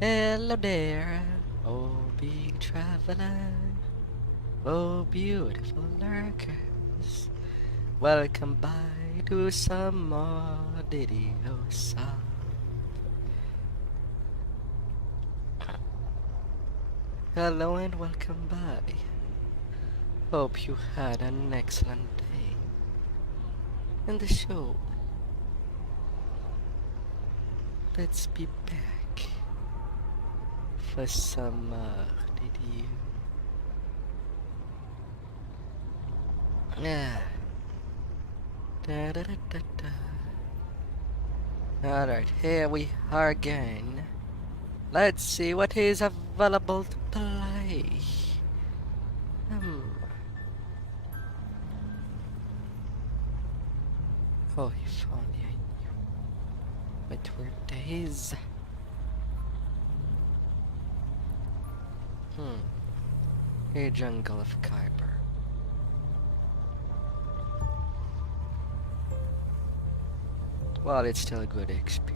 Hello there, oh big traveler, oh beautiful lurkers. Welcome by to some more DDO Salt. Hello and welcome by. Hope you had an excellent day. In the show, let's be back for some more DDO. Ah. Da, da, da, da, da. Alright, here we are again. Let's see what is available to play. Oh, if only I knew what were days. A jungle of Kyber. Well, it's still good XP.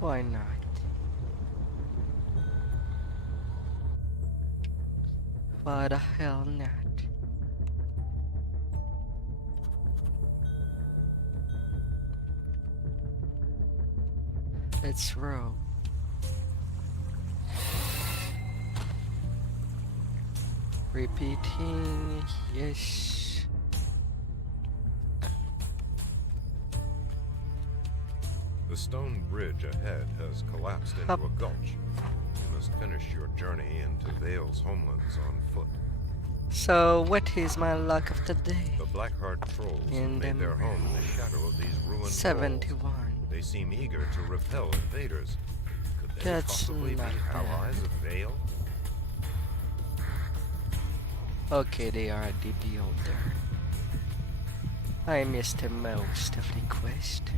Why not? Why the hell not? Let's roll. Repeating, yes. The stone bridge ahead has collapsed into a gulch. You must finish your journey into Vale's homelands on foot. So, what is my luck of the day? The Blackheart trolls made their home in the shadow of these ruined 71. walls. They seem eager to repel invaders. Could they possibly be allies of Vale? Okay, they are a DDO there. I missed the most of the quest.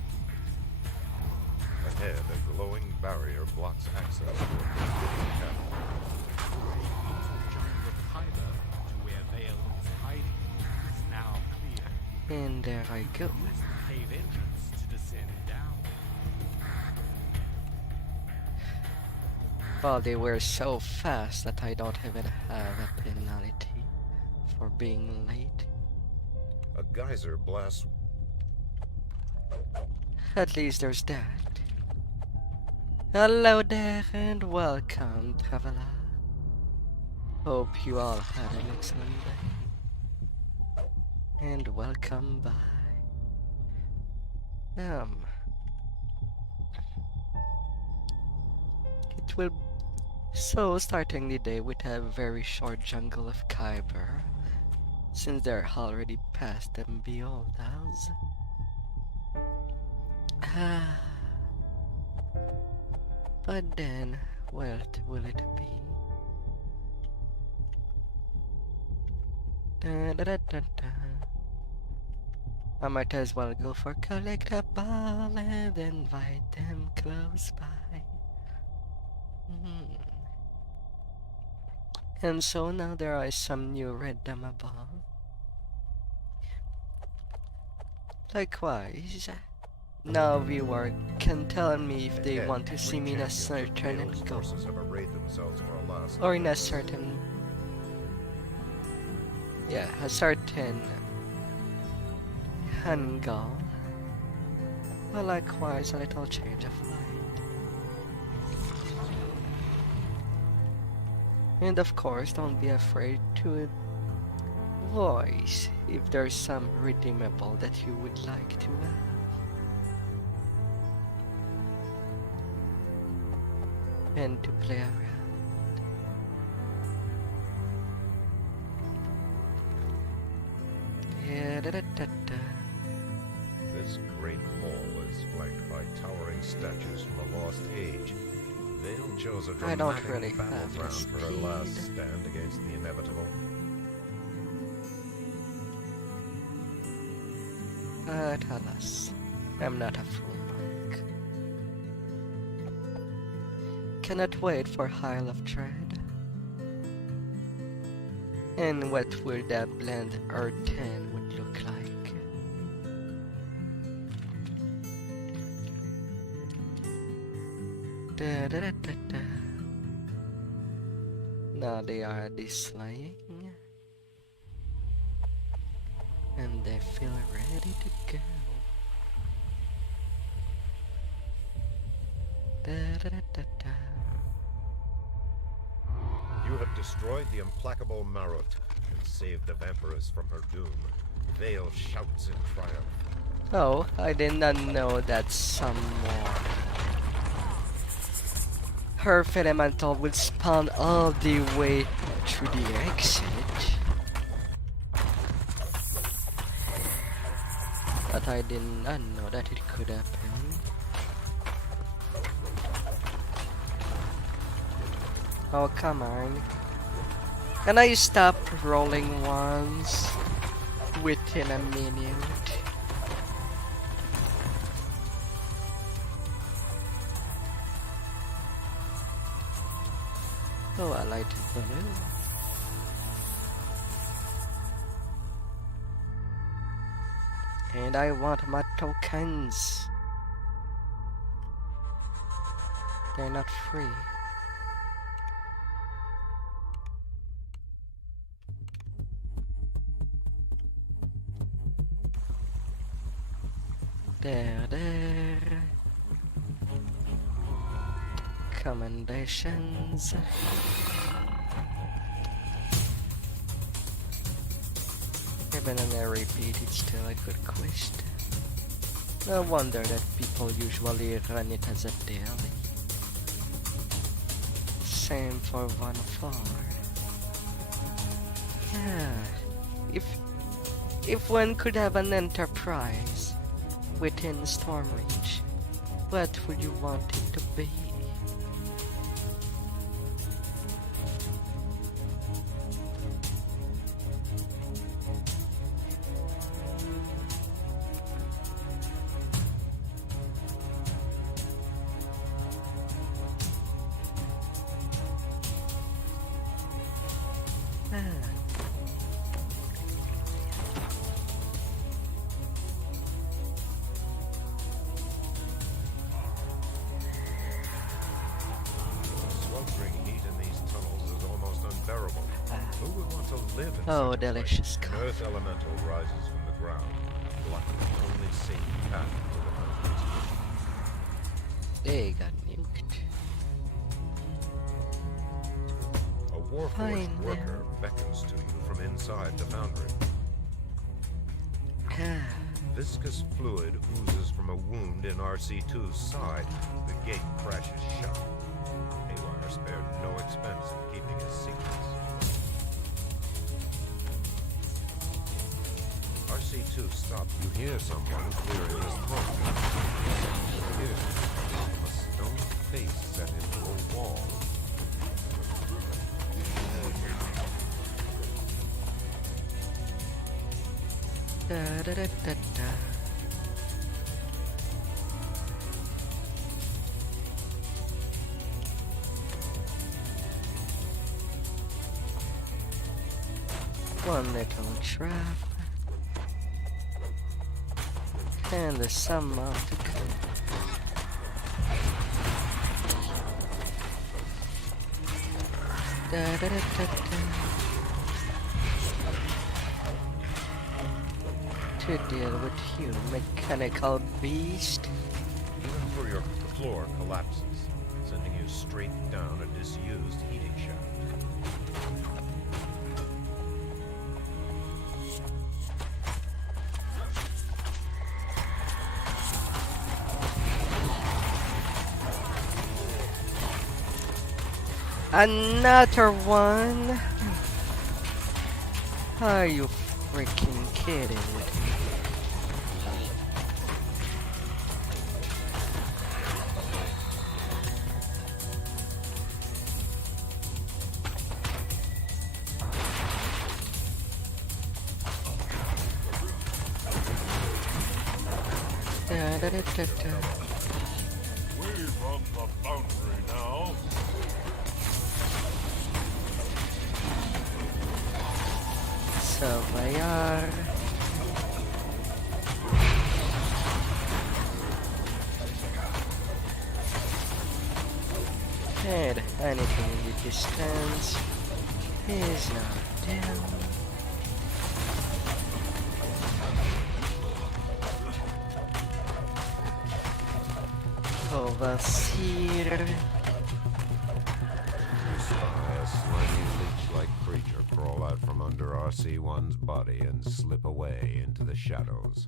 Ahead, a glowing barrier blocks access to a forbidden channel. The jungle of Kyber, to where Vale is hiding, is now clear. And there I go. Use the cave entrance to descend down. Well, they were so fast that I don't even have a penalty for being late. A geyser blasts. At least there's that. Hello there and welcome, traveler. Hope you all had an excellent day. And welcome by. It will. So, starting the day with a very short jungle of Kyber, since they're already past the Behold House. But then, what will it be? Da, da, da, da, da. I might as well go for collectible and invite them close by. And so now there are some new redeemable. Likewise, now viewer can tell me if they want to see me in a certain angle or in a certain a certain angle. Or likewise a little change of mind. And of course, don't be afraid to voice if there's some redeemable that you would like to have. And to play around. This great hall is flanked by towering statues from a lost age. Vale chose a dramatic battleground for her last stand against the inevitable. But alas, I'm not a full monk. Cannot wait for Isle of Dread. And what will that blend Earth 10 would look like. Da, da, da, da, da. Now they are dislaying. And they feel ready to go. Da, da, da, da, da. You have destroyed the implacable Marut and saved the Vampiress from her doom. Vale shouts in triumph. Oh, I did not know that some more. Her elemental would spawn all the way through the exit. But I did not know that it could happen. Oh, come on. Can I stop rolling once within a minute? Oh, I like the balloon. And I want my tokens. They're not free. There. Commendations. Even when I repeat, it's still a good quest. No wonder that people usually run it as a daily. Same for 1-4. Yeah, if one could have an enterprise within Stormreach, what would you want it to be? Oh, delicious An coffee. earth elemental rises from the ground, blocking the only safe path to the foundry. They got nuked. A Warforged worker beckons to you from inside the foundry. Viscous fluid oozes from a wound in RC2's side. The gate crashes shut. Haywire spared no expense in keeping his secrets. RC2 stopped. You hear someone clearing his throat. Here, a stone face set into a wall. Da, da, da, da, da. One little trap. And there's some more to come. Da, da, da, da, da. To deal with you, mechanical beast. Even for your floor collapses, sending you straight down a disused heating shaft. Another one? Are you freaking kidding me? Da, da, da, da, da. We run the foundry now. Surveyor. And anything in the distance is not down. Overseer. You spy a slimy leech-like creature crawl out from under RC-1's body and slip away into the shadows.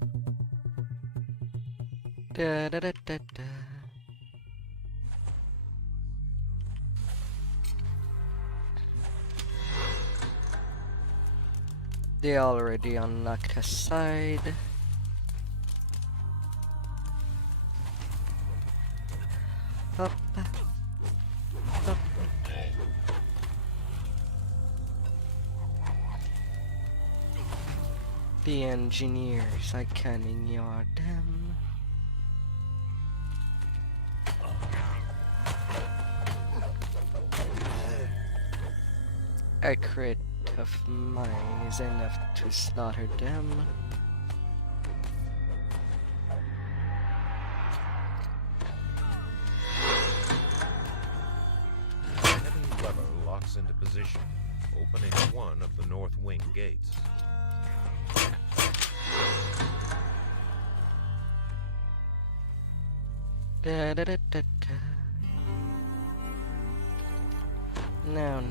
Da da da da da. They already unlocked a side. Up, up. The engineers are canning your dam. A crit of mine is enough to slaughter them. A heavy lever locks into position, opening one of the north wing gates. Da da da da da. Now.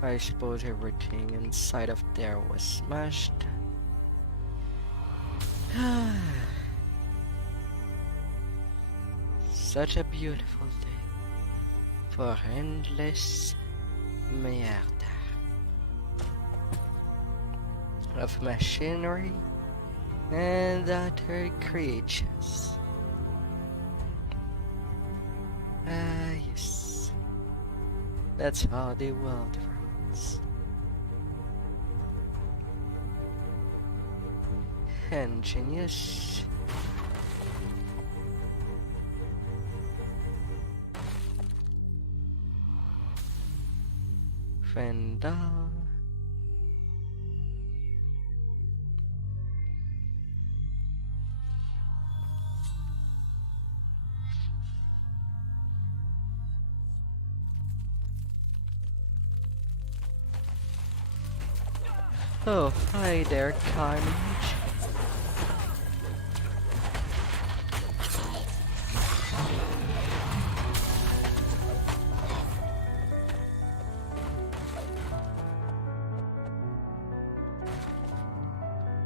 I suppose everything inside of there was smashed. Such a beautiful day for endless merde of machinery and other creatures. Ah, yes. That's how the world runs. Ingenious. Fendal. Oh, hi there, Carnage.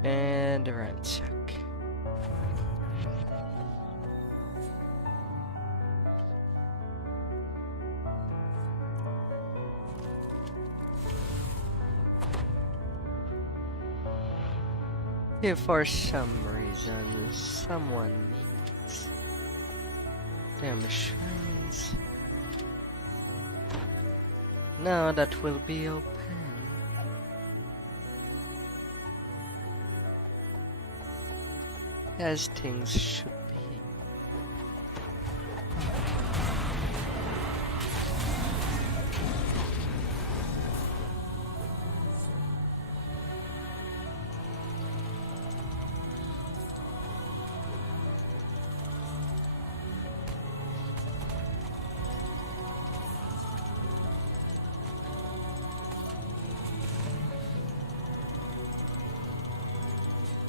And ransack. If for some reason someone needs them shrines, now that will be open. As things should be.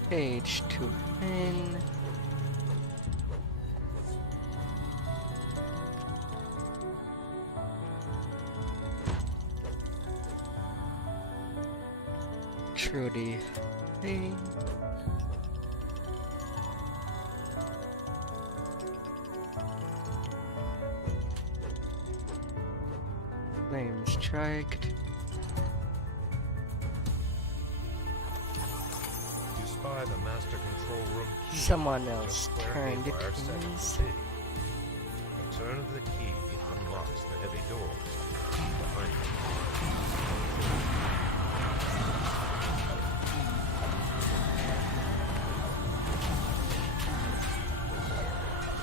Page 2N. Trudy thing. Name striked. By the master control room key. Someone else Just where turned it haywire set it keys. to be. A turn of the key unlocks the heavy door behind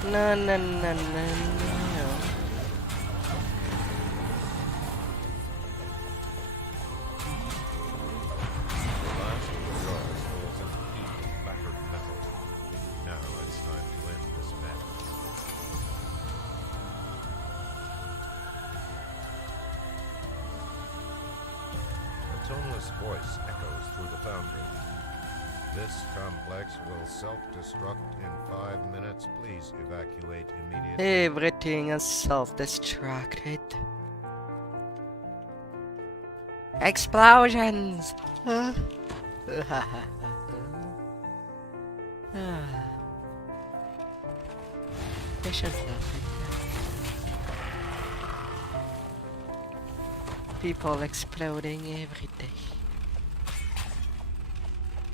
you. No. The last of the drawers falls into a heap of battered metal. Now it's time to end this madness. toneless voice echoes through the foundry. This complex will self-destruct in 5 minutes. Please evacuate immediately. Everything is self-destructed. Explosions! They should laugh at that. People exploding every day.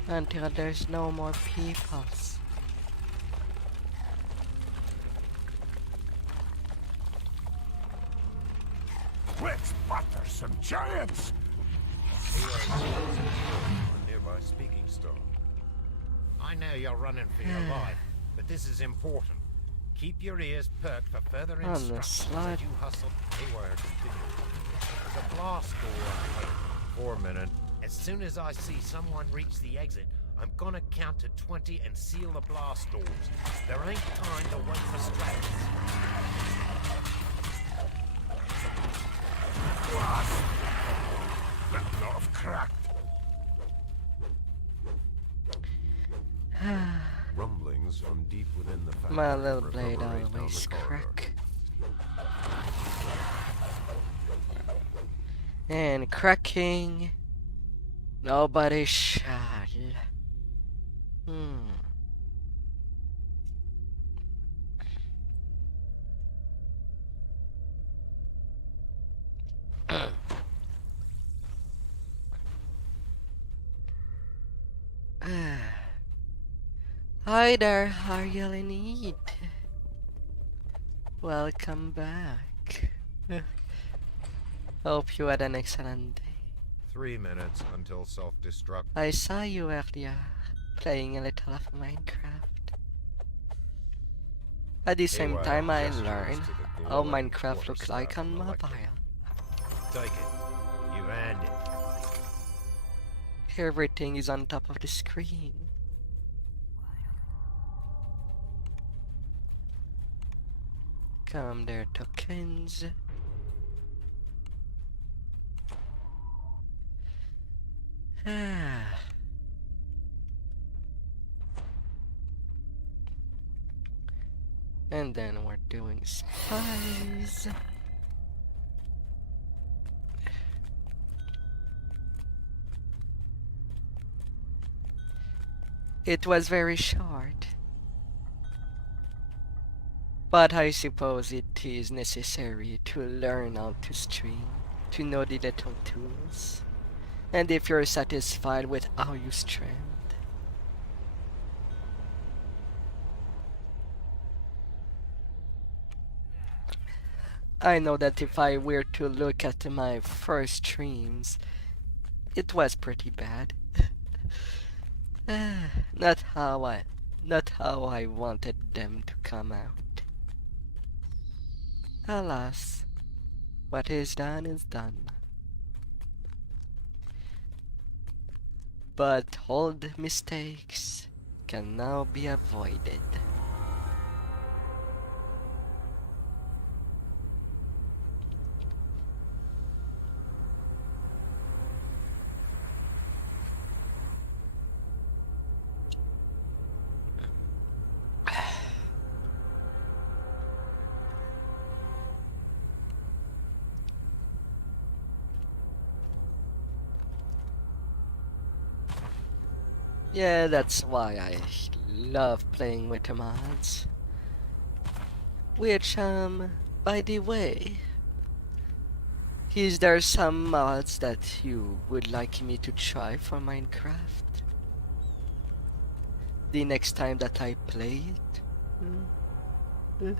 Until there's no more peoples. Let's butter some giants! A nearby speaking stone. I know you're running for your life, but this is important. Keep your ears perked for further instructions as you hustle. Haywire continues. There's a blast door ahead. 4 minutes. As soon as I see someone reach the exit, I'm gonna count to 20 and seal the blast doors. There ain't time to wait for strategies. Blast! That not have cracked. Rumblings from deep within the factory. My little blade reverberate down always the corridor. crack. And cracking, nobody shall. Hi there, how you need? Welcome back. Hope you had an excellent day. 3 minutes until self-destruct. I saw you earlier playing a little of Minecraft. At the same time, I learned how Minecraft looks like on mobile. Take it. You've earned it. Everything is on top of the screen. Come there, tokens. And then we're doing spies. It was very short. But I suppose it is necessary to learn how to stream, to know the little tools. And if you're satisfied with how you streamed, I know that if I were to look at my first streams, it was pretty bad. Not how I wanted them to come out. Alas, what is done is done. But old mistakes can now be avoided. Yeah, that's why I love playing with the mods. Which, by the way, is there some mods that you would like me to try for Minecraft? The next time that I play it?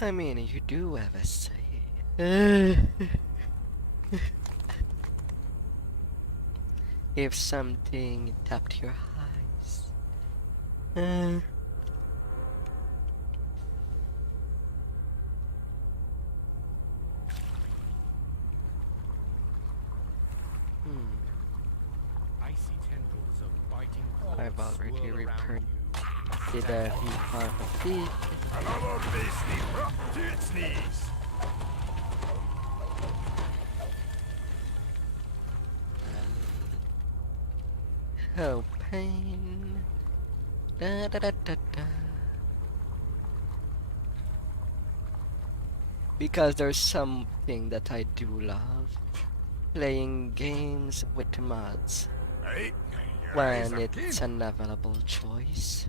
I mean, you do have a say. If something tapped your eyes. Icy tendrils of biting claws I've already swirl around repaired you. did a part of it. Another beastie brought to its knees. Oh, pain. Da da da da da. Because there's something that I do love. Playing games with mods. Right? Your eyes When are it's keen. an available choice.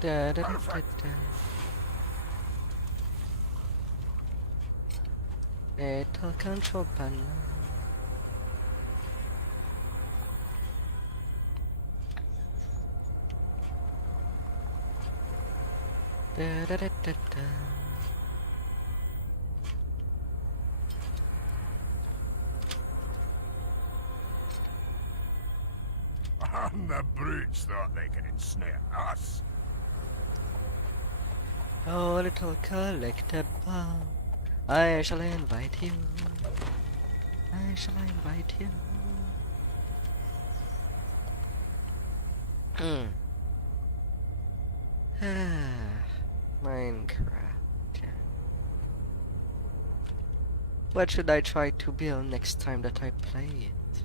Da, da, da, da, Perfect. da. Little control panel. Da, da, da, da, da. And the brutes thought they could ensnare us. Oh, little collectible, I shall invite you. I shall invite you. Hmm. Minecraft. What should I try to build next time that I play it?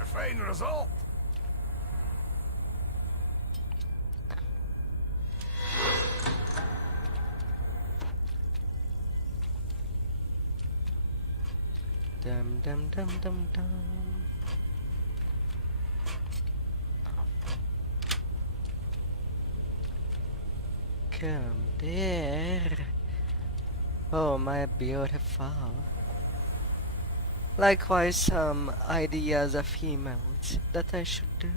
A fine result. Dum dum dum dum dum. Come there. Oh, my beautiful. Likewise, some ideas of emails that I should do.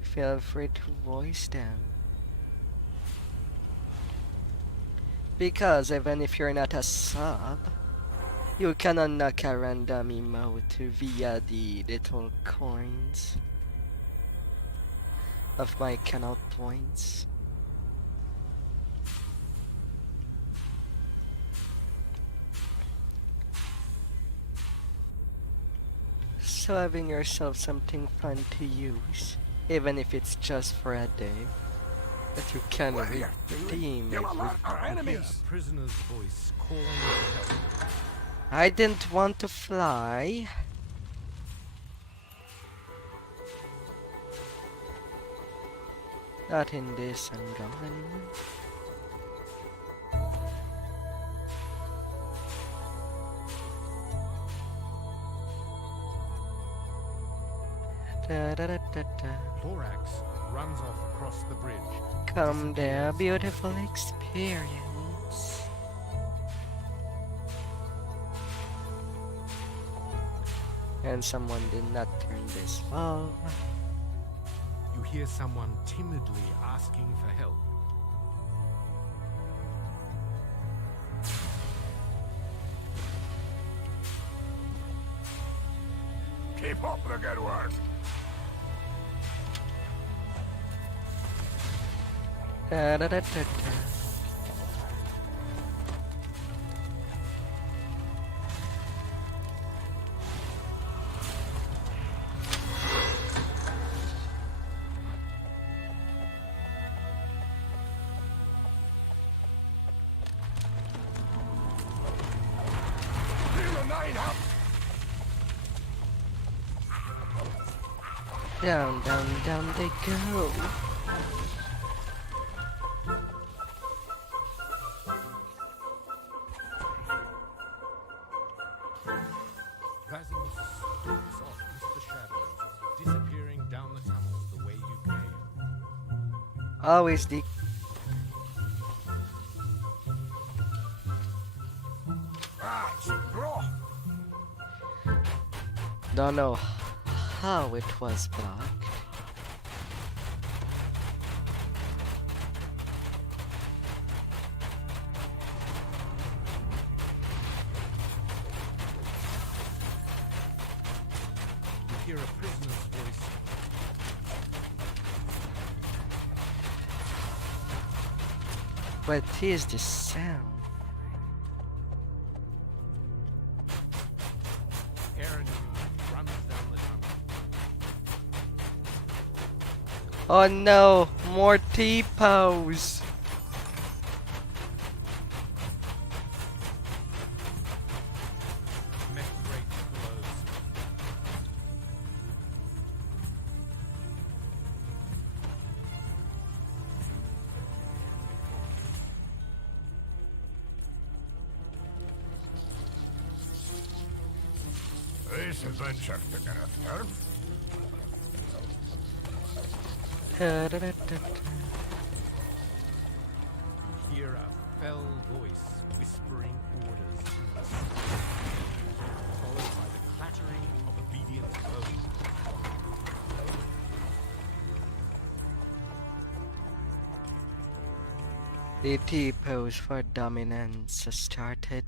Feel free to voice them. Because even if you're not a sub, you can unlock a random emote via the little coins of my canal points. So having yourself something fun to use, even if it's just for a day, that you can What are you redeem You every alert our You hear enemies. a prisoner's voice calling for help. I didn't want to fly. Not in this ungoverned. Da, da, da, da, da. Thorax runs off across the bridge. Come there, disappears. beautiful experience. And someone did not turn this valve. You hear someone timidly asking for help. Keep up the good work. Da, da, da, da, da. Deal a 9 up. Down, down, down they go. Vazimus stalks off into the shadows, disappearing down the tunnels the way you came. Always the Right, bro. don't know how it was blocked. hear a prisoner's voice. What is the sound? Aaron runs down the tunnel. Oh no, more T-pose. Mech brake closed. This adventure took a turn. You hear a fell voice whispering orders in the sky, followed by the clattering of obedient bones. The T-pose for dominance started.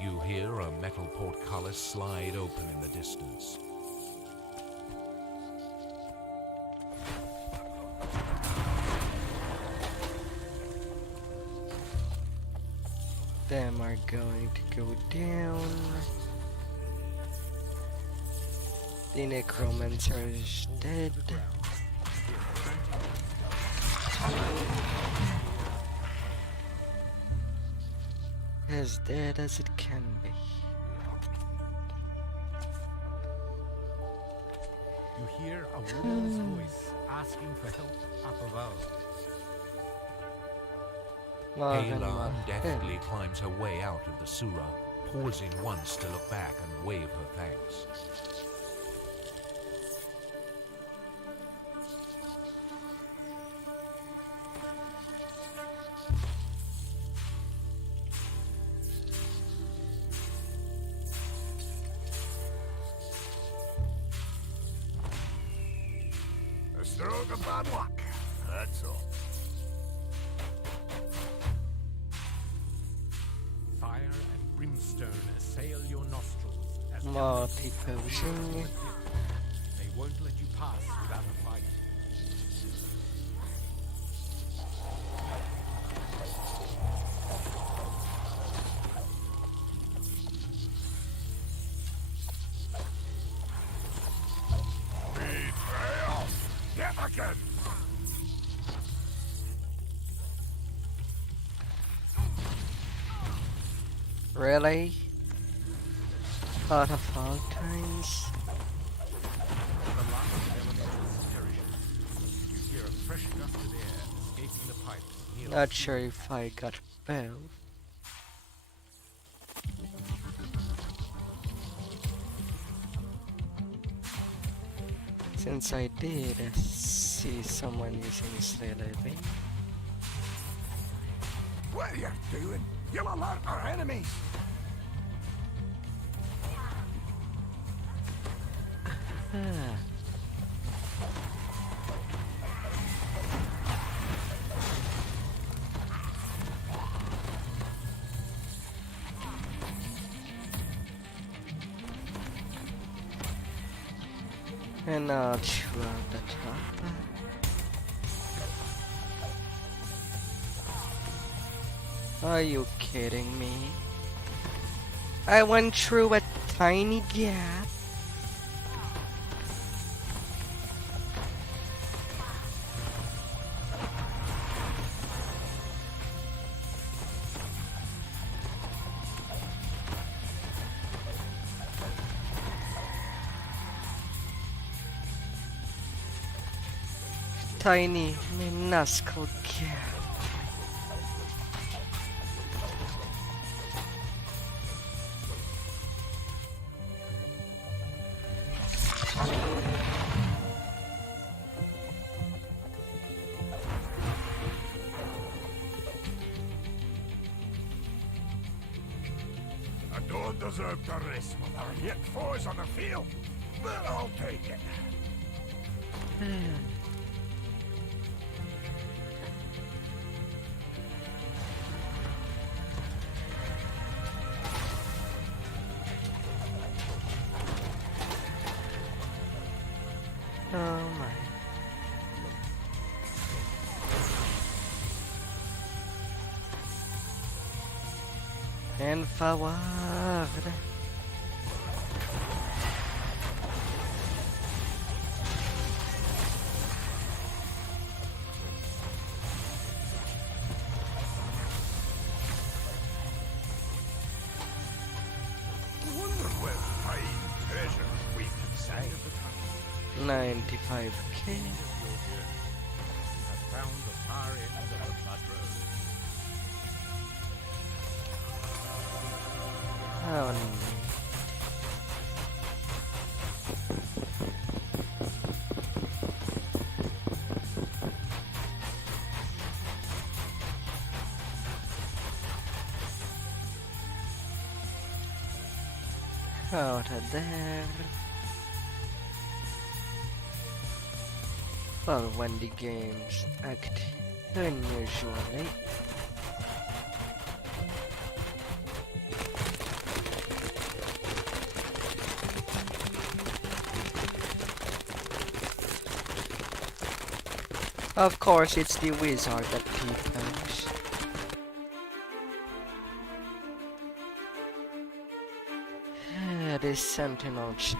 You hear a metal portcullis slide open in the distance. Them are going to go down. The necromancer is dead. As dead as it can be. You hear a woman's voice asking for help up above. Aelan deftly climbs her way out of the sewer, pausing once to look back and wave her thanks. A stroke of bad luck, that's all. Fire and brimstone assail your nostrils as More elements T-posing. They won't let you pass without a fight. Betrayal! Yet again! Really? Out of all times? The last element is perishing. You hear a fresh gust of air escaping the pipes near Not the sure if I got both. Since I did see someone using Slay. What are you doing? You'll alert our enemies! Ah. And I'll chew out the top. Are you kidding me? I went through a tiny gap. Tiny, minuscule gap. Someone deserved to rest when there are yet foes on the field, but I'll take it. Oh my. And forward. Wonder what fine treasures we can save. 95k. Your journey. You have found the far end of the mud road. Oh no. Out of there. Well, when the games act unusually. Of course, it's the wizard that peepers. The sentinel stone.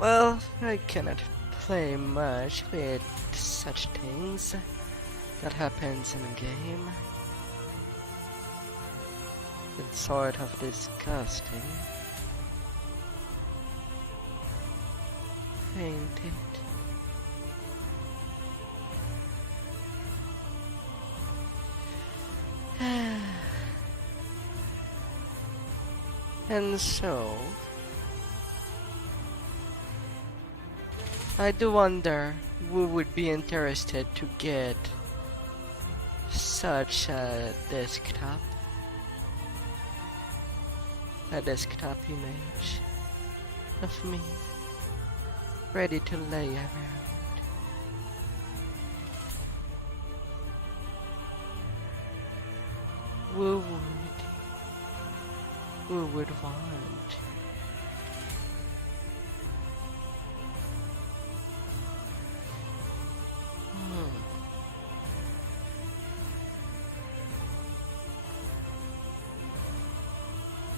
Well, I cannot play much with such things that happens in a game. It's sort of disgusting. Ain't it? And so, I do wonder who would be interested to get such a desktop image of me ready to lay around. Who would want?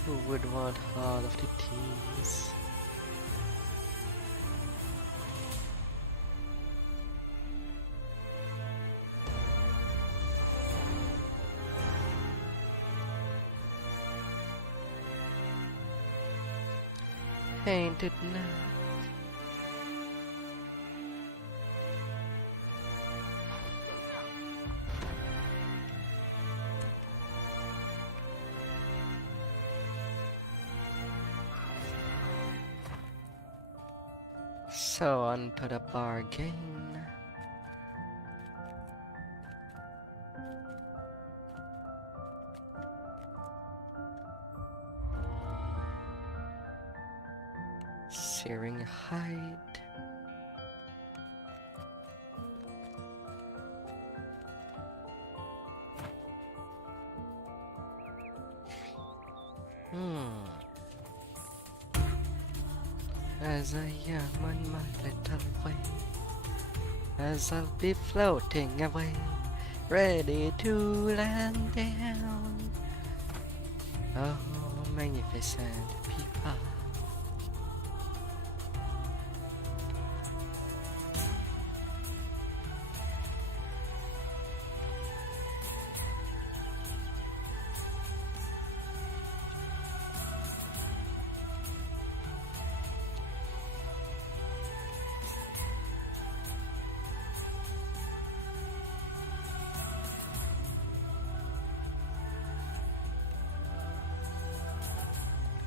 Who would want all of the teams? Ain't it not? So on to the bargain. Searing hide. As I am on my little way, as I'll be floating away, ready to land down. Oh, magnificent people.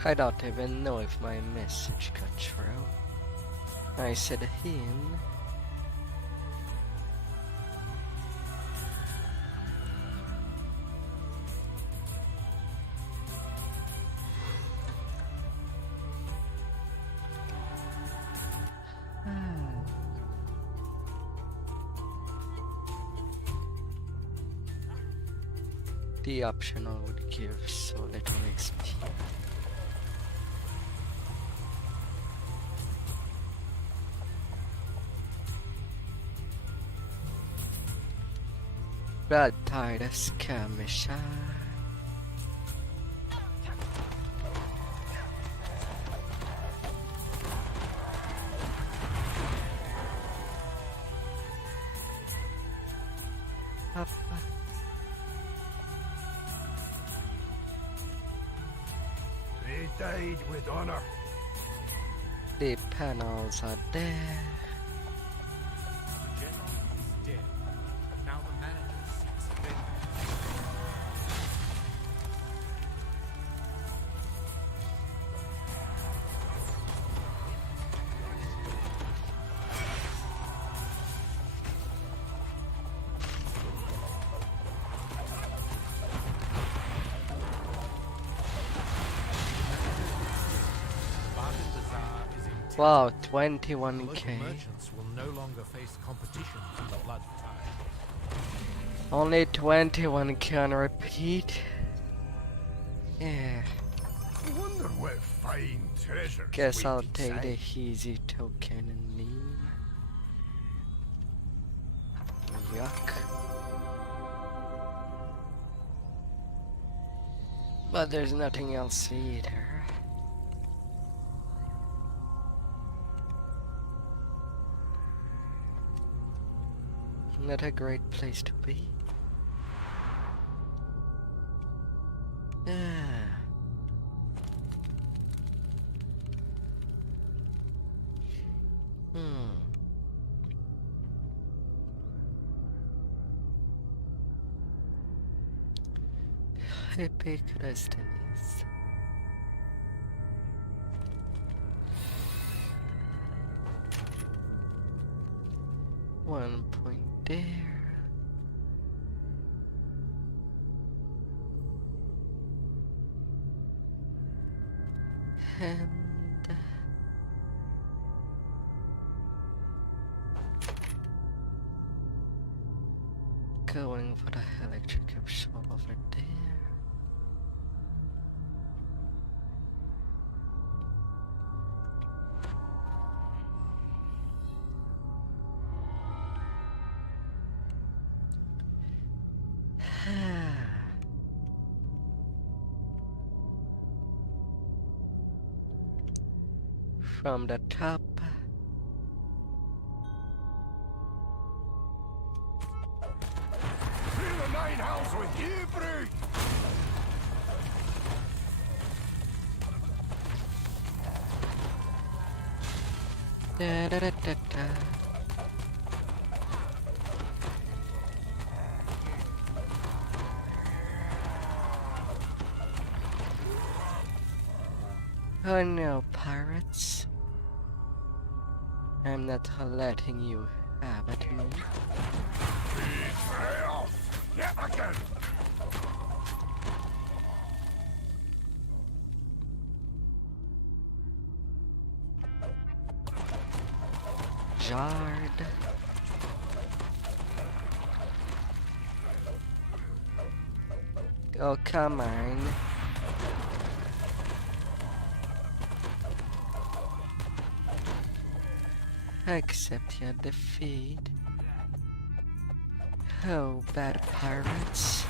I don't even know if my message got through. I said in. The optional would give so little XP. Bad tide skirmisher. Up. They died with honor. The panels are there. The general is dead. Now the manager seeks vengeance. Bargain Bazaar is in Wow, Local 21k. merchants will no longer face competition from the blood tide. Only 21k on repeat. Yeah, I wonder what fine treasures guess I'll wait take the inside. easy token and leave. Yuck. But there's nothing else either. Not a great place to be. Ah. Hmm. Epic destinies. One point there. And going for the electric shop over there. From the top. Fill the nine hells with you, brute! Da, da, da, da, da. Oh no, pirates. I'm not letting you have it, me. Betrayal! Get again! Jard. Oh, come on. Accept your defeat. Oh, bad pirates.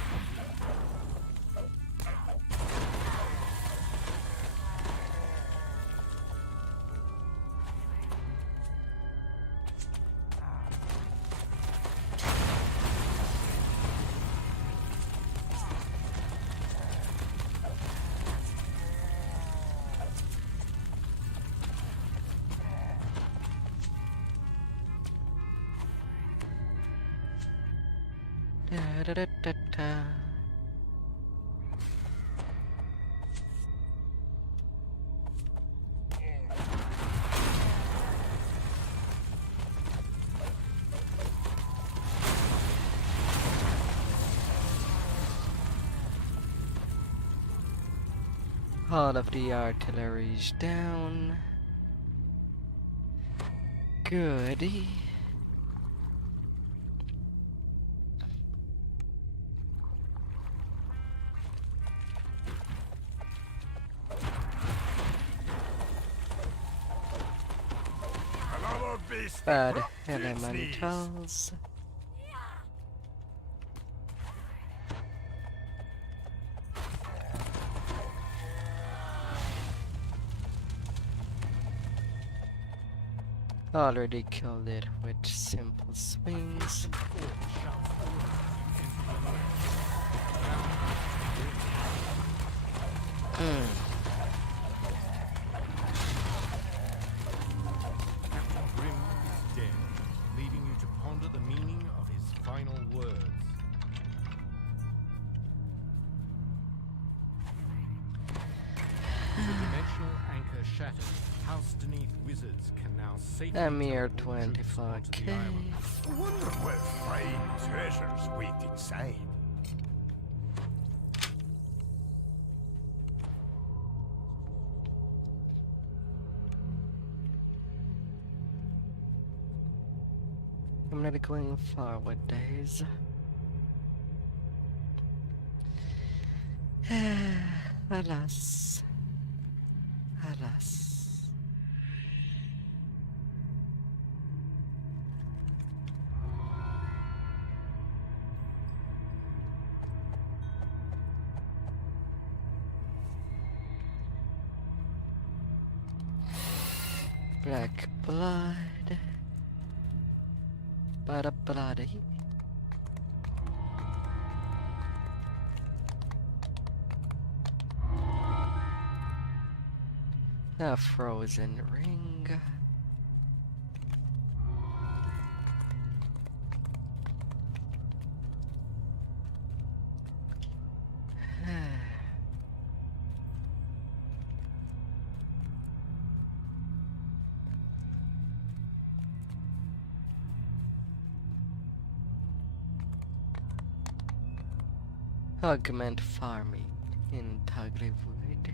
Da, da, da, da, da. All of the artillery is down. Goody. Another beast Bad that broke its knees. elementals. Already killed it with simple swings. Captain Grimm is dead, leaving you to ponder the meaning of his final words. With the dimensional anchor shattered, House-Beneath wizards can now safely A mere teleport troops onto 24k. the island. I wonder what fine treasures wait inside. I'm not going forward days. Alas. Alas. Black blood. Bada bloody. A frozen ring. Augment farming in Taglewood.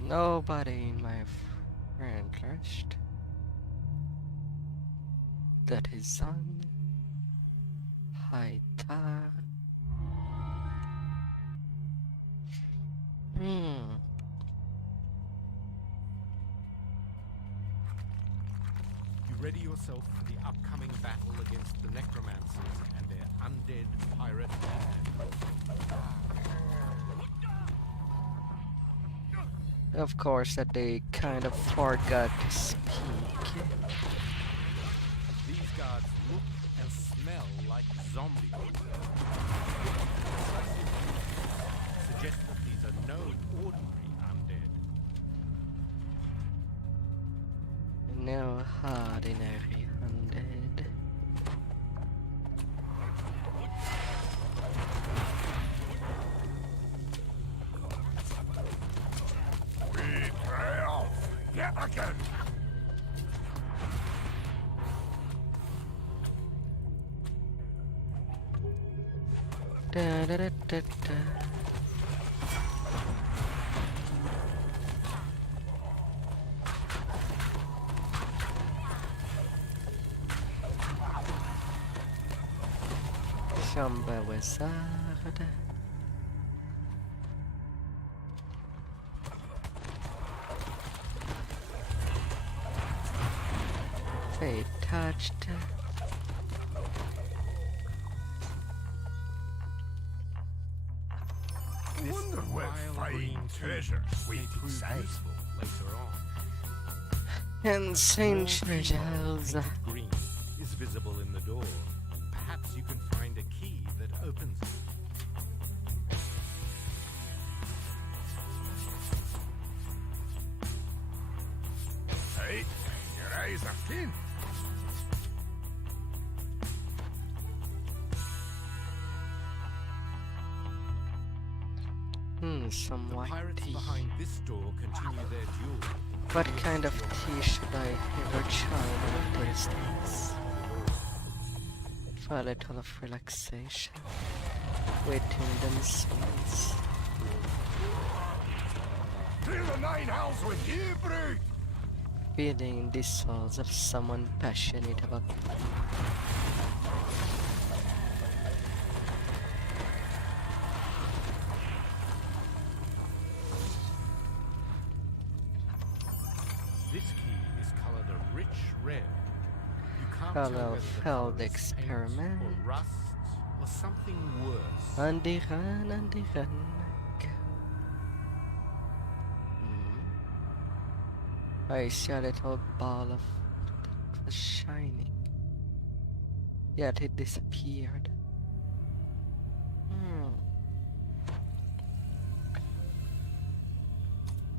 Nobody in my friend list. That is on high tar. You ready yourself for the upcoming battle against the necromancers and their undead pirate band. Of course, that they kind of forgot to speak. These guards look and smell like zombies. Suggest that these are no ordinary undead. No ordinary undead. Betrayal! Yet again! Da da da da da. Shamba wizard. They touched. I wonder what vile fine green treasures may wait prove inside. useful later on. Insane Small treasures. painted green is visible in the door. Perhaps you can find a key that opens it. Hey, your eyes are keen. Some The white pirates tea. behind this door continue their duel. What kind of tea should I ever try one of these days? for a little of relaxation within themselves. Through the nine hells with you, brute! Feeling the souls of someone passionate about This key is colored a rich red. You can't Hello, tell whether the failed color is paint experiment. or rust or something worse. on the run, go. I see a little ball of that was shining, yet it disappeared.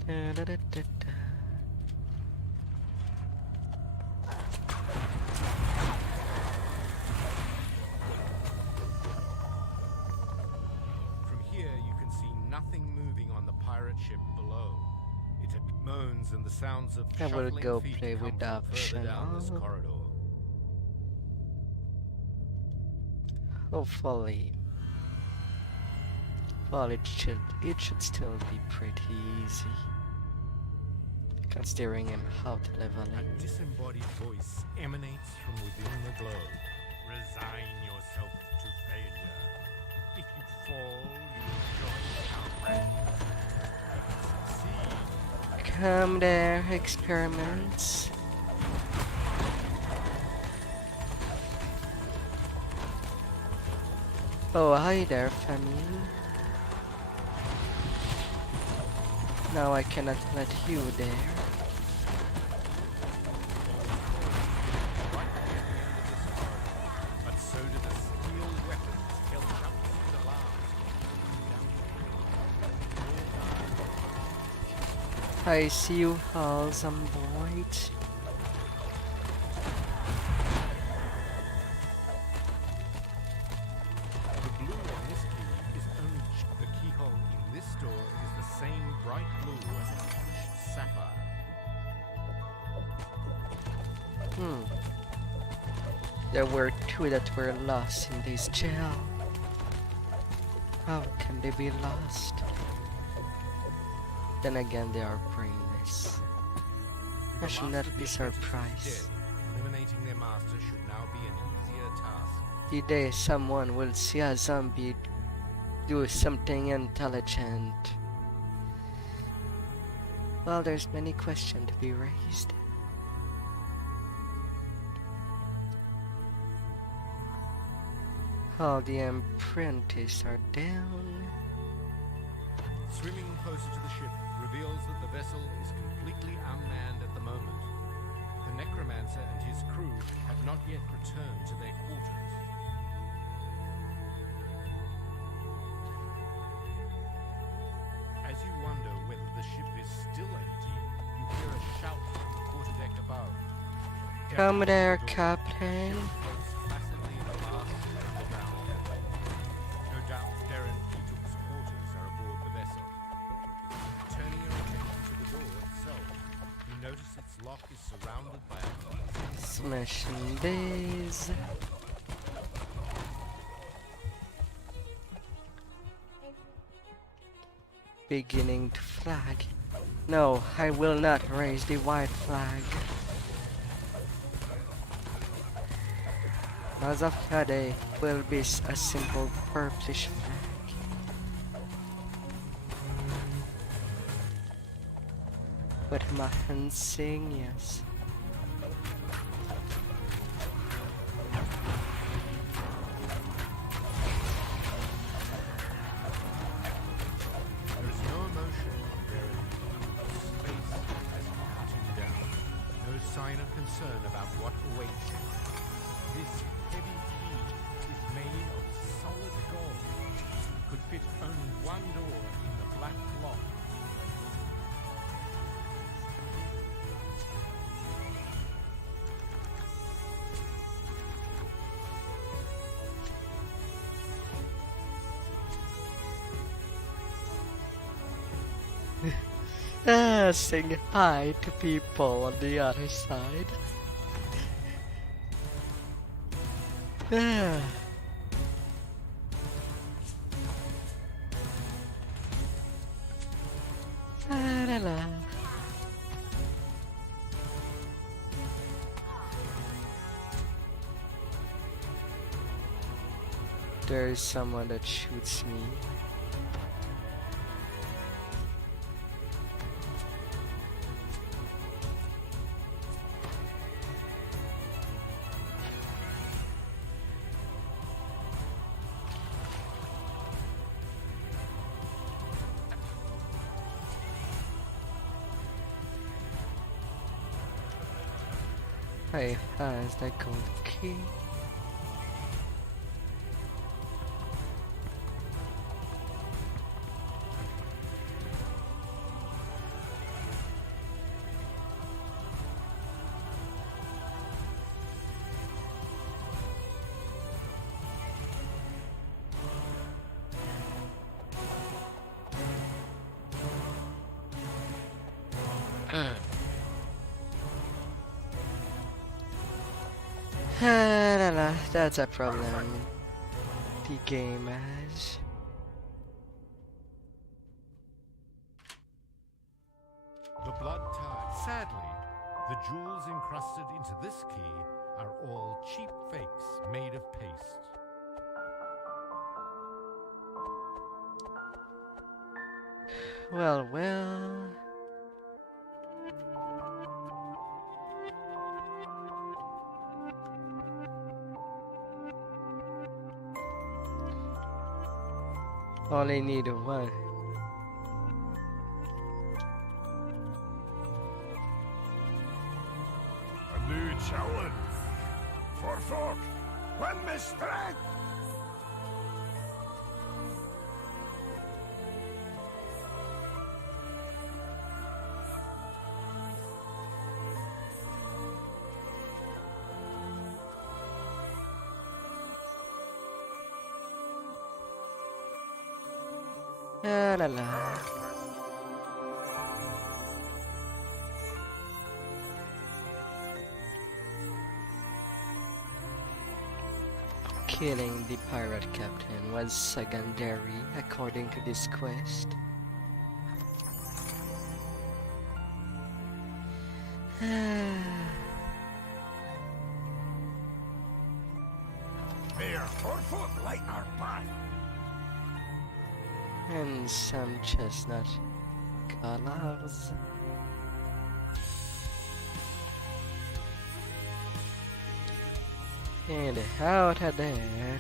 Da, da, da, da, da. From here you can see nothing moving on the pirate ship below. It moans and the sounds of I will shuffling go feet play come with from the further down this optional. corridor. Hopefully. Well, it should still be pretty easy, considering I'm out leveling. A disembodied voice emanates from within the globe. Resign yourself to failure. If you fall, you join our ranks. Succeed. Come there, experiments. Oh, hi there, Famine. Now I cannot let you there. Right at the end of this corridor, but so do the steel weapons held up to the last. I see you, Halsam Boyd. The blue on this key is only the keyhole in this door is the same bright blue as a polished sapphire. There were two that were lost in this jail. How can they be lost? Then again, they are brainless. I The should master not be of the apprentice is surprised. dead. Eliminating their master should now be an easier task. The day someone will see a zombie do something intelligent. Well, there's many questions to be raised. All the apprentices are down. Swimming closer to the ship reveals that the vessel is completely unmanned at the moment. The necromancer and his crew have not yet returned to their quarters. As you wonder whether the ship is still empty, you hear a shout from the quarterdeck above. Come there, The door Captain. floats placidly in the last underground. No doubt Darren Peetook's quarters are aboard the vessel. Turning your attention to the door itself, you notice its lock is surrounded by a Smashing these. Beginning to flag. No, I will not raise the white flag. As of today, will be a simple purplish flag. With my hands sing, yes. There is no emotion on Darren Peetook's face as he touches down. No sign of concern about what awaits him. This heavy key is made of solid gold. Could fit only one door in the black lock. Saying hi to people on the other side. Ah. La la la. There is someone that shoots me. I has that gold key. La la, that's a problem the game has. The blood tie. Sadly, the jewels encrusted into this key are all cheap fakes made of paste. Well, well. Only need one. A new challenge. For folk, when me strength. La la la. Killing the pirate captain was secondary according to this quest. Here, for folk, light our path. And some chestnut colors. And out of there.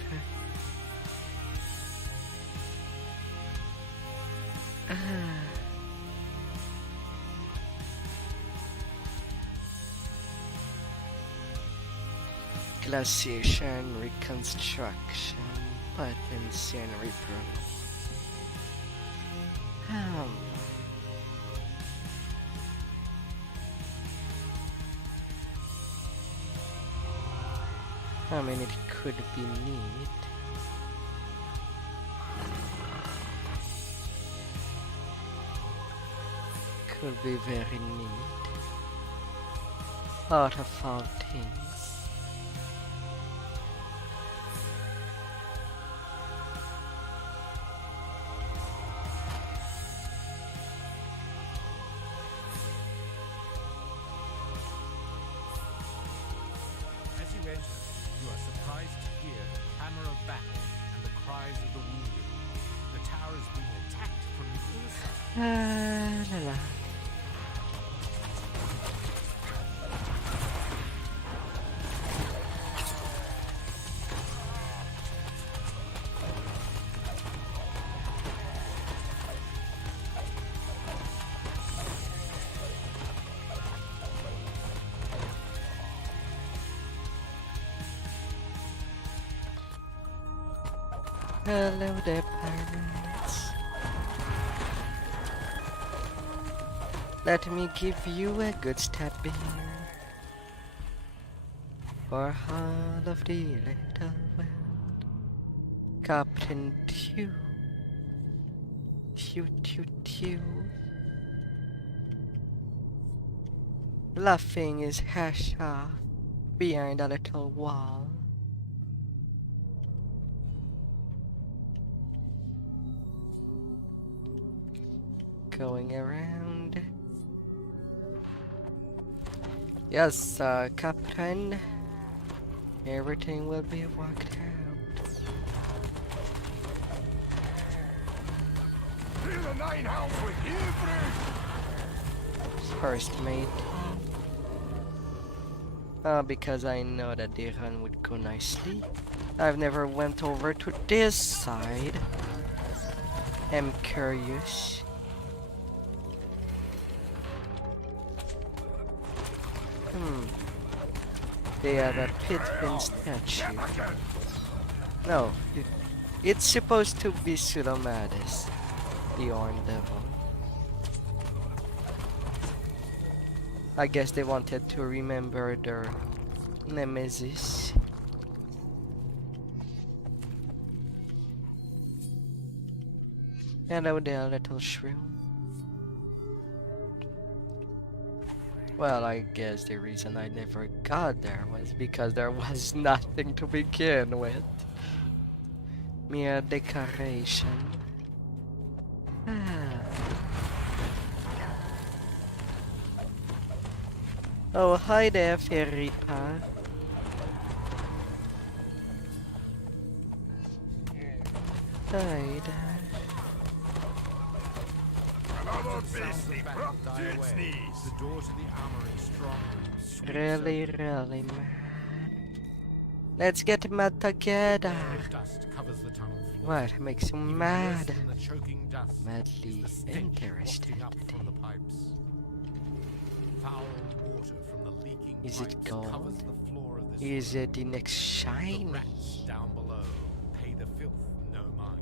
Glaciation, reconstruction, potency and reproof. I mean, it could be neat. Could be very neat. Out of all things. As you enter, you are surprised to hear the clamor of battle and the cries of the wounded. The tower is being attacked from the inside. La la. Hello there, pirates. Let me give you a good stab here. For all of the little world. Captain Tew. Tew. Laughing his hash off behind a little wall. going around. Yes, Captain. Everything will be worked out. Feel the 9 hounds with you, Bruce! First mate. Because I know that the run would go nicely. I've never went over to this side. I'm curious. They have a Pitpin statue. No, it's supposed to be Pseudomadus, the Orange Devil. I guess they wanted to remember their nemesis. Hello there, little shrew. Well, I guess the reason I never got there was because there was nothing to begin with. Mere decoration. Oh, hi there, fairy path. Hi there. Another Sounds beastly of battle die prompted away. sneeze. The door to the armory strong room sweeps Really, really mad. Let's get mad together. open. Dust covers the tunnel floor. What makes you Even mad? worse than the choking dust Madly is the stench interested. wafting up from the pipes. Foul water from the leaking Is it pipes gold? covers the floor of this Is room. it the next The shiny? rats down below pay the filth no mind.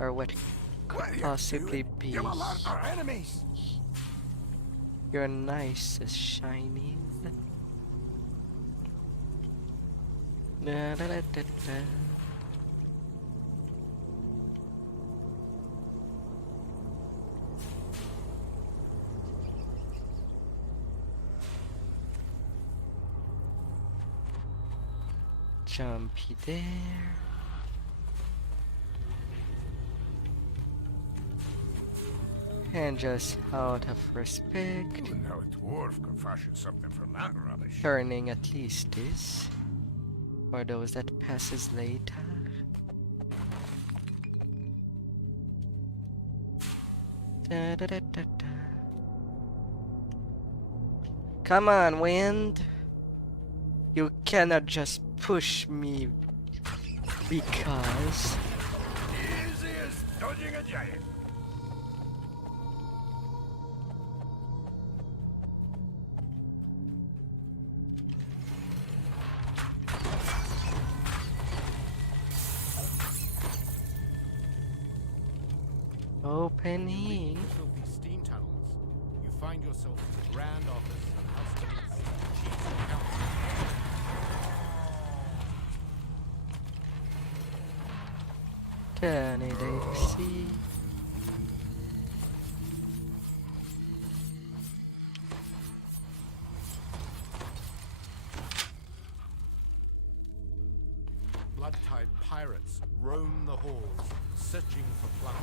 Or what What are could you possibly doing? be You alert our enemies! your nicest shining? Da, da, da, da, da. Jumpy there. And just out of respect, Even how a dwarf could fashion something from that rubbish. turning at least this for those that passes later. Da, da, da, da, da. Come on, wind. You cannot just push me because. Easy as dodging a giant. Opening. The filthy steam tunnels, you find yourself in the grand office of Austrakear's chief accountant. Can it see? Blood-tide pirates roam the halls, searching for plunder.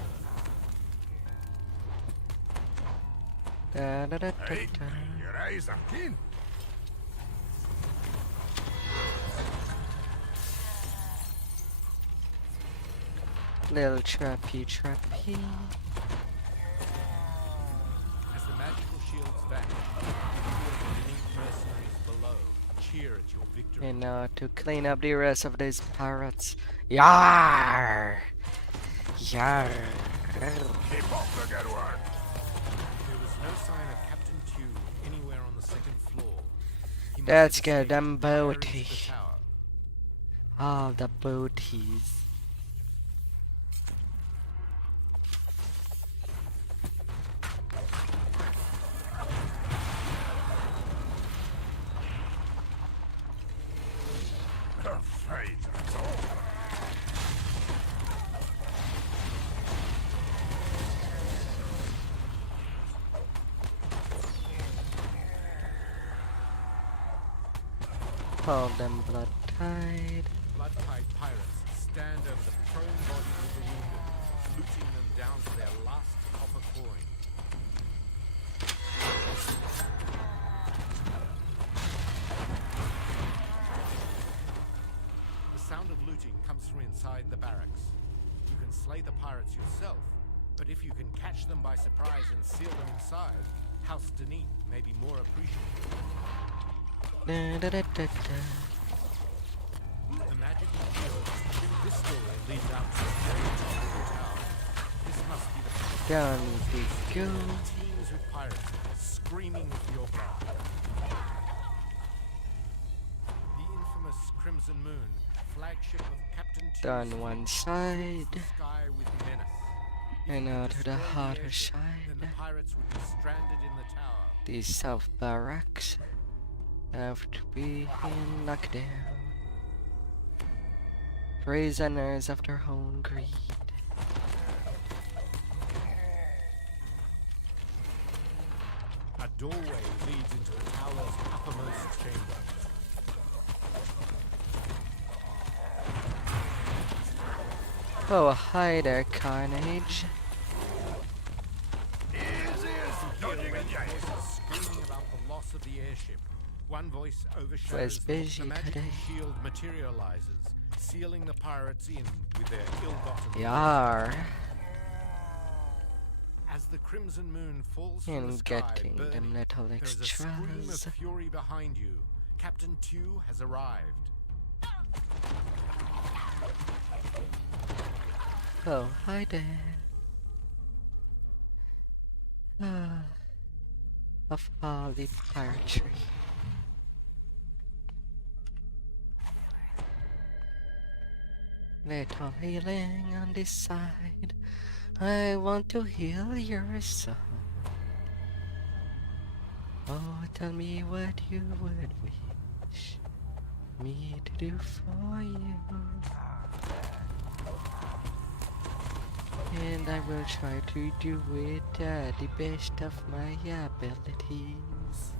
Da, da, da, da, Hey, da. your eyes are keen. Little trappy trappy. As the magical shields vanish, you feel the many mercenaries below cheer at your victory. And now to clean up the rest of these pirates. Yar! Yar! Keep up the good work. There was no sign of Captain Tew anywhere on the second floor. He must That's have good, escaped them far into booty. the tower. All the booties. Afraid that's all. All them blood tide. Blood-tide pirates stand over the prone bodies of the wounded, looting them down to their last copper coin. pirates yourself, but if you can catch them by surprise and seal them inside, House Denis may be more appreciative. The magic shield in this doorway leads out to the very top of the tower. This must be the Down we go. teams with pirates screaming for your blood. The infamous Crimson Moon, flagship of Captain Two, Down one side the sky with menace. and out to the harder Then side. the pirates would be stranded in the tower. These south barracks have to be knocked down. Prisoners of their own greed. A doorway leads into the tower's uppermost chamber. Oh, hi there, Carnage. Screaming about the loss of the airship. One voice Was overshadows busy the magical today. shield materializes, sealing the pirates in with their ill-gotten Yar. As the Crimson Moon falls from the And sky, getting burning, them little there is a scream extras. of fury behind you. Captain Tew has arrived. Oh, hi there. Of all the piratery. Little healing on this side. I want to heal your soul. Oh, tell me what you would wish me to do for you. And I will try to do it at the best of my abilities.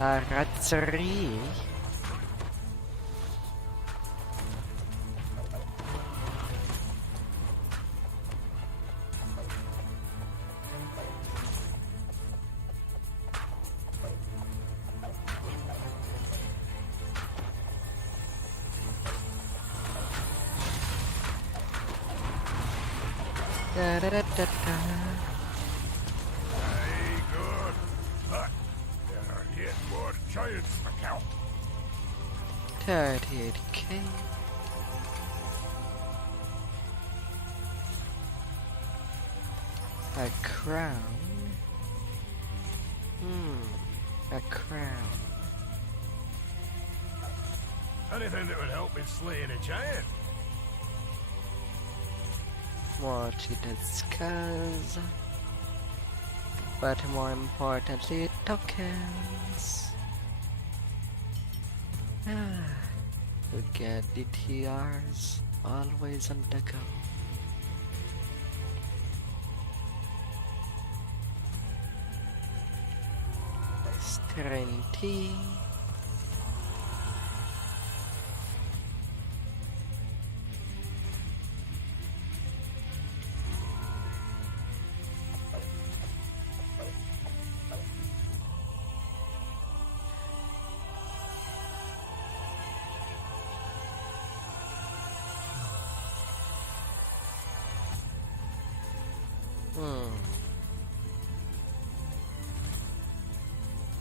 Arazzari. Hey, good. But there are yet more giants to count. 38k. A crown. A crown. Anything that would help in slaying a giant. More to discuss. But more importantly, tokens. We get the TRs always on the go. Strengthy.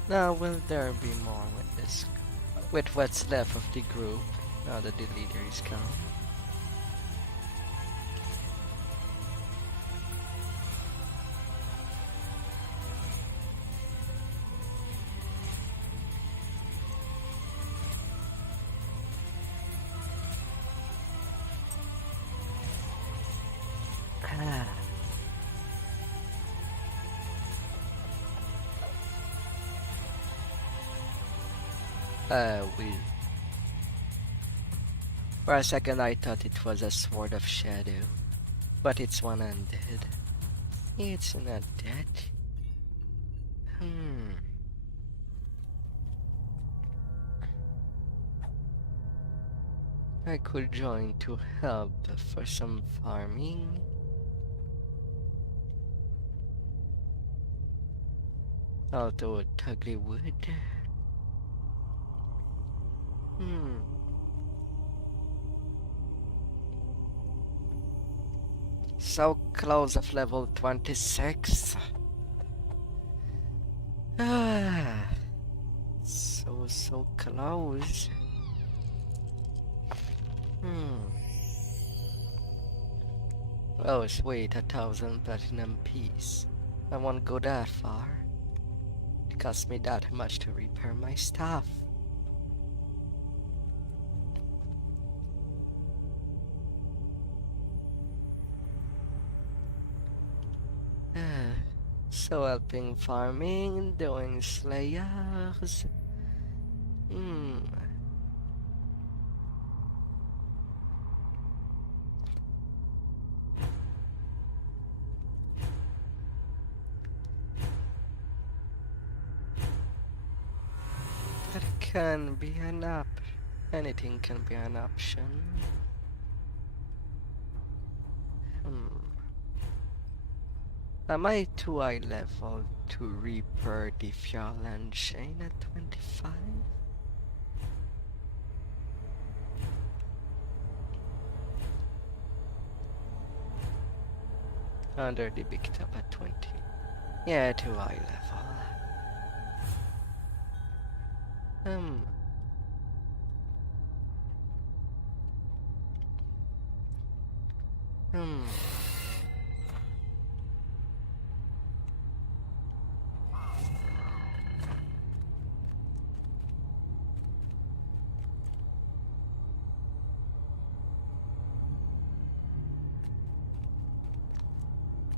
Now will there be more with this? With what's left of the group, now that the leader is gone? For a second I thought it was a sword of shadow, but it's one-handed. It's not that. Hmm. I could join to help for some farming. Although ugly wood. Hmm. So close of level 26. Ah. So close. Hmm. Oh sweet, 1,000 platinum piece. I won't go that far. It cost me that much to repair my stuff. So helping farming, doing slayers. Hmm. That can be an anything can be an option. Am I too high level to repair the fuel engine at 25? Under the big top at 20. Yeah, too high level. Hmm.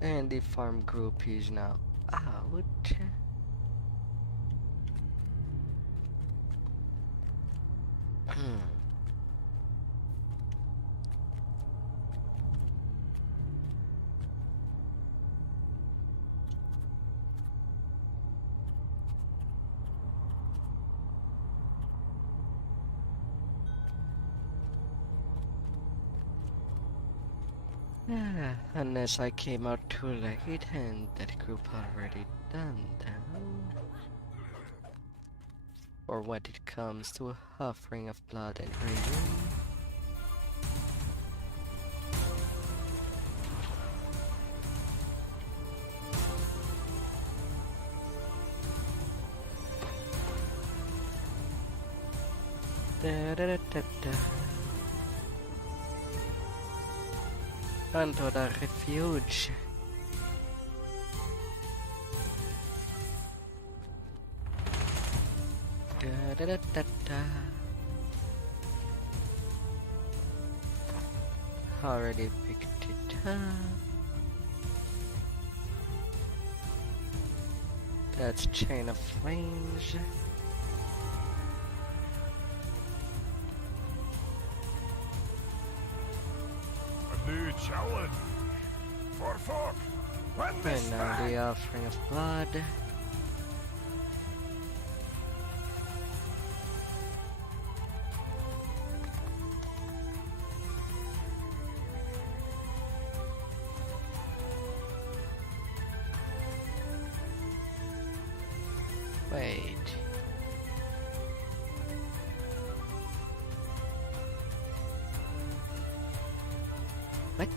And the farm group is now out. Unless I came out too late and that group already done down. Or when it comes to offering of blood and rain. Da, da, da, da, da. Onto the refuge. Da, da, da, da, da. Already picked it up. That's chain of flames. New challenge. For fuck. When this And now the offering of blood. Wait. What?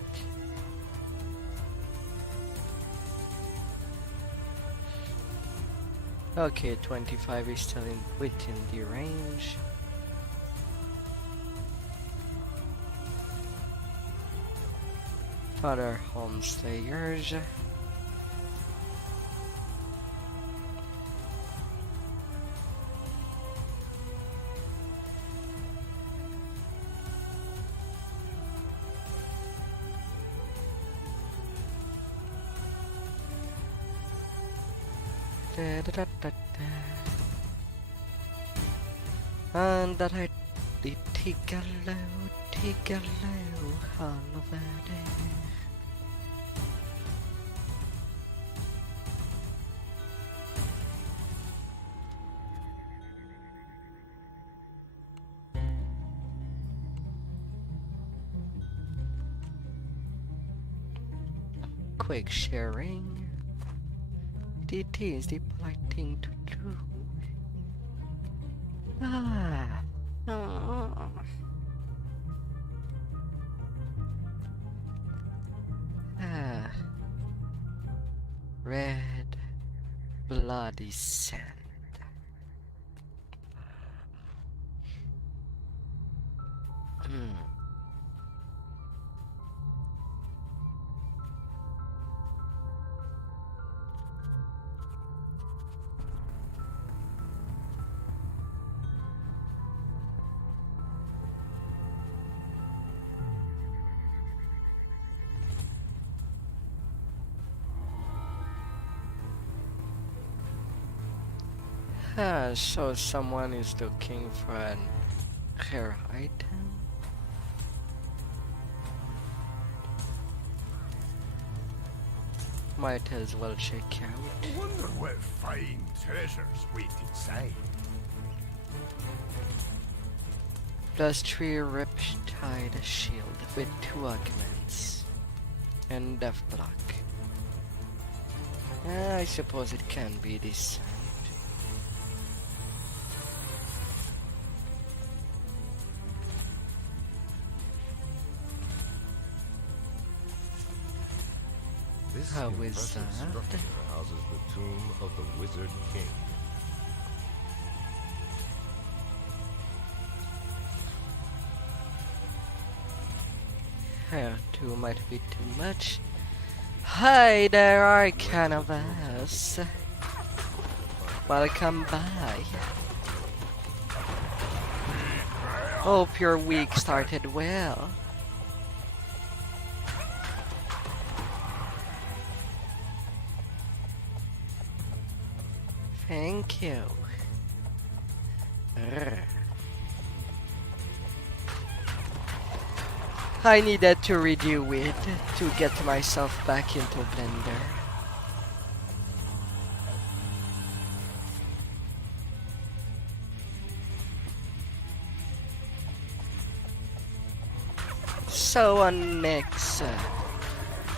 Okay, 25 is still within the range. Father Homeslayers. Da, da, da, da, da. And that I did Tigalo, Halovade. quick sharing. It is the polite thing to do. Ah. Oh. Ah. Red bloody sand. Hmm. So someone is looking for an rare item? Might as well check out. I wonder what fine treasures wait inside. +3 Riptide Shield with 2 augments and Death Block. I suppose it can be decent. This How is impressive that? structure houses the tomb of the Wizard King. Two might be too much. Hi there, Arcanavas. Welcome by. Hope your week started well. Thank you. I needed to redo it to get myself back into Blender. So next,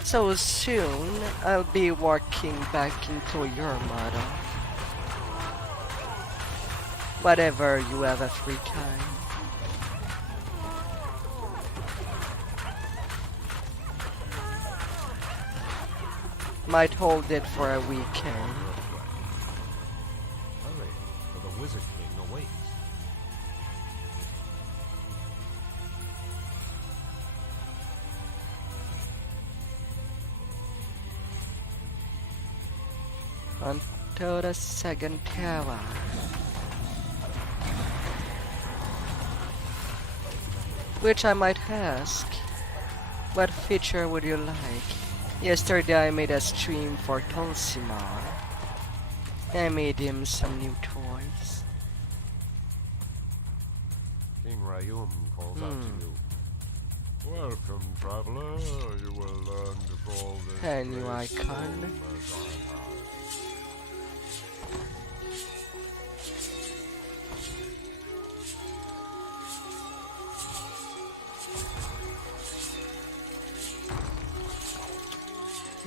so soon I'll be working back into your model. Whatever you have a free time. Might hold it for a weekend. Hurry, for the Wizard King awaits. Onto the second tower. Which I might ask, what feature would you like? Yesterday I made a stream for Tulsimar. I made him some new toys. King Rayum calls out to you. Welcome, traveler. You will learn to call this A new place icon. home as I have.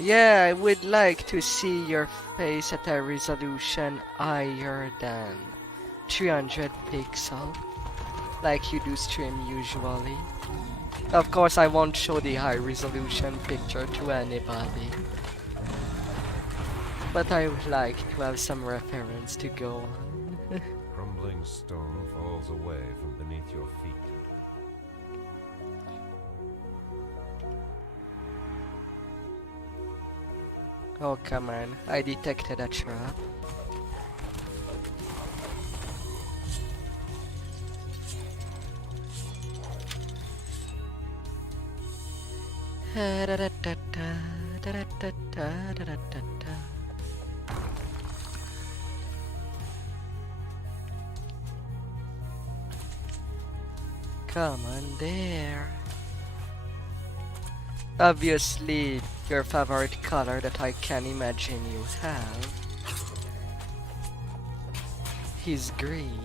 Yeah, I would like to see your face at a resolution higher than 300 pixels, like you do stream usually. Of course, I won't show the high resolution picture to anybody, but I would like to have some reference to go on. Crumbling stone falls away from beneath your feet. Oh, come on, I detected a trap. Come on there. Obviously, your favorite color that I can imagine you have is green.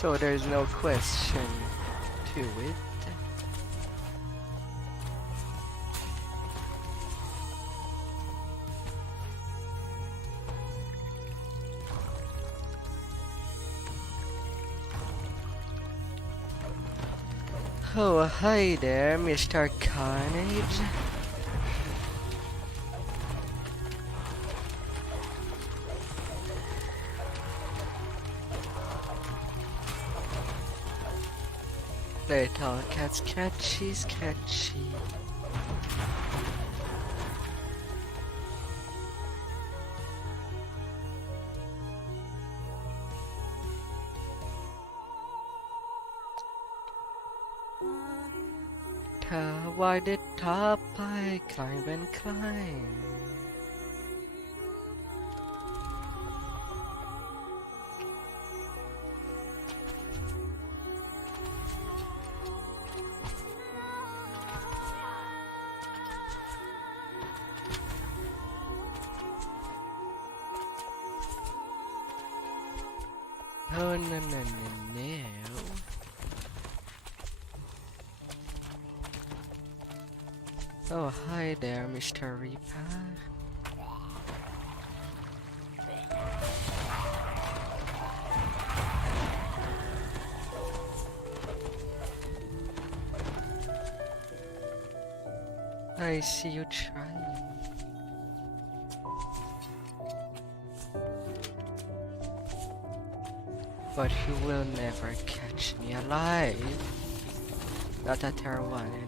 So there's no question to it. Oh, hi there, Mr. Carnage. Little cat's catchy, sketchy. Toward the top I climb and climb. Oh no no no no. Oh hi there, Mr. Reaper. I see you trying. But you will never catch me alive. Not at Terra 1 anyway.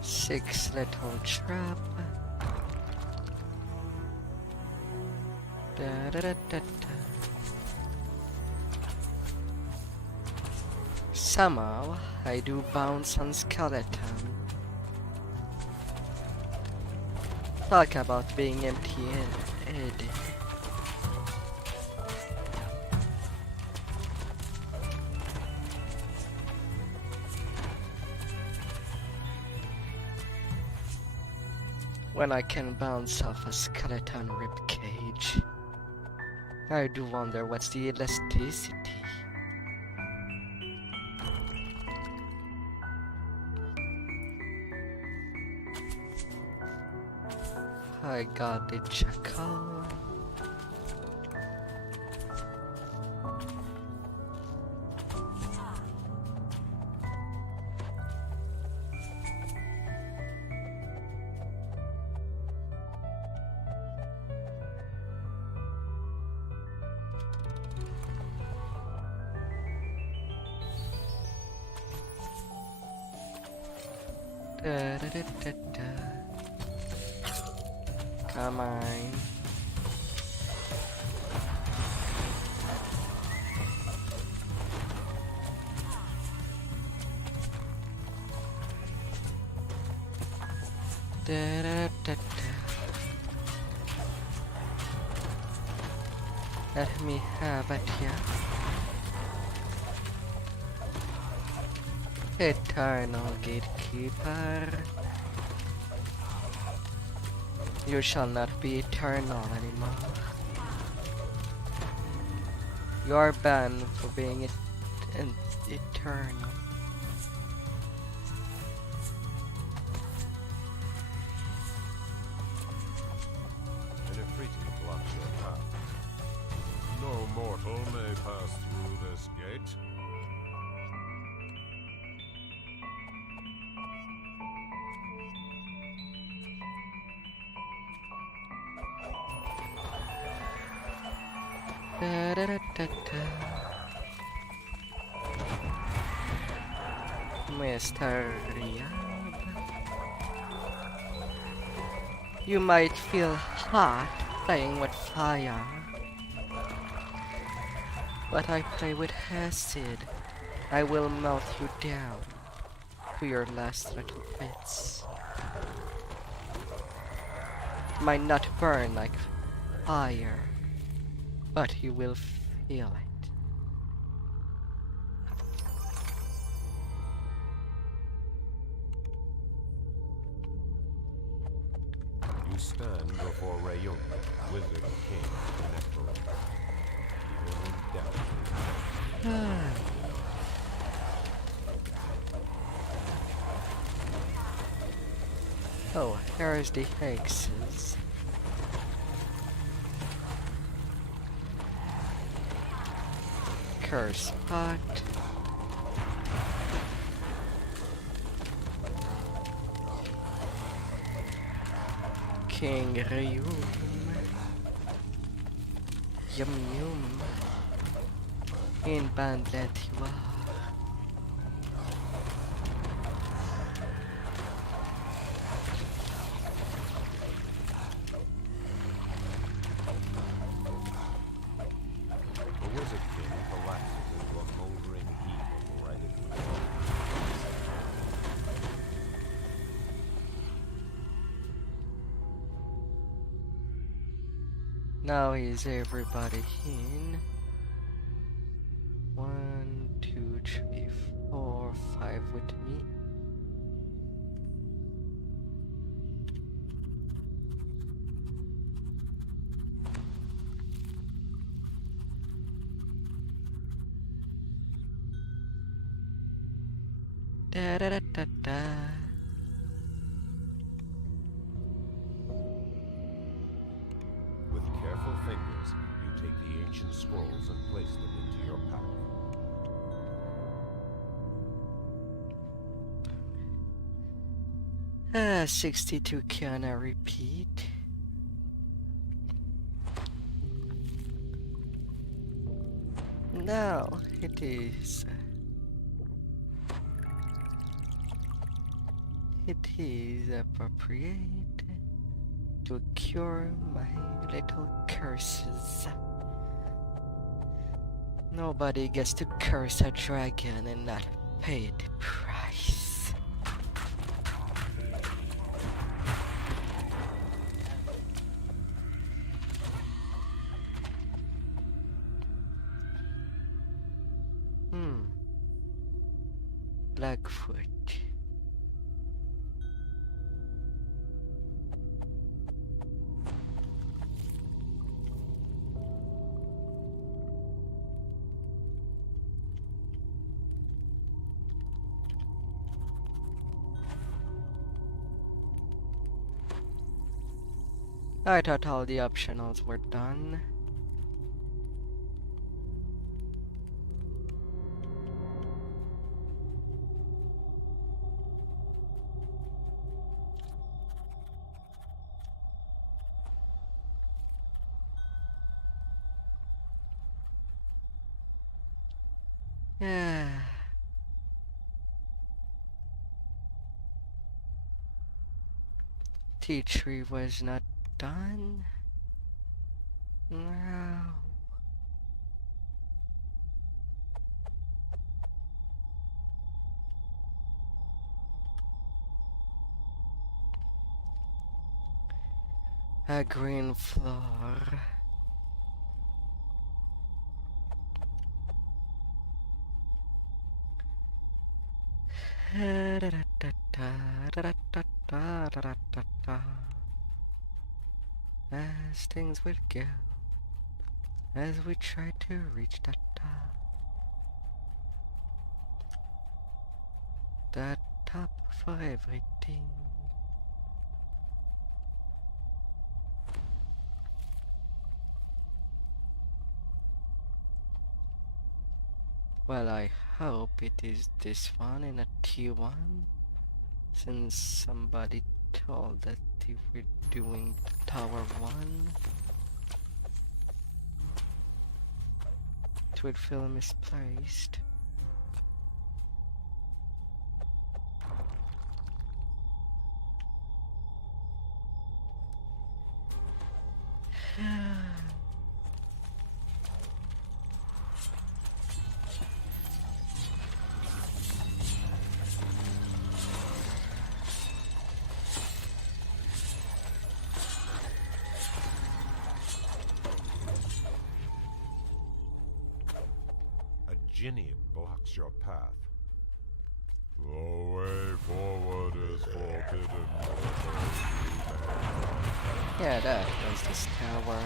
Six little trap. Da, da, da, da, da. Somehow, I do bounce on skeleton. Talk about being empty-headed. When I can bounce off a skeleton ribcage. I do wonder what's the elasticity. I got the jackal. Da, da, da, da, da. Come on. Da, da, da, da. Let me have it here. Eternal gatekeeper. You shall not be eternal anymore. You are banned for being eternal. An Austrakear blocks your path. No mortal may pass through this gate. Da, da, da, da, da. Mr. Riab. You might feel hot playing with fire, but I play with acid. I will melt you down to your last little bits. Might not burn like fire, but you will feel it. You stand before Rayun, wizard king of Nectarine. Evil and death. Oh, here's the hexes. Curse pot. King Ryum. Yum yum. In bandlet you are. The wizard king collapses into a moldering heap of ragged Now is everybody in? 1, 2, 3, 4, 5 with me. Da da da da da. With careful fingers, you take the ancient scrolls and place them into your pack. 62 can I repeat? No, it is. It is appropriate to cure my little curses. Nobody gets to curse a dragon and not pay the price. Blackfoot. I thought all the optionals were done. Yeah. T3 was not done. No. A green floor. As things will go, as we try to reach the top. The top for everything. Well, I hope it is this one in a T1, since somebody told that they were doing Tower 1. It would feel misplaced. Ginny blocks your path. The way forward is forbidden. Yeah, that was this tower.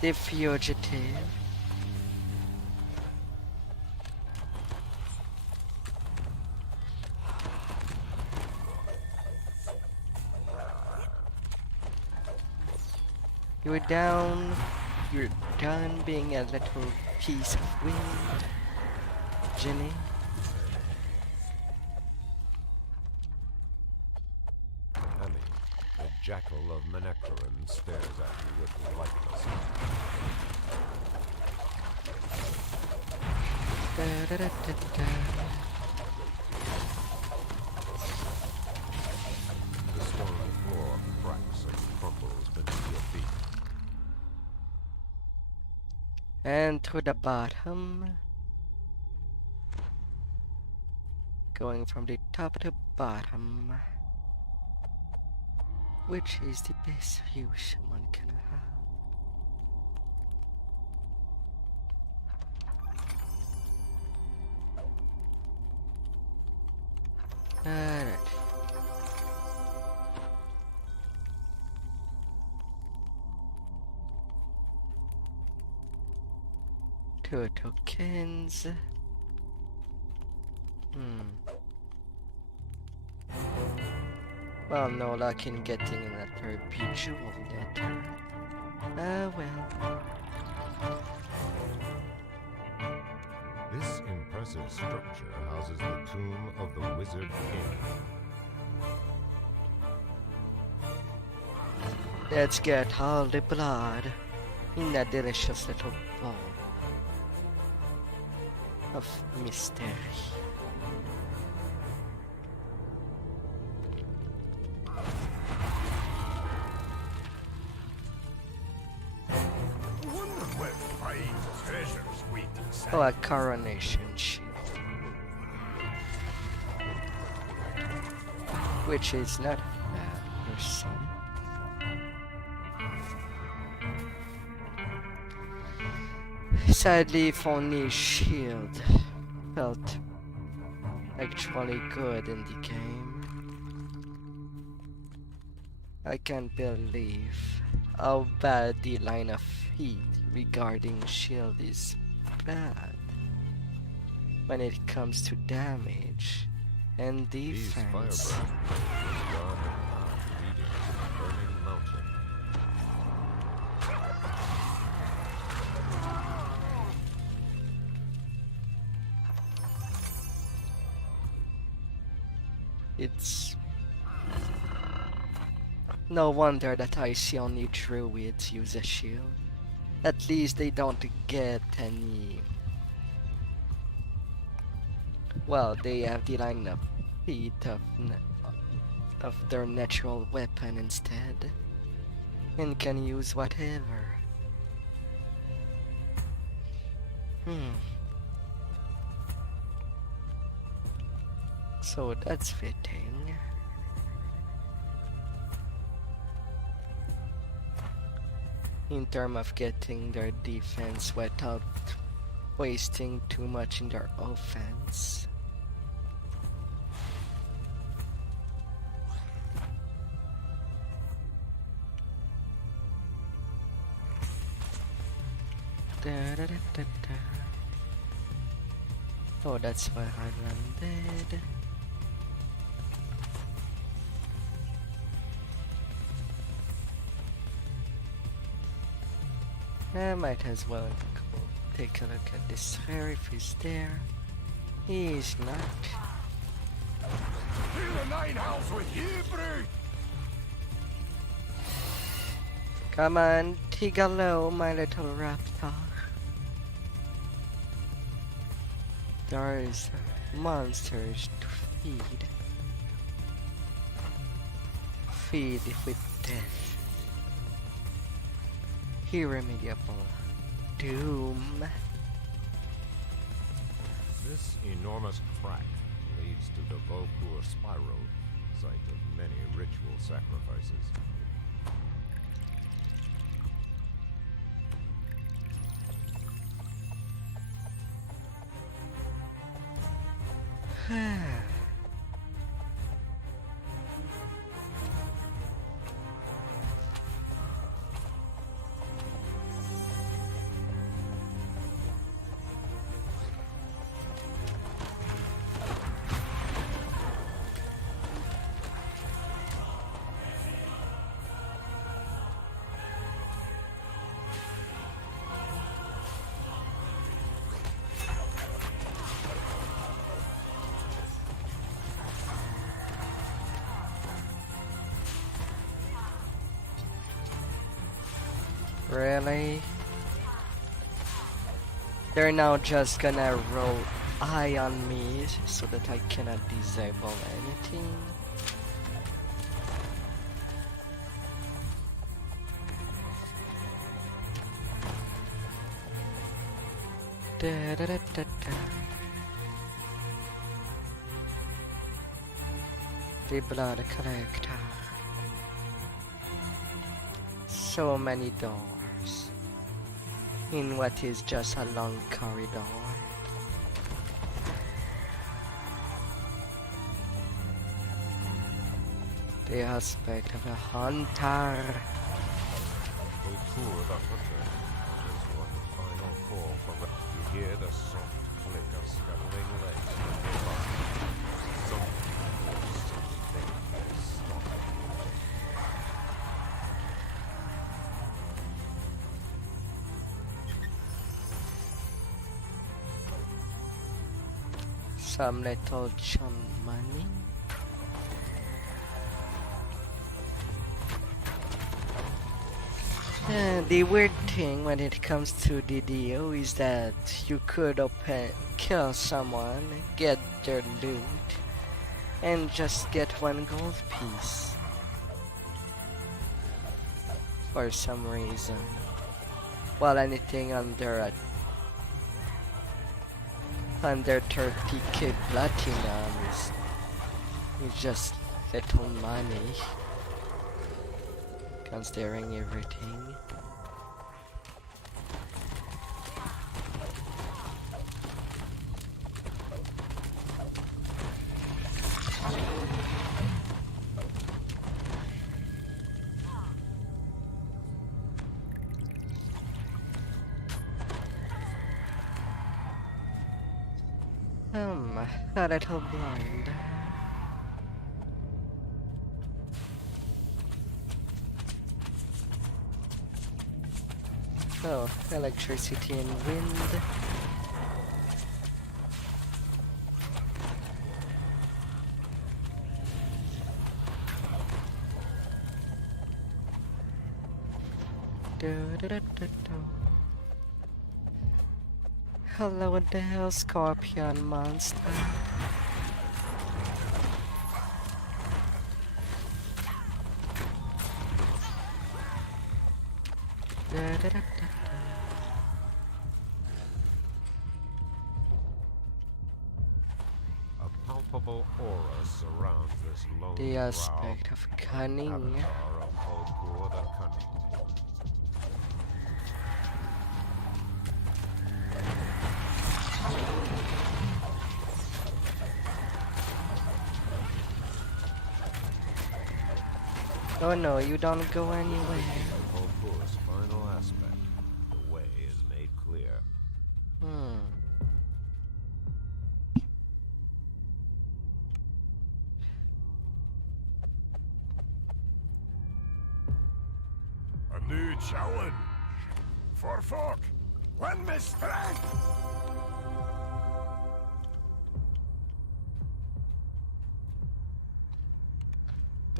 The fugitive. You're down. You're done being a little piece of wind, Ginny. Emmy, the jackal of Menectorin, stares at you with likeness. The stone floor cracks and crumbles beneath your feet. And to the bottom. Going from the top to bottom. Which is the best view someone can have. Alright. Two tokens. Well, no luck in getting that perpetual letter. Ah, well. This impressive structure houses the tomb of the Wizard King. Let's get all the blood in that delicious little bowl of mystery. Oh, a coronation shield. Which is not bad for some. Sadly, if only shield felt actually good in the game. I can't believe how bad the line of feet regarding shield is bad when it comes to damage and defense. These firebrands run a path leading to the burning mountain. It's no wonder that I see only druids use a shield. At least they don't get any. Well, they have the line of feet of their natural weapon instead, and can use whatever. So that's fitting. In terms of getting their defense without wasting too much in their offense. Oh, that's why I landed. I might as well go take a look at this sheriff. He's there. He's not. Through the nine hells with you, brute! Come on, Tigalo, my little raptor. There's monsters to feed. Feed with death. Irremediable doom. This enormous crack leads to the Vaucour Spiral, site of many ritual sacrifices. Really? They're now just gonna roll eye on me so that I cannot disable anything. Da, da, da, da, da. The blood collector. So many doors in what is just a long corridor. The aspect of a hunter. Go tour the hunter. There's one final call for you hear the soft click of scuttling legs when they run. Something is stopping. Some little chum money. The weird thing when it comes to DDO is that you could kill someone, get their loot, and just get one gold piece. For some reason. While anything under 30k platinum is just little money. Considering everything. A little blind. Oh, electricity and wind. Hello there, scorpion monster. A palpable aura surrounds this lone The aspect of cunning. avatar of Austrakear the Cunning. Oh no, you don't go anywhere. Austrakear's final aspect. The way is made clear. A new challenge. For folk. Win me strength.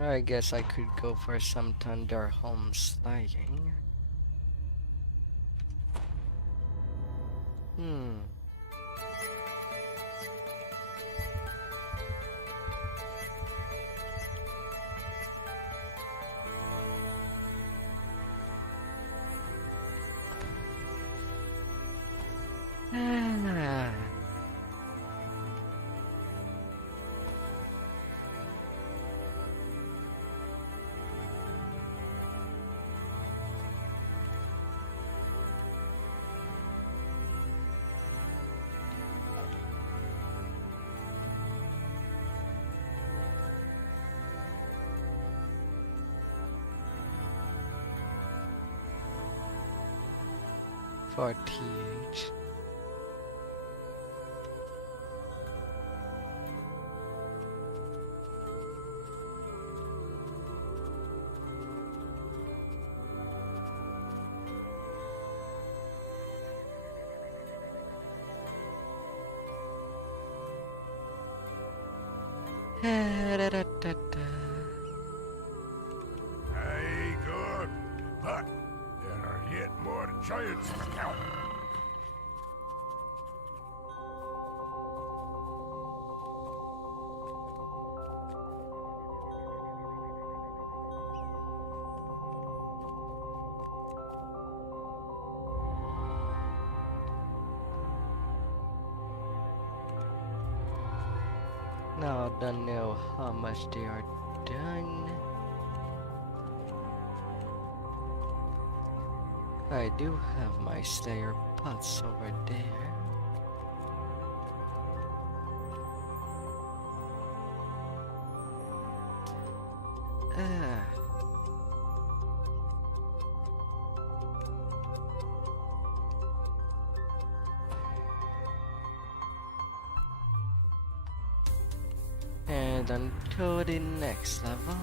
I guess I could go for some thunder home sliding. Ah. for TH. Hey, good. But there are yet more giants to count. Now don't know how much they are done. I do have my Slayer pots over there. Ah. And on to the next level.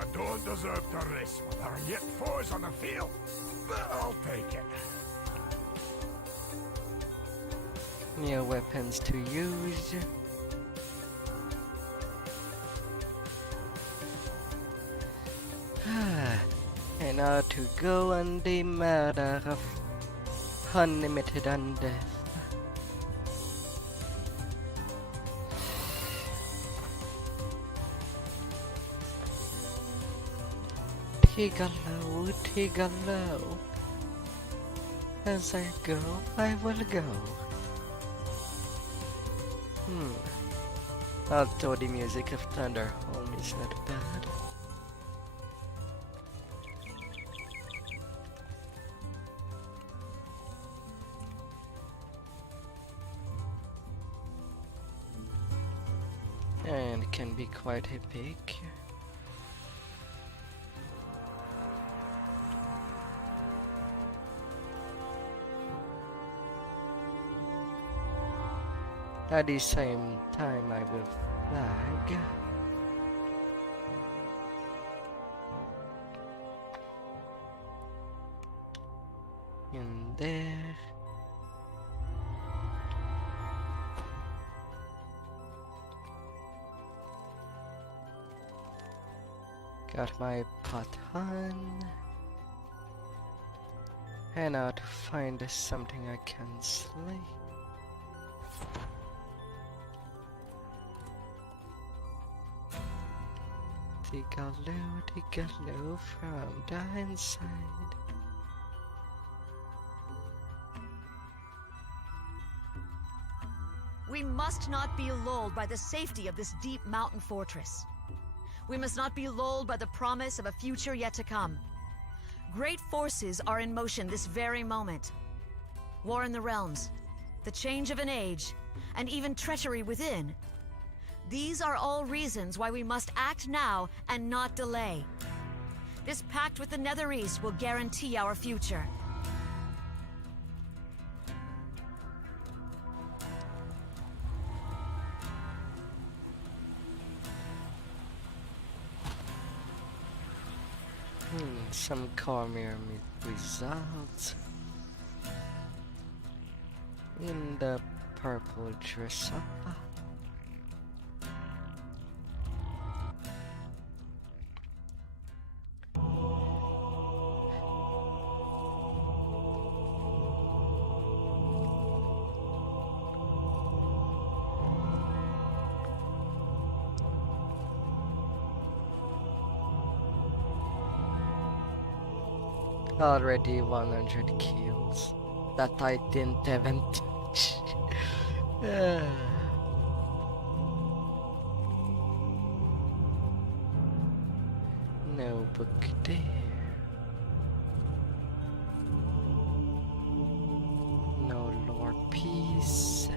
I don't deserve to rest when there are yet foes on the field, but I'll take it. New weapons to use. And now to go on the matter of unlimited undeath. Take a low. As I go, I will go. Although the music of Thunder Home is not bad. And it can be quite epic. At the same time, I will flag. In there. Got my pot on. And now to find something I can slay. Take a low from the inside. We must not be lulled by the safety of this deep mountain fortress. We must not be lulled by the promise of a future yet to come. Great forces are in motion this very moment. War in the realms, the change of an age, and even treachery within. These are all reasons why we must act now and not delay. This pact with the Nether East will guarantee our future. Some Cormier results in the purple dress up. Already 100 kills that I didn't even touch. No book there. No lore piece.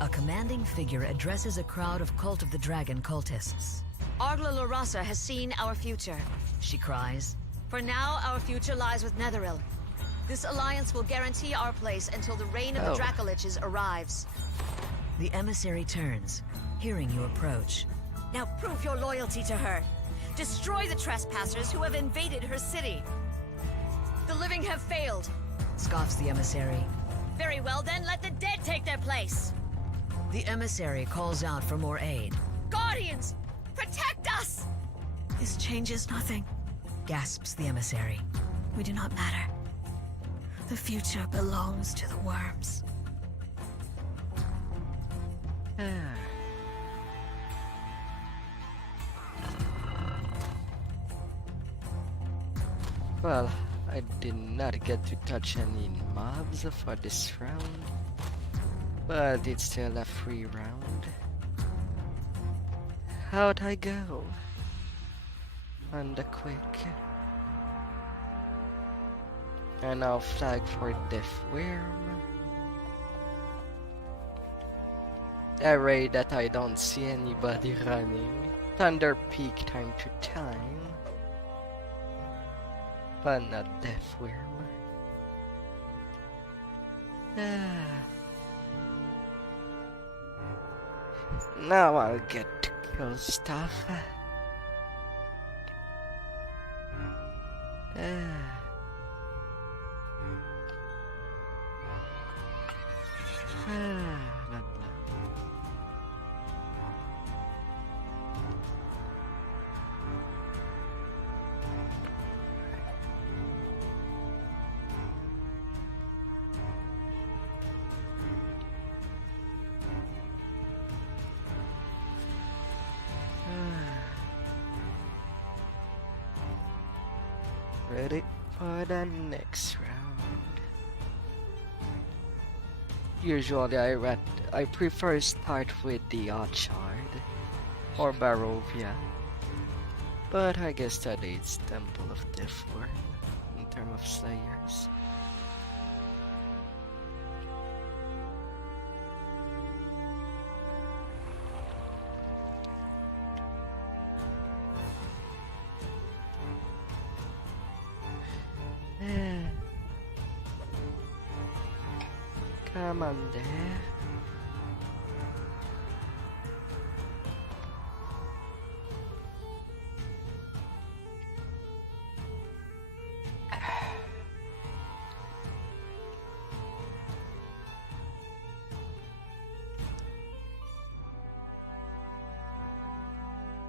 A commanding figure addresses a crowd of Cult of the Dragon cultists. Argla Larasa has seen our future, she cries. For now, our future lies with Netheril. This alliance will guarantee our place until the reign of the Dracoliches arrives. The emissary turns, hearing you approach. Now prove your loyalty to her. Destroy the trespassers who have invaded her city. The living have failed, scoffs the emissary. Very well then, let the dead take their place. The emissary calls out for more aid. Guardians, protect us! This changes nothing, gasps the emissary. We do not matter. The future belongs to the worms. Well, I did not get to touch any mobs for this round, but it's still a free round. How'd I go? On the quick. And now flag for Death Worm. Array that I don't see anybody running. Thunder Peak time to time. But not Death Worm. Now I'll get to kill stuff. Ready for the next round. Usually I prefer start with the Orchard or Barovia, but I guess today it's Temple of Death Worm in terms of Slayers. Come on there.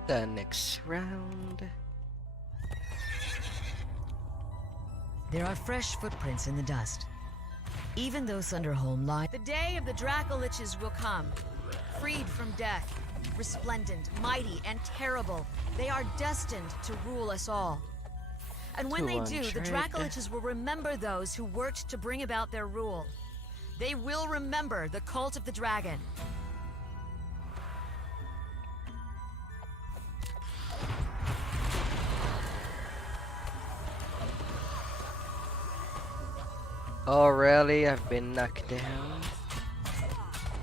The next round. There are fresh footprints in the dust. Even though Thunderholm lies, the day of the Dracoliches will come. Freed from death, resplendent, mighty, and terrible, they are destined to rule us all. And when they do, the Dracoliches will remember those who worked to bring about their rule. They will remember the cult of the dragon. Oh really? I've been knocked down?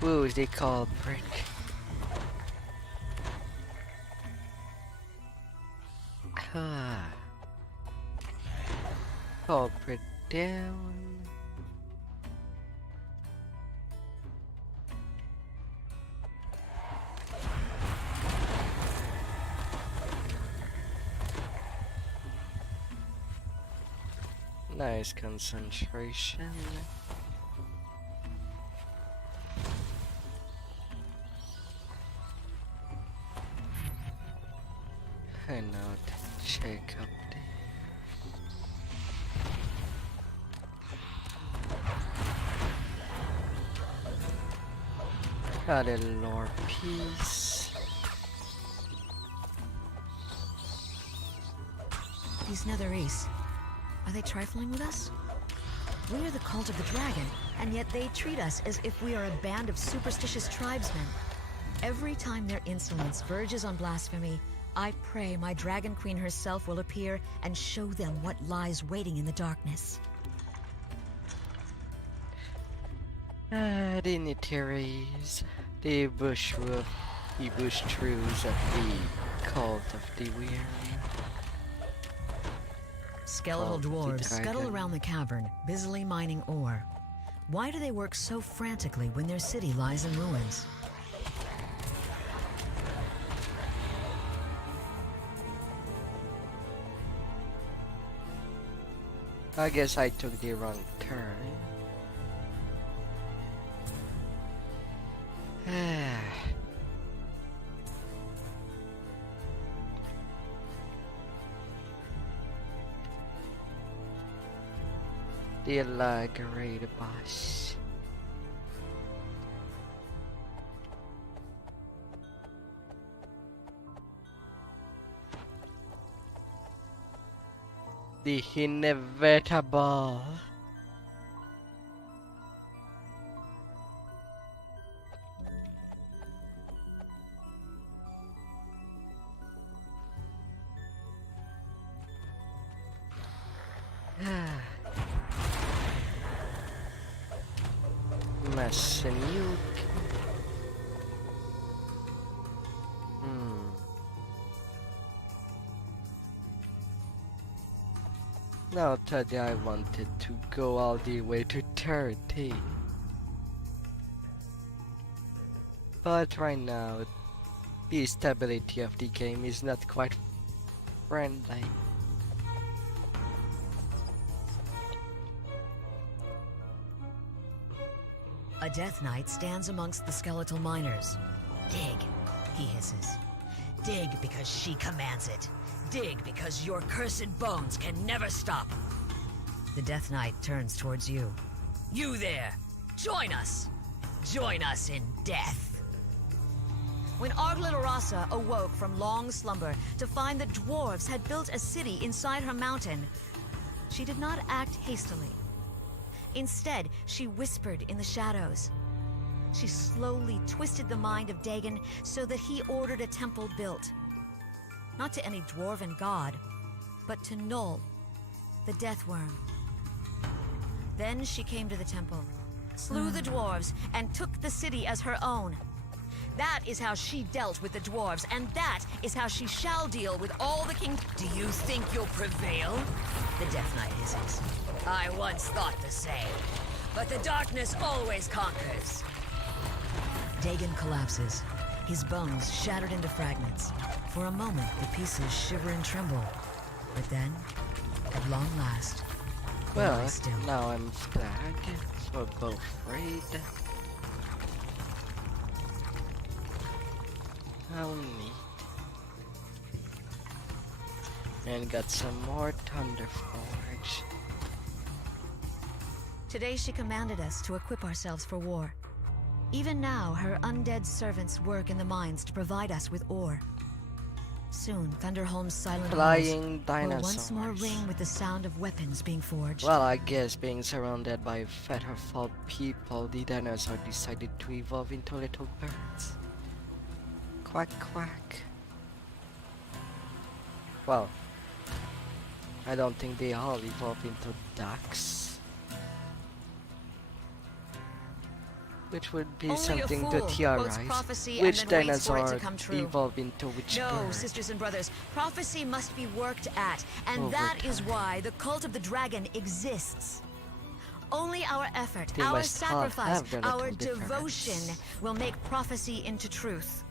Who's the culprit? Culprit down. Nice concentration. And now to check up there. Got a lore piece. These Netherese, are they trifling with us? We are the cult of the dragon, and yet they treat us as if we are a band of superstitious tribesmen. Every time their insolence verges on blasphemy, I pray my dragon queen herself will appear and show them what lies waiting in the darkness. Dignitaries, the bush truths of the cult of the weird. Skeletal of the dwarves scuttle dragon. around the cavern, busily mining ore. Why do they work so frantically when their city lies in ruins? I guess I took the wrong turn. The elaborate boss. The inevitable. Massanuke. Now today I wanted to go all the way to 30. But right now, the stability of the game is not quite friendly. A Death Knight stands amongst the skeletal miners. Dig, he hisses. Dig because she commands it. Dig because your cursed bones can never stop. The Death Knight turns towards you. You there! Join us! Join us in death! When Arglitterasa awoke from long slumber to find the dwarves had built a city inside her mountain, she did not act hastily. Instead, she whispered in the shadows. She slowly twisted the mind of Dagon so that he ordered a temple built. Not to any dwarven god, but to Null, the death worm. Then she came to the temple, slew the dwarves, and took the city as her own. That is how she dealt with the dwarves, and that is how she shall deal with all the kings. Do you think you'll prevail? The Death Knight hisses. I once thought the same, but the darkness always conquers. Dagon collapses, his bones shattered into fragments. For a moment, the pieces shiver and tremble, but then, at long last, they lie Well, still. now I'm glad we're both freed. How neat. And got some more Thunderforge. Today she commanded us to equip ourselves for war. Even now, her undead servants work in the mines to provide us with ore. Soon, Thunderholm's silent Flying halls will once more dinosaurs. ring with the sound of weapons being forged. Well, I guess being surrounded by featherfall people, the dinosaurs decided to evolve into little birds. Quack quack. Well, I don't think they all evolve into ducks. Which would be Only a something fool to quotes theorize. prophecy Which and then waits for it to dinosaur come true. evolve into which No, bird? sisters and brothers, prophecy must be worked at, and Over that is time. why the cult of the dragon exists. Only our effort, They our must all sacrifice, have their our little difference. devotion will make prophecy into truth.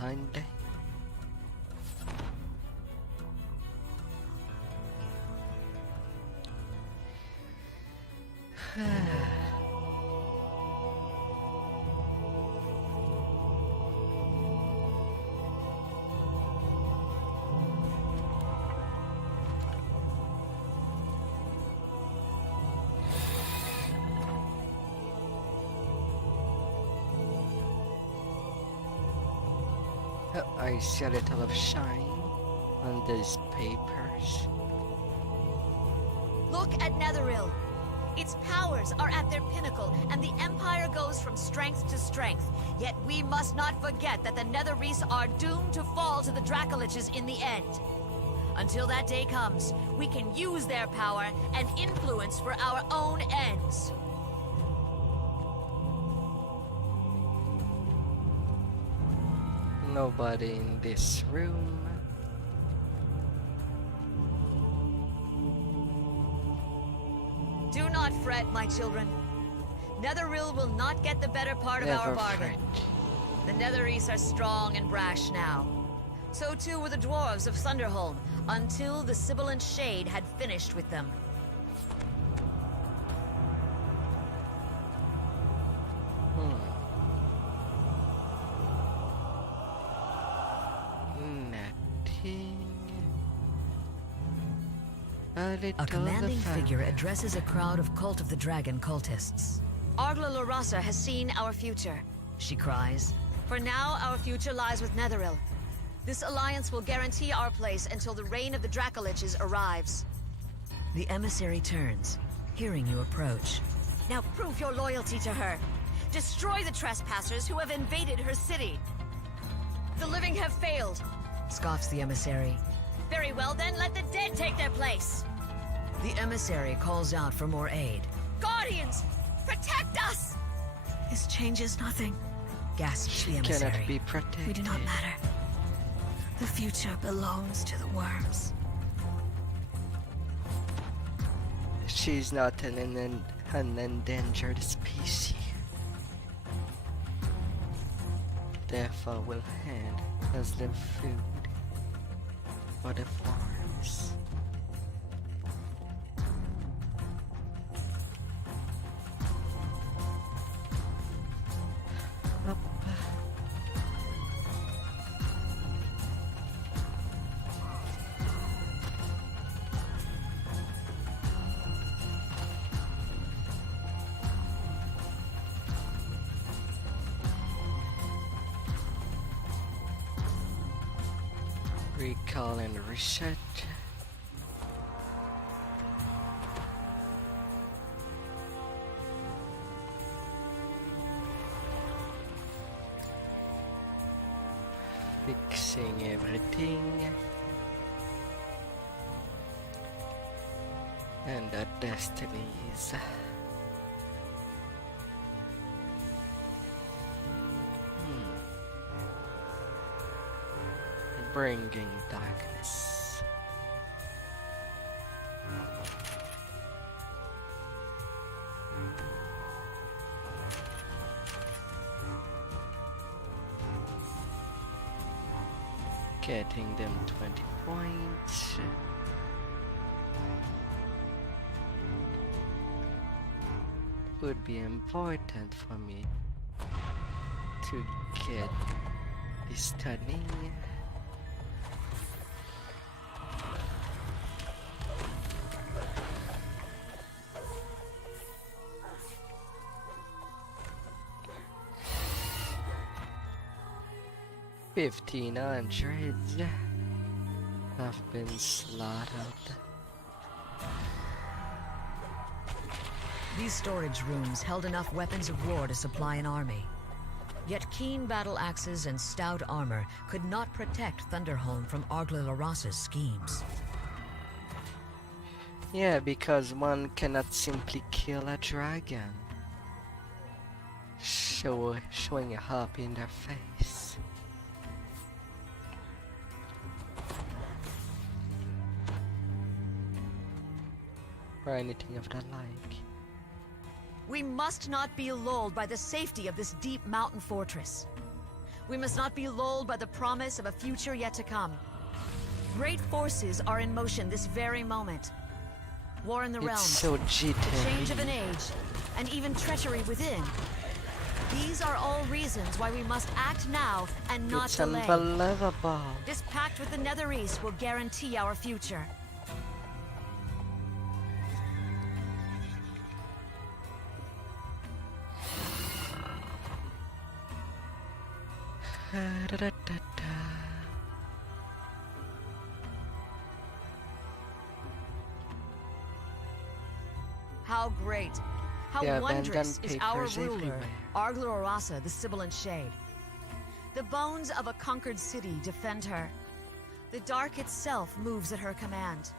Hyundai. I see a little of shine on these papers. Look at Netheril. Its powers are at their pinnacle, and the Empire goes from strength to strength. Yet we must not forget that the Netherreese are doomed to fall to the Dracoliches in the end. Until that day comes, we can use their power and influence for our own ends. Nobody in this room. fret, my children. Netheril will not get the better part of our Never bargain. fret. The Netherese are strong and brash now. So too were the dwarves of Thunderholm, until the sibilant shade had finished with them. Nothing. A A commanding figure addresses a crowd of Cult of the Dragon cultists. Argla Larasa has seen our future, she cries. For now, our future lies with Netheril. This alliance will guarantee our place until the reign of the Dracoliches arrives. The emissary turns, hearing you approach. Now prove your loyalty to her. Destroy the trespassers who have invaded her city. The living have failed, scoffs the emissary. Very well then, let the dead take their place. The emissary calls out for more aid. Guardians, protect us! This changes nothing, gasps the emissary. Cannot be protected. We do not matter. The future belongs to the worms. She's not an endangered species. Therefore will hand as the food for the farms. Up. Recall and reset. Fixing everything. And the destinies. Bringing darkness. Getting them 20 points. Would be important for me to get this stunning. $1,500 have been slaughtered. These storage rooms held enough weapons of war to supply an army. Yet keen battle axes and stout armor could not protect Thunderholm from Argla Larasa's schemes. Yeah, because one cannot simply kill a dragon. Showing a harp in their face. Or anything of that like. We must not be lulled by the safety of this deep mountain fortress. We must not be lulled by the promise of a future yet to come. Great forces are in motion this very moment. War in the It's realms, so the jittery. change of an age, and even treachery within. These are all reasons why we must act now and not It's delay. unbelievable. This pact with the Netherese will guarantee our future. How great, how The wondrous abandoned is our papers ruler, everywhere. Argla Orasa, the sibilant shade. The bones of a conquered city defend her. The dark itself moves at her command.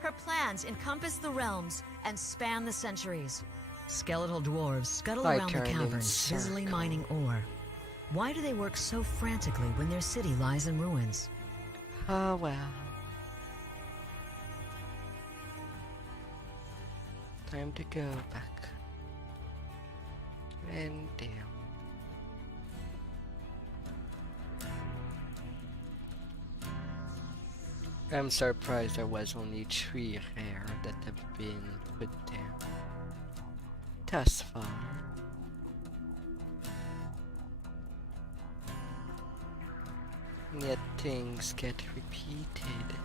Her plans encompass the realms and span the centuries. Skeletal dwarves scuttle I around the turned in caverns, busily circle. mining ore. Why do they work so frantically when their city lies in ruins? Oh well. time to go back. And down. I'm surprised there was only 3 rare that have been put down thus far. And yet things get repeated.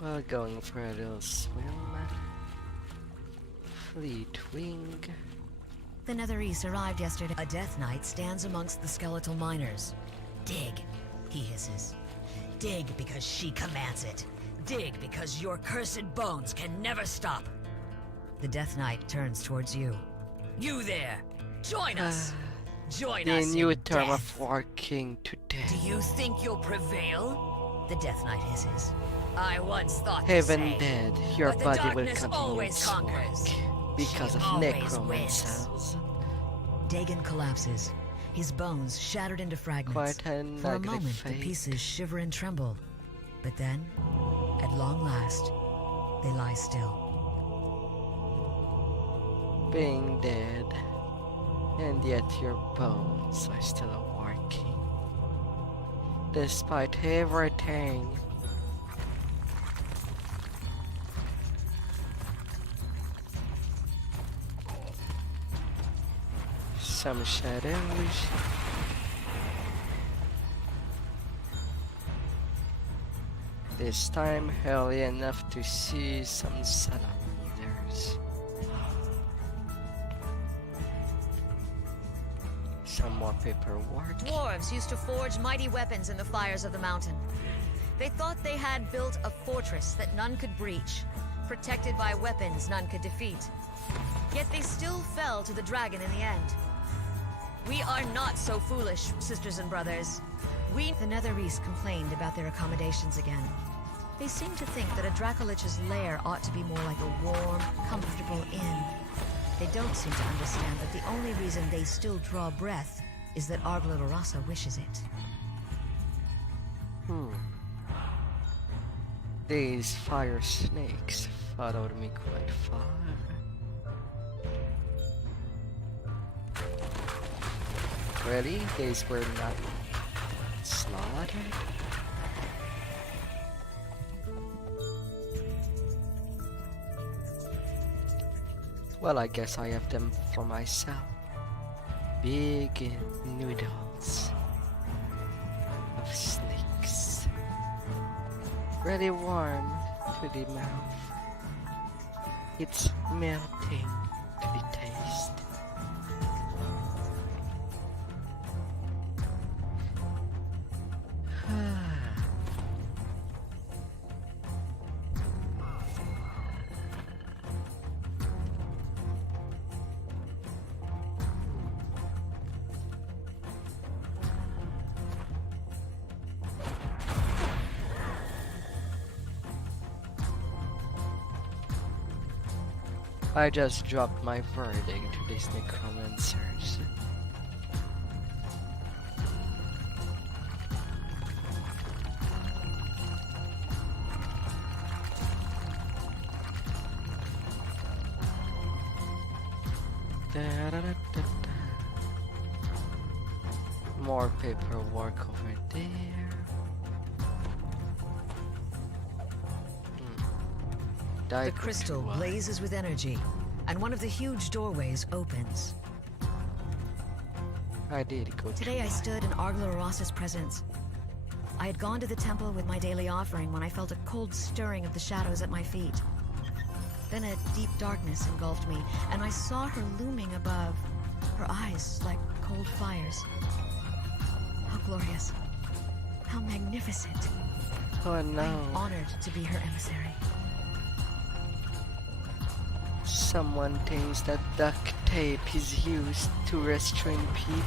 Well, going for a little swim. Fleet wing. The Nether East arrived yesterday. A Death Knight stands amongst the skeletal miners. Dig, he hisses. Dig because she commands it. Dig because your cursed bones can never stop. The Death Knight turns towards you. You there! Join us! Join The us new in term death. of working today. Do you think you'll prevail? The Death Knight hisses. I once thought the Heaven same, dead, your but the body will darkness continue always its conquers. work because She of always necromancers. Dagon collapses, his bones shattered into fragments. Quite a For a ugly moment, the fate. pieces shiver and tremble. But then, at long last, they lie still. Being dead, and yet your bones are still working. Despite everything. Some shadows. This time early enough to see some centimeters. Some more paperwork. Dwarves used to forge mighty weapons in the fires of the mountain. They thought they had built a fortress that none could breach, protected by weapons none could defeat. Yet they still fell to the dragon in the end. We are not so foolish, sisters and brothers. The Nether East complained about their accommodations again. They seem to think that a Dracolich's lair ought to be more like a warm, comfortable inn. They don't seem to understand that the only reason they still draw breath is that Arglorasa wishes it. These fire snakes followed me quite far. Really? These were not slaughtered? Well, I guess I have them for myself. Big noodles of snakes. Really warm to the mouth. It's melting to the taste. I just dropped my verdict to these necromancers. More paperwork over there. The crystal blazes with energy, and one of the huge doorways opens. I did go Today I stood in Arglorosa's presence. I had gone to the temple with my daily offering when I felt a cold stirring of the shadows at my feet. Then a deep darkness engulfed me, and I saw her looming above, her eyes like cold fires. How glorious. How magnificent. Oh no. I am honored to be her emissary. Someone thinks that duct tape is used to restrain people.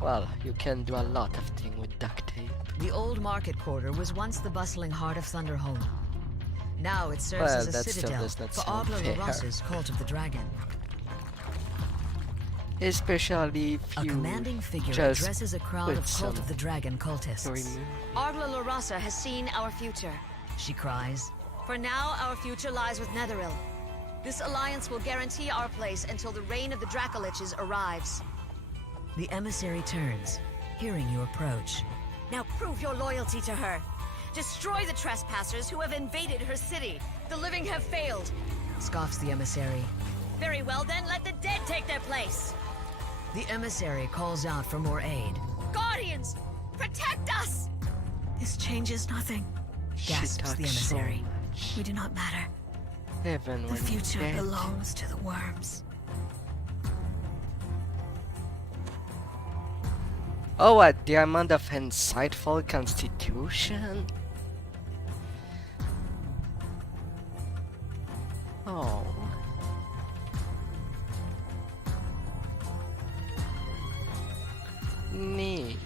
Well, you can do a lot of things with duct tape. The old market quarter was once the bustling heart of Thunderhome. Now it serves Well, as a that still citadel does not for sound Ogla fair. Laros's Cult of the Dragon. Especially if A you commanding figure just addresses a crowd put of Cult some of the Dragon cultists. remove. Ogla Larasa has seen our future, she cries. For now, our future lies with Netheril. This alliance will guarantee our place until the reign of the Dracoliches arrives. The emissary turns, hearing you approach. Now prove your loyalty to her. Destroy the trespassers who have invaded her city. The living have failed, scoffs the emissary. Very well then, let the dead take their place. The emissary calls out for more aid. Guardians, protect us! This changes nothing, gasps the talks so emissary. much. We do not matter. Even The when future dead. belongs to the worms. Oh, what? The amount of insightful constitution? Oh. Neat.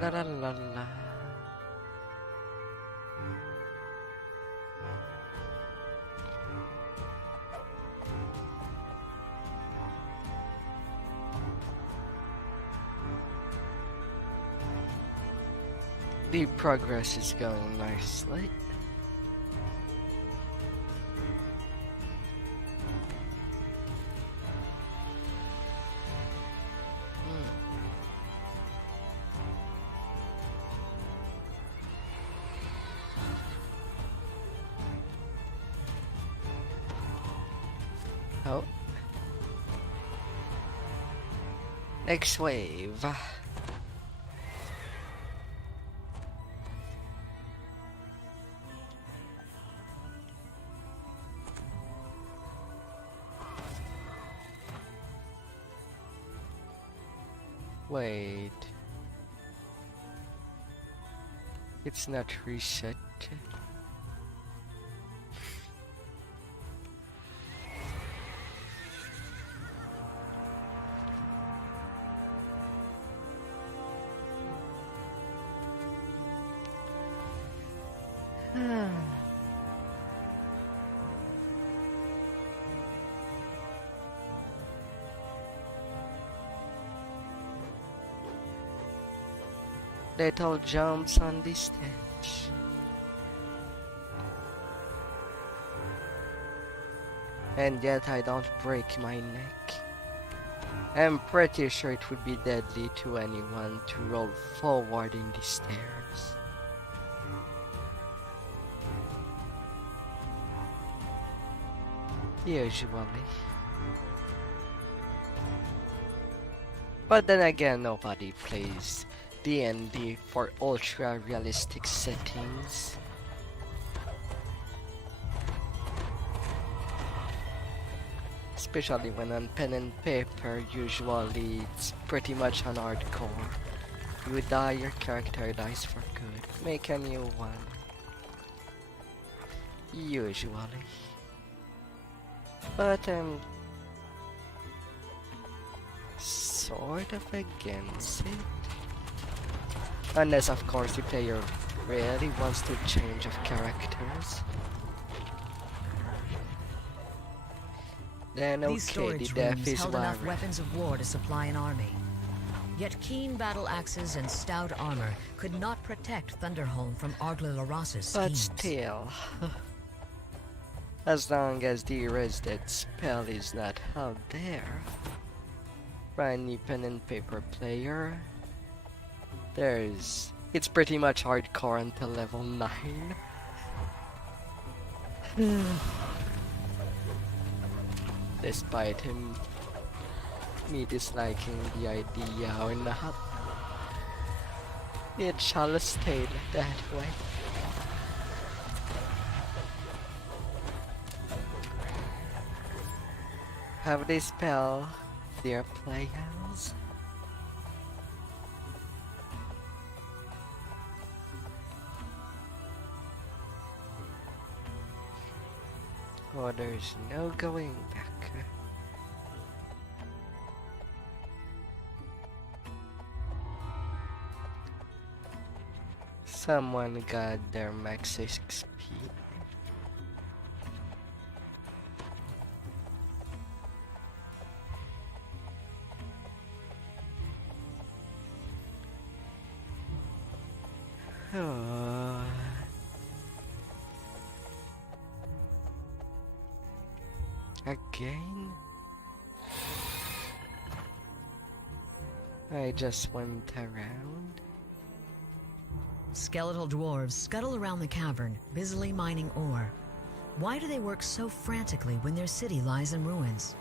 La la la la. The progress is going nicely. Oh. Next wave. Wait. It's not reset. Little jumps on the stage. And yet I don't break my neck. I'm pretty sure it would be deadly to anyone to roll forward in the stairs. Usually. But then again, nobody plays D&D for ultra realistic settings. Especially when on pen and paper, usually it's pretty much on hardcore. You die, your character dies for good. Make a new one. Usually. But I'm sort of against it. Unless of course the player really wants to change of characters. Then These okay, the storage death rooms is held enough warranted. weapons of war to supply an army. Yet keen battle axes and stout armor could not protect Thunderhome from Ogla Laros's But schemes. still, as long as the resident spell is not out there, for any pen and paper player, it's pretty much hardcore until level 9. Despite him me disliking the idea or not. It shall stay that way. Have they spell their playhouse? Oh, there's no going back. Someone got their max XP. Oh. Again? I just went around. Skeletal dwarves scuttle around the cavern, busily mining ore. Why do they work so frantically when their city lies in ruins?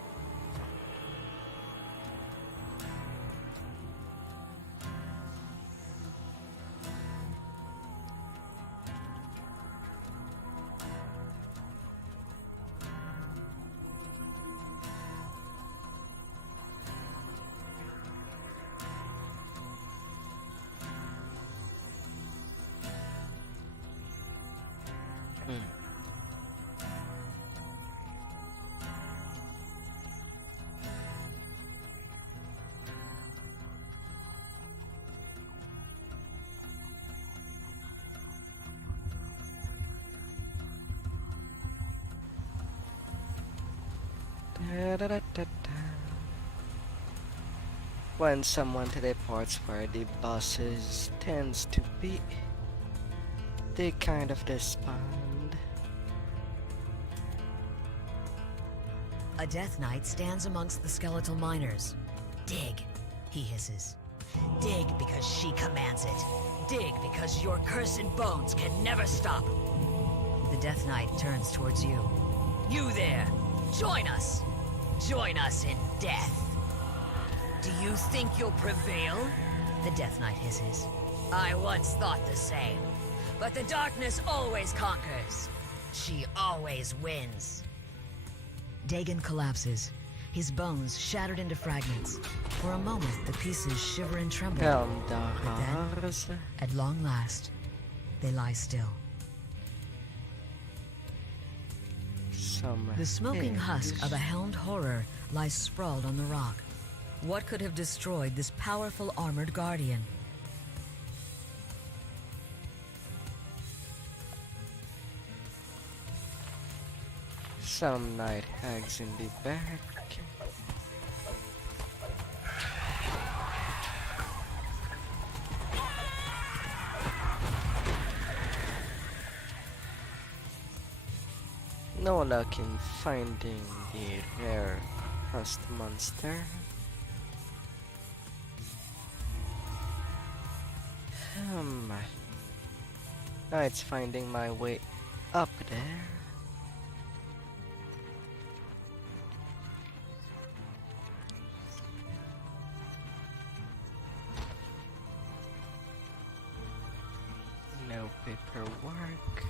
When someone teleports where the bosses tends to be, they kind of despond. A Death Knight stands amongst the skeletal miners. Dig, he hisses. Dig because she commands it. Dig because your cursed bones can never stop. The Death Knight turns towards you. You there! Join us! Join us in death! Do you think you'll prevail? The Death Knight hisses. I once thought the same. But the darkness always conquers. She always wins. Dagon collapses, his bones shattered into fragments. For a moment, the pieces shiver and tremble. But then, at long last, they lie still. The smoking husk of a helmed horror lies sprawled on the rock. What could have destroyed this powerful armored guardian? Some night hags in the back. No luck in finding the rare rust monster. Now it's finding my way up there. No paperwork.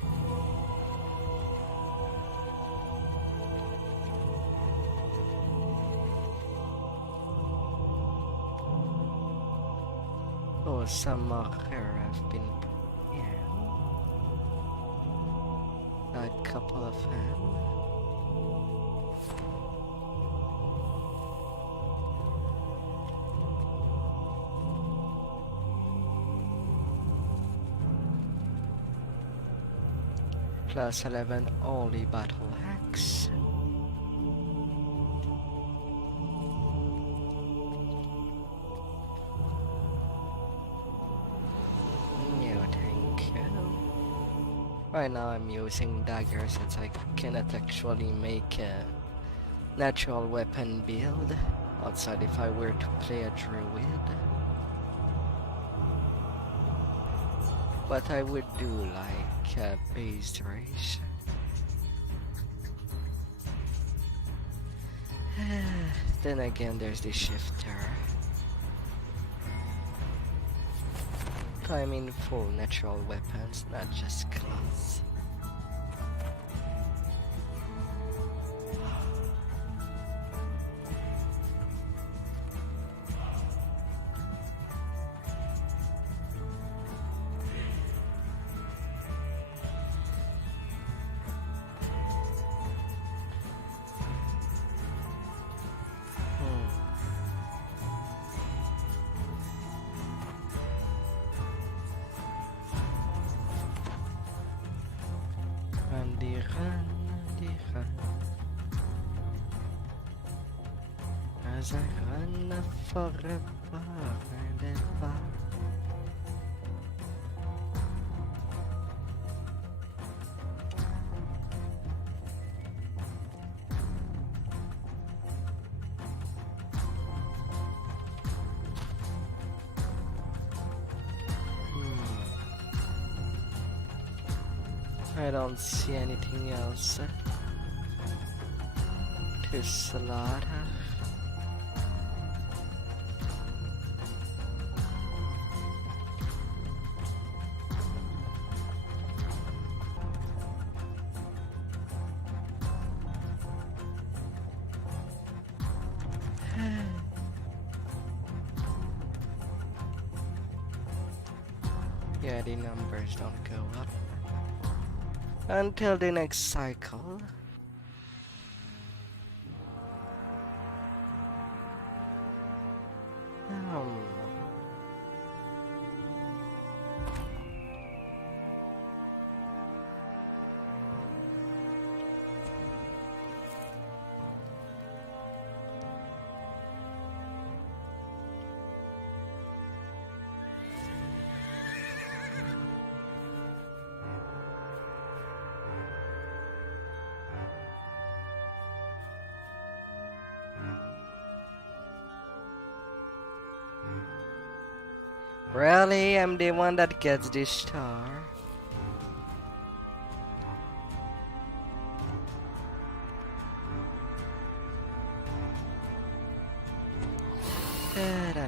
Oh, some marker have been here. A couple of them. Plus 11 only battle axe. Right now I'm using daggers since I cannot actually make a natural weapon build outside if I were to play a druid. But I would do like a base race. Then again, there's the shifter. I mean full natural weapons, not just claws. As I run forever and ever. I don't see anything else to slaughter. Yeah, the numbers don't go up until the next cycle. Really? I'm the one that gets this star. Da-da-da.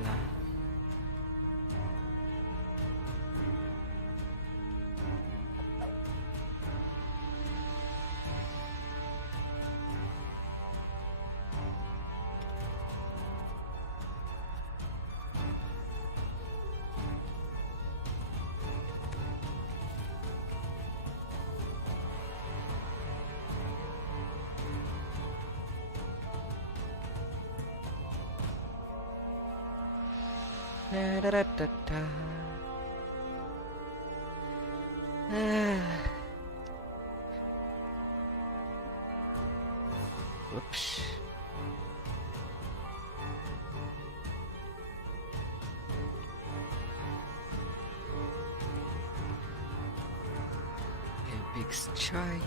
Da-da-da-da-da. Whoops. A big strike.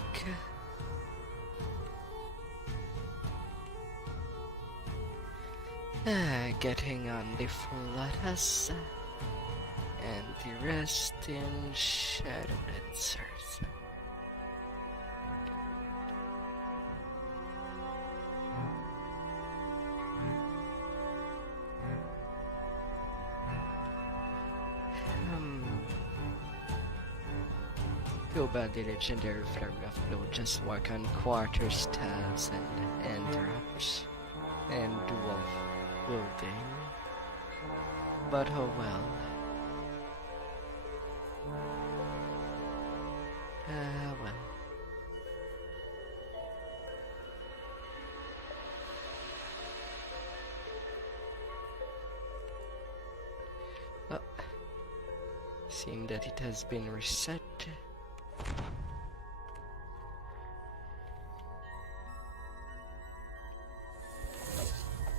Getting on the Flatus and the rest in Shadow Dancers. Too bad the legendary flurry of blow just work on quarter staves and interrupts and dual wielding. But oh well. Well. Seeing that it has been reset.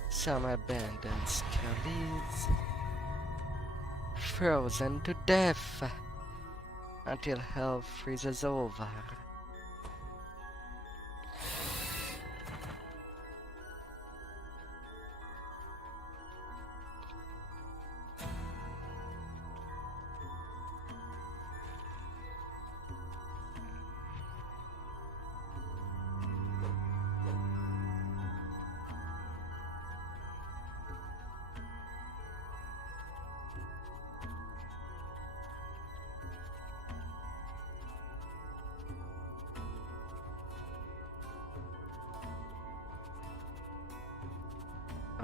Some abandoned skellies, frozen to death until hell freezes over.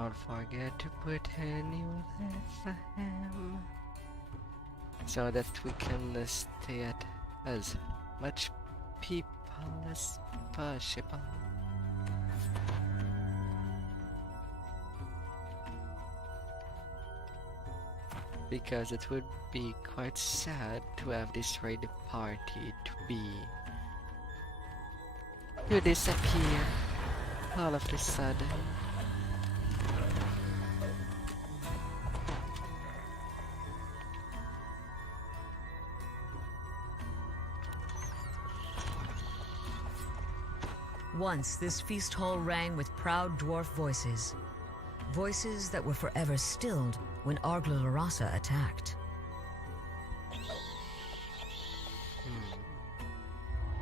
Don't forget to put a new FM so that we can stay at as much people as possible. Because it would be quite sad to have this raid party to disappear all of a sudden. Once this feast hall rang with proud dwarf voices. Voices that were forever stilled when Argla Larasa attacked.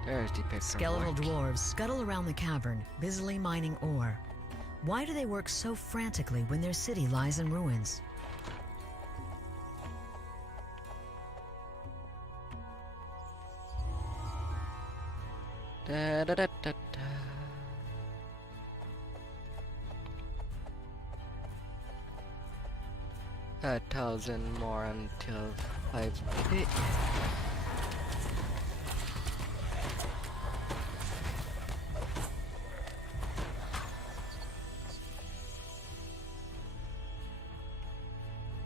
There's the paperwork. Skeletal dwarves scuttle around the cavern, busily mining ore. Why do they work so frantically when their city lies in ruins? Da, da, da, da, da. 1,000 more until 5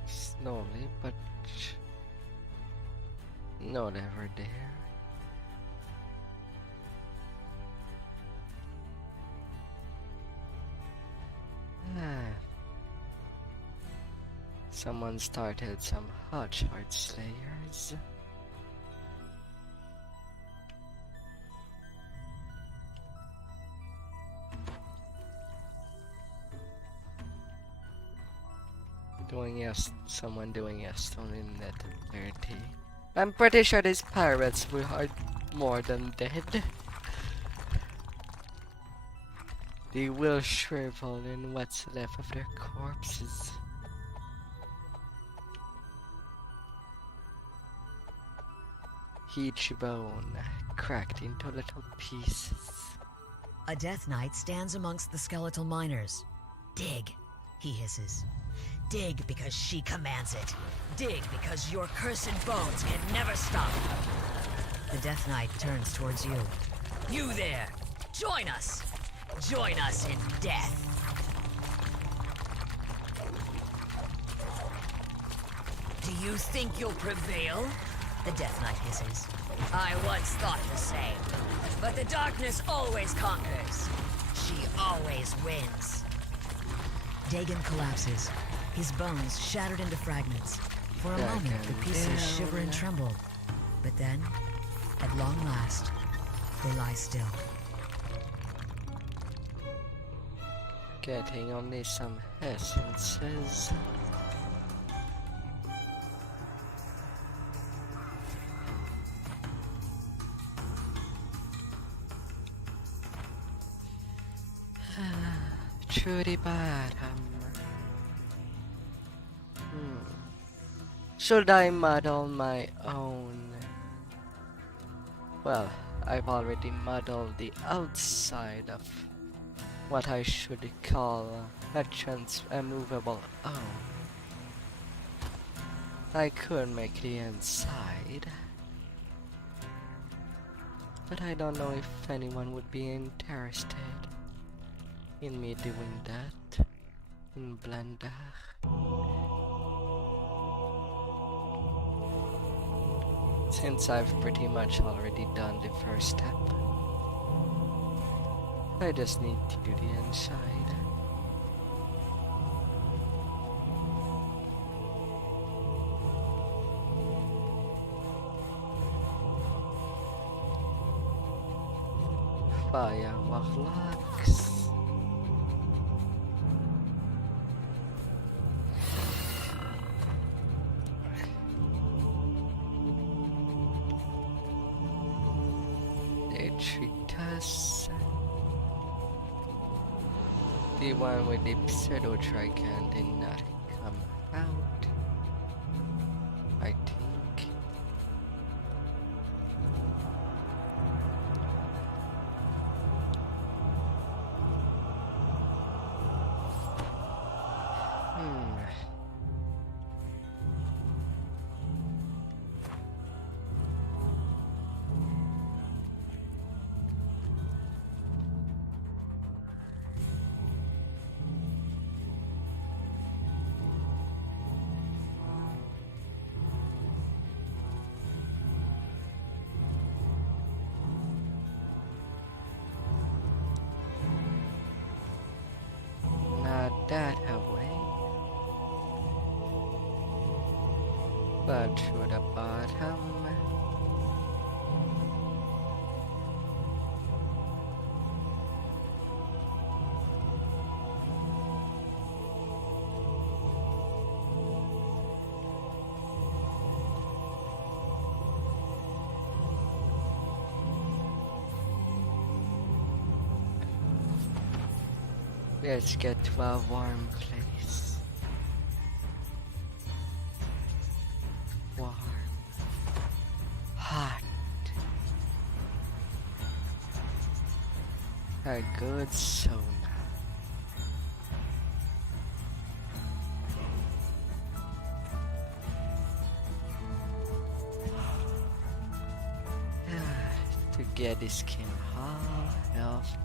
slowly, but not ever there. Someone started some hot shard slayers. Someone doing Stone in that 30. I'm pretty sure these pirates are more than dead. They will shrivel in what's left of their corpses. Each bone cracked into little pieces. A Death Knight stands amongst the skeletal miners. Dig, he hisses. Dig because she commands it. Dig because your cursed bones can never stop. The Death Knight turns towards you. You there! Join us! Join us in death! Do you think you'll prevail? The Death Knight hisses. I once thought the same. But the darkness always conquers. She always wins. Dagon collapses, his bones shattered into fragments. For a moment, the pieces shiver and tremble. But then, at long last, they lie still. Getting only some essences. To the bottom. Should I model my own? Well, I've already modeled the outside of what I should call a movable own. I could make the inside, but I don't know if anyone would be interested in me doing that in Blender. Since I've pretty much already done the first step, I just need to do the inside. Fire warlocks. They tricked us. The one with the pseudo trigon did not come out, I think. that away. But through the bottom. Let's get to a warm place. Warm. Hot. A good sauna. To get the skin all healthy.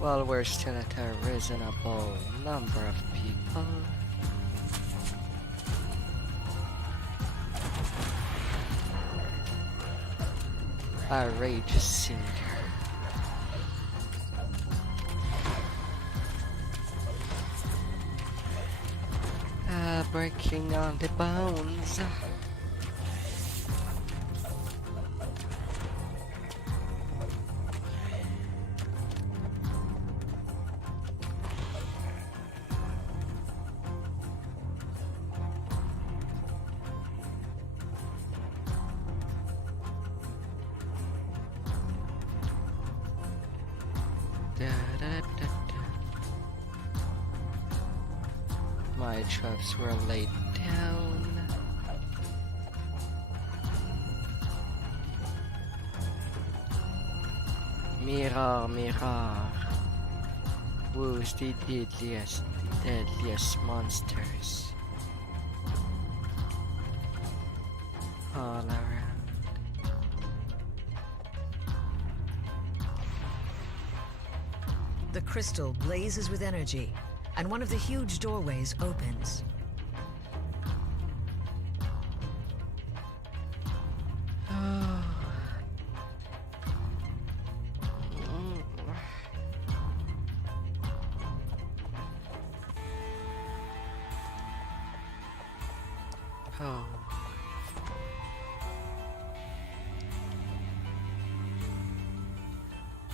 Well, we're still at a reasonable number of people. A rage singer. Breaking on the bones. My traps were laid down. Mirror, mirror, who's the deadliest monsters? All around. The crystal blazes with energy, and one of the huge doorways opens. Oh.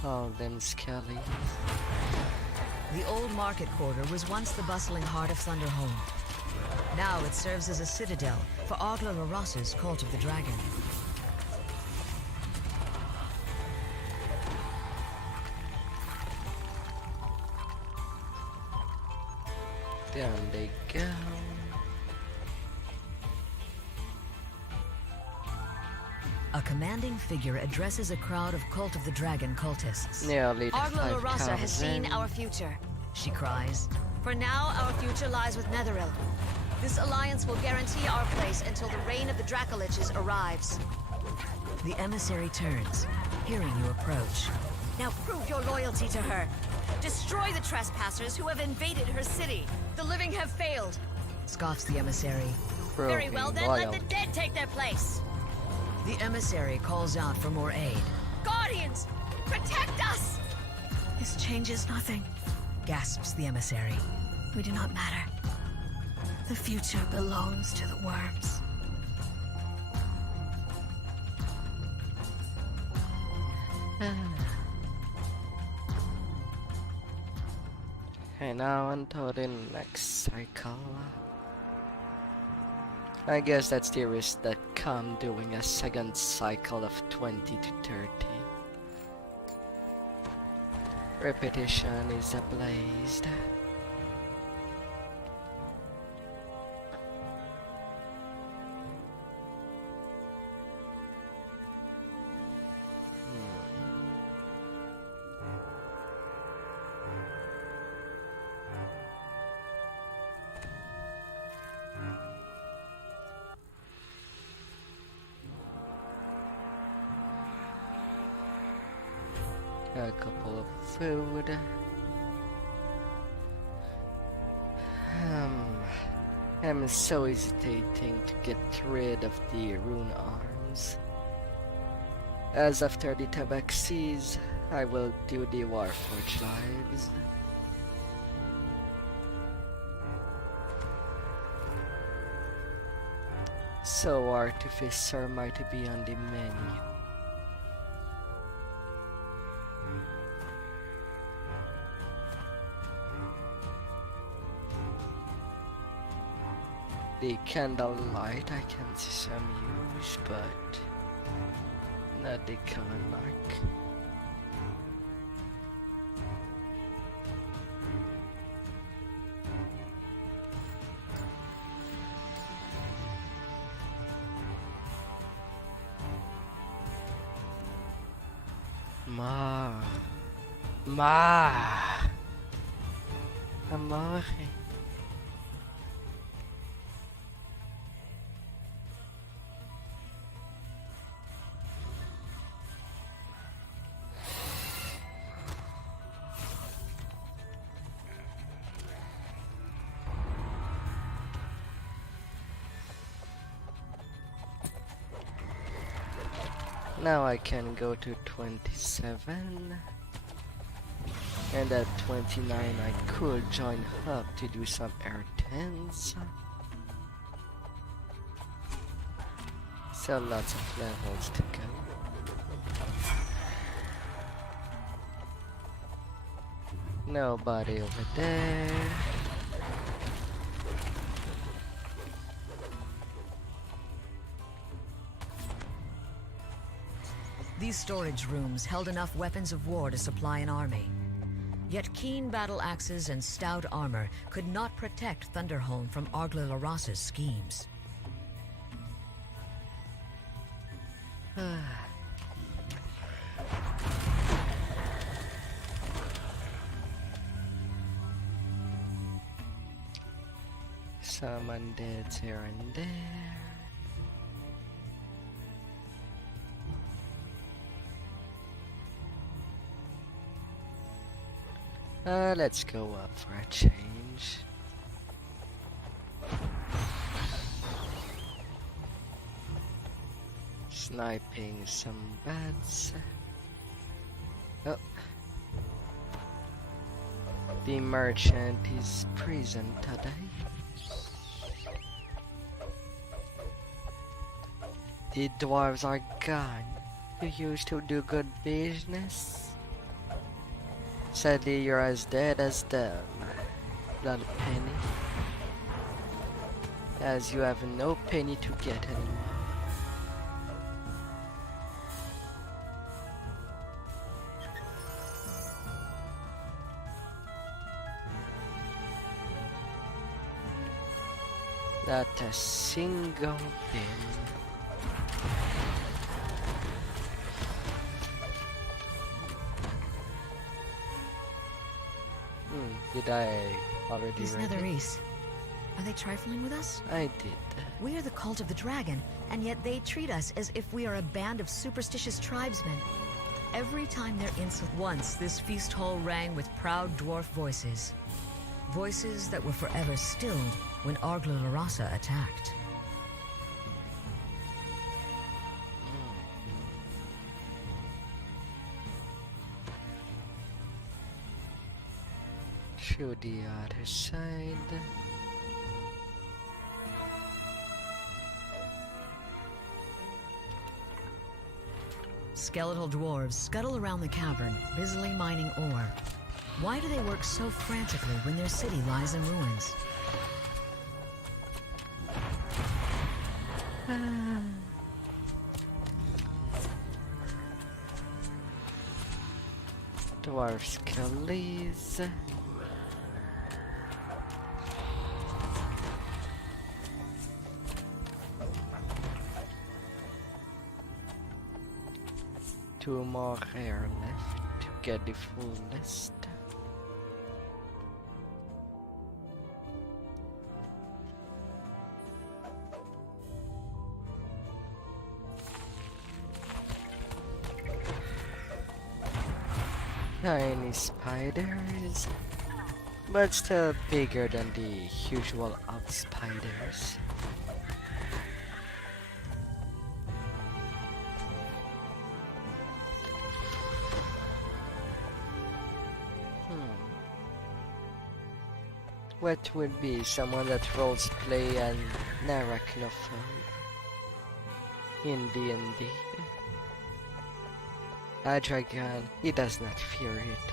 All them skellies. The old market quarter was once the bustling heart of Thunderhome. Now it serves as a citadel for Ogla Laros's cult of the dragon. Down they go. A commanding figure addresses a crowd of Cult of the Dragon cultists. Nearly Ogla Larasa 5,000. has seen our future, she cries. For now, our future lies with Netheril. This alliance will guarantee our place until the reign of the Dracoliches arrives. The emissary turns, hearing you approach. Now prove your loyalty to her. Destroy the trespassers who have invaded her city. The living have failed, scoffs the emissary. Very well then, let the dead take their place. The emissary calls out for more aid. Guardians, protect us! This changes nothing, gasps the emissary. We do not matter. The future belongs to the worms. And now until the next cycle. I guess that's the risk that come doing a second cycle of 20 to 30. Repetition is ablaze. A couple of food. I'm so hesitating to get rid of the rune arms. As after the tabaxis, I will do the Warforged lives. So artificer might be on the menu. The candlelight I can see some use, but not the Kavanark. Amore. Now I can go to 27. And at 29 I could join Hub to do some air 10s. So lots of levels to go. Nobody over there. These storage rooms held enough weapons of war to supply an army. Yet keen battle axes and stout armor could not protect Thunderholm from Argla Larassa's schemes. Some undeads here and there. Let's go up for a change. Sniping some bats. Oh. The merchant is present today. The dwarves are gone. You used to do good business. Sadly, you're as dead as them, Blood Penny. As you have no penny to get anymore. Not a single thing. Did I already These read it? Netherese, are they trifling with us? I did. We are the cult of the dragon, and yet they treat us as if we are a band of superstitious tribesmen. Every time they're insult. Once this feast hall rang with proud dwarf voices. Voices that were forever stilled when Argla Larassa attacked. To the other side. Skeletal dwarves scuttle around the cavern, busily mining ore. Why do they work so frantically when their city lies in ruins? Dwarf skellies. Two more here left to get the full list. tiny spiders, but still bigger than the usual of spiders. What would be someone that roles play an arachnophone in D&D? A dragon, he does not fear it.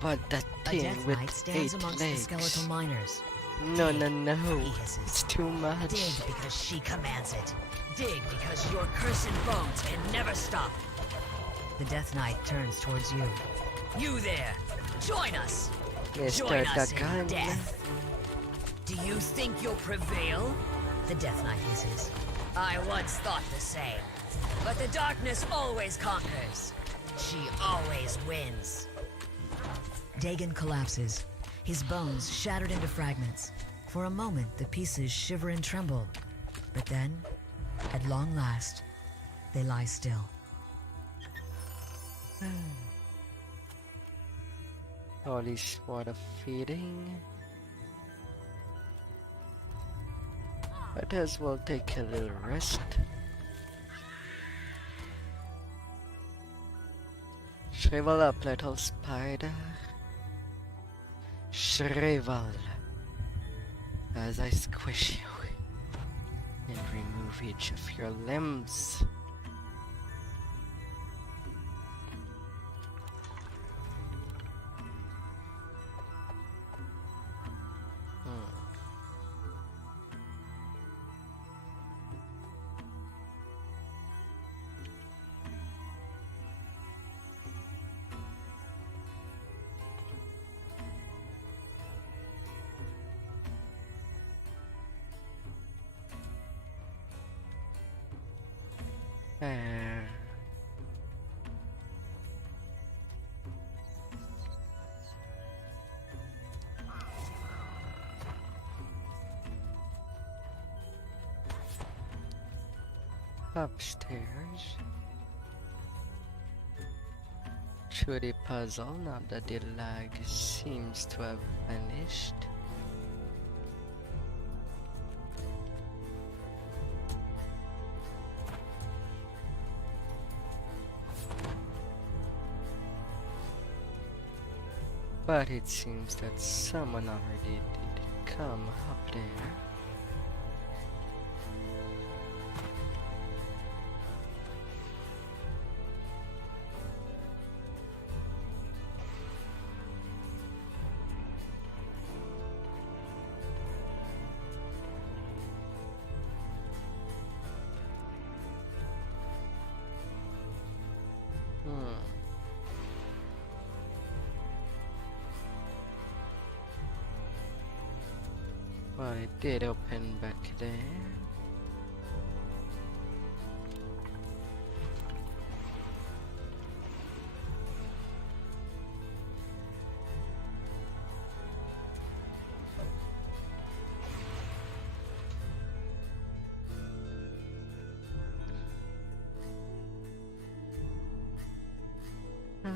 But that A thing death with knight stands 8 amongst legs. the skeletal miners. No, Dig, no, no. he hisses. It's too much. Dig because she commands it. Dig because your cursed bones can never stop. The Death Knight turns towards you. You there! Join us! Join Mr. us in Dagan. death! Do you think you'll prevail? The Death Knight hisses. I once thought the same. But the darkness always conquers. She always wins. Dagon collapses, his bones shattered into fragments. For a moment, the pieces shiver and tremble. But then, at long last, they lie still. All is for the feeding. Might as well take a little rest. Shrivel up, little spider. Shrivel. As I squish you and remove each of your limbs. Upstairs. Through the puzzle, now that the lag seems to have vanished. But it seems that someone already did come up there. Well, it did open back there. Oh.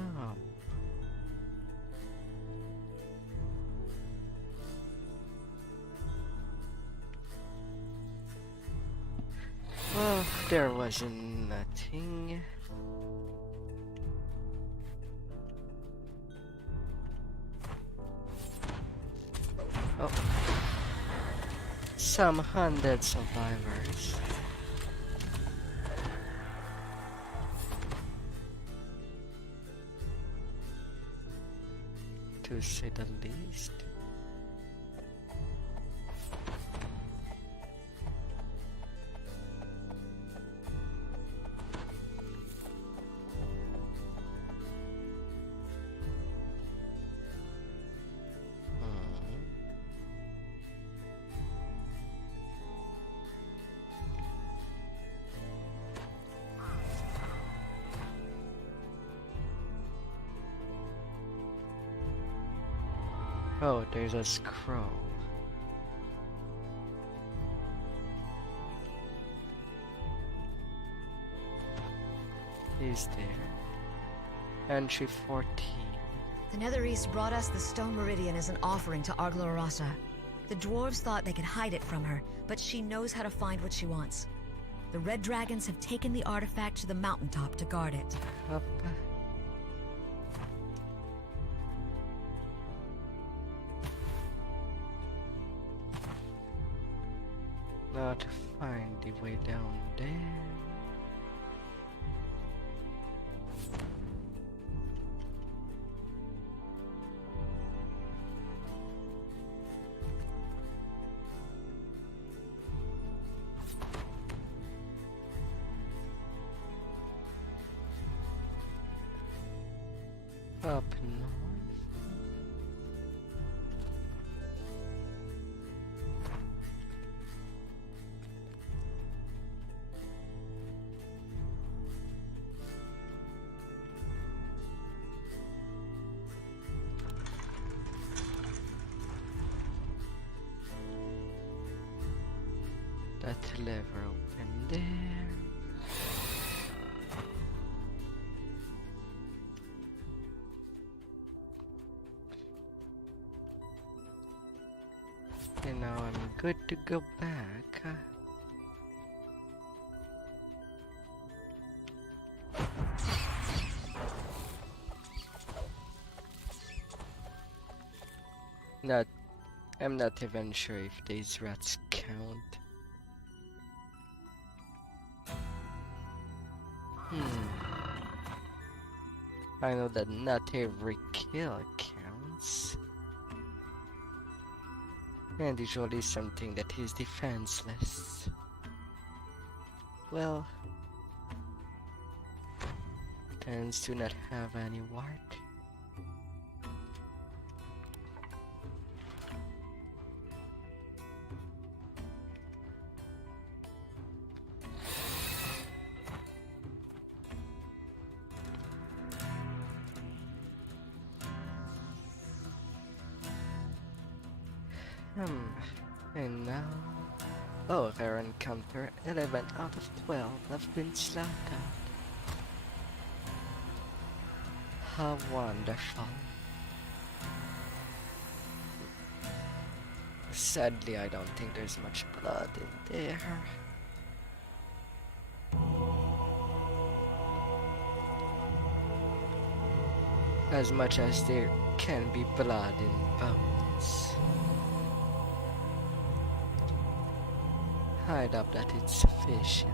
Well, there wasn't nothing. Oh. Some 100 survivors. To say the least. Oh, there's a scroll. Is there? Entry 14. The Nether East brought us the Stone Meridian as an offering to Arglorasa. The dwarves thought they could hide it from her, but she knows how to find what she wants. The Red Dragons have taken the artifact to the mountaintop to guard it. Up. Now to find the way down there. Up north. That lever open there. And now I'm good to go back. I'm not even sure if these rats count. I know that not every kill counts. And usually something that is defenseless. Well, tends to not have any ward. And now... Oh, rare encounter. 11 out of 12 have been slaughtered. How wonderful. Sadly, I don't think there's much blood in there. As much as there can be blood in bones. Hide up that it's sufficient.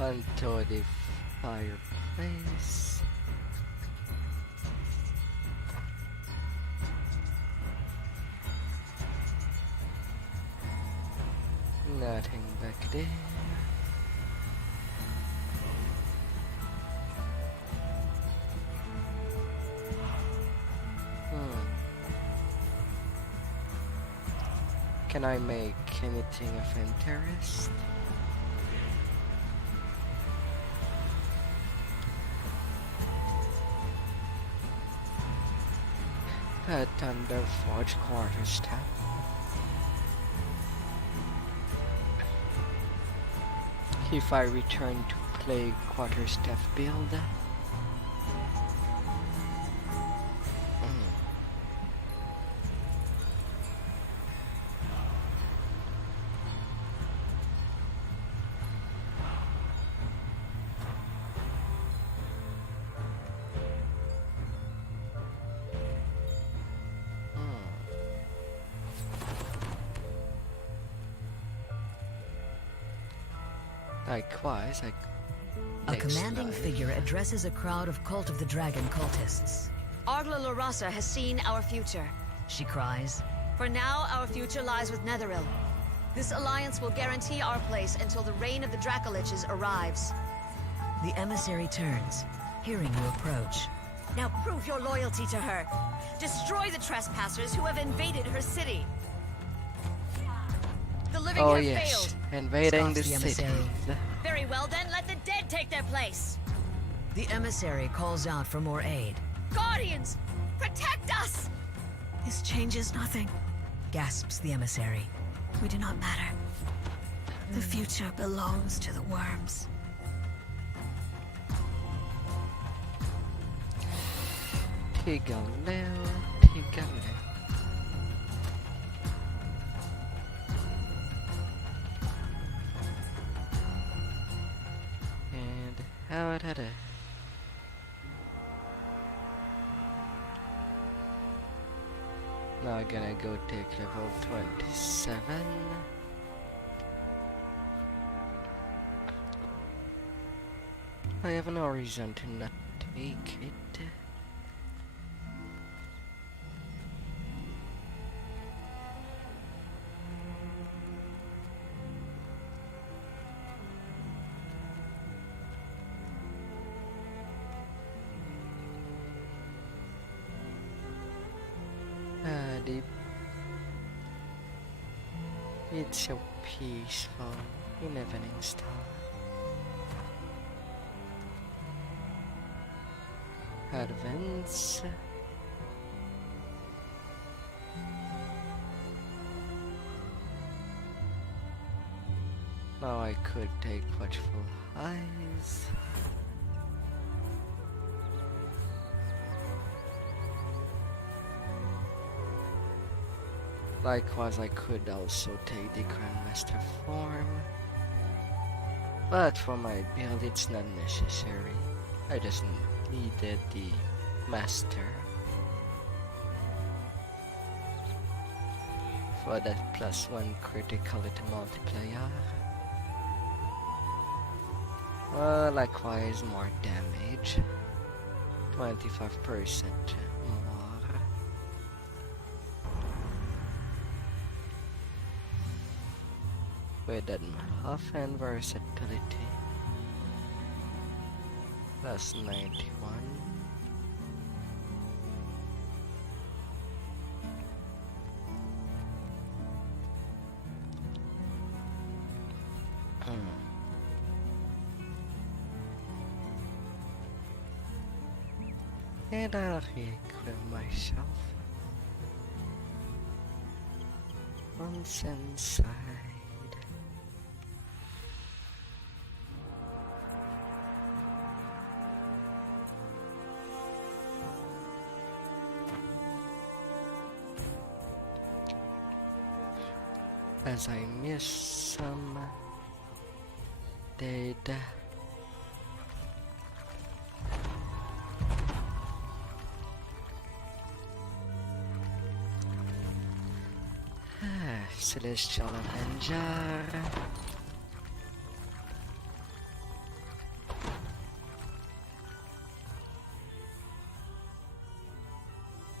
Onto the fireplace. Nothing back there. Can I make anything of interest? A Thunder Forge quarterstaff. If I return to play quarterstaff build, likewise, A takes commanding life. figure addresses a crowd of Cult of the Dragon cultists. Argla Lorasa has seen our future, she cries. For now, our future lies with Netheril. This alliance will guarantee our place until the reign of the Dracoliches arrives. The emissary turns, hearing you approach. Now prove your loyalty to her. Destroy the trespassers who have invaded her city. The living Oh have yes, failed. invading the Scoffs the city. emissary. Very well then, let the dead take their place. The emissary calls out for more aid. Guardians, protect us! This changes nothing, gasps the emissary. We do not matter. The future belongs to the worms. Tigaleo, Tigaleo. And how it had it. Now I'm gonna go take level 27. I have no reason to not take it. Deep. It's so peaceful in Evening Star. Advance. Now I could take Watchful Eyes. Likewise, I could also take the Grandmaster form, but for my build it's not necessary. I just needed the Master for that +1 criticality multiplier. Likewise, more damage, 25% more. With that half and versatility. That's 91. And I'll re-equip myself once inside. As I miss some data. Celestial Avenger.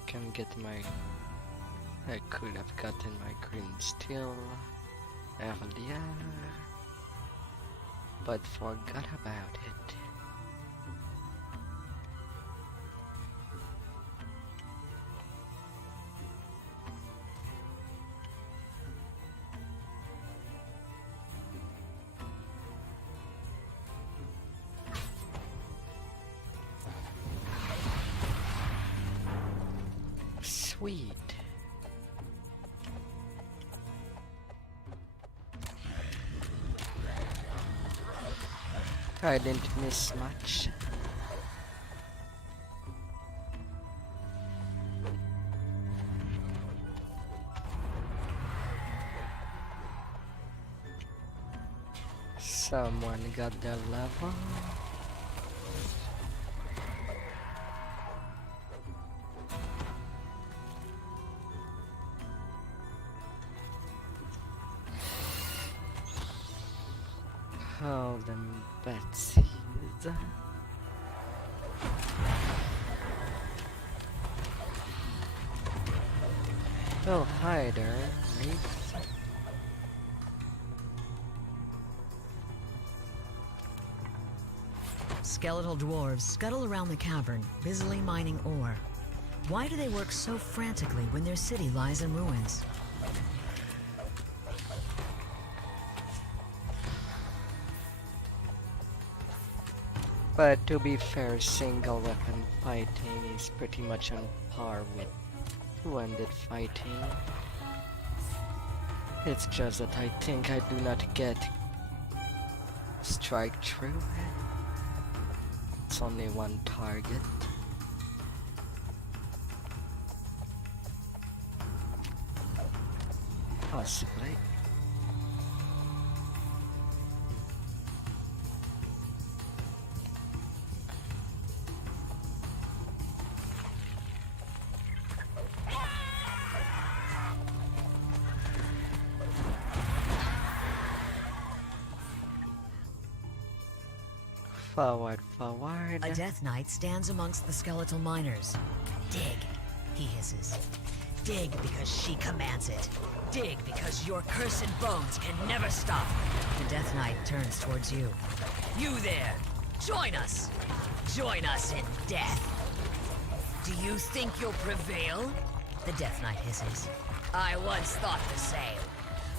Can get my... I could have gotten my green steel earlier, but forgot about it. Sweet. I didn't miss much. Someone got their level. Hold them, Betsy. Oh, hi there, mate. Skeletal dwarves scuttle around the cavern, busily mining ore. Why do they work so frantically when their city lies in ruins? But to be fair, single weapon fighting is pretty much on par with two-handed fighting. It's just that I think I do not get strike through it. It's only one target. Possibly. Forward, forward. A Death Knight stands amongst the skeletal miners. Dig, he hisses. Dig because she commands it. Dig because your cursed bones can never stop. The Death Knight turns towards you. You there! Join us! Join us in death! Do you think you'll prevail? The Death Knight hisses. I once thought the same.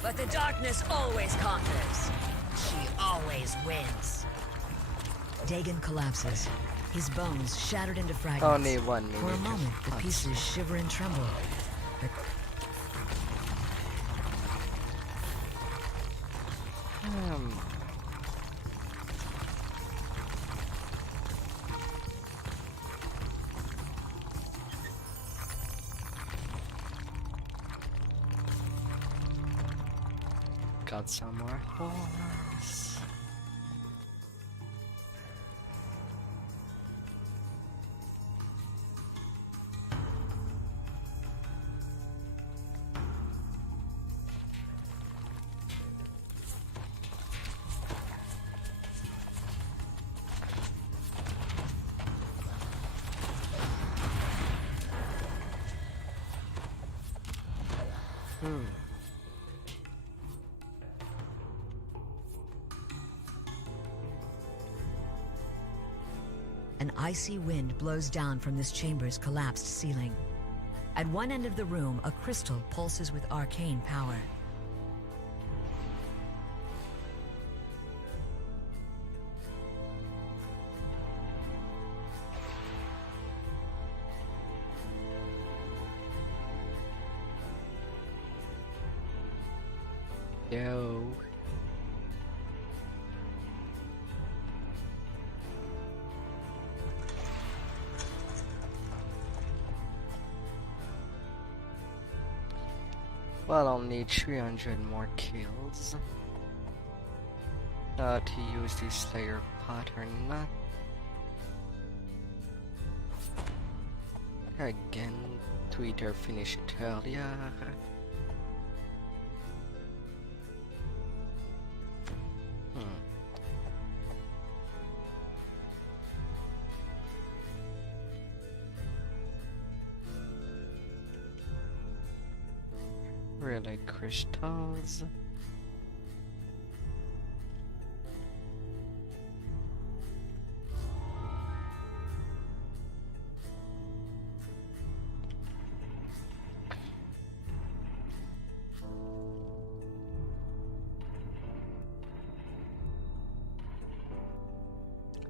But the darkness always conquers. She always wins. Dagon collapses, his bones shattered into fragments. Only 1 minute. For a moment, the pieces shiver and tremble. But got some more horse. An icy wind blows down from this chamber's collapsed ceiling. At one end of the room, a crystal pulses with arcane power. Yo. Well, I'll need 300 more kills to use the Slayer pattern. Again, Twitter finished it earlier. Really, crystals?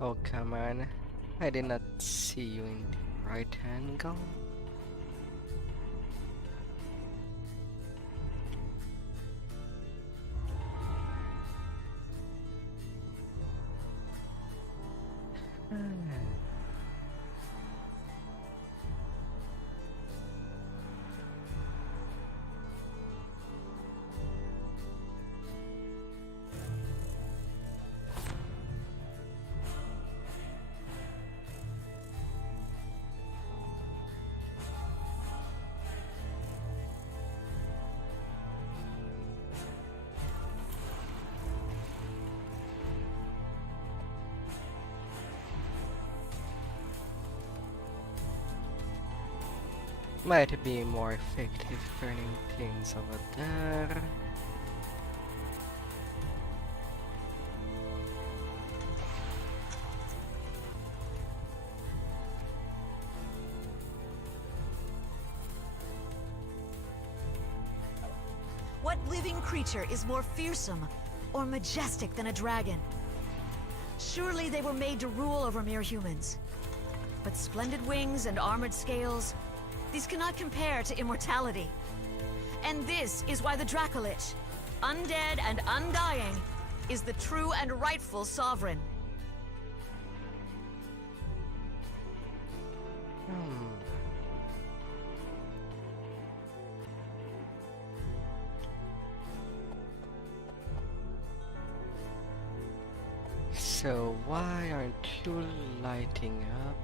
Oh, come on. I did not see you in the right angle. Might be more effective burning things over there. What living creature is more fearsome or majestic than a dragon? Surely they were made to rule over mere humans. But splendid wings and armored scales, these cannot compare to immortality. And this is why the Dracolich, undead and undying, is the true and rightful sovereign. So why aren't you lighting up?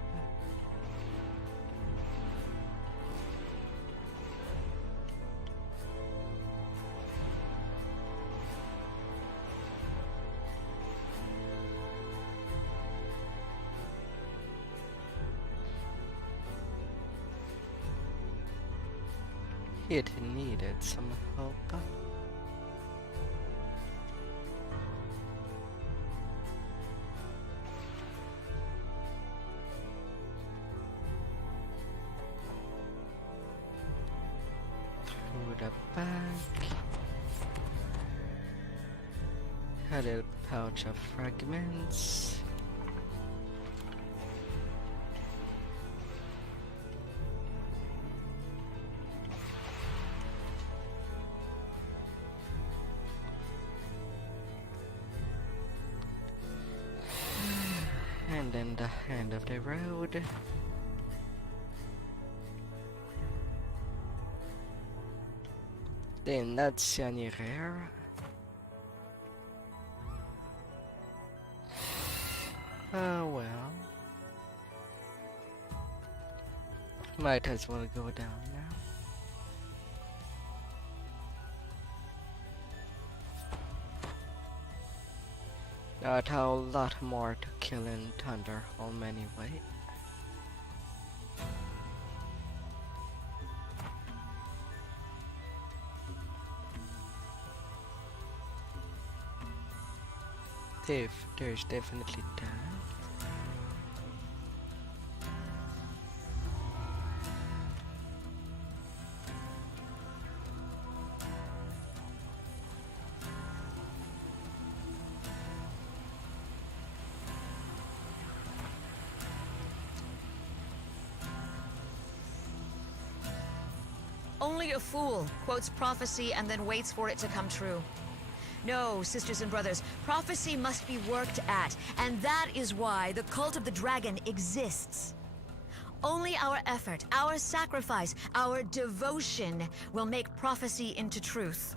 It needed some help. Through the back. A little pouch of fragments. And then the end of the road. Then that's any rare. Oh well. Might as well go down now. Not a lot more to kill in Thunderholm anyway. There's definitely that. Only a fool quotes prophecy and then waits for it to come true. No, sisters and brothers, prophecy must be worked at, and that is why the cult of the dragon exists. Only our effort, our sacrifice, our devotion will make prophecy into truth.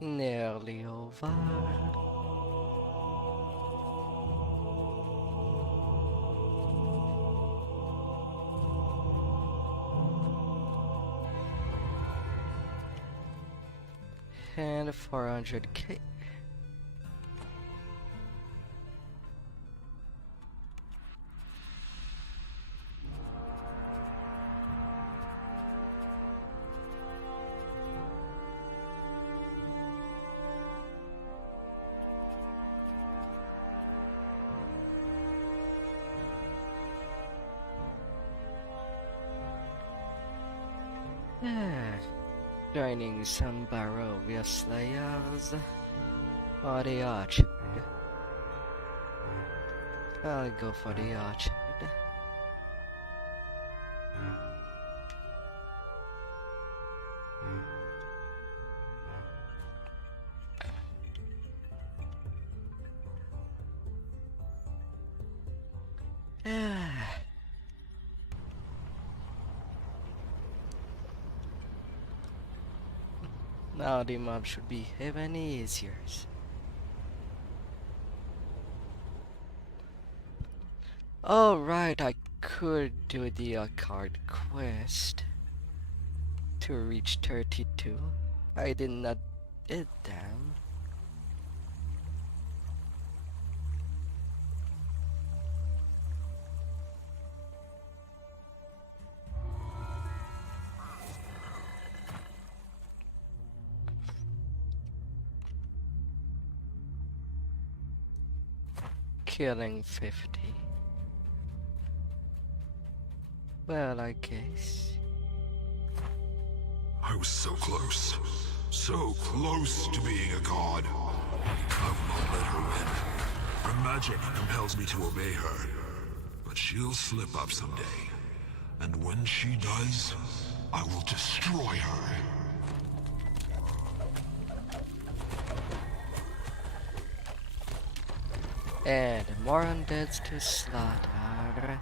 Nearly over. And 400k. Joining some Barovia Slayers or the Orchard. I'll go for the Orchard. Now the mob should be even easier. Oh right, I could do the card quest to reach 32. I did not did them. killing 50. Well, I guess. I was so close. So close to being a god. I will not let her win. Her magic compels me to obey her. But she'll slip up someday. And when she does, I will destroy her. And more undeads to slaughter.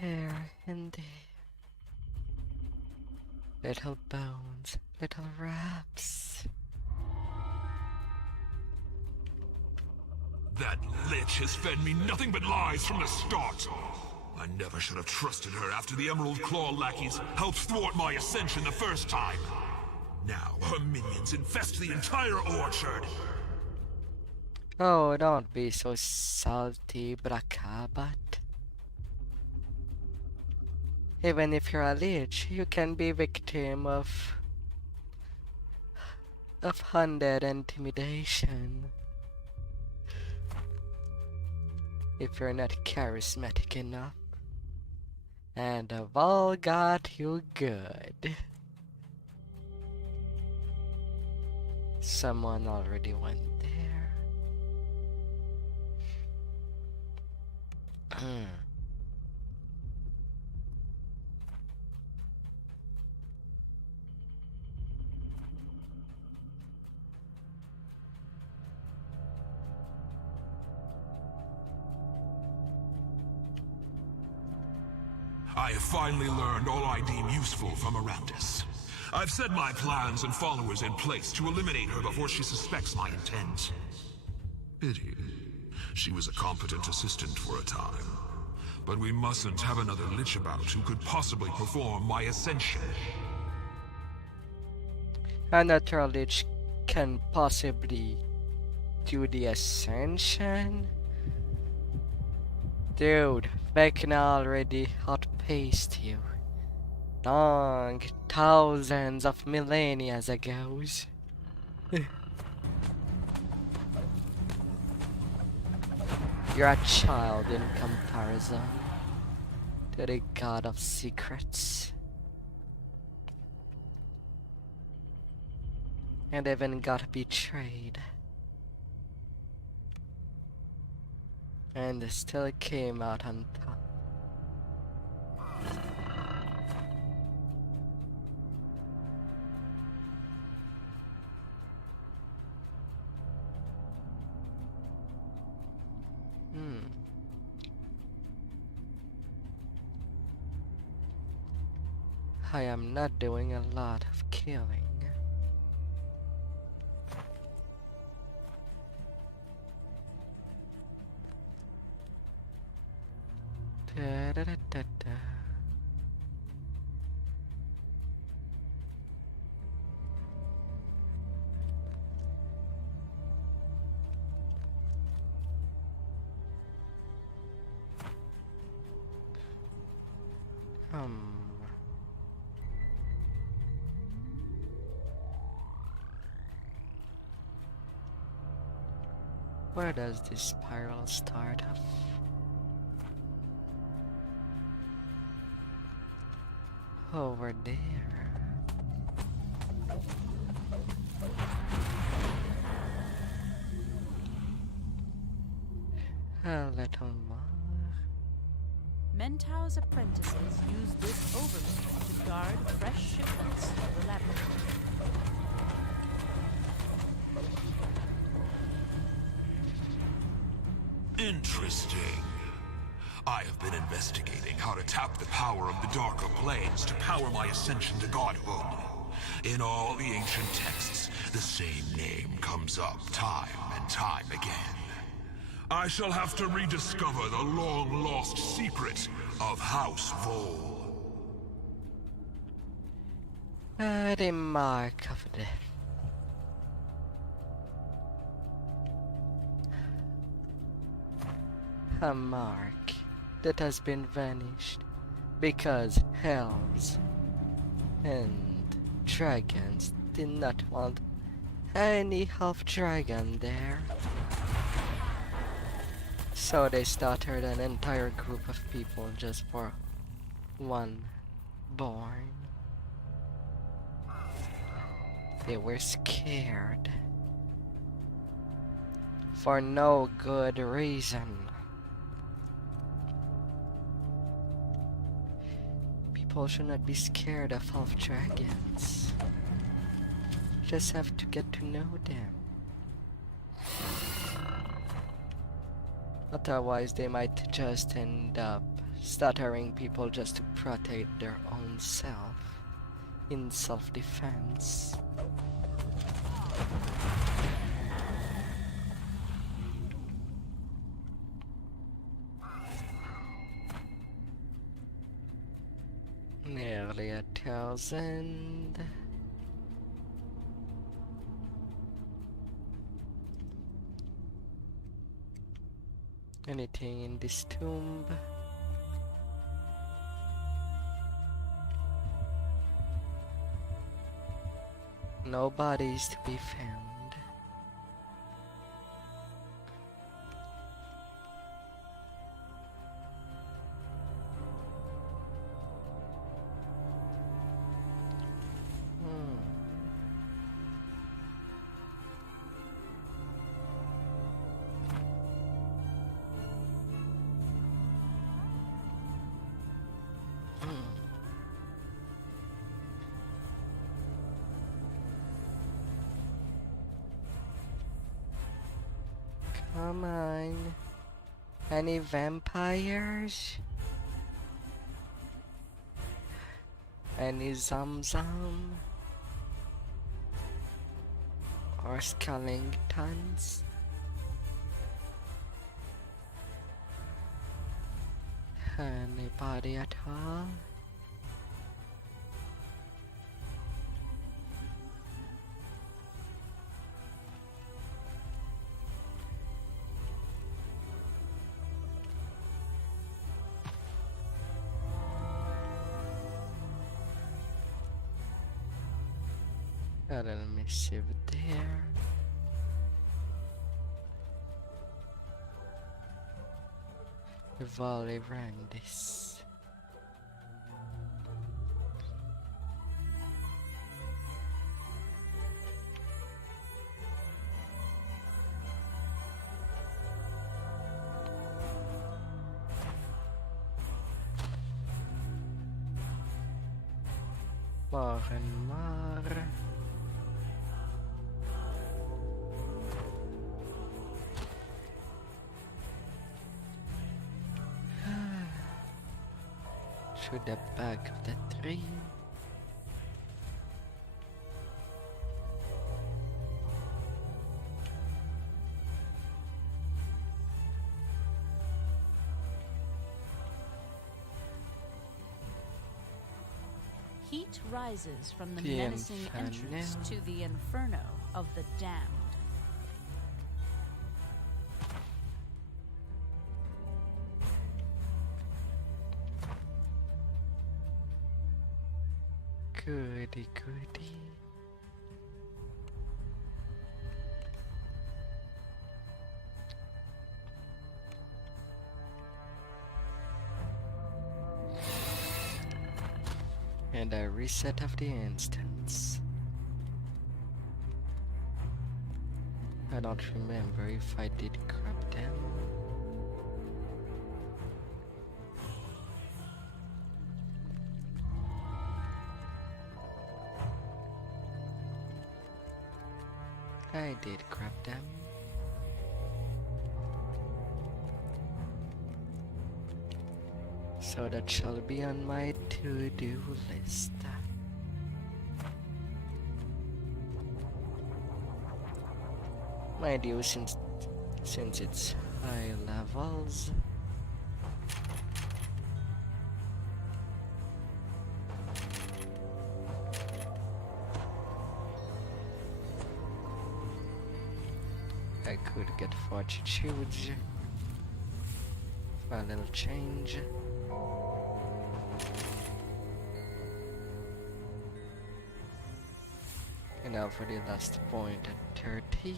Here and there. Little bones, little wraps. That lich has fed me nothing but lies from the start. I never should have trusted her after the Emerald Claw lackeys helped thwart my ascension the first time. Now her minions infest the entire orchard. Oh, don't be so salty, Brakabat. Even if you're a lich, you can be victim of undead intimidation. If you're not charismatic enough. And the all got you good. Someone already went there. I have finally learned all I deem useful from Arandis. I've set my plans and followers in place to eliminate her before she suspects my intent. Pity. She was a competent assistant for a time. But we mustn't have another lich about who could possibly perform my ascension. Another lich can possibly do the ascension? Dude, Vecna already outpaced you. Long thousands of millennia ago. You're a child in comparison to the god of secrets. And even got betrayed. And still came out on top. I am not doing a lot of killing. Da, da, da, da, da. Where does this spiral start off? Over there. A little more. Mentau's apprentices use this overlook to guard fresh shipments of the labyrinth. Interesting. I have been investigating how to tap the power of the darker planes to power my ascension to godhood. In all the ancient texts, the same name comes up time and time again. I shall have to rediscover the long-lost secret of House Vol. The mark of death. A mark that has been vanished because elves and dragons did not want any half dragon there. So they started an entire group of people just for one born. They were scared. For no good reason. People should not be scared of half dragons. Just have to get to know them. Otherwise they might just end up slaughtering people just to protect their own self in self-defense. Nearly 1,000. Anything in this tomb? No bodies to be found. Come on. Any vampires? Any Zamzam? Or skeletons? Anybody at all? Got a missive there. The volley ran this. More and more. To the back of the tree. Heat rises from the The menacing entrance Inferno. to the inferno of the damned. Goody goody. And a reset of the instance. I don't remember if I did grab them. I did grab them. So that shall be on my to-do list. Mind you, since it's high levels, I could get fortitude for a little change. And now for the last point at 13.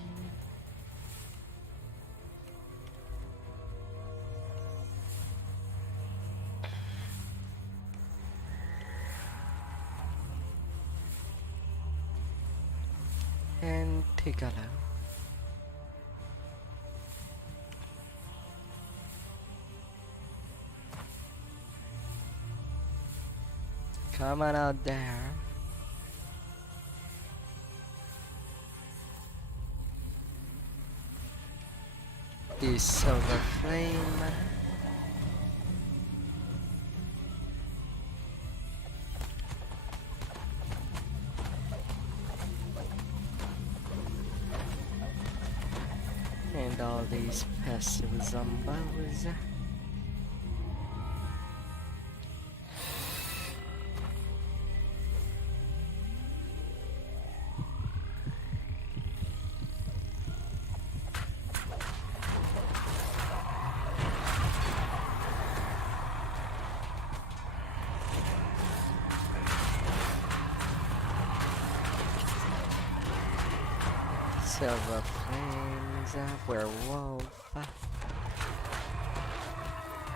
And take a look. Come on out there. The silver flame. And all these passive zombos. Silver flames, werewolf.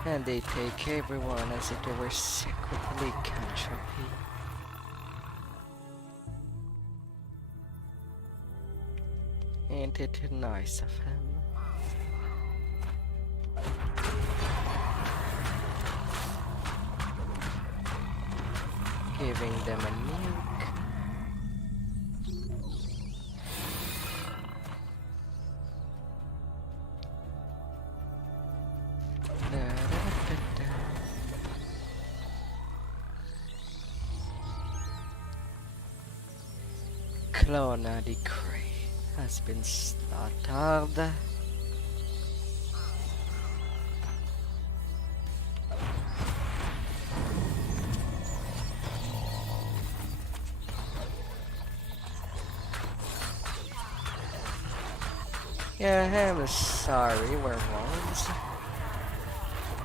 And they take everyone as if they were secretly lycanthropy. Ain't it nice of him? Giving them a nuke. Clona decree has been slaughtered. Yeah, I'm sorry, werewolves.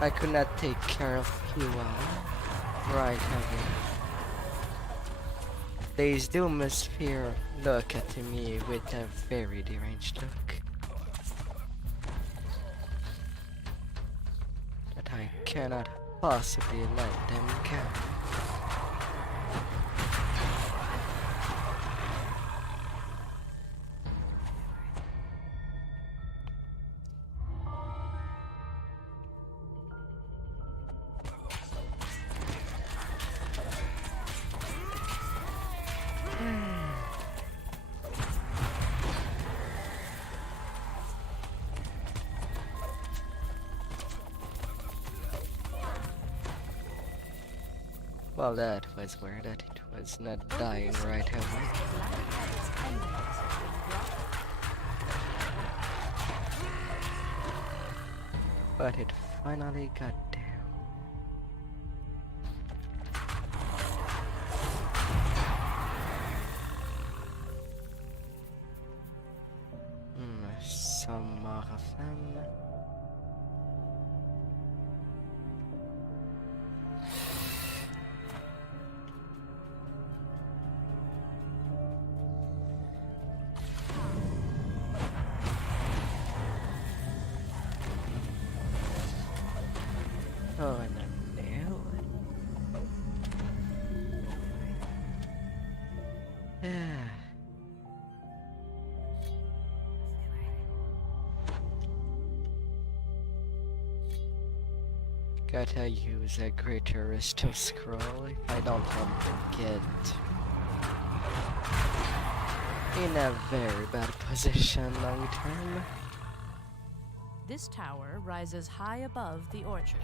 I could not take care of you all. Right away. These Doomosphere look at me with a very deranged look. But I cannot possibly let them go. Well, that was weird that it was not dying right away. But it finally got down. Some more of them. Oh, and a nail. Yeah. Gotta use a greater to scroll if I don't want to get in a very bad position long term. This tower rises high above the orchard.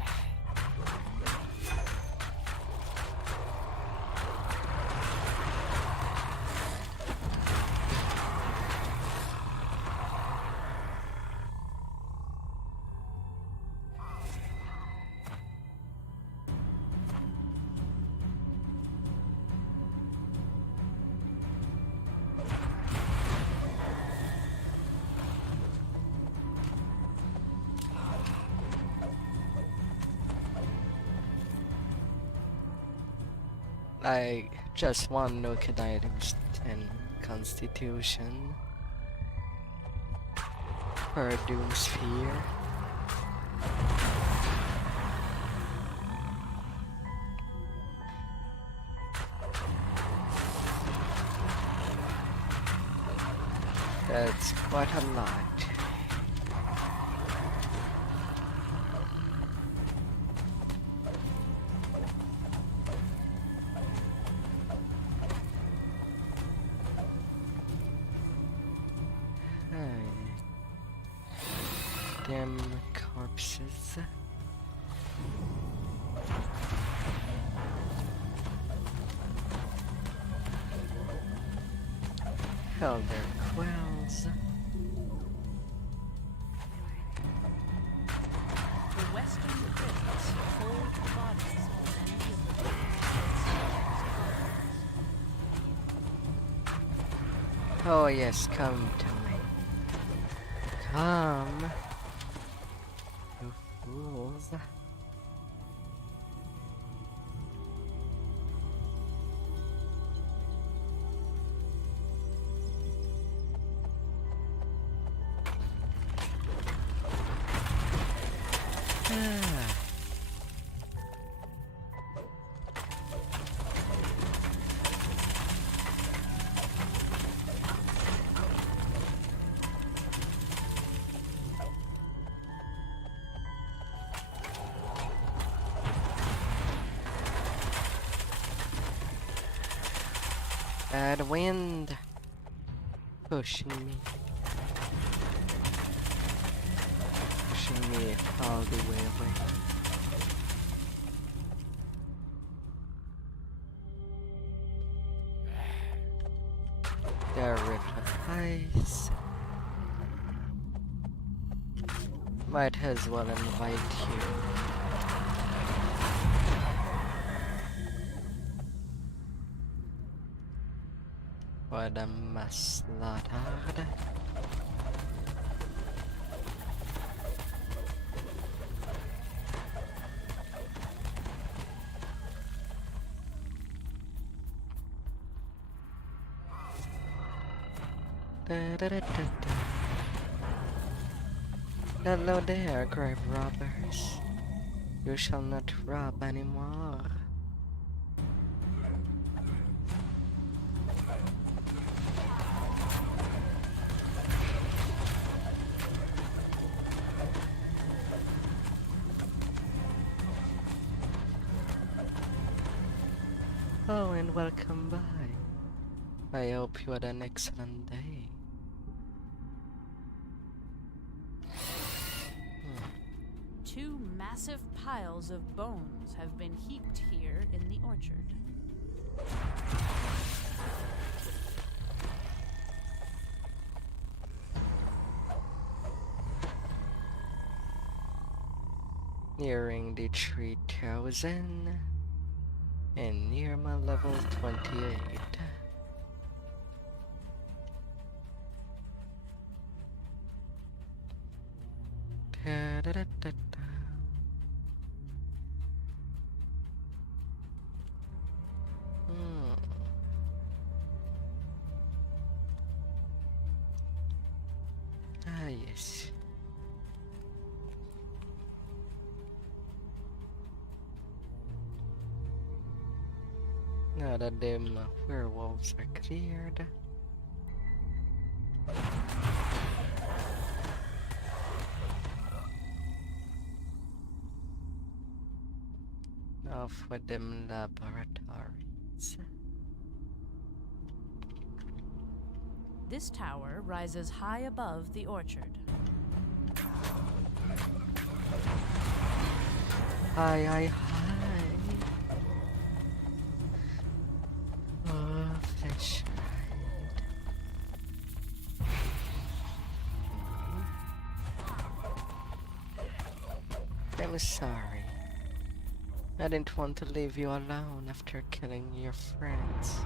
Like, just one nuke and I lose 10 constitution for a doom sphere. That's quite a lot. Damn corpses. Hell, their quells. The western crypts hold the bodies of many of the Oh yes, come to me. Come. You fools. Bad wind pushing me all the way away. There replies. Might as well invite you. What a maslahad. Hello there, grave robbers. You shall not rob anymore. Oh, and welcome by. I hope you had an excellent day. Two massive piles of bones have been heaped here in the orchard. Nearing the 3000 and near my level 28. Da-da-da-da-da. Ah, yes. Now that them werewolves are cleared. Off with them laboratories. This tower rises high above the orchard. Hi, hi, hi. Oh, flesh ride. I'm sorry. I didn't want to leave you alone after killing your friends.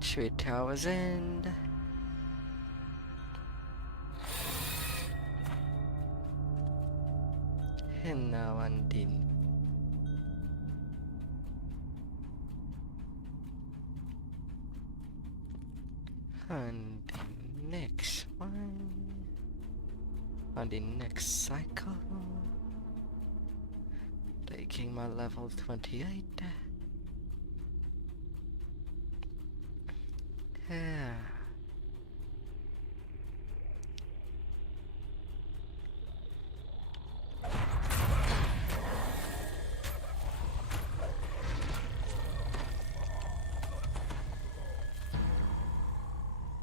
3000. And now Andin. On the next one, on the next cycle, taking my level 28. Yeah.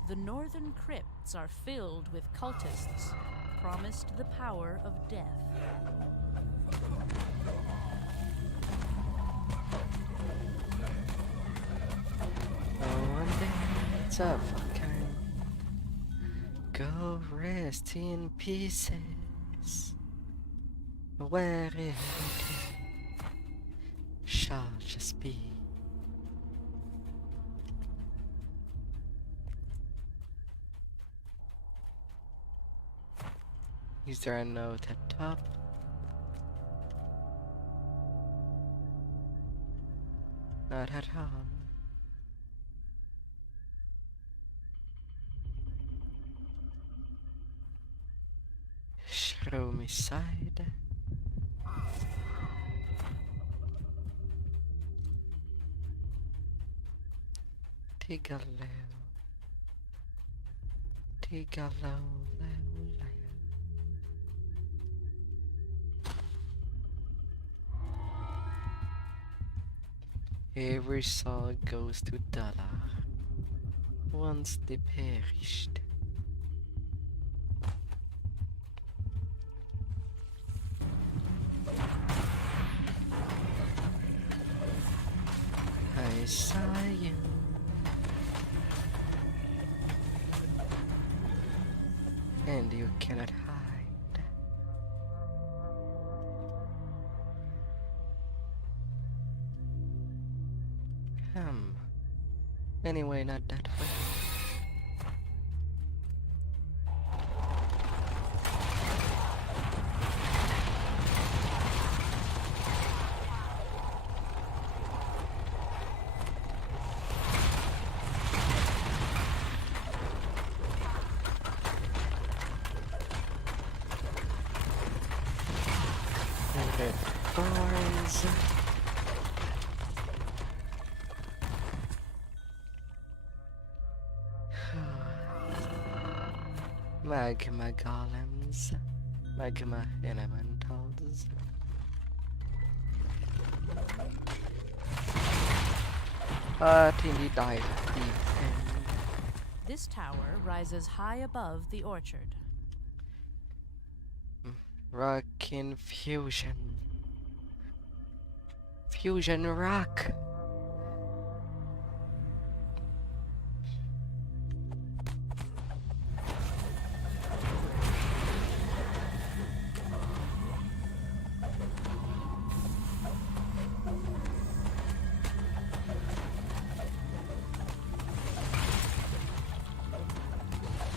The northern crypts are filled with cultists, promised the power of death. Oh, and then it's a fucking go rest in pieces. Where it shall just be. Is there a note at top? Not at all. Show me side. Take a low. Take a low, low, low. Every soul goes to dollar. Once they perished. I saw you. And you cannot hide. Anyway, not that way. Red thorns. Magma golems. Magma elementals. In the dive deep end. This tower rises high above the orchard. Rock infusion. Fusion rock.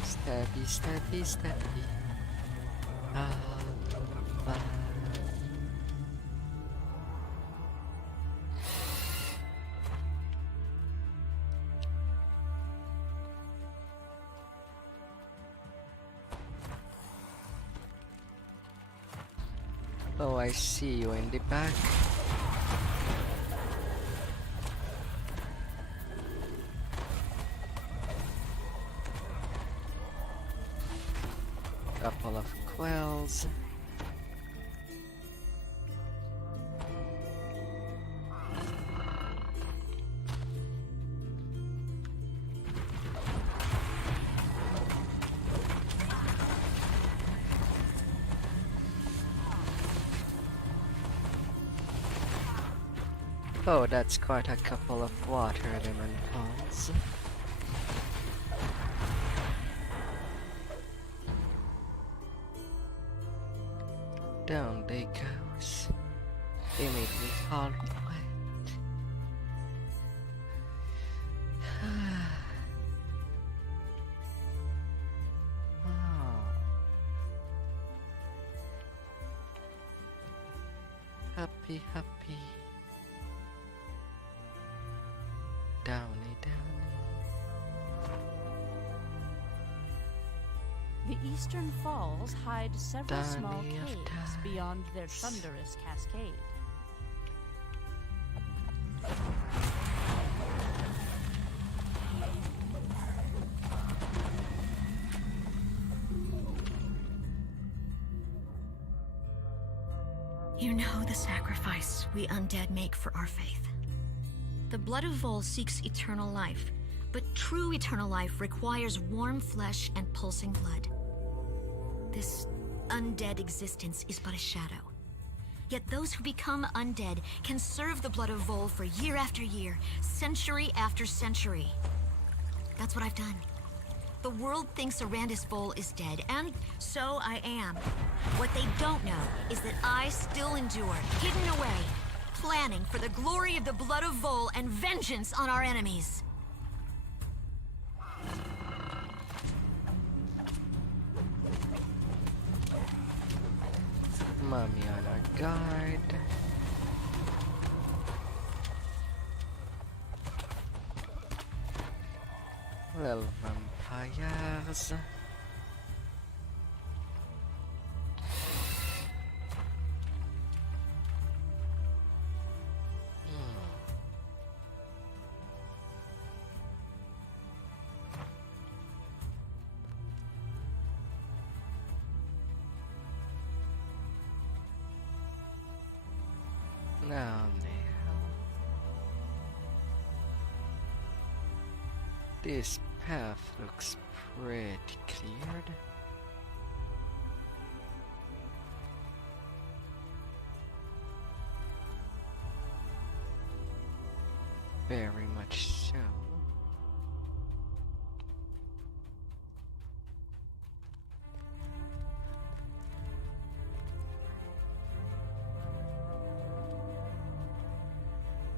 Stabby, stabby, stabby. Ah, ah. Oh, I see you in the back. Couple of quells. Oh, that's quite a couple of water elementals. Down they goes. They made me all wet. Oh. Happy, happy. Downy, downy. The eastern falls hide several small Danny of caves beyond their thunderous cascade. You know the sacrifice we undead make for our faith. The blood of Vol seeks eternal life, but true eternal life requires warm flesh and pulsing blood. This undead existence is but a shadow. Yet those who become undead can serve the blood of Vol for year after year, century after century. That's what I've done. The world thinks Arandis Vol is dead, and so I am. What they don't know is that I still endure, hidden away, planning for the glory of the blood of Vol and vengeance on our enemies. Mommy on our guard. Little vampires. Now this path looks pretty cleared. Very much so.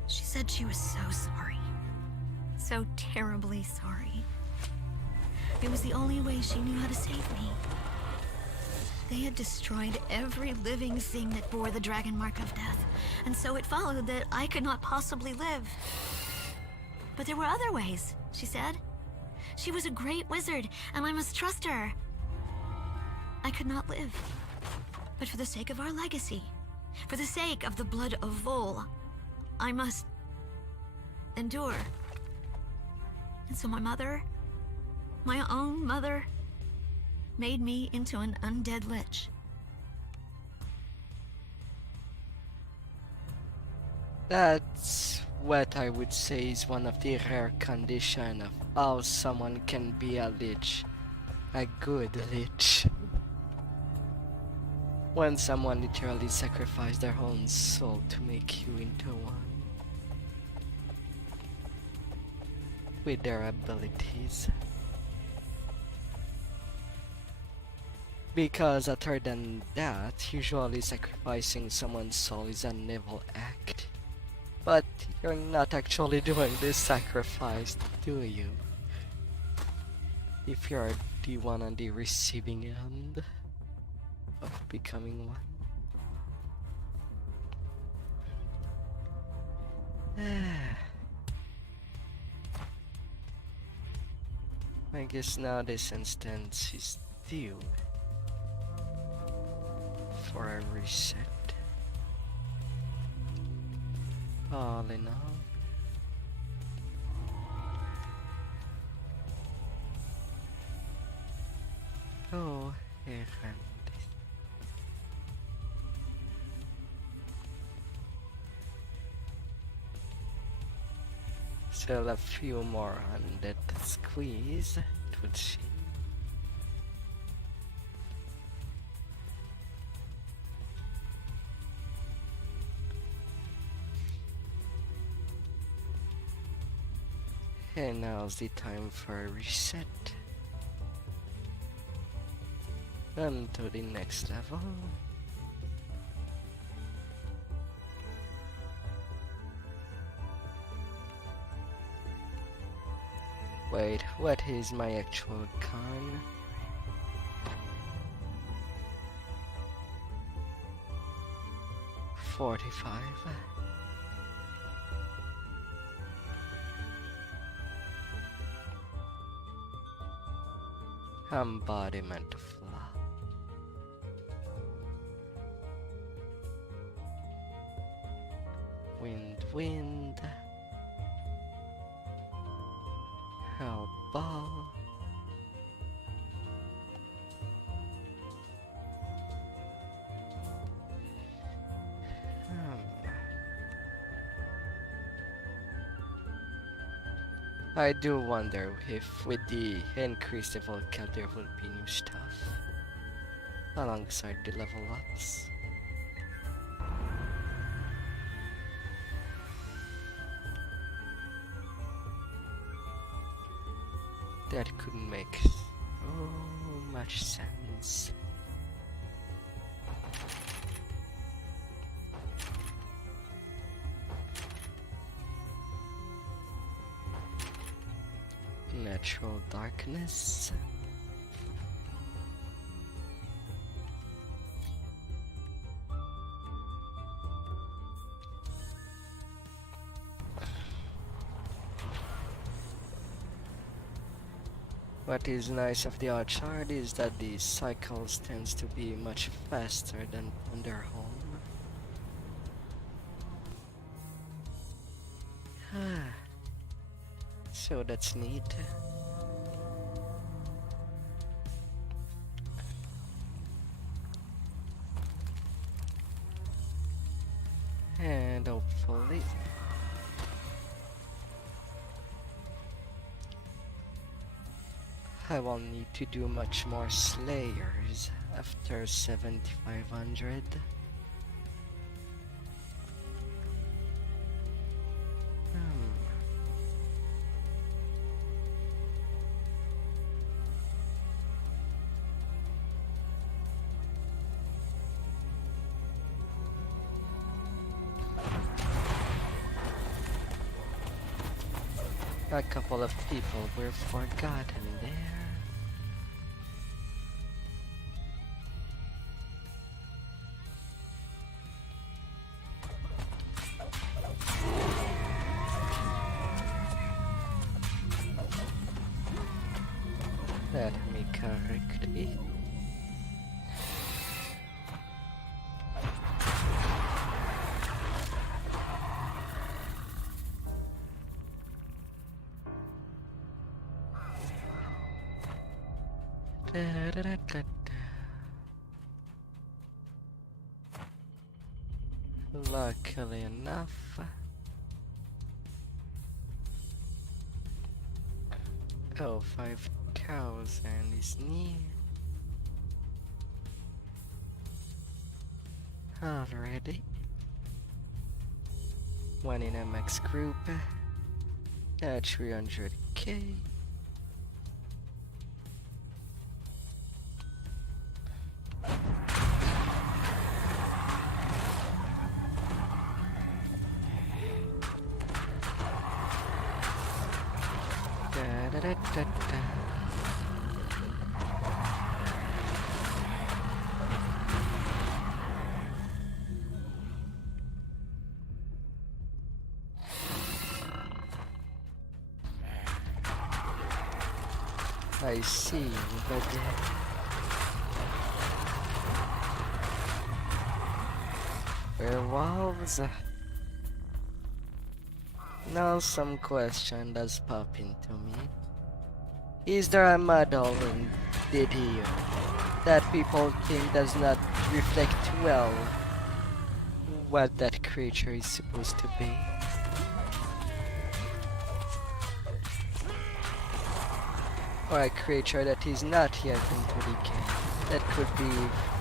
She said she was so sorry. So terribly sorry. It was the only way she knew how to save me. They had destroyed every living thing that bore the dragon mark of death, and so it followed that I could not possibly live. But there were other ways, she said. She was a great wizard, and I must trust her. I could not live. But for the sake of our legacy, for the sake of the blood of Vol, I must endure. And so my mother, my own mother, made me into an undead lich. That's what I would say is one of the rare conditions of how someone can be a lich. A good lich. When someone literally sacrificed their own soul to make you into one. With their abilities. Because other than that, usually sacrificing someone's soul is an evil act. But you're not actually doing this sacrifice, do you? If you're the one on the receiving end of becoming one. I guess now this instance is due for a reset. All in all. Oh, errand. Still a few more on that squeeze, it would seem. And now's the time for a reset. On to the next level. Wait, what is my actual con? $45. Embodiment of love. Wind. Hellball. I do wonder if with the increased level cap there will be new stuff alongside the level ups. That could make so much sense. Natural darkness. What is nice of the Austrakear is that the cycles tends to be much faster than on their home. So that's neat. And hopefully I will need to do much more slayers after 7500. A couple of people were forgotten there. Let me correctly. Luckily enough, oh, 5,000 is near. Already. One in MX group at 300k. I see, but werewolves. Now some question does pop into me. Is there a model in DDO that people think does not reflect well what that creature is supposed to be? Or a creature that is not yet into the game that could be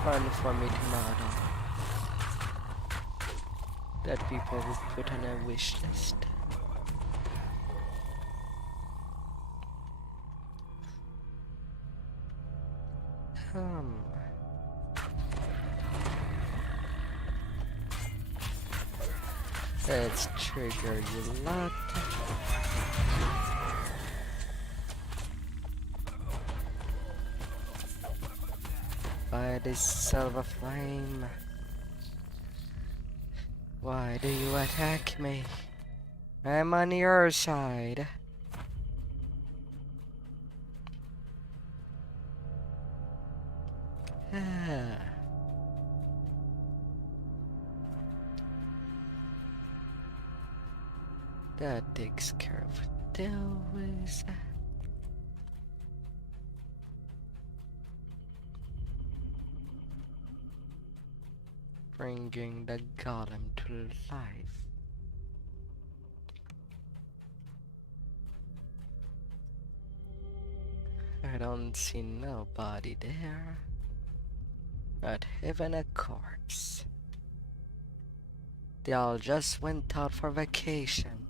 fun for me to model, that people would put on a wish list. Let's trigger you lot. By this silver flame, why do you attack me? I'm on your side. That takes care of those. Bringing the golem to life. I don't see nobody there. Not even a corpse. They all just went out for vacation.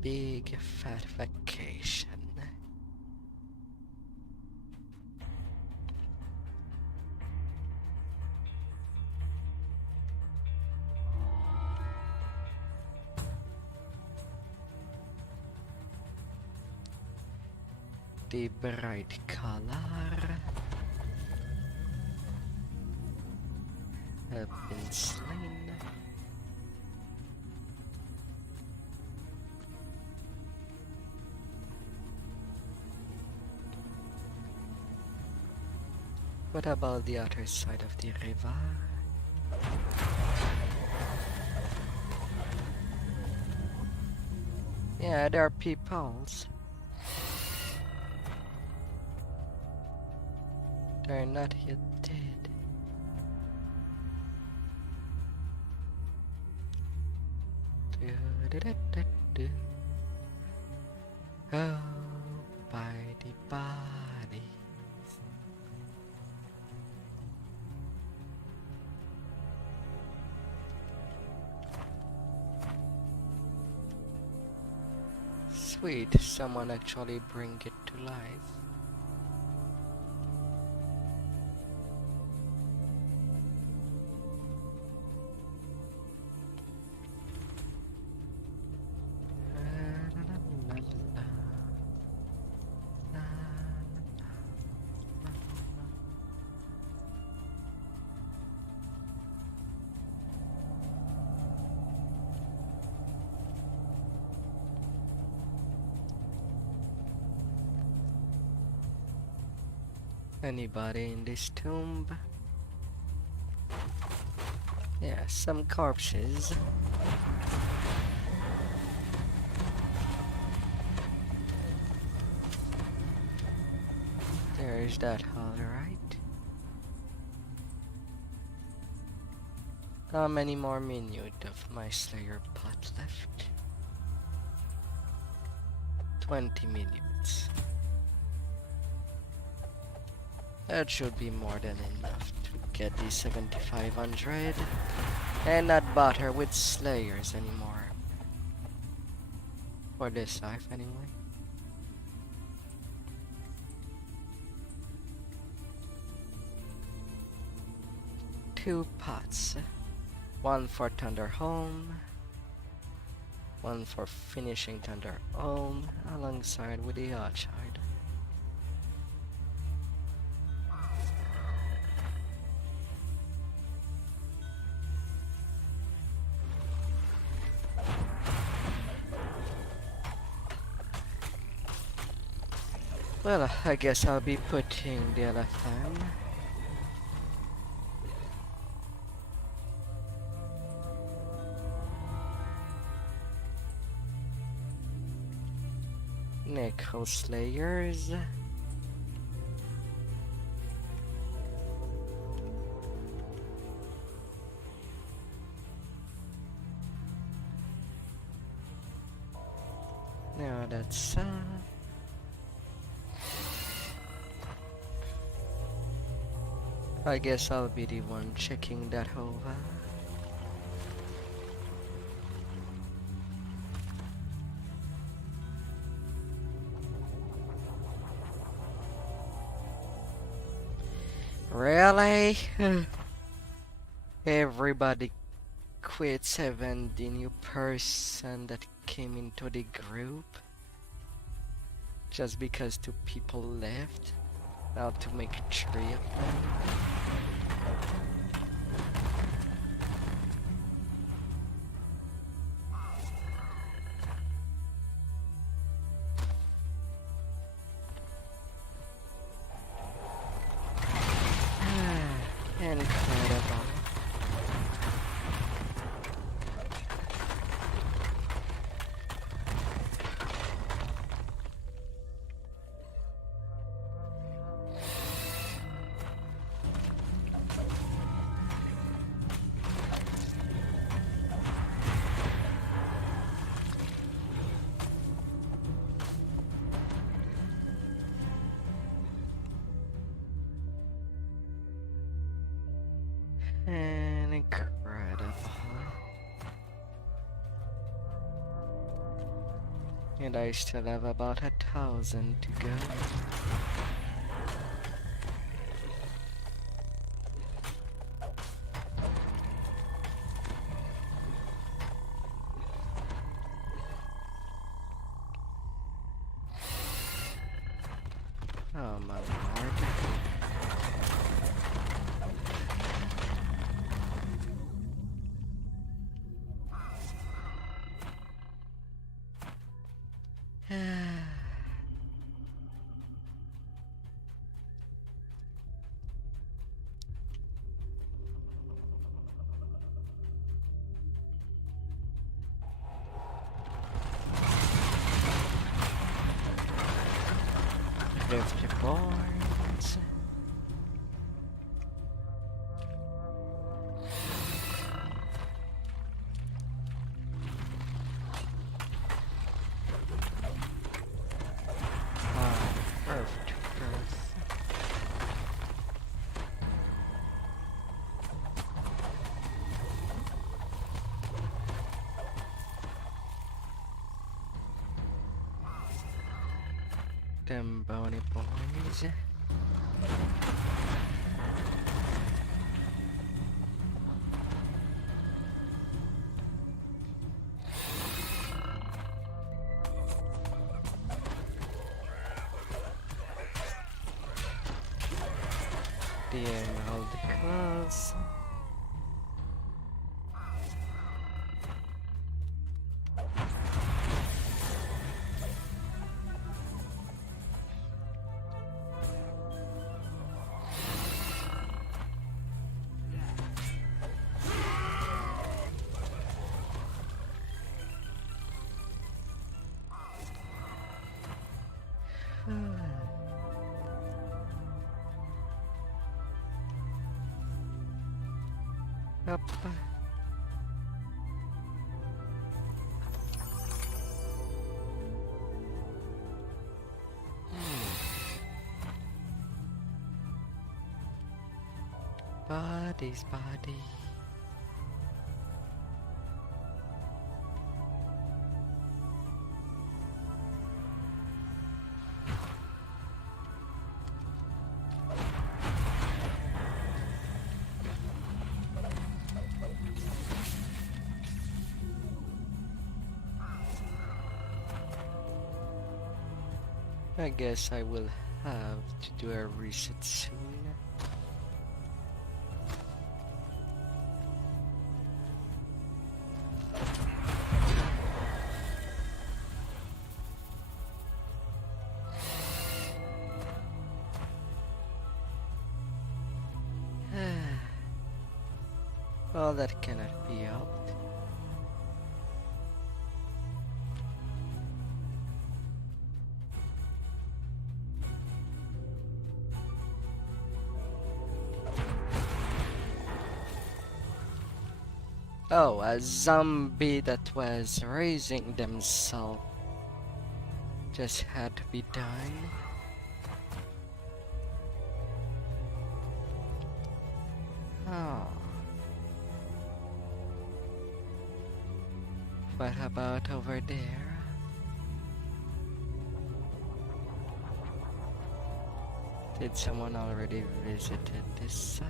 Big fat vacation. The bright color have been slain. What about the other side of the river? Yeah, there are peoples. They're not yet dead. Oh, by the body. Sweet, someone actually bring it to life. Anybody in this tomb? Yeah, some corpses. There's that hall, right? How many more minutes of my Slayer pot left? 20 minutes. That should be more than enough to get the 7500 and not bother with Slayers anymore. For this life anyway. Two pots. One for Thunder Home. One for finishing Thunder Home alongside with the Archide. Well, I guess I'll be putting the LFM. Necro Slayers. Now that's I guess I'll be the one checking that over. Really? Everybody quits, even the new person that came into the group? Just because 2 people left? Now to make 3 of them? Incredible. Incredible. And I still have about 1,000 to go. Oh my lord. Lift your boards. Perfect. Them bony boys. The emerald claws. Up. Bodies, body. I guess I will have to do a reset soon. Well, that cannot be helped. Oh, a zombie that was raising themselves just had to be done. Oh. What about over there? Did someone already visited this side?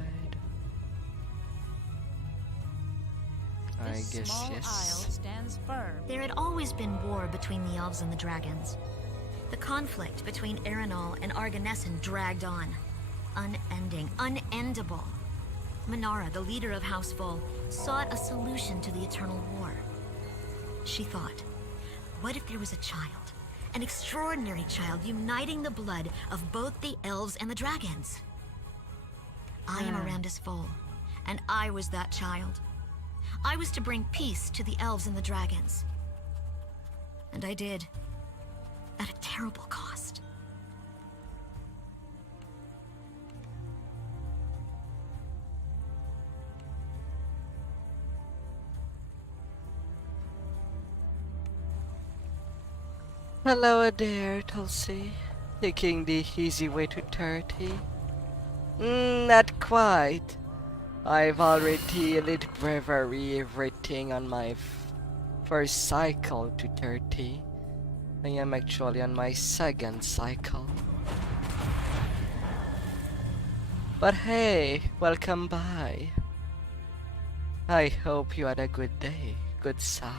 I This guess small yes. isle stands firm. There had always been war between the elves and the dragons. The conflict between Arenal and Arganessen dragged on. Unending, unendable. Minara, the leader of House Vol, sought a solution to the eternal war. She thought, what if there was a child? An extraordinary child uniting the blood of both the elves and the dragons. I am Arandis Vol, and I was that child. I was to bring peace to the elves and the dragons. And I did. At a terrible cost. Hello there, Tulsi. Taking the easy way to 30? Not quite. I've already elite bravery everything on my first cycle to 30. I am actually on my second cycle. But hey, welcome by. I hope you had a good day, good sir.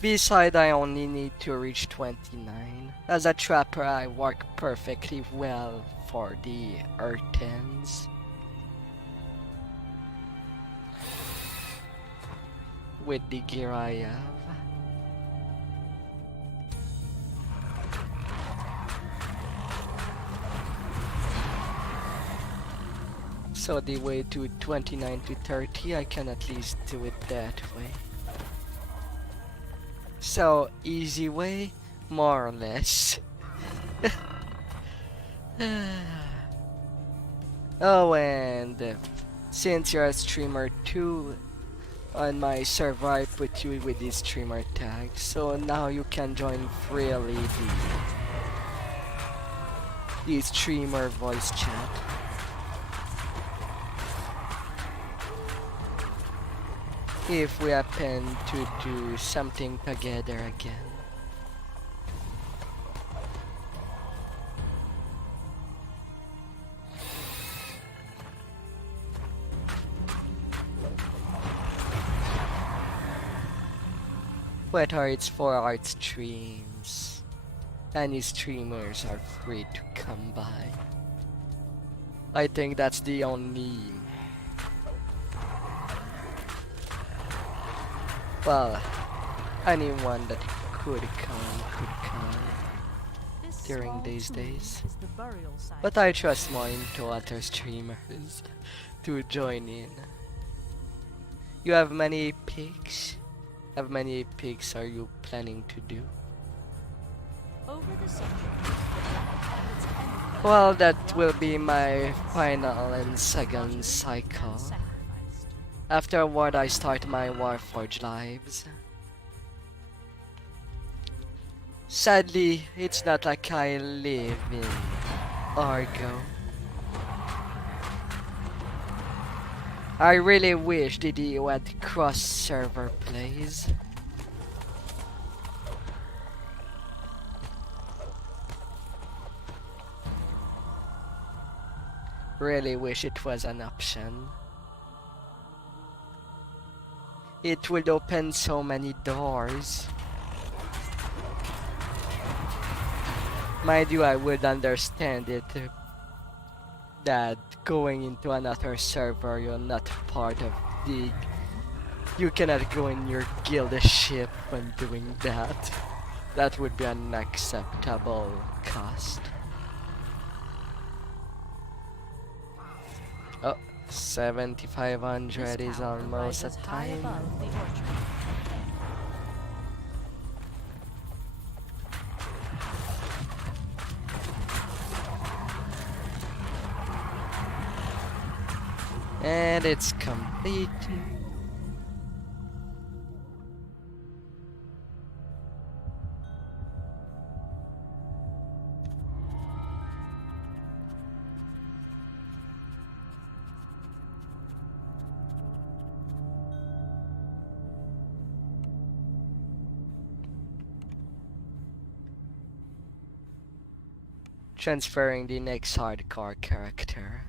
Besides, I only need to reach 29. As a trapper, I work perfectly well for the Earthens. With the gear I have. So the way to 29 to 30, I can at least do it that way. So, easy way, more or less. Oh, and since you're a streamer too, on my server I put you with the streamer tag, so now you can join freely the streamer voice chat. If we happen to do something together again. Whether it's for art streams, any streamers are free to come by. I think that's the only... Well, anyone that could come during these days. But I trust more into other streamers to join in. You have many picks? How many picks are you planning to do? Well, that will be my final and second cycle. Afterward, I start my Warforged lives. Sadly, it's not like I live in Argo. I really wish DDO had cross-server plays. Really wish it was an option. It would open so many doors. Mind you, I would understand it that going into another server, you're not part of the... You cannot go in your guild ship when doing that. That would be an unacceptable cost. Oh, 7,500 is almost a time. And it's complete. Transferring the next hardcore character.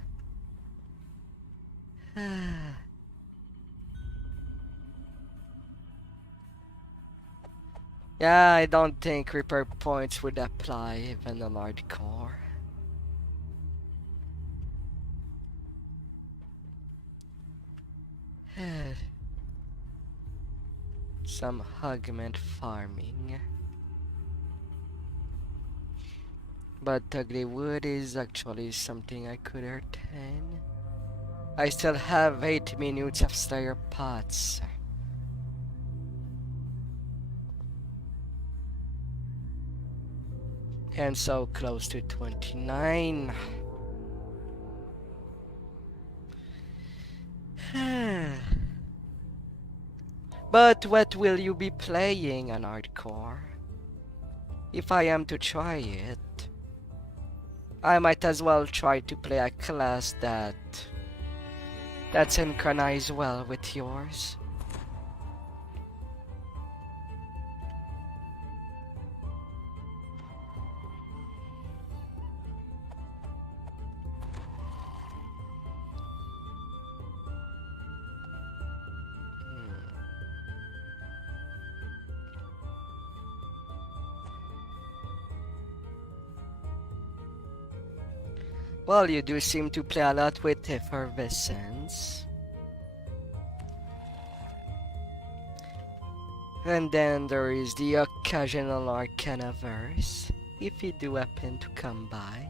Yeah, I don't think repair points would apply even on hardcore. Some augment farming. But ugly wood is actually something I could retain. I still have 8 minutes of Slayer pots. And so close to 29. But what will you be playing on hardcore? If I am to try it, I might as well try to play a class that synchronizes well with yours. Well, you do seem to play a lot with effervescence. And then there is the occasional Arcana verse, if you do happen to come by.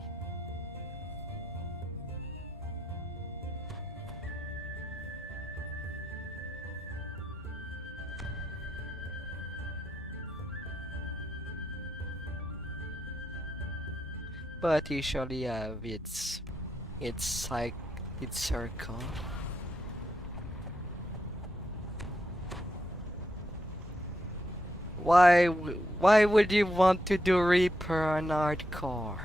But usually have its circle. Why would you want to do Reaper on hardcore?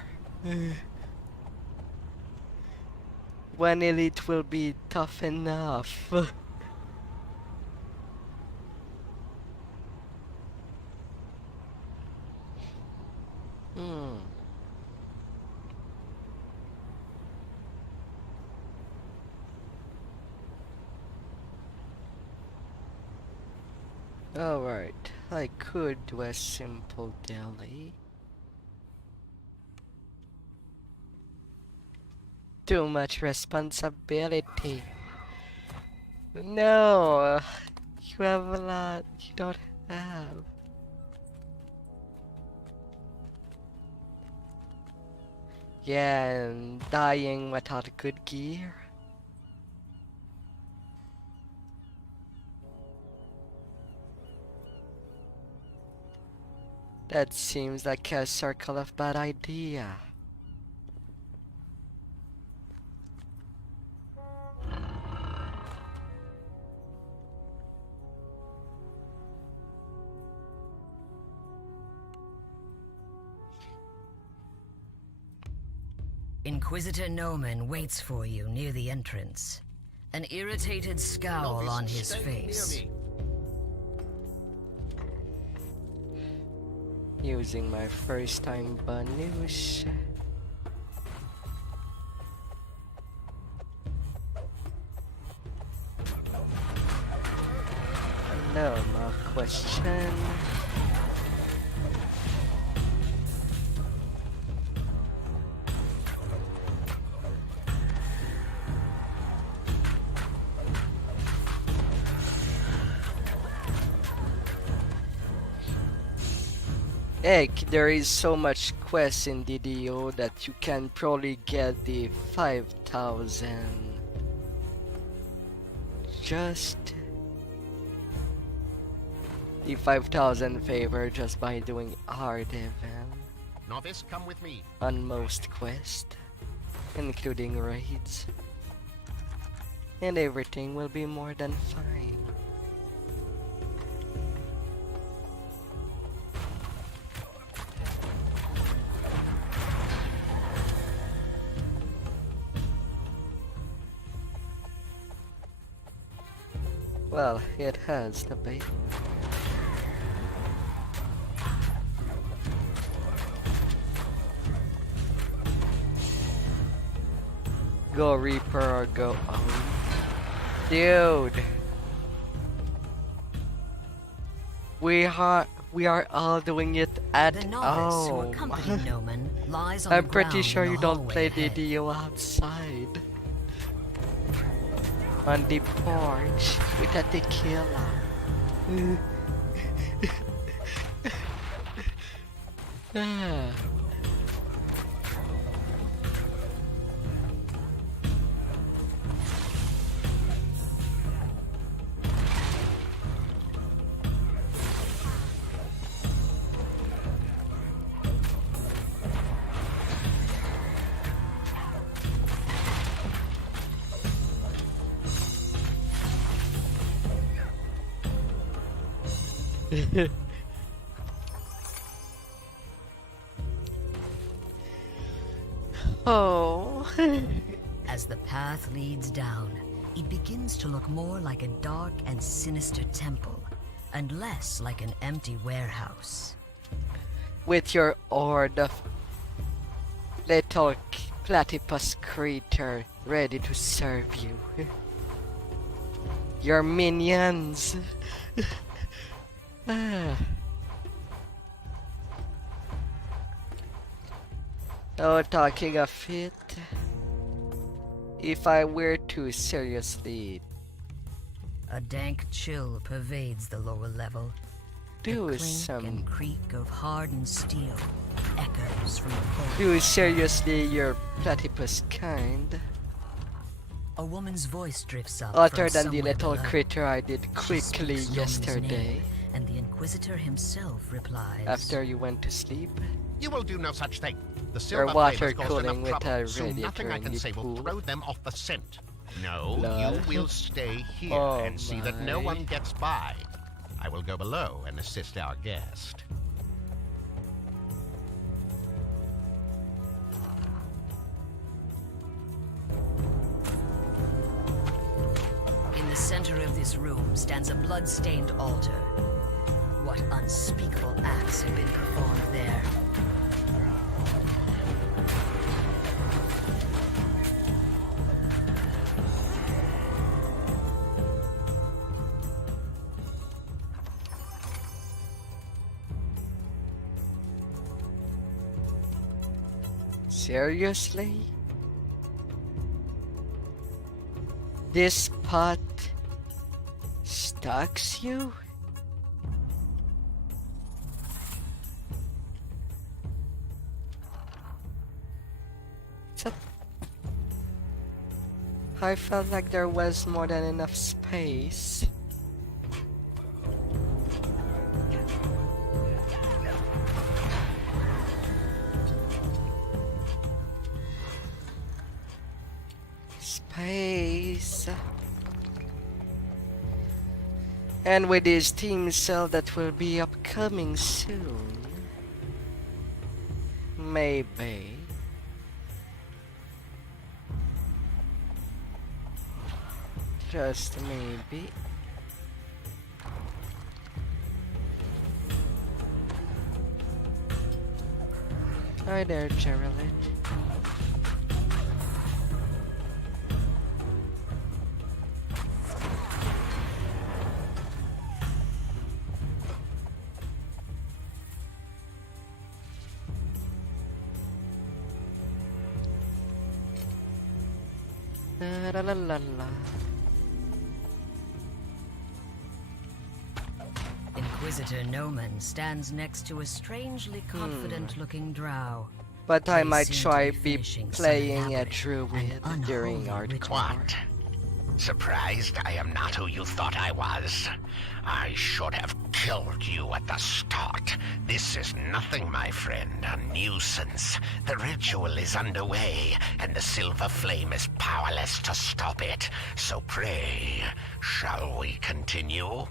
When Elite will be tough enough. Alright, I could do a simple daily. Too much responsibility. No, you have a lot you don't have. Yeah, and dying without good gear. That seems like a circle of bad idea. Inquisitor Noman waits for you near the entrance, an irritated scowl on his face. Using my first time Banush. No more question. Heck, there is so much quest in DDO that you can probably get the 5,000 just the 5,000 favor just by doing hard event Novice, come with me. on most quests, including raids, and everything will be more than fine. Well, it has to be. Go Reaper or go Own. Dude. We are all doing it at The novice who home. accompanied Noman lies on I'm the pretty ground sure in you the don't hallway play ahead. DDO outside. On the porch with a tequila. Ah. Oh. As the path leads down, it begins to look more like a dark and sinister temple, and less like an empty warehouse. With your horde of little platypus creature ready to serve you. Your minions. Ah. Oh, talking of it, if I were to seriously A dank chill pervades the lower level. do The clink and creak of hardened steel echoes from the corridor. do seriously your platypus kind, A woman's voice drifts up other from than the somewhere little below. critter I did She quickly speaks Yeoman's yesterday name, and the Inquisitor himself replies. after you went to sleep. You will do no such thing. The Or silver water flame has caused cooling enough with trouble. a Soon nothing I radiator in can the say will pool. throw them off the scent. No, Lol. you will stay here Oh and see that no my. one gets by. I will go below and assist our guest. In the center of this room stands a blood-stained altar. What unspeakable acts have been performed there? Seriously? This pot stalks you? So I felt like there was more than enough space. Space. And with this team cell that will be upcoming soon, maybe. Just maybe. Hi there, Geraldine. La la la la. Inquisitor Noman stands next to a strangely confident-looking drow. But I They might seem to try be be finishing some playing a elaborate druid and during unholy hardcore. ritual. Surprised I am not who you thought I was? I should have killed you at the start. This is nothing, my friend, a nuisance. The ritual is underway, and the silver flame is powerless to stop it. So pray, shall we continue?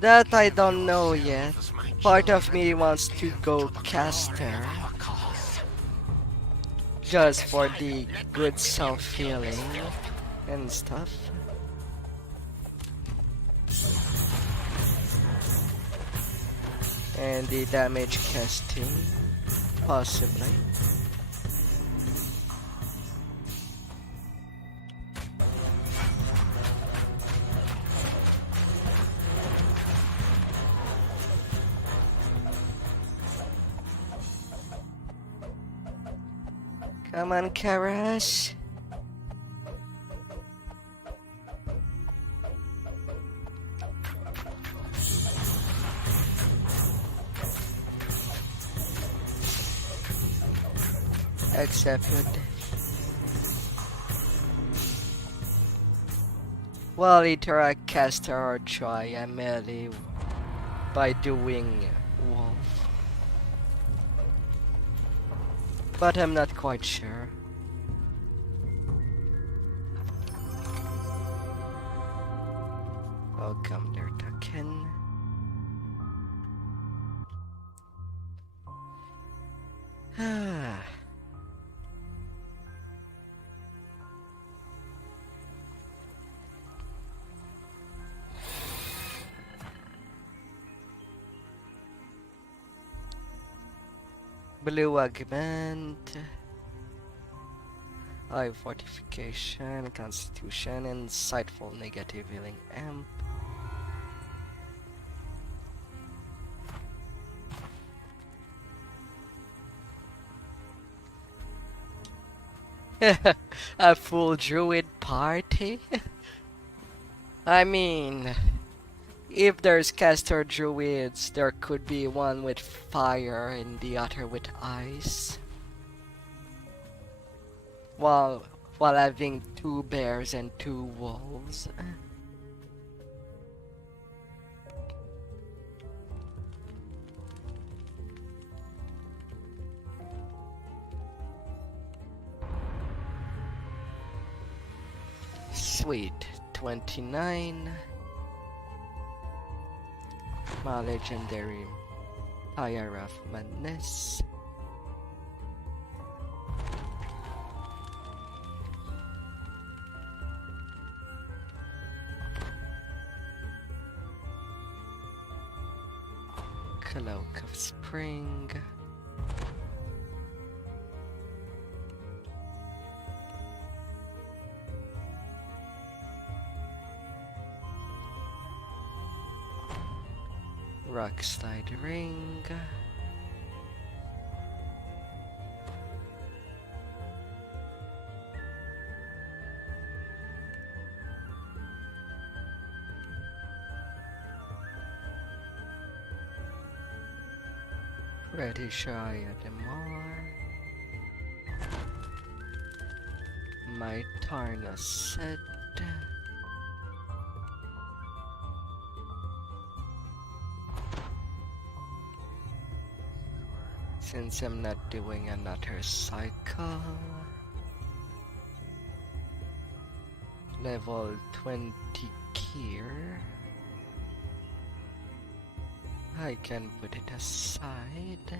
That I don't know yet. Part of me wants to go caster. Just for the good self-healing and stuff. And the damage casting, possibly. Come on, Karash. Accepted. Well, either I caster or try a melee by doing wolf. But I'm not quite sure. Blue augment, eye fortification, constitution, insightful negative healing amp. A full druid party? I mean, if there's caster druids, there could be one with fire and the other with ice. While having 2 bears and 2 wolves. Sweet. 29. My legendary Fire of Madness. Cloak of Spring. Rock Slide Ring. Ready Shy of the More. My Tarna set. Since I'm not doing another cycle, level 20 gear, I can put it aside.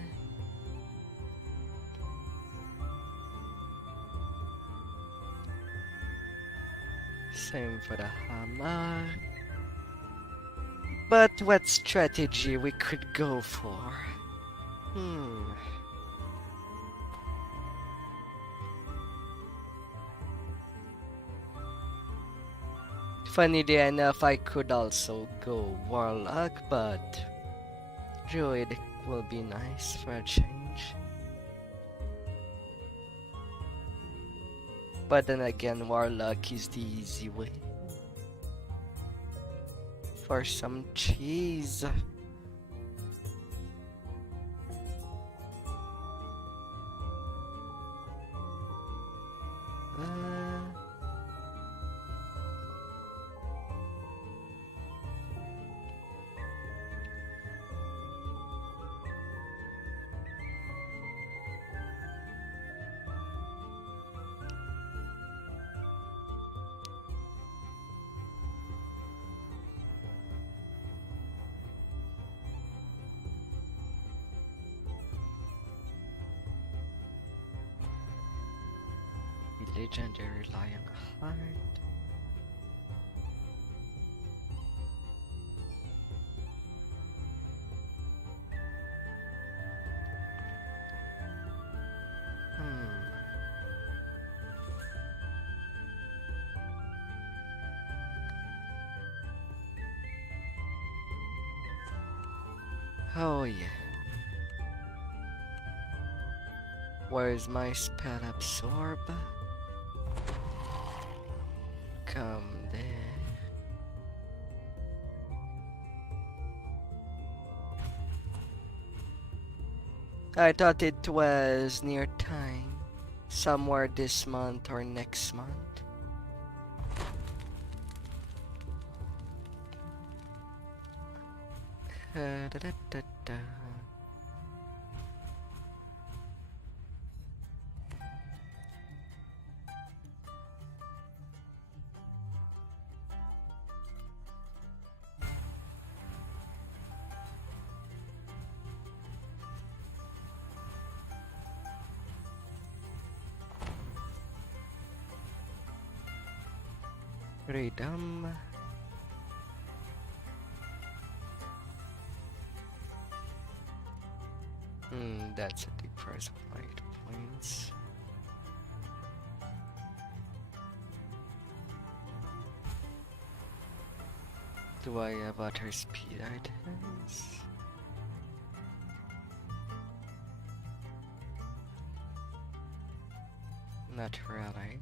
Same for the hammer. But what strategy we could go for? Funnily enough, I could also go Warlock, but Druid will be nice for a change. But then again, Warlock is the easy way. For some cheese. Legendary Lion Heart. Oh yeah. Where's my spell absorb? Come there. I thought it was near time. Somewhere this month or next month. Da-da-da-da-da. Freedom. That's a big price of light points. Do I have other speed items? Not really.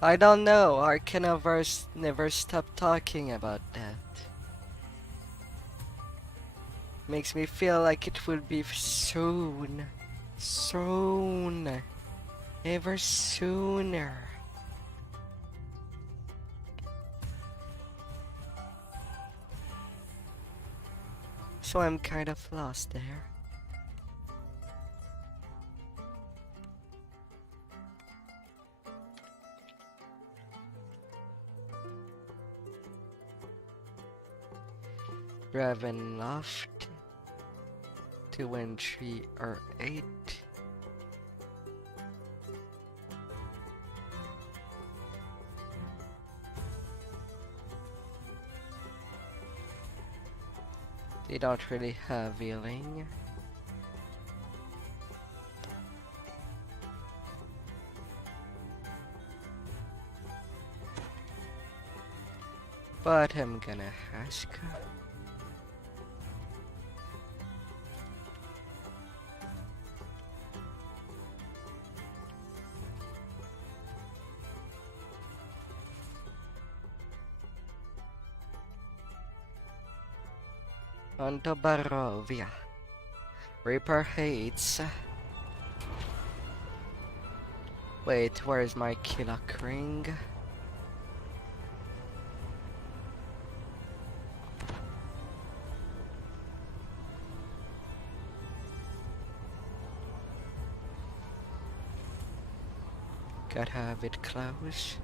I don't know, Arcanaverse never stopped talking about that. Makes me feel like it will be soon. Soon. Ever sooner. So I'm kind of lost there. Ravenloft 2 and 3 or 8. They don't really have healing. But I'm gonna ask her. Onto Barovia. Reaper hates. Wait, where's my Killock ring? Gotta have it close.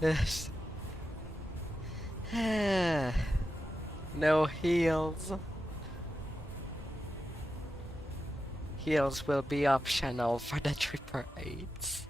Yes. No heals. Heals will be optional for the Tripper 8s.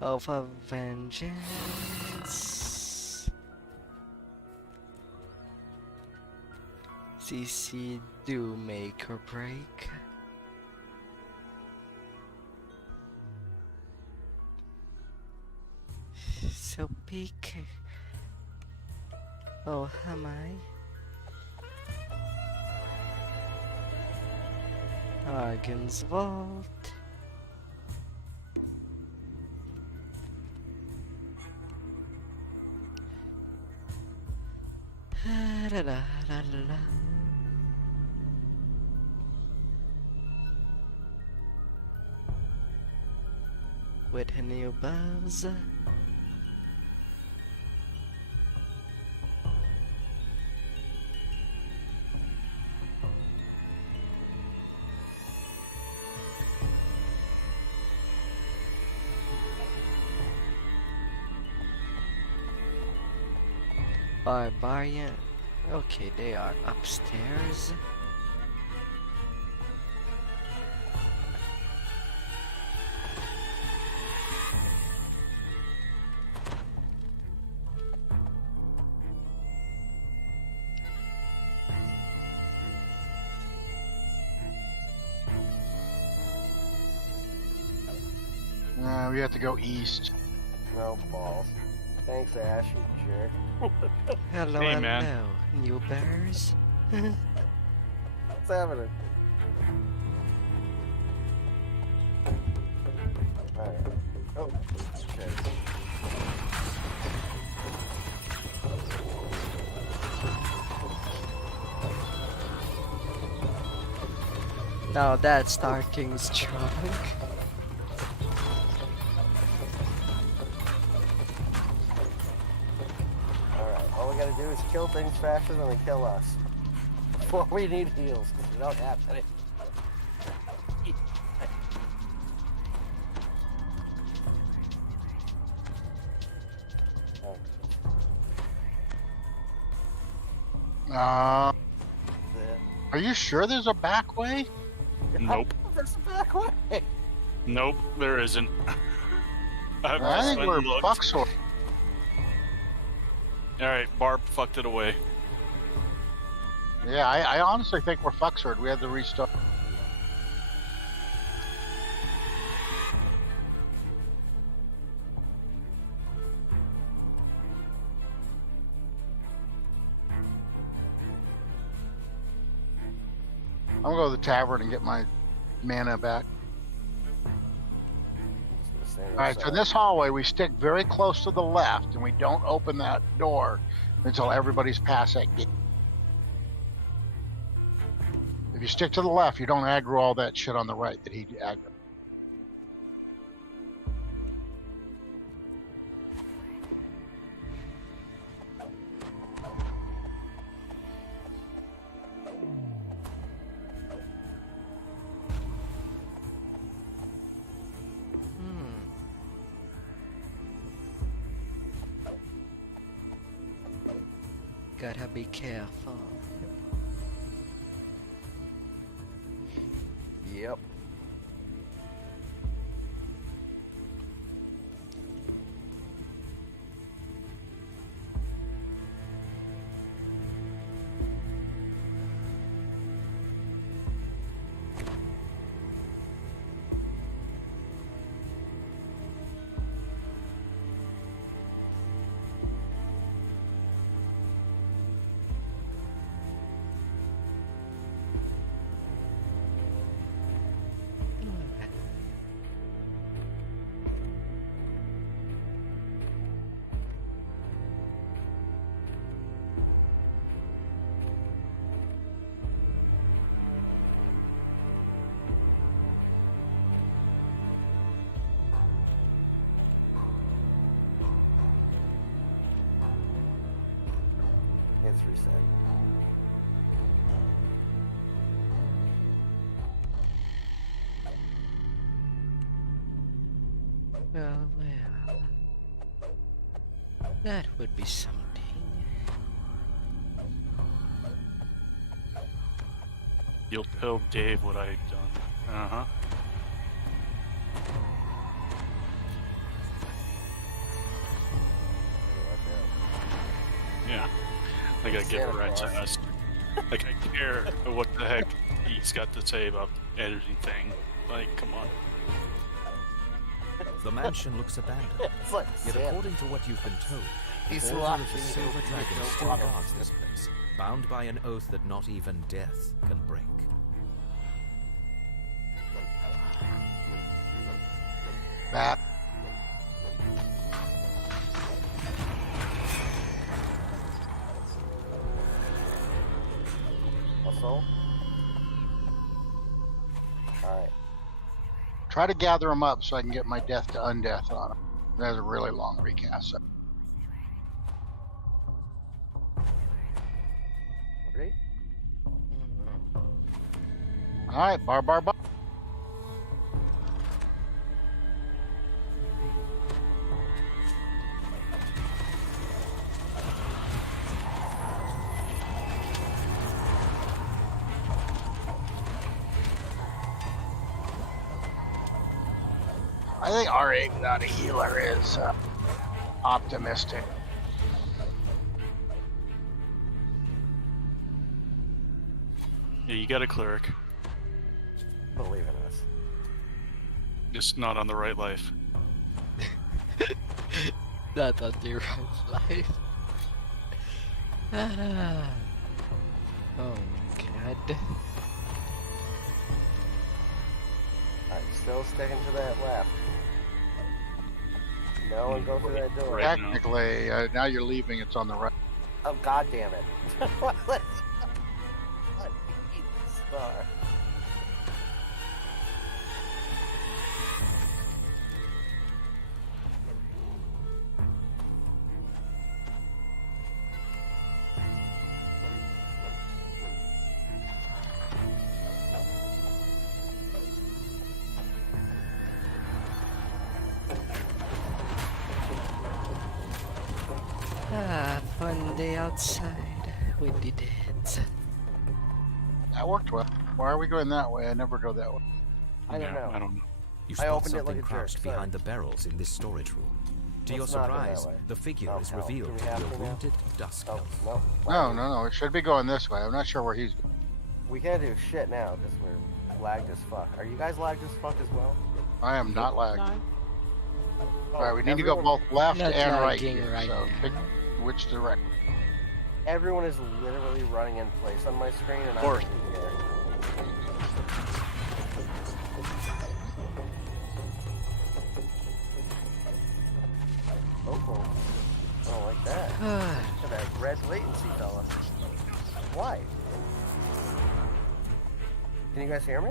Of a vengeance. CC do make or break. So peak. Oh, am I? Argan's Vault. La, la, la, la. With a new buzz. Barbarian. Okay, they are upstairs. We have to go east. No balls. Thanks, Ash, you jerk. Hello, Hey, hello, man. new bears. What's happening? Alright. Oh, shit. Now that's starting strong. Alright, all we gotta do is kill things faster than they kill us. Before we need heals, because we don't have any. Are you sure there's a back way? Nope. There's a back way. Nope, there isn't. I think we're fucksword. Alright, Barb fucked it away. Yeah, I honestly think we're fucksword. We had to restart. I'm gonna go to the tavern and get my mana back. Alright, so in this hallway we stick very close to the left and we don't open that door until everybody's past that gate. If you stick to the left, you don't aggro all that shit on the right that he aggroed. Gotta be careful. Yep. It's reset. Well, that would be something. You'll tell Dave what I've done. Uh-huh. Yeah. I gotta give it right to us. Like, I care what the heck he's got to say about editing thing. Like, come on. The mansion looks abandoned. It's like Yet Santa. according to what you've been told, He's the Order watching of the you. Silver Dragon He's still watching. guards this place, bound by an oath that not even death can break. That. Also? Alright. Try to gather them up so I can get my death to undeath on them. That's a really long recast. Great. Alright, bar. I think R8 without a healer is optimistic. Yeah, you got a cleric. Believe in us. Just not on the right life. Not on the right life. Oh god. Still sticking to that left. No one go through that door. Right. Technically, now you're leaving. It's on the right. Oh, god damn it. Let's star. Ah, fun day outside with the dead. That worked well. Why are we going that way? I never go that way. I don't know. I don't know. You I spot opened it something like a jerk, crouched sorry. behind the barrels in this storage room. To your Let's not go that surprise, way. the figure Oh, is hell. Do revealed we to have be a to now? wounded dusk Oh, elf. no. No. It should be going this way. I'm not sure where he's going. We can't do shit now because we're lagged as fuck. Are you guys lagged as fuck as well? I am not lagged. No. All right, we need to go everyone- both left Not and right lagging here. right so now. pick which direction. Everyone is literally running in place on my screen, and I course. don't care. Oh, I don't like that. Look at that red latency, fella. Why? Can you guys hear me?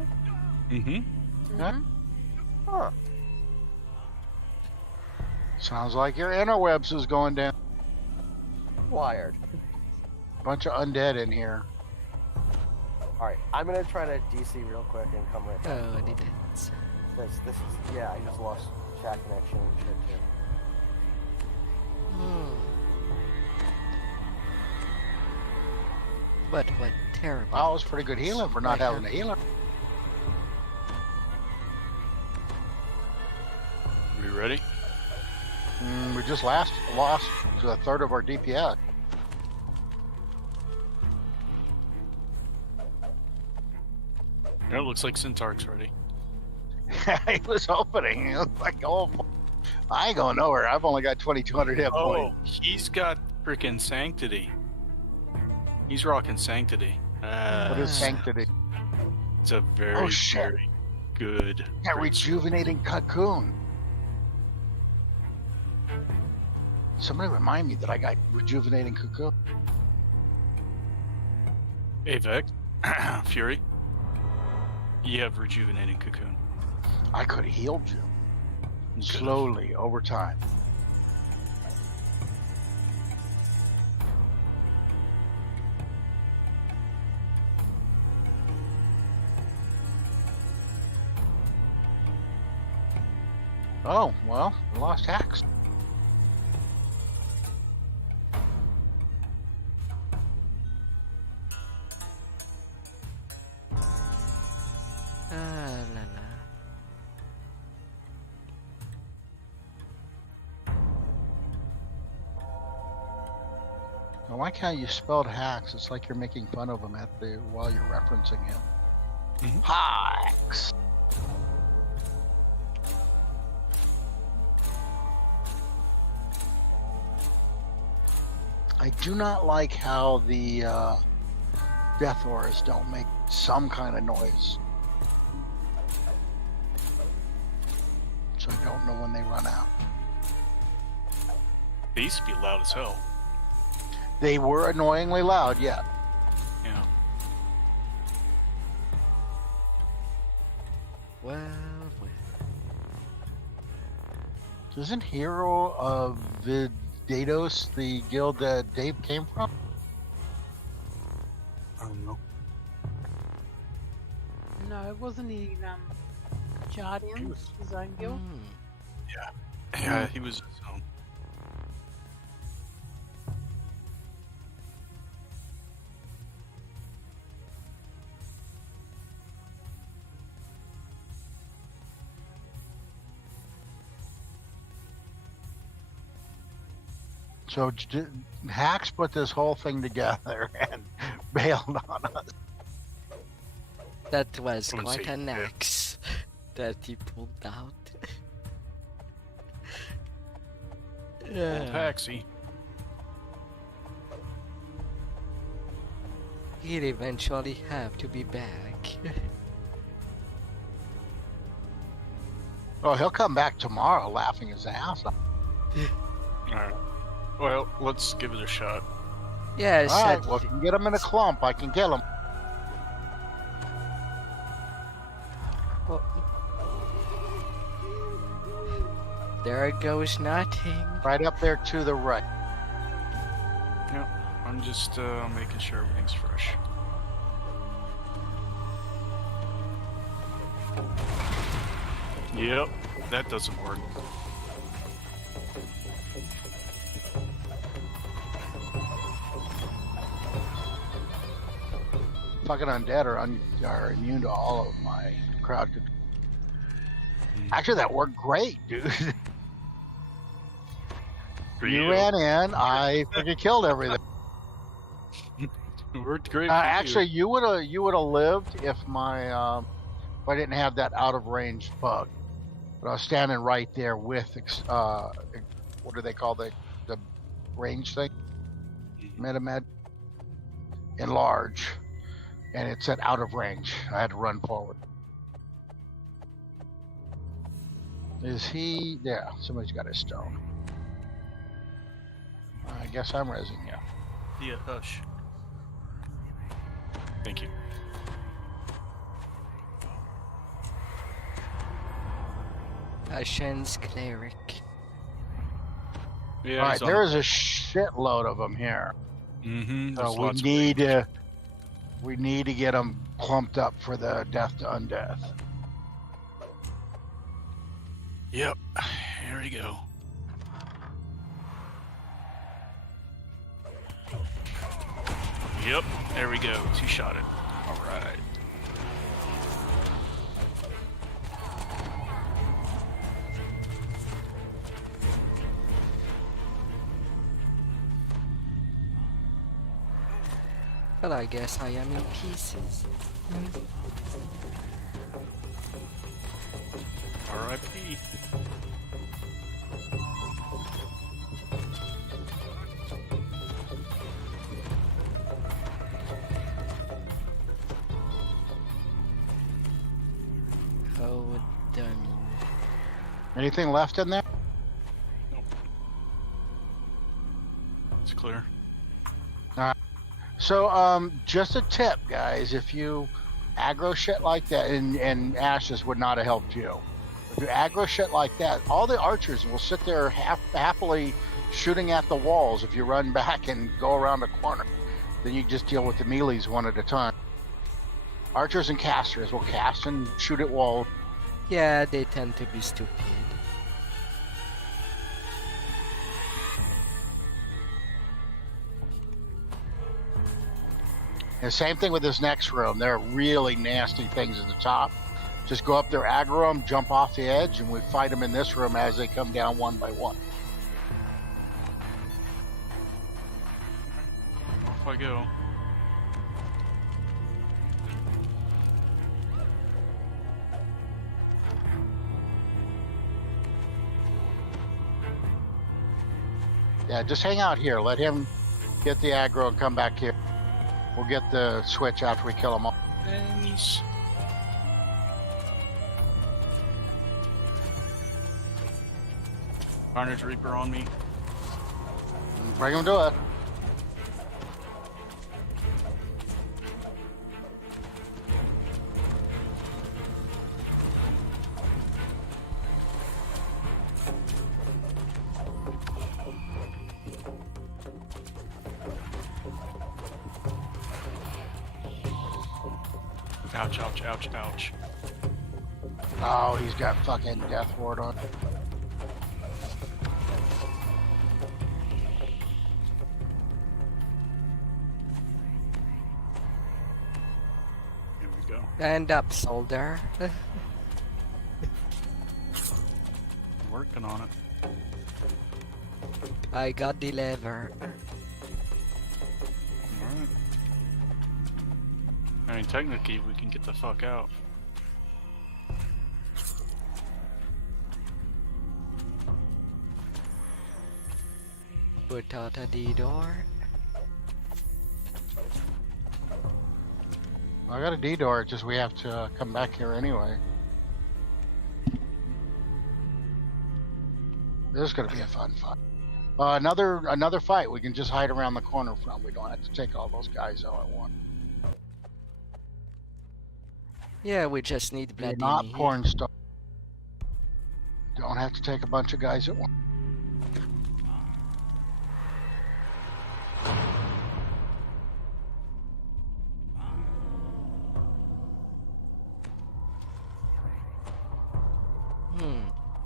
Mm-hmm. Huh? Huh. Sounds like your interwebs is going down. Wired. Bunch of undead in here. Alright, I'm gonna try to DC real quick and come right back. Oh, the dead. This is, yeah, I just lost chat connection and shit too. But what terrible. Wow, it was pretty good healing for not having a healer. We ready? We just lost to a third of our DPS. Yeah, it looks like Centaur's ready. He was opening. He was like, oh, I ain't going nowhere. I've only got 2,200 hit Oh, points. he's got freaking Sanctity. He's rocking Sanctity. What is Sanctity? It's a very, Oh, shit. very good. Yeah, great rejuvenating cocoon. Somebody remind me that I got rejuvenating cocoon. Avec, Fury. You have rejuvenating cocoon. I could have healed you You could've. slowly over time. Oh, well, we lost hacks. Ah, la la. I like how you spelled hacks. It's like you're making fun of him while you're referencing him. Mhm. Hacks. I do not like how the death auras don't make some kind of noise. So I don't know when they run out. They used to be loud as hell. They were annoyingly loud, yeah. Yeah. Well, well. Isn't Hero of Vidados the guild that Dave came from? I don't know. No, wasn't he Guardian, his own guild? Yeah, he was his own. So Hacks put this whole thing together and bailed on us. That was Wouldn't quite say an yeah. axe that he pulled out. Old Taxi. He'd eventually have to be back. Oh, he'll come back tomorrow laughing his ass off. Alright. Well, let's give it a shot. Yeah, I All right, said. well, if you can get him in a clump, I can kill him. Well, there goes nothing. Right up there to the right. Yep. I'm just making sure everything's fresh. Yep. That doesn't work. Fucking undead are immune to all of my crowd control. Actually, that worked great, dude. You ran in, I freaking killed everything. It worked great. Actually, you would have lived if my if I didn't have that out of range bug. But I was standing right there with what do they call the range thing? Metamed. Enlarge. And it said out of range. I had to run forward. Is he? Yeah, somebody's got a stone. I guess I'm rezzing you. Yeah, hush. Thank you. Ashen's cleric. Yeah, all right, there is a shitload of them here. Mm-hmm. So we need to get them clumped up for the death to undeath. Yep. Here we go. Yep. There we go. Two-shot it. All right. Well, I guess I am in pieces. R.I.P. Oh, dummy. Anything left in there? Nope. It's clear. So, just a tip, guys. If you aggro shit like that, and Ashes would not have helped you. If you aggro shit like that, all the archers will sit there happily shooting at the walls if you run back and go around the corner. Then you just deal with the melees one at a time. Archers and casters will cast and shoot at walls. Yeah, they tend to be stupid. And same thing with this next room. There are really nasty things at the top. Just go up there, aggro them, jump off the edge, and we fight them in this room as they come down one by one. Off I go. Yeah, just hang out here. Let him get the aggro and come back here. We'll get the switch after we kill them all. Thanks. Carnage Reaper on me. Bring him to it. Ouch, ouch, ouch, ouch. Oh, he's got fucking Death Ward on. Here we go. Stand up, soldier. Working on it. I got the lever. Alright. I mean, technically, we can get the fuck out. Put out a D-door. I got a D-door, just we have to come back here anyway. This is going to be a fun fight. Another fight we can just hide around the corner from. We don't have to take all those guys out at once. Yeah, we just need bloody Not meat. porn star. Don't have to take a bunch of guys at once.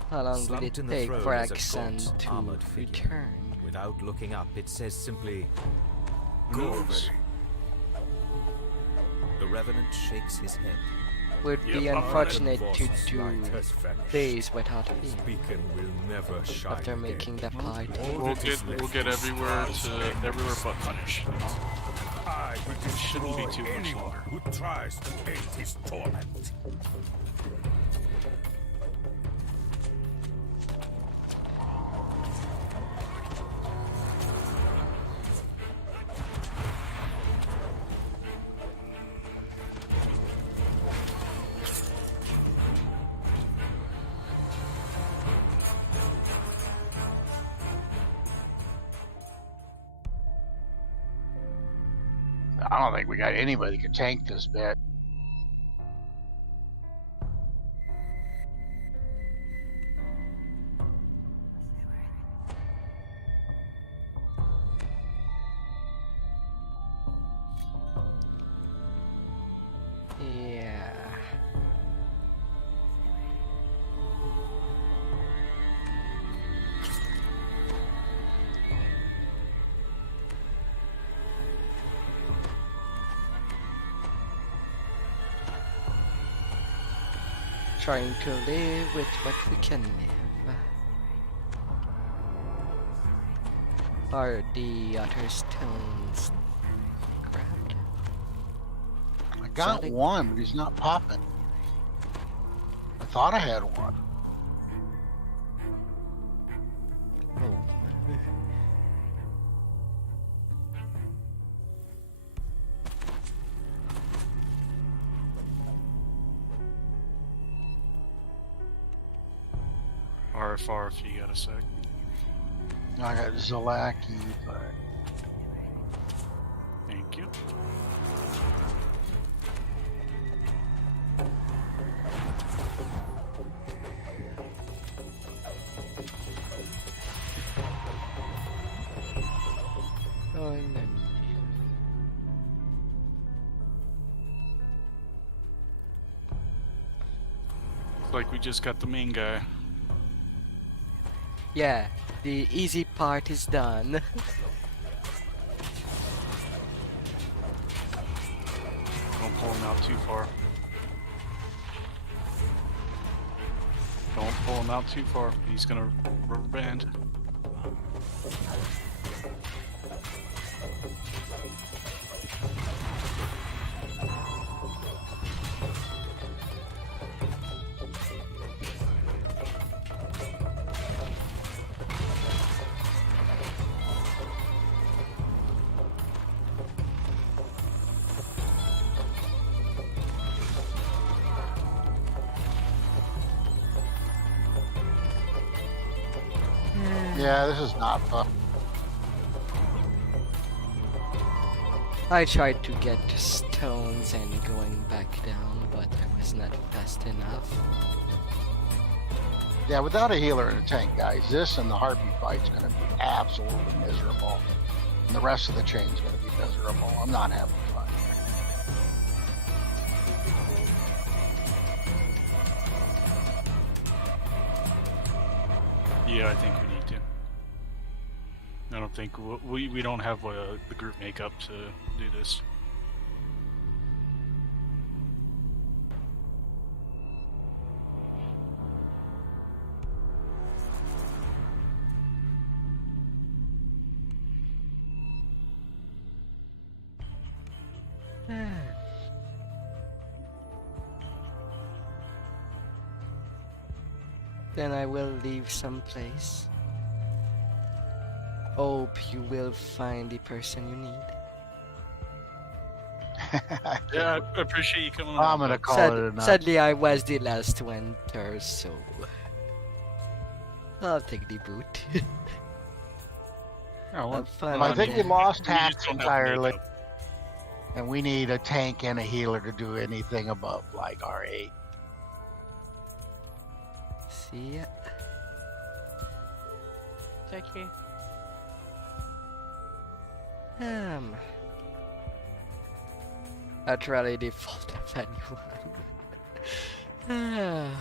How long will it take for Axan to armored figure. return? Without looking up, it says simply, Moves. The Revenant shakes his head. Would be unfortunate to do days without him Beacon will never shine after making that party. We'll get everywhere but punish. I will Shouldn't be destroy too much anyone longer. who tries to end his torment. I don't think we got anybody that can tank this bit. Yeah. Trying to live with what we can live. Are the other stones grabbed? I got Something? one, but he's not popping. I thought I had one. Oh. RFR if you got a sec. I got Zalaki, but Thank you. Oh, and then Looks like we just got the main guy. yeah, the easy part is done. Don't pull him out too far. Don't pull him out too far. He's gonna rubber band. yeah, this is not fun. I tried to get to stones and going back down, but I was not fast enough. Yeah, without a healer in a tank, guys, this and the Harpy fight's going to be absolutely miserable. And the rest of the chain's going to be miserable. I'm not having fun. Yeah, I think we need to. I don't think we don't have the group makeup to do this. Then I will leave someplace. Hope you will find the person you need. Yeah, I appreciate you coming I'm on. going to call it a night. Sadly, I was the last winter, so I'll take the boot. No, fun I think we there. lost We Hack just don't have entirely, makeup. and we need a tank and a healer to do anything above like R8. See ya. Take care. I'd really default of anyone.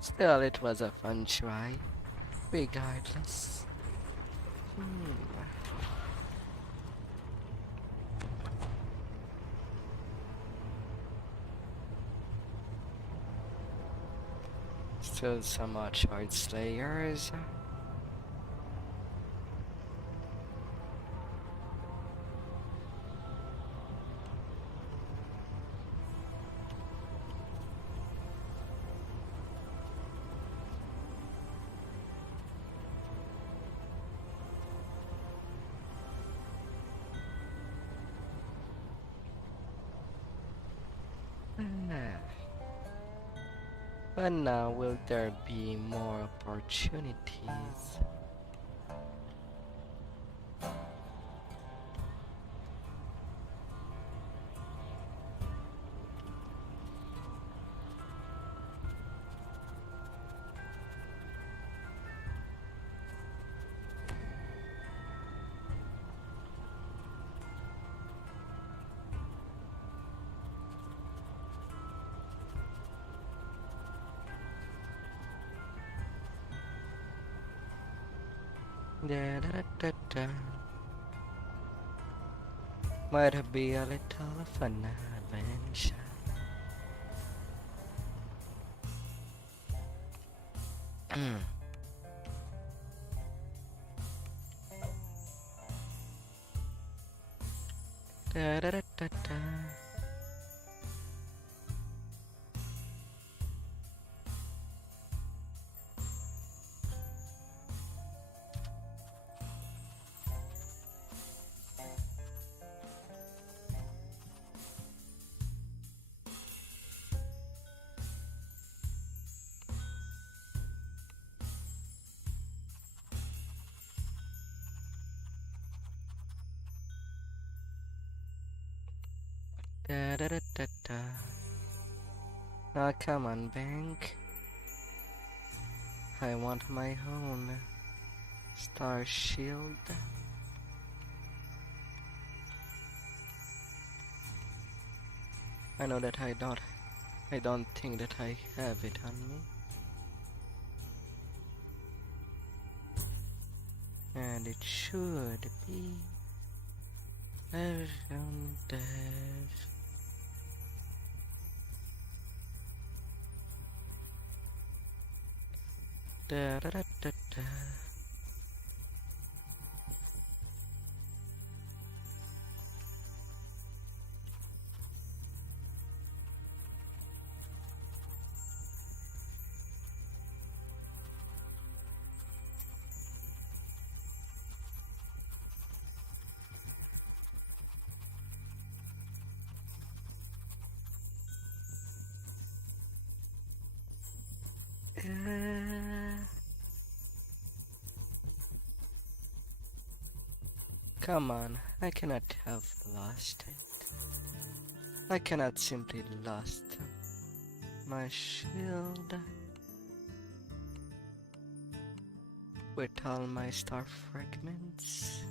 Still, it was a fun try, regardless. Still some more Choice Slayers. But now, will there be more opportunities? Da, da, da, da. Might be a little of an adventure. Da, da, da, da, da. Da, da, da, da, da. Now come on, bank. I want my own star shield. I know that I don't think that I have it on me. And it should be around there. Da da da da da. Come on, I cannot have lost it. I cannot simply lost my shield with all my star fragments.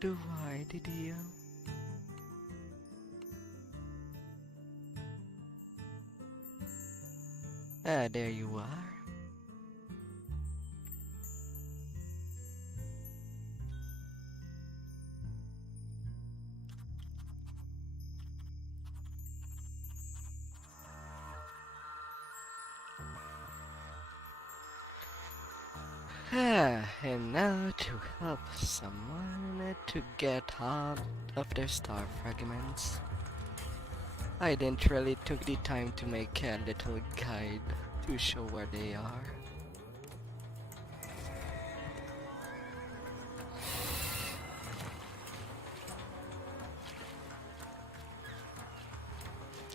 Do I, DDO? Ah, there you are. And now to help someone to get out of their star fragments, I didn't really took the time to make a little guide to show where they are.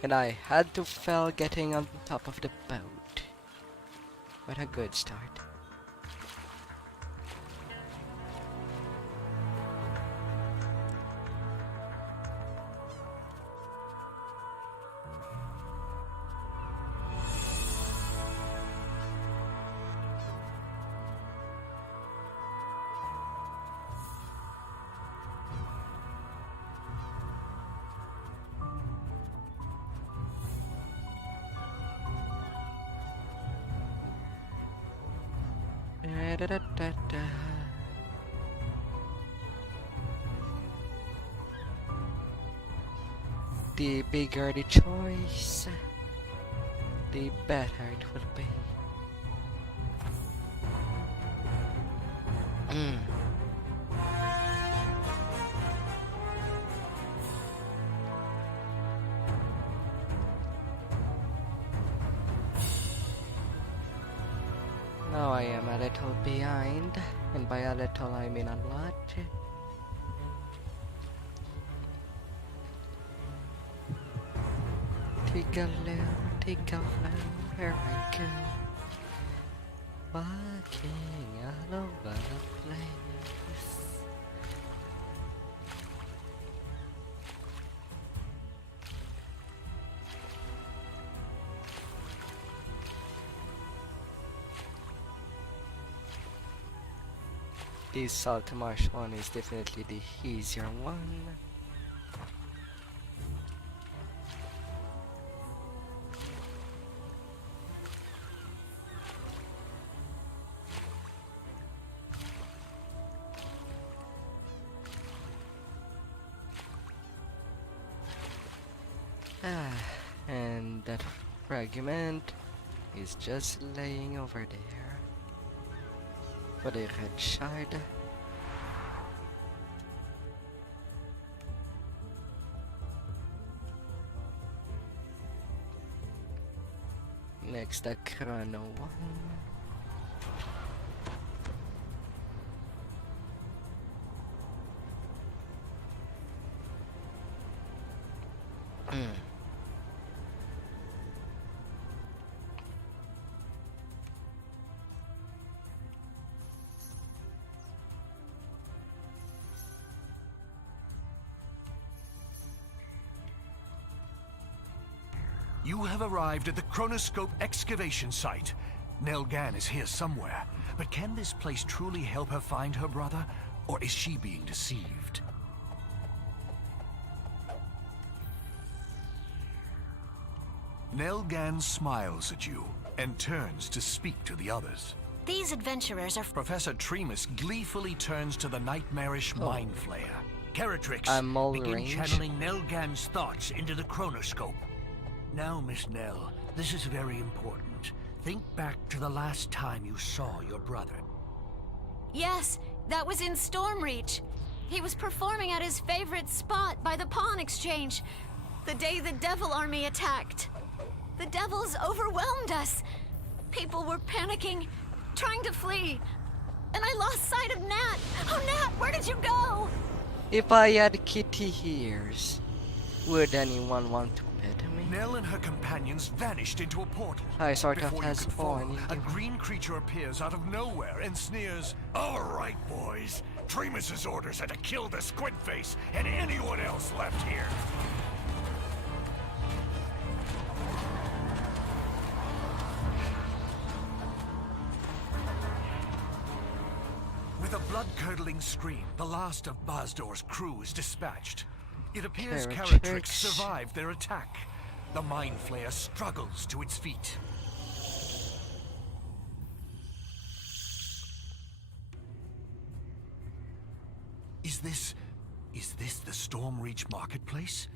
And I had to fail getting on top of the boat. What a good start. Da-da-da-da-da. The bigger the choice, the better it will be. Now I am a little behind, and by a little I mean a lot. Take a look, here I go. Walking all over the place. The Salt Marsh one is definitely the easier one. And that fragment is just laying over there for the red shard. Next, the chrono one. You have arrived at the Chronoscope excavation site. Nelgan is here somewhere, but can this place truly help her find her brother, or is she being deceived? Nelgan smiles at you and turns to speak to the others. These adventurers are... Professor Tremus gleefully turns to the nightmarish Mind Flayer. Caratrix, I'm all begin range. channeling Nelgan's thoughts into the Chronoscope. Now, Miss Nell, this is very important. Think back to the last time you saw your brother. Yes, that was in Stormreach. He was performing at his favorite spot by the pawn exchange, the day the Devil Army attacked. The Devils overwhelmed us. People were panicking, trying to flee. And I lost sight of Nat. Oh, Nat, where did you go? If I had kitty ears, would anyone want to pet me? Nell and her companions vanished into a portal. I sort of Before you has could follow, fun. a green creature appears out of nowhere and sneers, All right, boys. Tremus's orders are to kill the squid face and anyone else left here. With a blood-curdling scream, the last of Bazdor's crew is dispatched. It appears Caratrix. Caratrix survived their attack. The Mind Flayer struggles to its feet. Is this the Stormreach marketplace?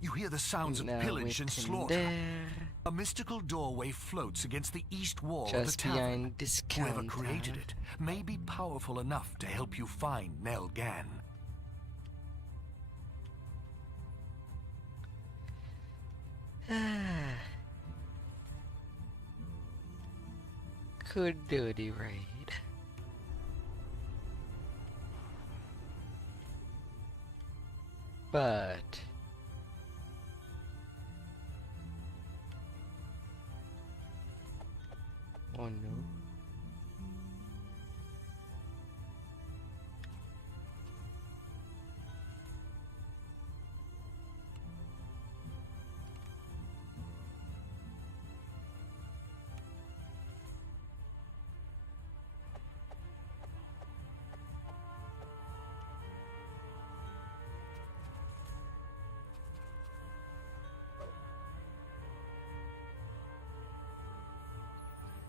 You hear the sounds of Now pillage and it's in slaughter. there. A mystical doorway floats against the east wall of the Just tavern. behind this Whoever counter. created it may be powerful enough to help you find Nelgan. Could do the raid. But Oh no.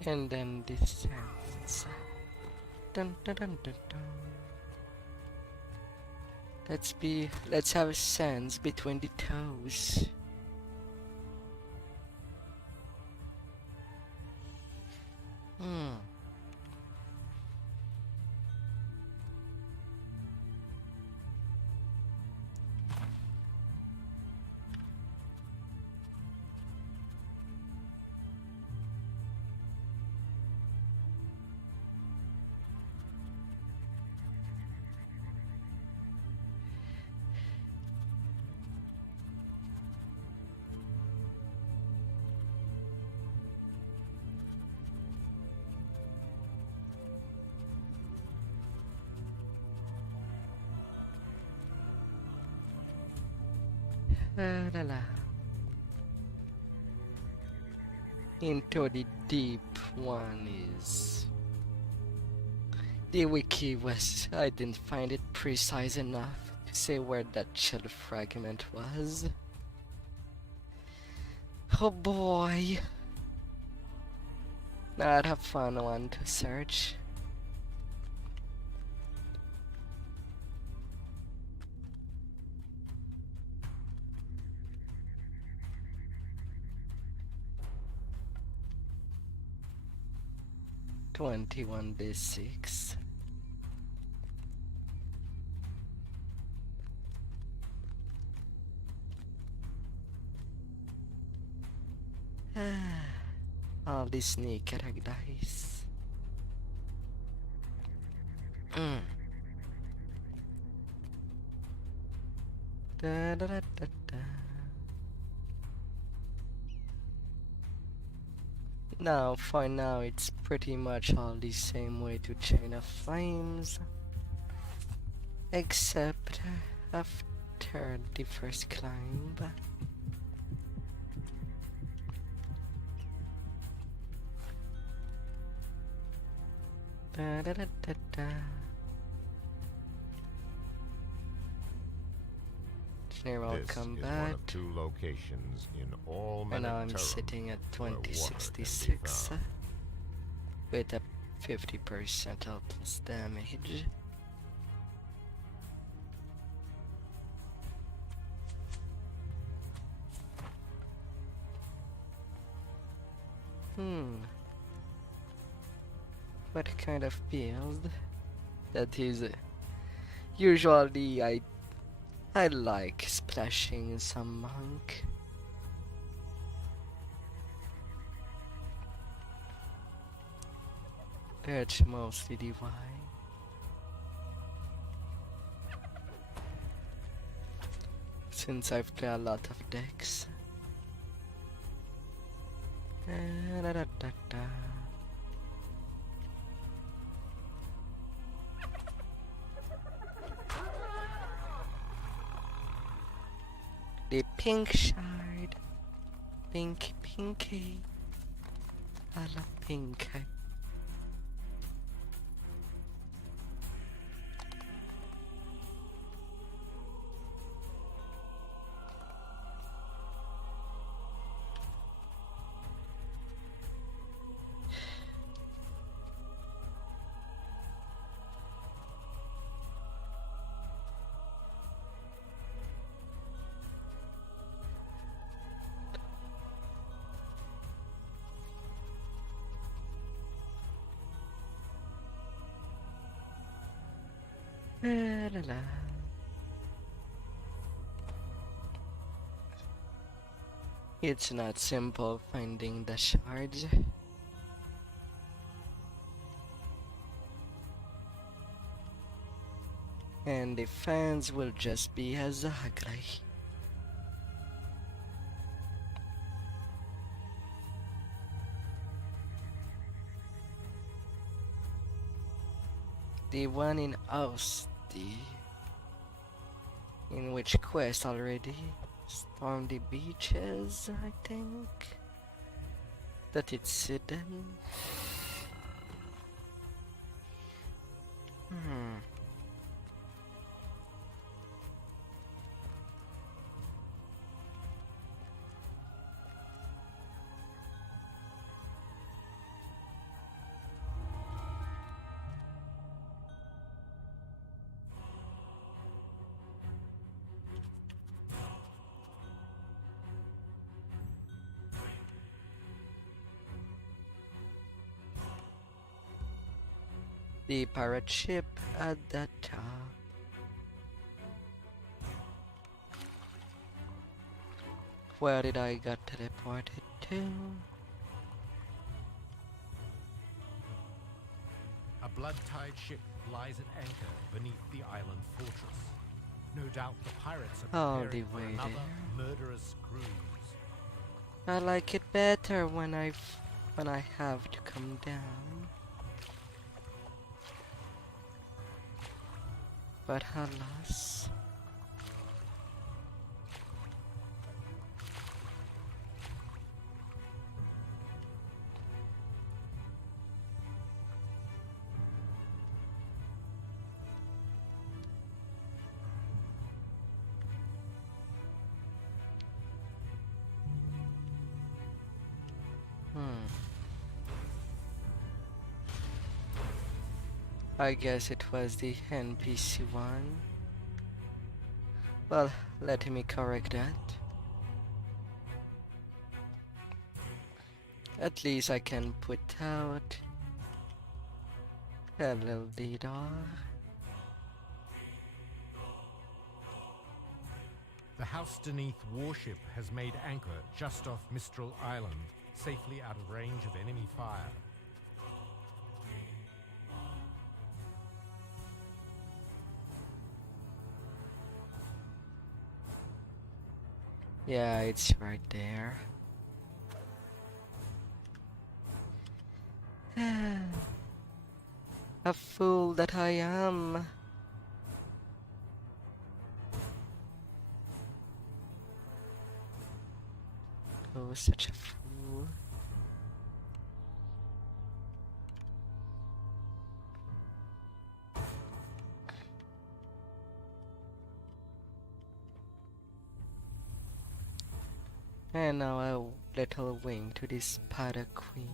And then descends. Dun, dun, dun, dun, dun. Let's have sands between the toes. Hmm. La la. Into the deep one is. The wiki was. I didn't find it precise enough to say where that shell fragment was. Oh boy. Not a fun one to search. $21D6. All these sneak attack dice. Da, da, da, da, da. Now, for now, it's pretty much all the same way to Chain of Flames, except after the first climb. Da, da, da, da, da. General This combat. is one of two locations in all And now I'm Maniterum sitting at where water can be 2066 found. with a 50% helpless damage. What kind of build? That is usually I like splashing some monk. It's mostly divine. Since I've played a lot of decks. Da, da, da, da. The pink shard. Pink, pinky. I love pink. La, la, la. It's not simple finding the shards. And the fans will just be as ugly. The one in Austin. In which quest already? Storm the beaches, I think. That it's hidden. The pirate ship at the top. Where did I get teleported to? A blood-tied ship lies at anchor beneath the island fortress. No doubt the pirates are preparing for another murderous cruise. I like it better when I have to come down. But alas. I guess it was the NPC one. Well, let me correct that. At least I can put out a little DDO. The Housedeneath warship has made anchor just off Mistral Island, safely out of range of enemy fire. Yeah, it's right there. A fool that I am. Oh, such a fool. And now a little wing to this spider queen.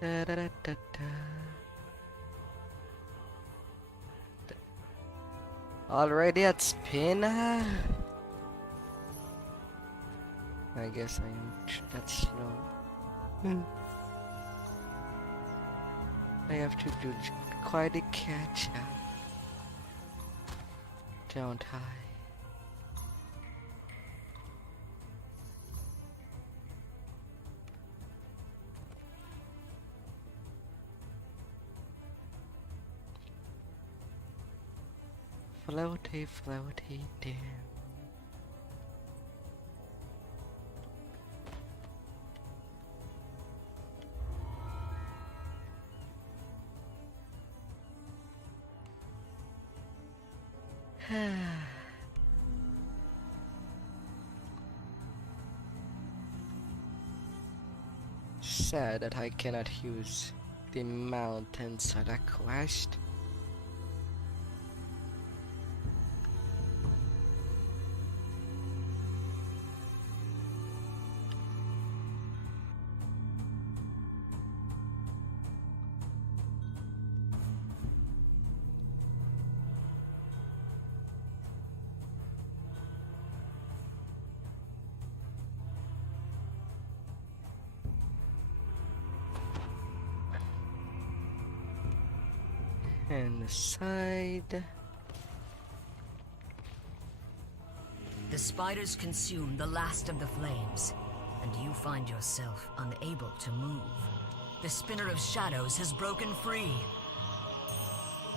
Da, da, da, da, da. Already at spin? I guess I am that slow. I have to do quite a catch up, don't I? Floaty, floaty down. Sad that I cannot use the mountains at a quest. And the side. The spiders consume the last of the flames, and you find yourself unable to move. The spinner of shadows has broken free.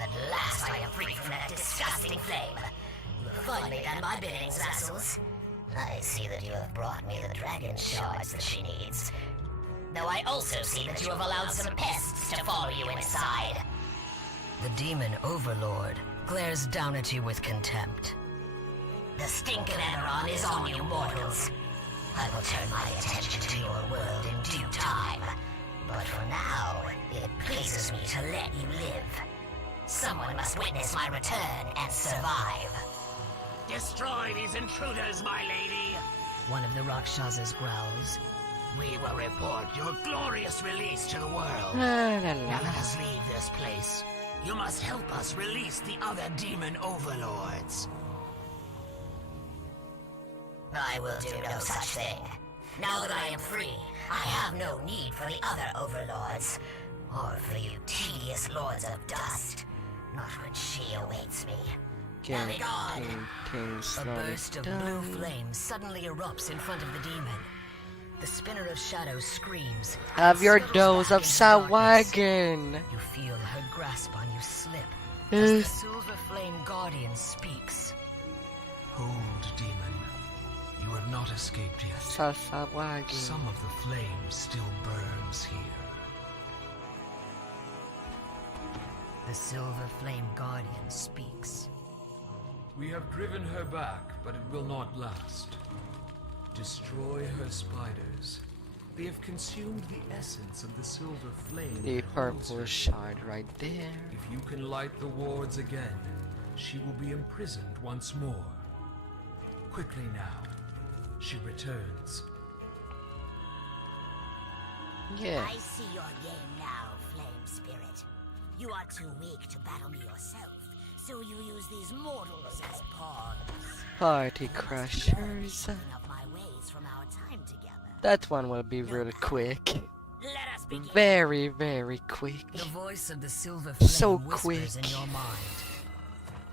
At last I am free from that disgusting flame. You have finally done my biddings, vassals. I see that you have brought me the dragon shards that she needs. Though I also see that you have allowed some pests to follow you inside. The demon overlord glares down at you with contempt. The stink of Eberron is on you, mortals. I will turn my attention to your world in due time. But for now, it pleases me to let you live. Someone must witness my return and survive. Destroy these intruders, my lady! One of the Rakshasas growls. We will report your glorious release to the world. La, la, la. Now let us leave this place. You must help us release the other demon overlords. I will do no such thing. Now that I am free, I have no need for the other overlords. Or for you tedious lords of dust. Not when she awaits me. Now be gone! A burst of blue flame suddenly erupts in front of the demon. The spinner of shadows screams. Have your dose of Sawagan! You feel her grasp on you slip as the silver flame guardian speaks. Hold, demon. You have not escaped yet. Sawagan. Some of the flame still burns here. The silver flame guardian speaks. We have driven her back, but it will not last. Destroy her spiders. They have consumed the essence of the silver flame. The that holds purple her. shard right there. If you can light the wards again, she will be imprisoned once more. Quickly now. She returns. Yeah. I see your game now, Flame Spirit. You are too weak to battle me yourself, so you use these mortals as pawns. Party crushers. Of my ways from our time together. That one will be real quick. Let us begin. Very, very quick. The voice of the silver flame So whispers quick. in your mind.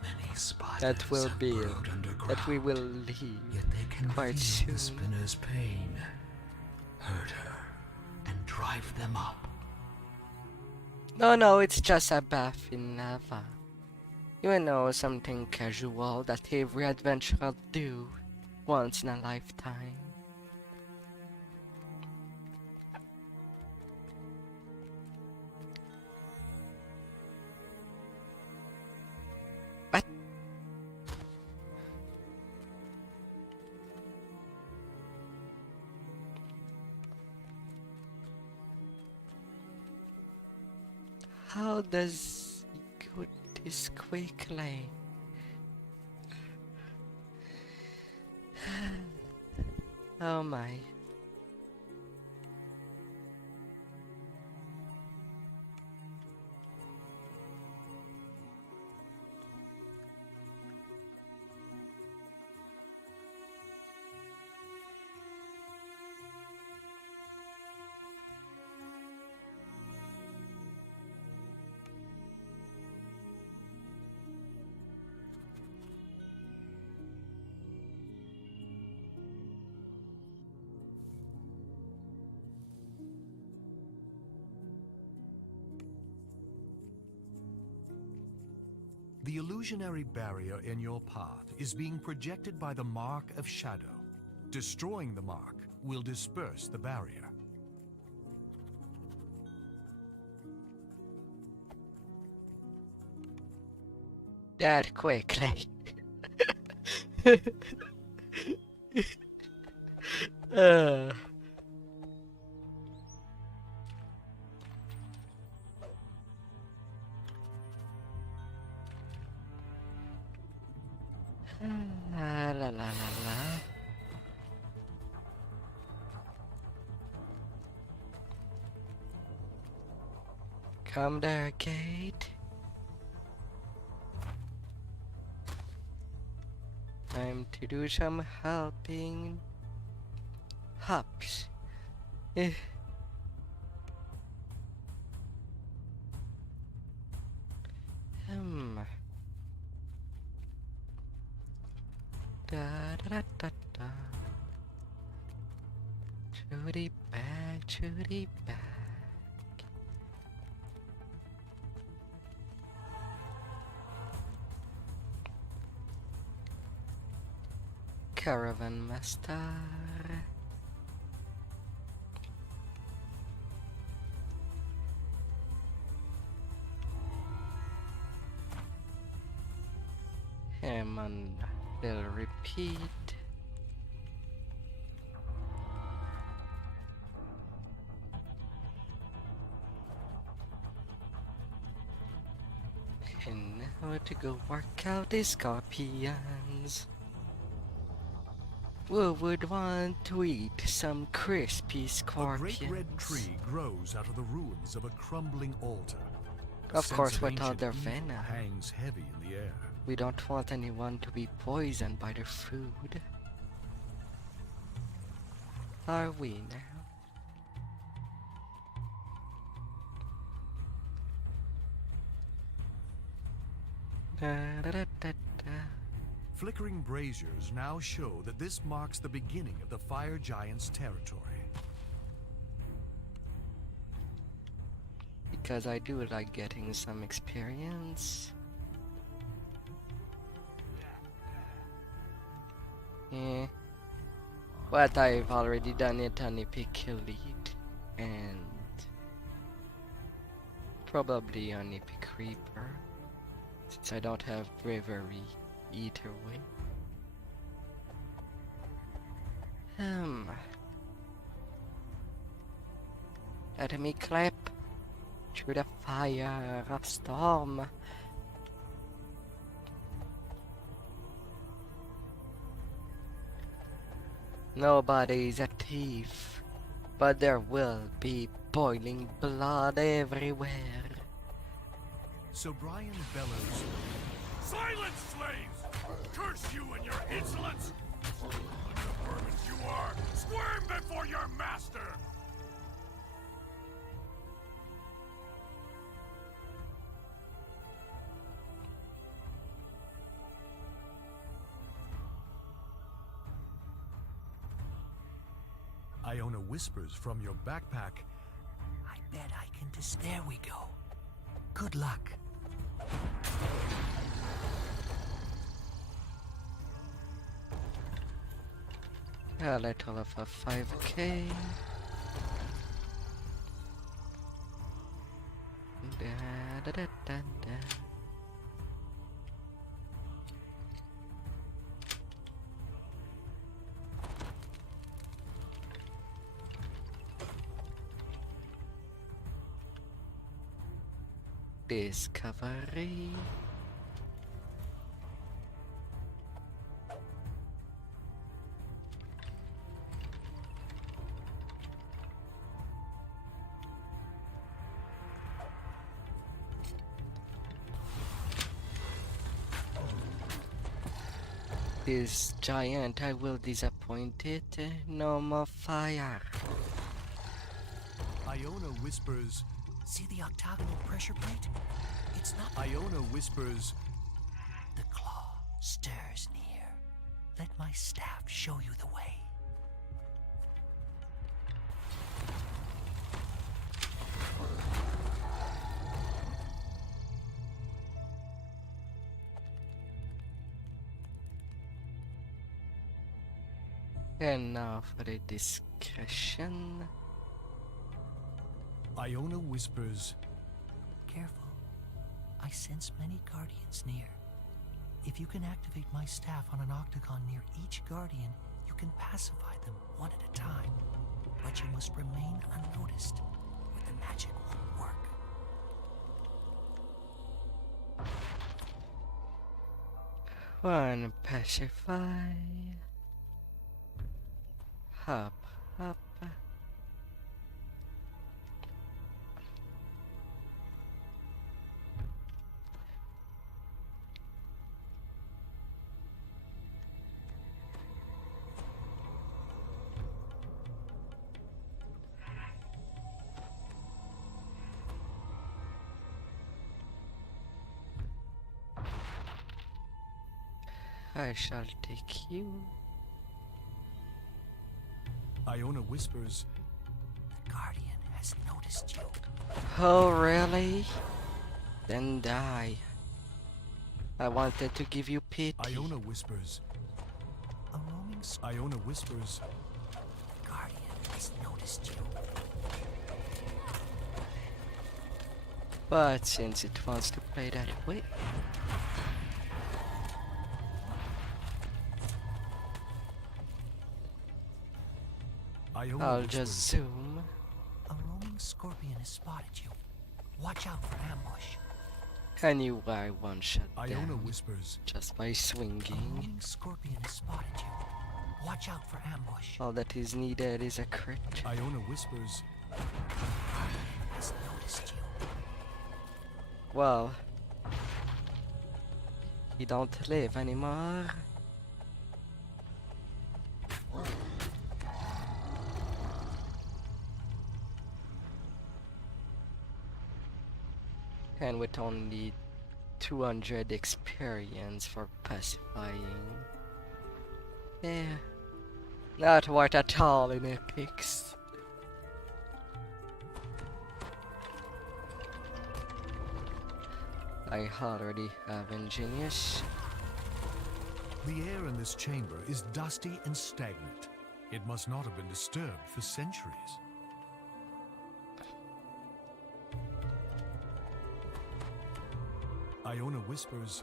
Many spiders That will have be burrowed underground, that we will leave yet they can quite feel soon. the spinner's pain, hurt her, and drive them up. No, it's just a bath in lava. You know, something casual that every adventurer do once in a lifetime. What? How does he go this quickly? Oh my. The illusionary barrier in your path is being projected by the Mark of Shadow. Destroying the mark will disperse the barrier. That quickly. uh. La la la la. Come there, Kate. Time to do some helping. Hops. Da da da da da. Trudy back, Trudy back. Caravan Master. Hammond will repeat. And now to go work out the scorpions. Who would want to eat some crispy scorpions? A great red tree grows out of the ruins of a crumbling altar. Of course, without their venom venom. hangs heavy in the air. We don't want anyone to be poisoned by their food. Are we now? Da, da, da, da, da. Flickering braziers now show that this marks the beginning of the Fire Giant's territory. Because I do like getting some experience. Yeah. But I've already done it on Epic Elite and probably on Epic Reaper, since I don't have Bravery either way. Let me clap through the fire of storm. Nobody's a thief, but there will be boiling blood everywhere. So Brian bellows, Silence, slaves! Curse you and your insolence! Like the vermins you are, squirm before your master! Iona whispers from your backpack, I bet I can there we go. Good luck. A little of a 5k. Da, da, da, da, da. Discovery. This giant, I will disappoint it. No more fire. Iona whispers, See the octagonal pressure plate? It's not. Iona whispers, The claw stirs near. Let my staff show you the way. And now for the discretion. Iona whispers, Careful. I sense many guardians near. If you can activate my staff on an octagon near each guardian, you can pacify them one at a time. But you must remain unnoticed, or the magic won't work. One pacify. Hop, hop. I shall take you. Iona whispers, The Guardian has noticed you. Oh, really? Then die. I wanted to give you pity. Iona whispers. Iona whispers. The Guardian has noticed you. But since it wants to play that way, Iona I'll whispers, just zoom. A roaming scorpion has spotted you. Watch out for ambush. I knew I one-shot Iona them whispers. just by A swinging. roaming scorpion has spotted you. Watch out for ambush. All that is needed is a crit. Iona whispers. Has noticed you. Well, you don't live anymore. And with only 200 experience for pacifying. Yeah, not worth at all in epics. I already have ingenious. The air in this chamber is dusty and stagnant. It must not have been disturbed for centuries. Iona whispers.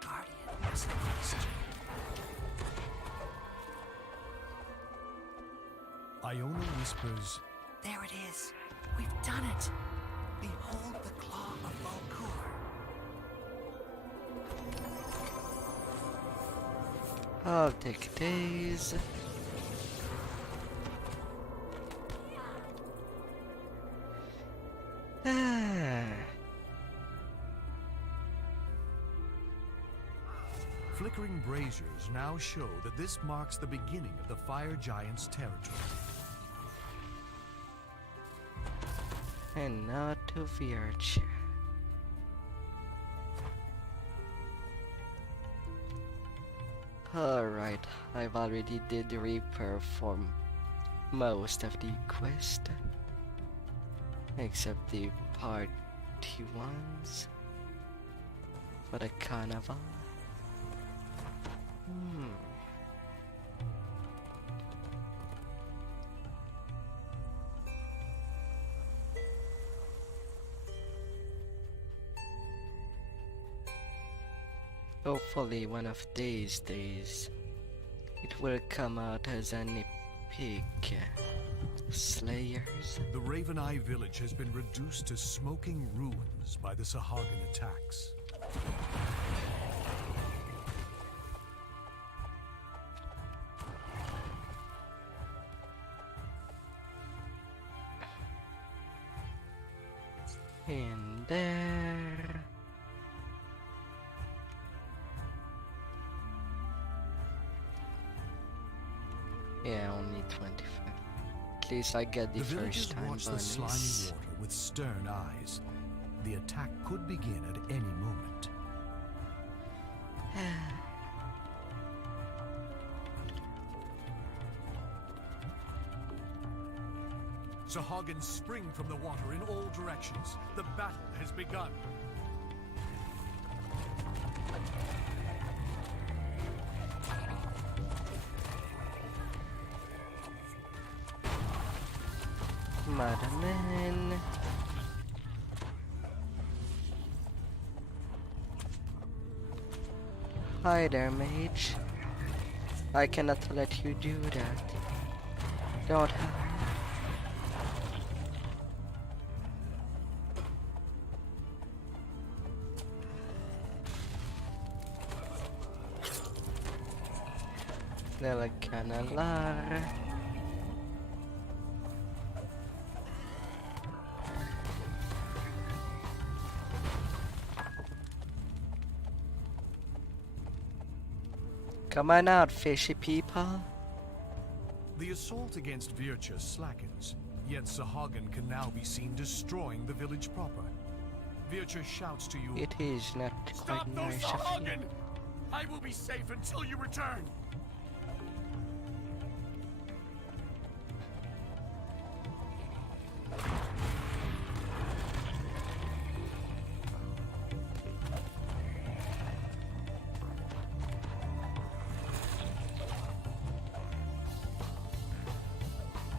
The Guardian has noticed you. Iona whispers. There it is. We've done it. Behold the claw of Valkur. I'll take days. Flickering braziers now show that this marks the beginning of the Fire Giant's territory. And not to Virch. Alright, I've already did the repair for most of the quest. Except the party ones. For the carnival. Hopefully one of these days it will come out as an epic Slayers. The Raven Eye village has been reduced to smoking ruins by the Sahagin attacks. In there. Yeah, only 25. At least I get the The first villagers time watch the bonus. slimy water with stern eyes. The attack could begin at any moment. Sahagins spring from the water in all directions. The battle has begun. Madman. Hi there, mage. I cannot let you do that. Don't hide. Nella canalare. Come on out, fishy people. The assault against Vircha slackens, yet Sahagin can now be seen destroying the village proper. Vircha shouts to you, It is not quite Stop those nice of you. Sahagin! I will be safe until you return.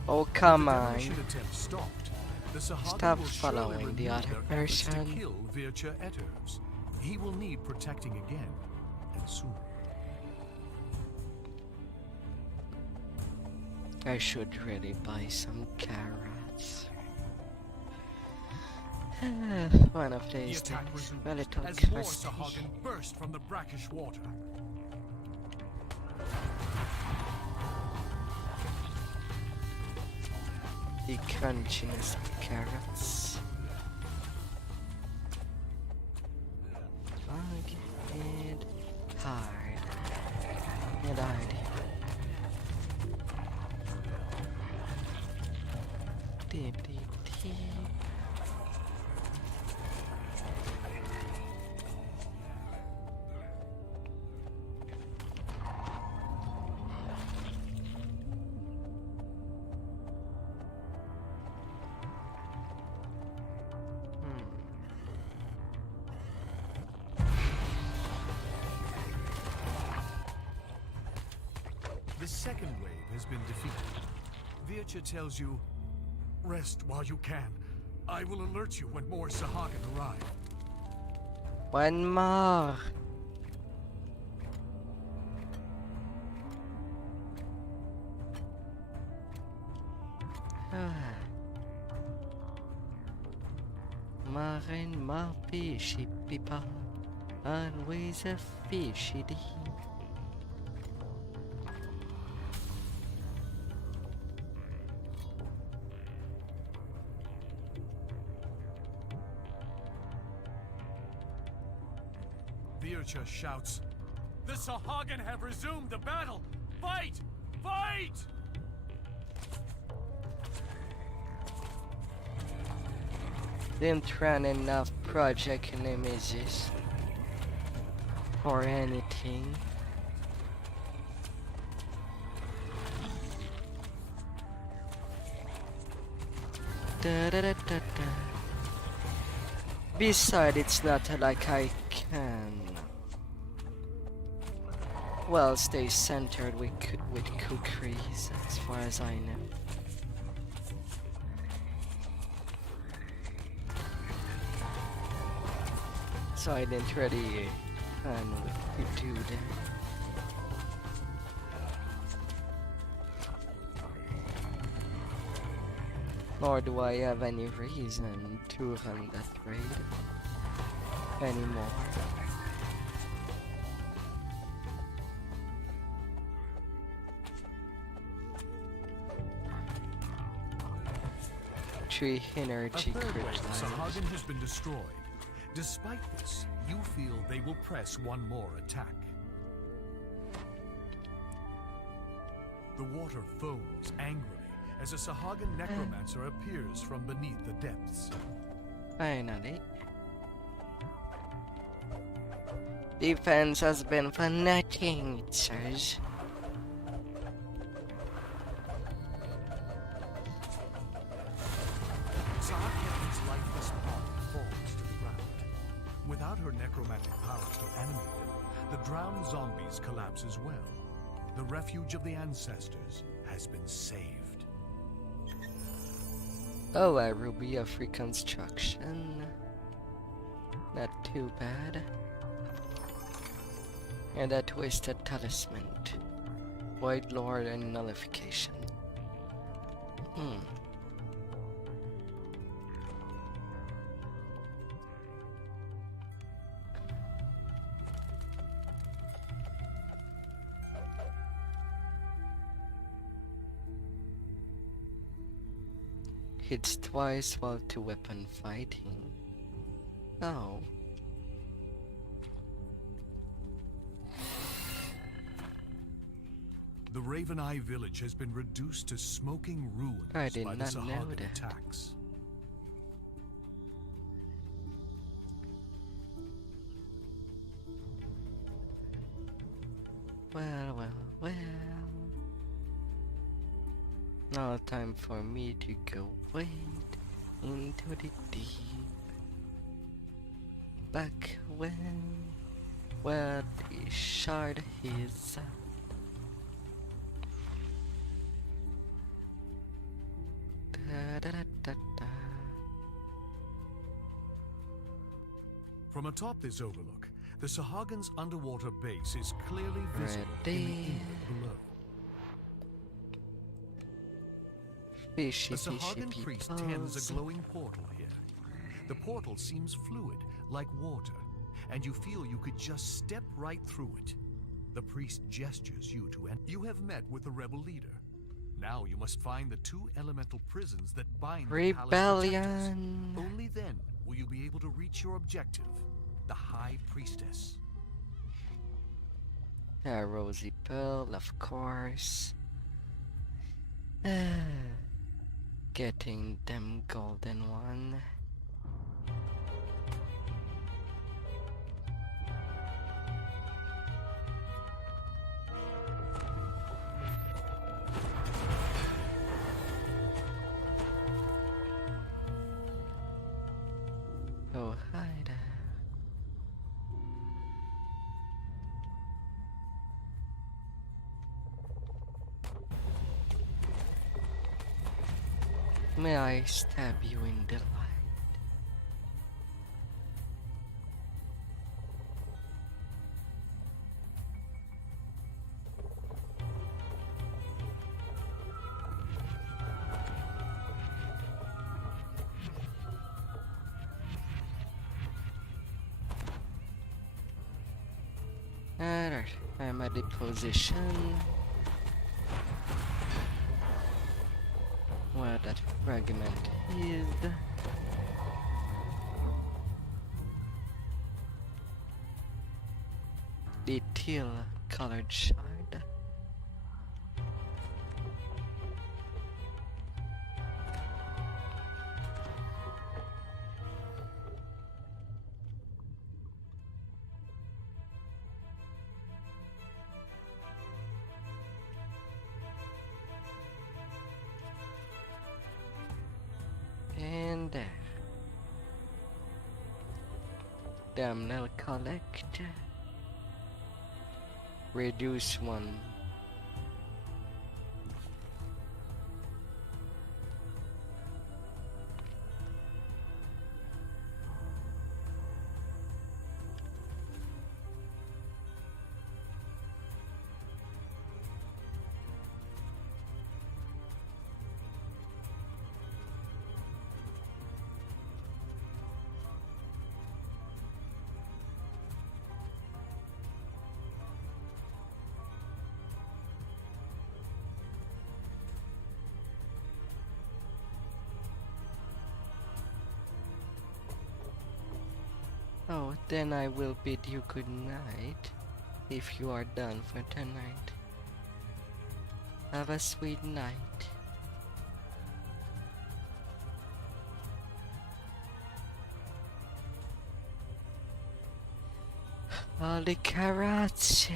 Oh, come on. Attempt stopped. The Sahagin Stop will surely following the renew other their efforts to person. kill Vircha Etters. He will need protecting again, and soon. I should really buy some carrots. One of these The attack days. resumed A little as more crusty. Sahagin burst from the brackish water. The crunchiness of carrots. Long and hard. And hard. Deep, deep, deep. The second wave has been defeated. Vircha tells you, rest while you can. I will alert you when more Sahagin arrive. One more. Marin more fishy people, always a fishy day. Vircha shouts, The Sahagin have resumed the battle! Fight! Fight! Didn't run enough project images or anything. Da, da, da, da, da. Besides, it's not like I can well stay centered with cookies, as far as I know. So I didn't really plan to do that. Nor do I have any reason to run that raid anymore. Three energy a third wave crit of Sahagin has been destroyed. Despite this, you feel they will press one more attack. The water foams angrily as a Sahagin necromancer appears from beneath the depths. Finally. Defense has been for nothing, it says. Sahagin's lifeless body falls to the ground. Without her necromantic powers to animate them, the drowned zombies collapse as well. The refuge of the ancestors has been saved. Oh, a ruby of reconstruction. Not too bad. And a twisted talisman. Void Lord and nullification. Hits twice while two-weapon fighting. Oh. The Raven Eye village has been reduced to smoking ruins I did by the not know Sahagin that. attacks. Well, well, well. Now time for me to go wade into the deep. Back when, where the shard is. Da, da, da, da, da. From atop this overlook, the Sahagan's underwater base is clearly visible in the Ready. inlet below. Fishy, The fishy Sahagan priest tends a glowing portal here. The portal seems fluid, like water, and you feel you could just step right through it. The priest gestures you to enter. You have met with the rebel leader. Now you must find the two elemental prisons that bind the palace protectors. Rebellion. Only then will you be able to reach your objective, the High Priestess. Rosy Pearl, of course. Getting them golden one. Oh, hi there. May I stab you in the light? Alright, I'm at the position where that fragment is. The teal colored shard. And there. Damnel collect. Reduce one. Oh, then I will bid you good night, if you are done for tonight. Have a sweet night. All the carrots.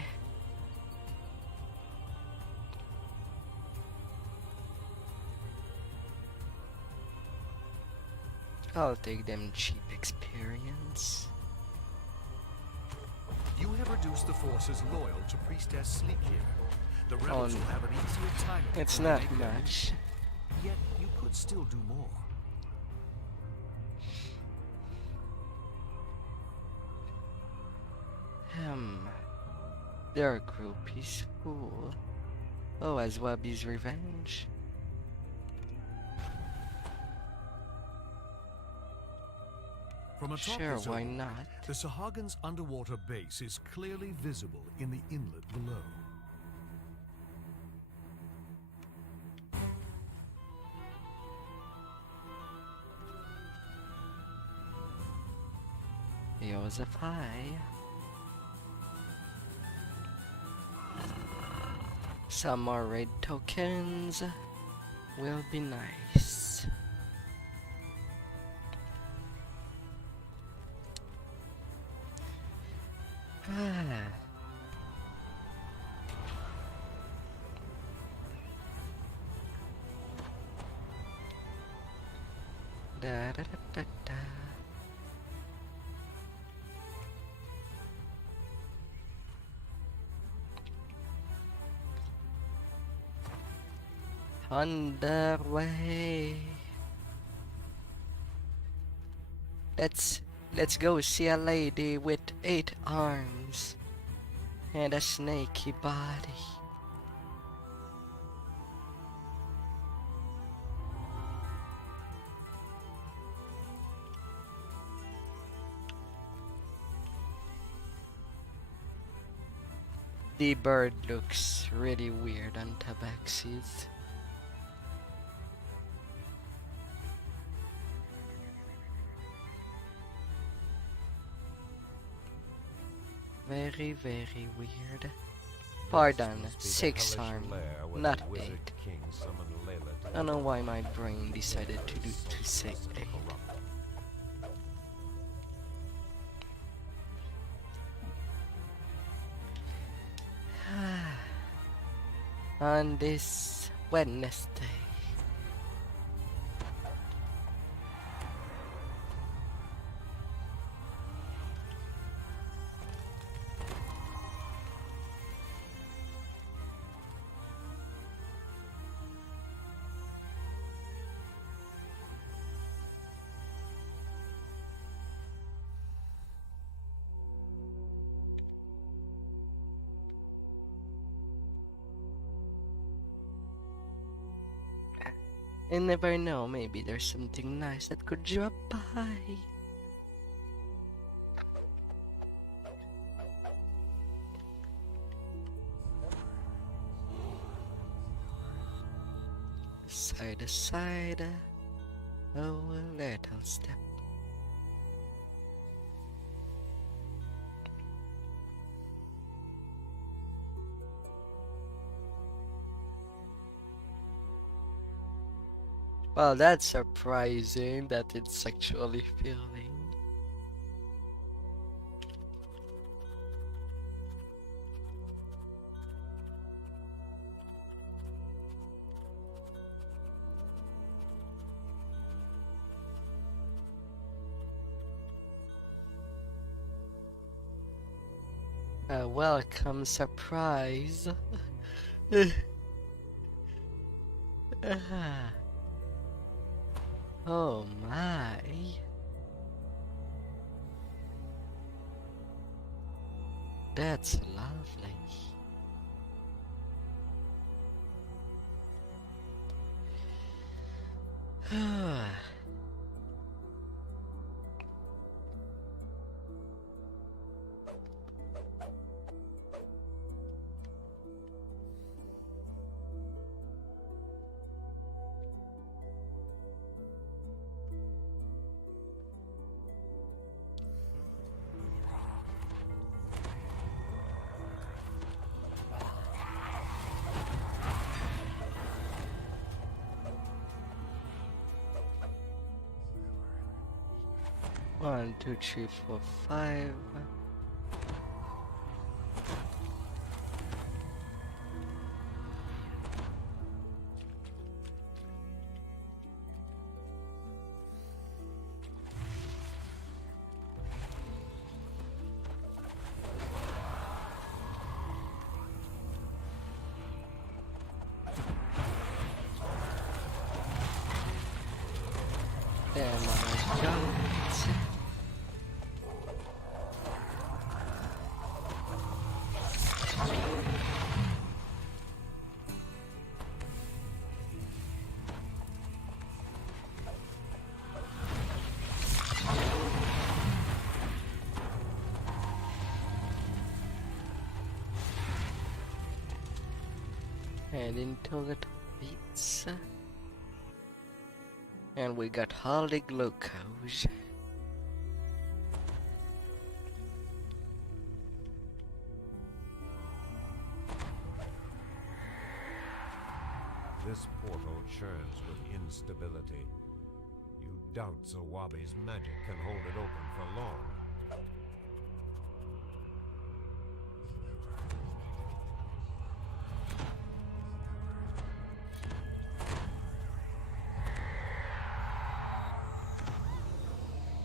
I'll take them cheap experience. You have reduced the forces loyal to Priestess Sleekir. The rebels will have an easier time. It's when they not make their much. move. Yet you could still do more. Their group is full. Oh, as Wabi's revenge. From atop Sure, this why overlook, not? The Sahagan's underwater base is clearly visible in the inlet below. Yosephai. Some more raid tokens will be nice. Da, da, da, da, da. On the way. Let's go see a lady with 8 arms and a snaky body. The bird looks really weird on Tabaxis. Very, very weird. Pardon, 6 arm, not 8. I don't know why my brain decided to say 8. On this Wednesday. You never know, maybe there's something nice that could drop by. Side to side, oh, a little step. Well, that's surprising that it's actually filling. A welcome surprise. Oh my. That's lovely. One, two, three, four, 5. Damn, my God. And into the pizza. And we got holy glucose. This portal churns with instability. You doubt Zawabi's magic can hold it open for long.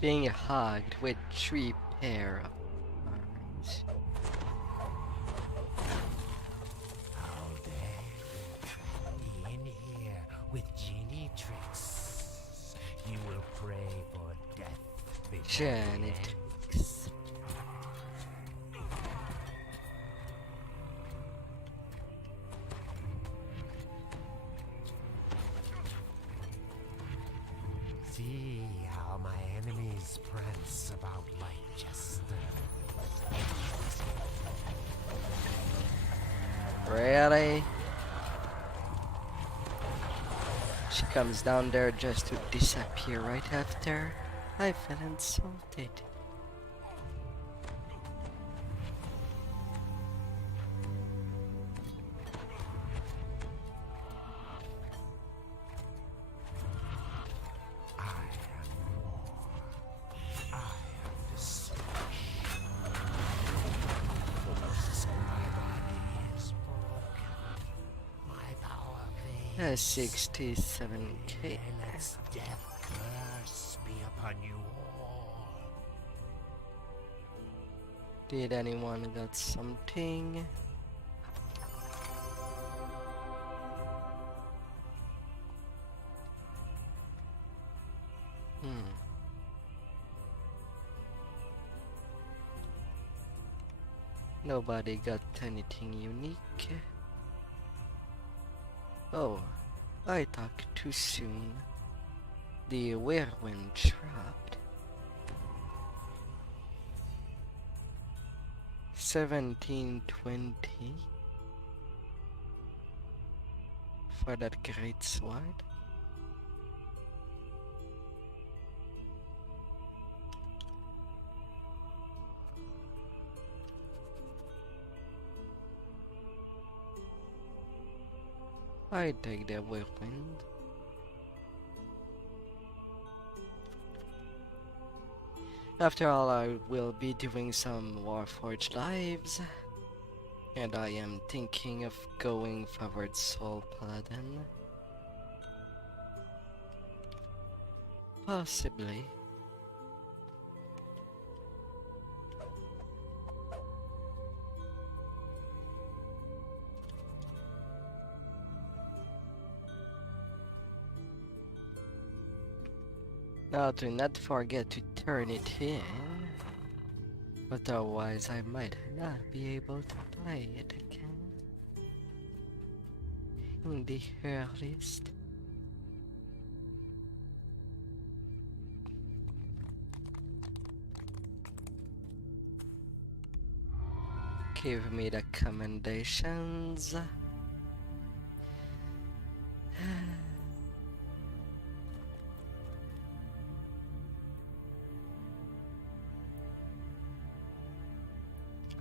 being hugged with 3 pair of arms. How dare you trap me in here with genie tricks? You will pray for death before Janet. See how my enemies prance about like jesters. Really? She comes down there just to disappear right after. I feel insulted. My 67k. Let's death curse be upon you all. Did anyone got something? Nobody got anything unique. Oh, I talked too soon. The whirlwind trapped. 1720 for that great sword. I take the whirlwind. After all, I will be doing some Warforged lives, and I am thinking of going forward Soul Paladin. Possibly. Now do not forget to turn it in, otherwise I might not be able to play it again in the earliest. Give me the commendations.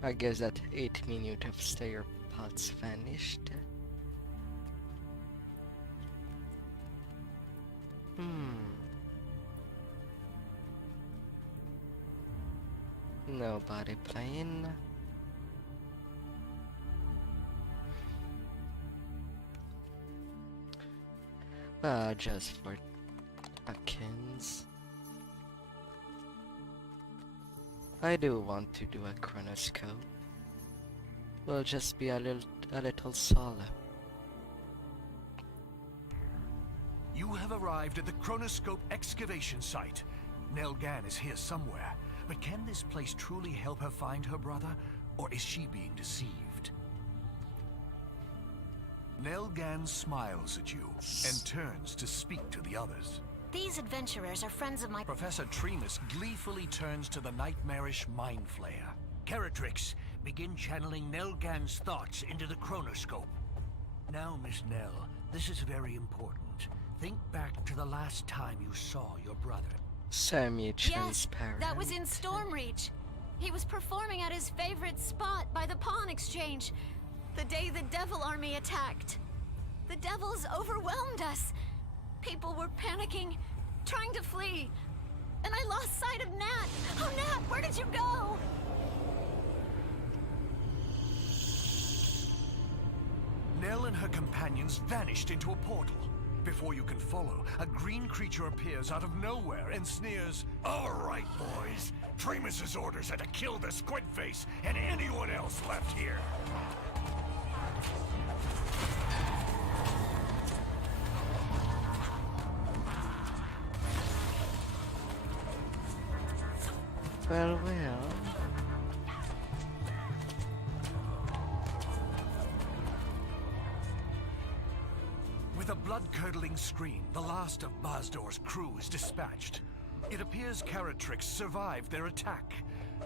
I guess that 8 minutes of stair pots vanished. Nobody playing. But just for Akins. I do want to do a chronoscope. Will just be a little solo. You have arrived at the chronoscope excavation site. Nelgan is here somewhere, but can this place truly help her find her brother, or is she being deceived? Nelgan smiles at you and turns to speak to the others. These adventurers are friends of my... Professor Tremus gleefully turns to the nightmarish Mind Flayer. Caratrix, begin channeling Nelgan's thoughts into the chronoscope. Now, Miss Nell, this is very important. Think back to the last time you saw your brother. Semi-transparent. Yes, that was in Stormreach. He was performing at his favorite spot by the pawn exchange, the day the Devil Army attacked. The Devils overwhelmed us. People were panicking, trying to flee. And I lost sight of Nat. Oh, Nat, where did you go? Nell and her companions vanished into a portal. Before you can follow, a green creature appears out of nowhere and sneers, All right, boys. Tremus's orders are to kill the squid face and anyone else left here. Well, well. With a blood-curdling scream, the last of Bazdor's crew is dispatched. It appears Caratrix survived their attack.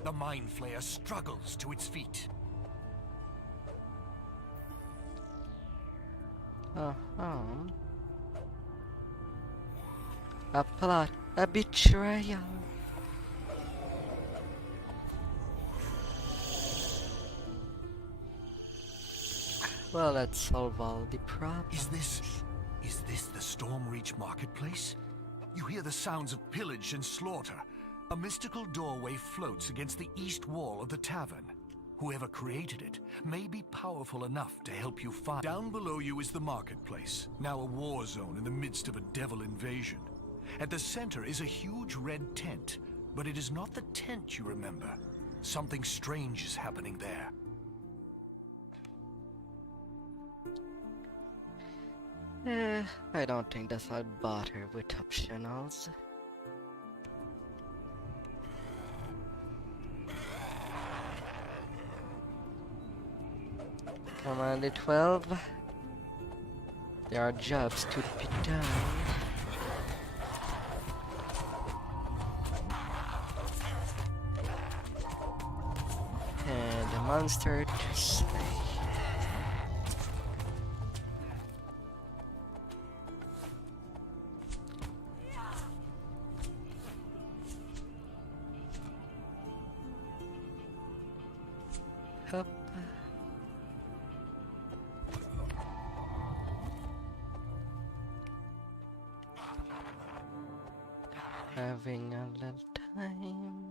The Mind Flayer struggles to its feet. A plot, a betrayal. Well, let's solve all the problems. Is this the Stormreach marketplace? You hear the sounds of pillage and slaughter. A mystical doorway floats against the east wall of the tavern. Whoever created it may be powerful enough to help you find. Down below you is the marketplace, now a war zone in the midst of a devil invasion. At the center is a huge red tent, but it is not the tent you remember. Something strange is happening there. I don't think that I'll bother with optionals. Come on, the 12. There are jobs to be done. And a monster to slay. Up. Having a little time.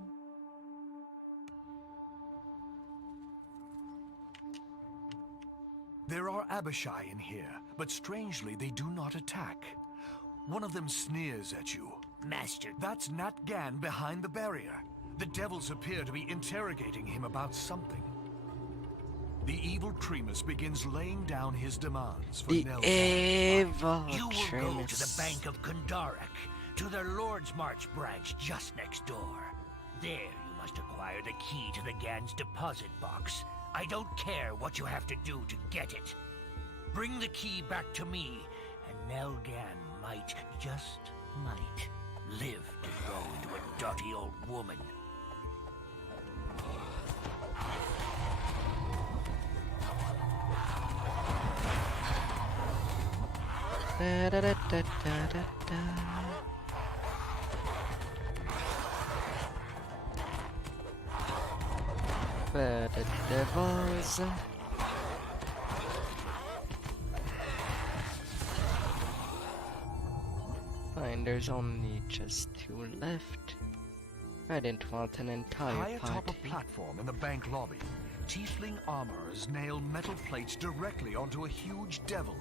There are Abishai in here, but strangely they do not attack. One of them sneers at you. Master. That's Nat Gan behind the barrier. The devils appear to be interrogating him about something. The evil Tremus begins laying down his demands for The evil You will go to the Tremus. Bank of Kundarak, to their Lord's March branch just next door. There you must acquire the key to the Gan's deposit box. I don't care what you have to do to get it. Bring the key back to me, and Nell Gan might, just might, live to grow into a dirty old woman. Da, da, da, da, da, da, da. Where the devils? Fine, there's only just 2 left. I didn't want an entire High atop party. a platform in the bank lobby, tiefling armorers nail metal plates directly onto a huge devil.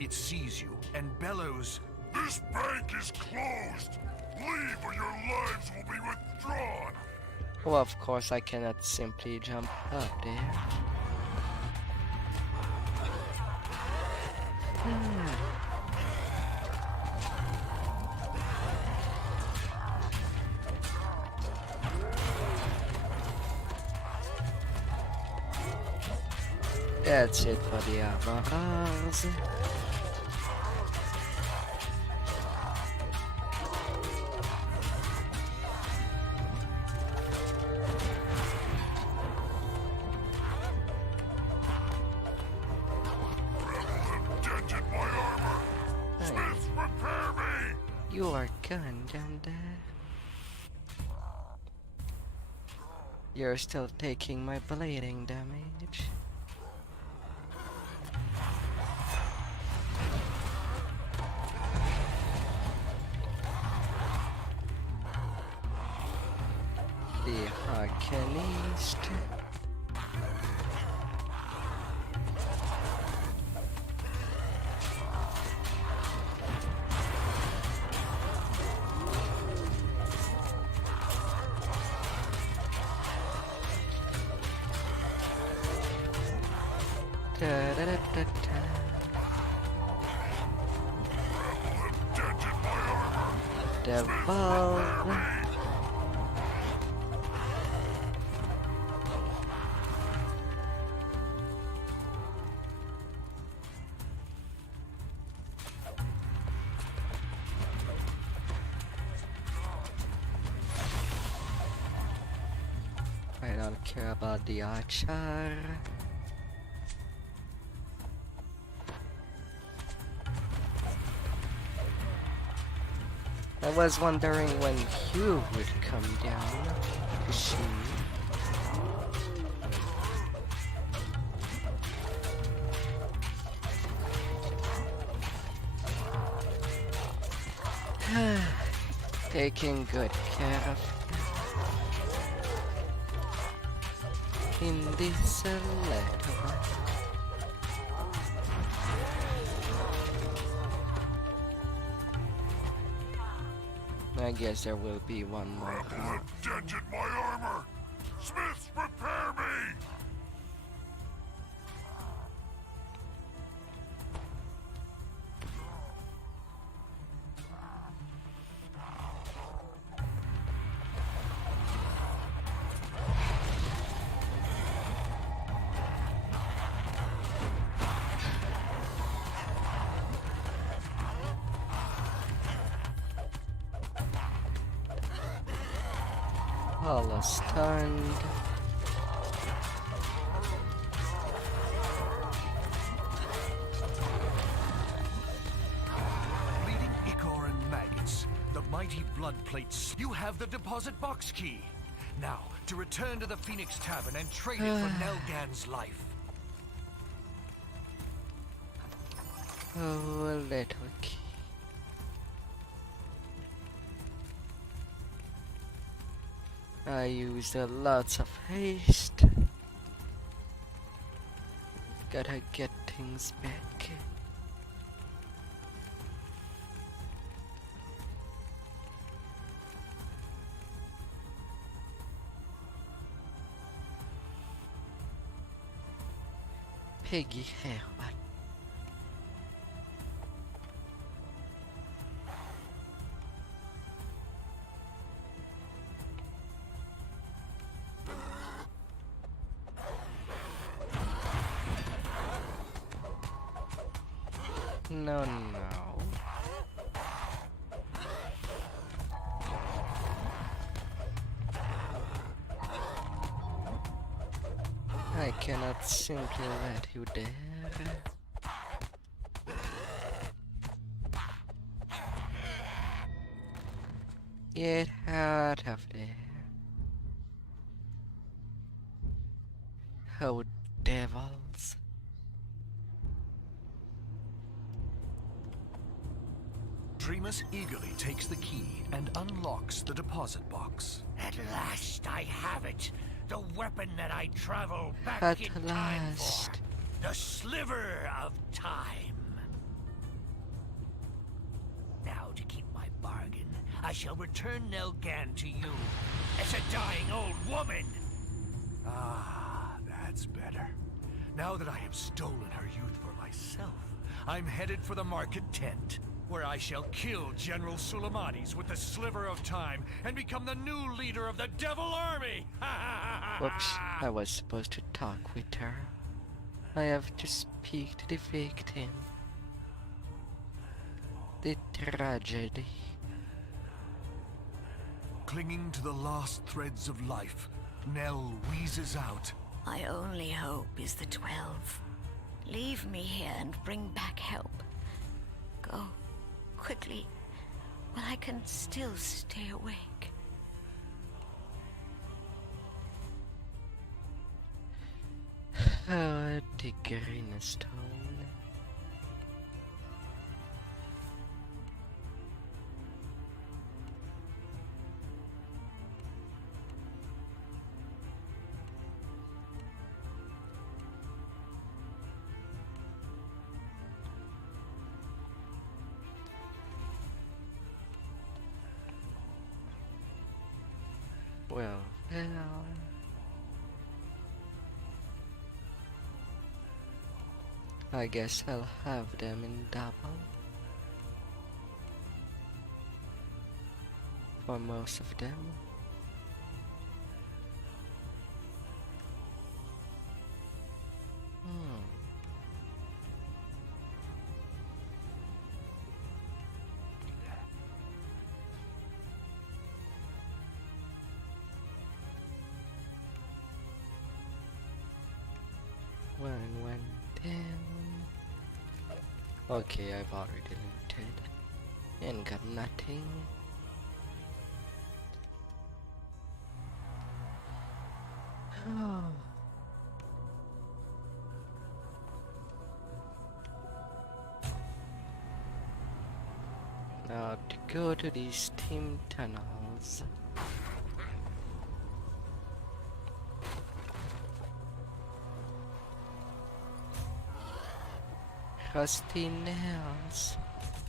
It sees you and bellows, This bank is closed! Leave or your lives will be withdrawn! Oh, of course I cannot simply jump up there. That's it for the avatars. Dented my armor! Smith, repair me! You are gone down there. You're still taking my blading damage. The Arcanist. Da-da-da-da-da. Devolve. I don't care about the archer. I was wondering when you would come down to see. Taking good care of in this letter. I guess there will be one more. A dent in my armor! Smiths, prepare me! All are stunned. Bleeding ichor and maggots, the mighty blood plates. You have the deposit box key. Now, to return to the Phoenix Tavern and trade it for Nelgan's life. Oh, a little key. I used a lots of haste. Gotta get things back. Peggy Herman. No, no. I cannot simply let you there. Get out of there. Oh, devils. Tremus eagerly takes the key and unlocks the deposit box. At last I have it. The weapon that I travel back At in time for. last. The sliver of time. Now, to keep my bargain, I shall return Nelgan to you as a dying old woman. Ah, that's better. Now that I have stolen her youth for myself, I'm headed for the market tent, where I shall kill General Suleimani's with the sliver of time and become the new leader of the Devil Army! Whoops, I was supposed to talk with her. I have to speak to the victim. The tragedy. Clinging to the last threads of life, Nell wheezes out. My only hope is the 12. Leave me here and bring back help. Go, quickly, while I can still stay awake. Oh, the greenest tone. Well, I guess I'll have them in double. For most of them. One went down. Okay, I've already looted and got nothing. Now to go to these steam tunnels. Rusty nails.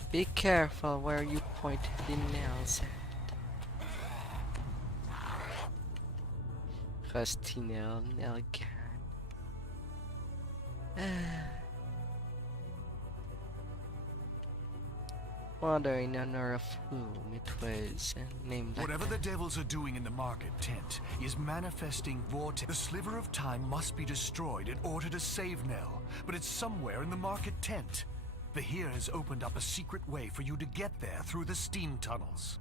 Be careful where you point the nails at. Rusty nail gun. Wondering under of whom it was named like Whatever the devils are doing in the market tent is manifesting vortex. The sliver of time must be destroyed in order to save Nell, but it's somewhere in the market tent. The Here has opened up a secret way for you to get there through the steam tunnels.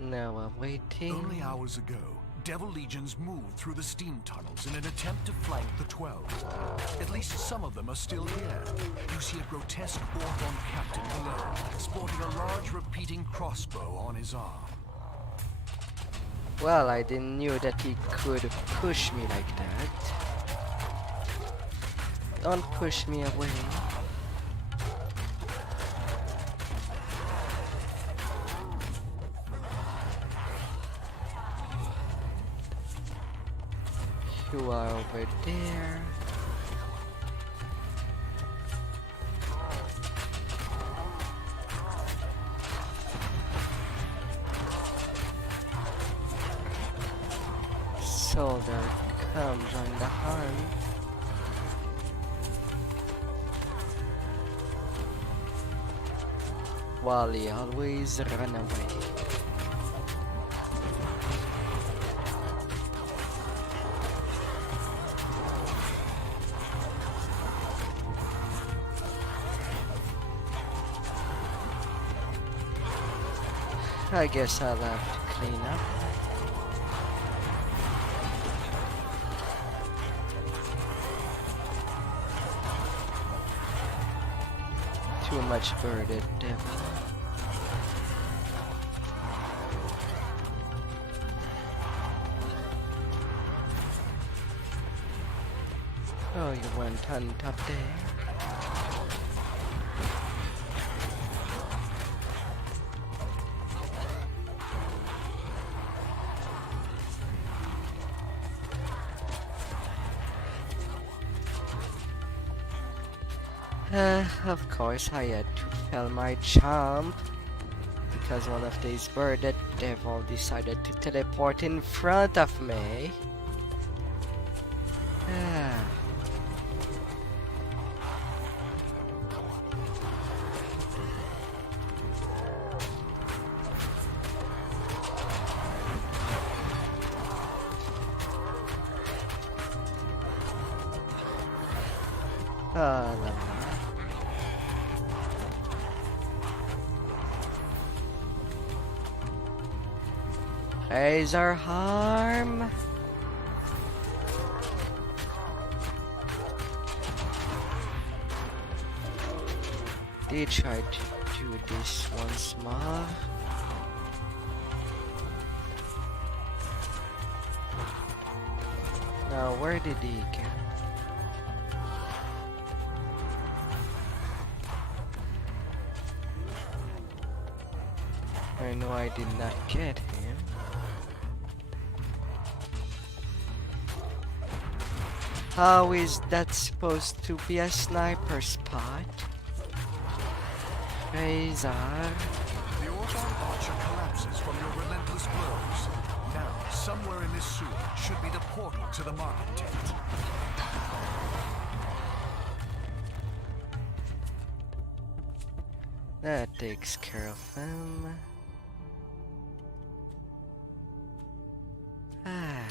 Now we're waiting. Only hours ago, Devil Legions moved through the steam tunnels in an attempt to flank the 12. At least some of them are still here. You see a grotesque Orthon captain below, sporting a large repeating crossbow on his arm. Well, I didn't knew that he could push me like that. Don't push me away. You are over there. So there comes on the hunt. Wally always run away. I guess I'll have to clean up. Too much birded devil. Oh, you went on top there. Of course I had to fail my jump because one of these birded devil decided to teleport in front of me. Razor harm. They tried to do this once more. Now where did he go? I know I did not get him. How is that supposed to be a sniper spot? Razor. The Orban Archer collapses from your relentless blows. Now, somewhere in this sewer should be the portal to the market tent. That takes care of him. Ah.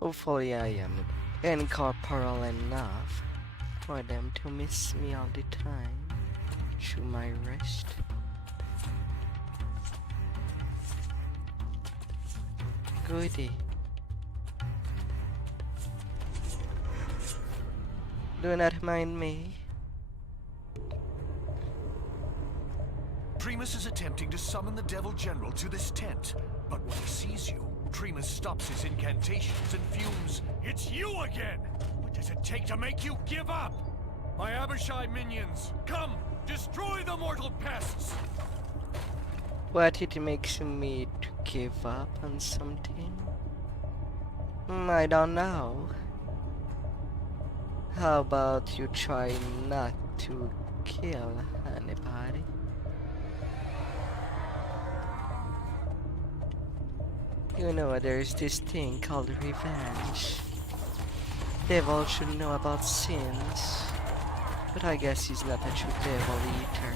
Hopefully I am incorporeal enough for them to miss me all the time through my rest. Goody. Do not mind me. Primus is attempting to summon the Devil General to this tent, but when he sees you, Primus stops his incantations and fumes. It's you again! What does it take to make you give up? My Abishai minions, come! Destroy the mortal pests! What it makes me to give up on something? I don't know. How about you try not to kill anybody? You know, there's this thing called revenge. Devil should know about sins, but I guess he's not a true devil eater.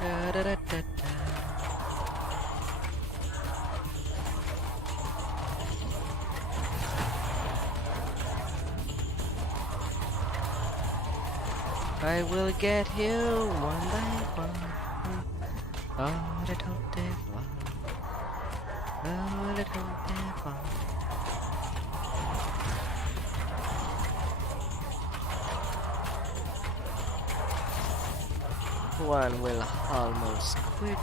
Da, da, da, da, da. I will get you one by one. Oh, little devil. Oh, little devil. One will almost quit you.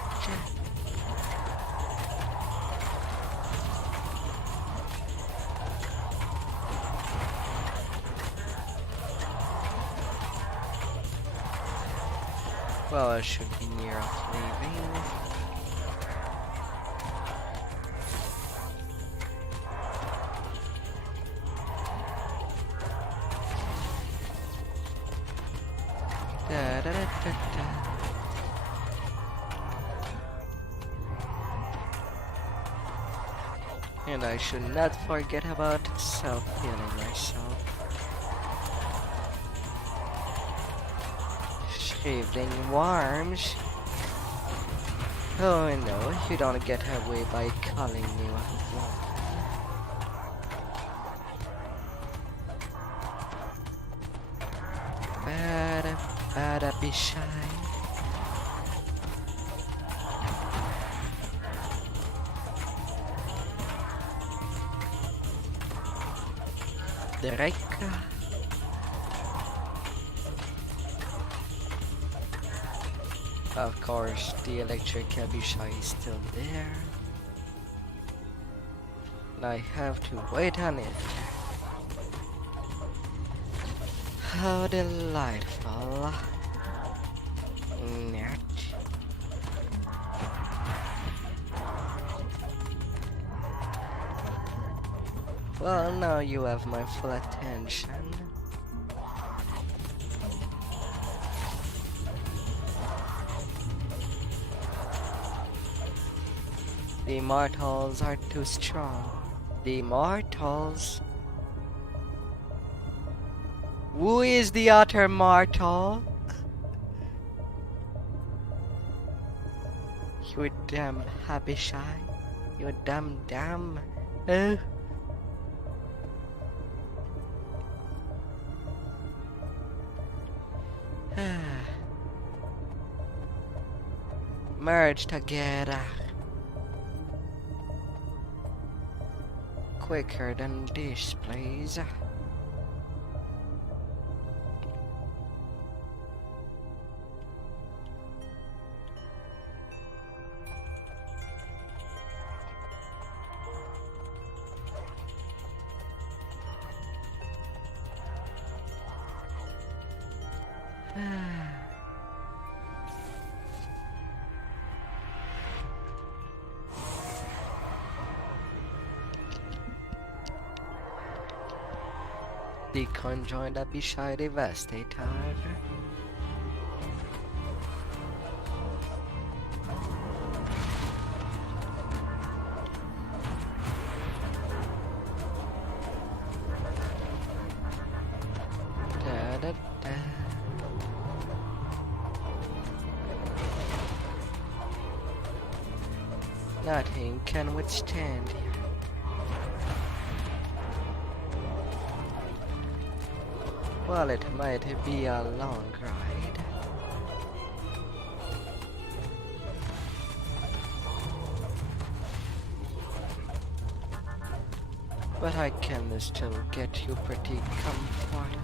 Well, I should be near of leaving. Da, da, da, da, da. And I should not forget about self-healing myself. Shriveling worms. Oh no, you don't get away by calling me one. Bada be shy. The Reka. Of course, the electric Abishai is still there. And I have to wait on it. How delightful. Net. Well, now you have my full attention. The immortals are too strong. The immortals? Who is the utter mortal? You damn Abishai. You damn. Merge together. Quicker than this, please. The conjoined Abishai Devastator. Nothing can withstand here. Well, it might be a long ride. But I can still get you pretty comfortably.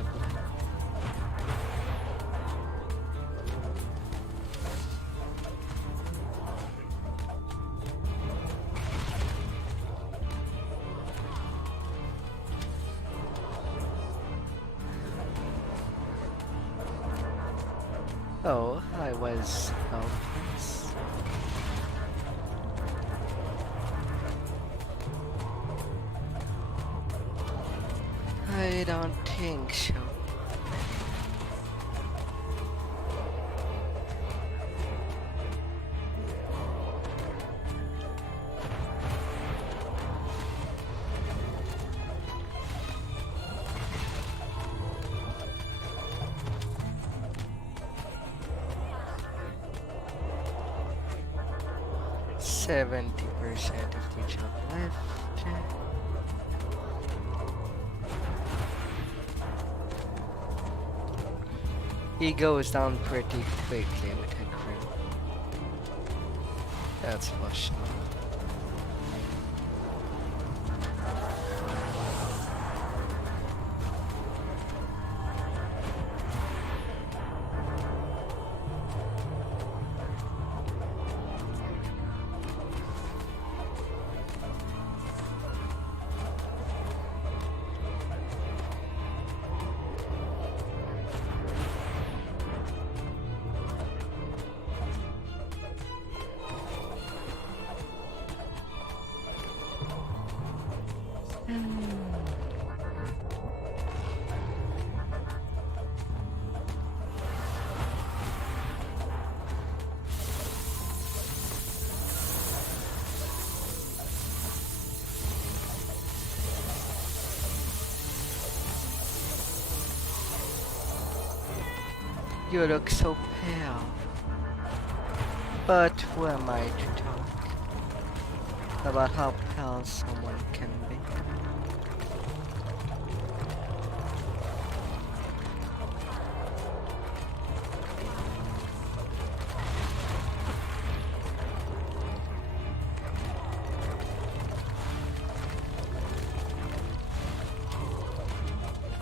Oh, I was helpless. I don't think so. %70 of the job left. He goes down pretty quickly with a grim. That's for sure. You look so pale. But who am I to talk about how pale someone can be?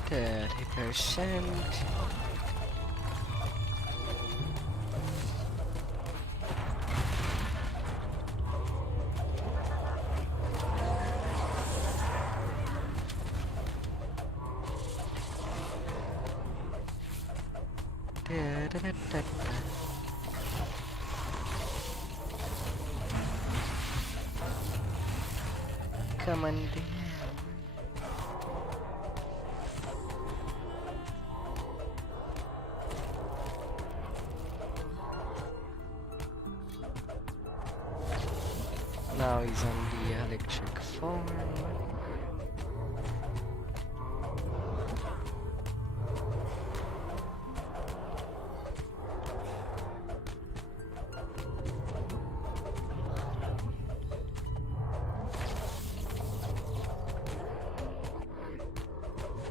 %. Come on down. Now he's on the electric farm.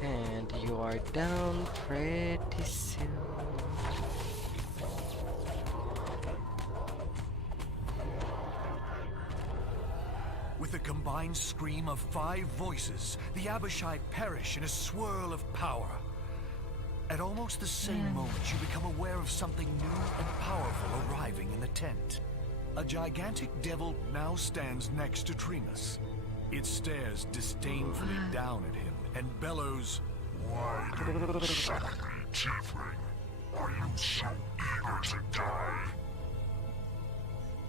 And you are down pretty soon. With a combined scream of 5 voices, the Abishai perish in a swirl of power. At almost the same moment, you become aware of something new and powerful arriving in the tent. A gigantic devil now stands next to Tremus. It stares disdainfully down at him and bellows, Why do you suck me, tiefling? Are you so eager to die?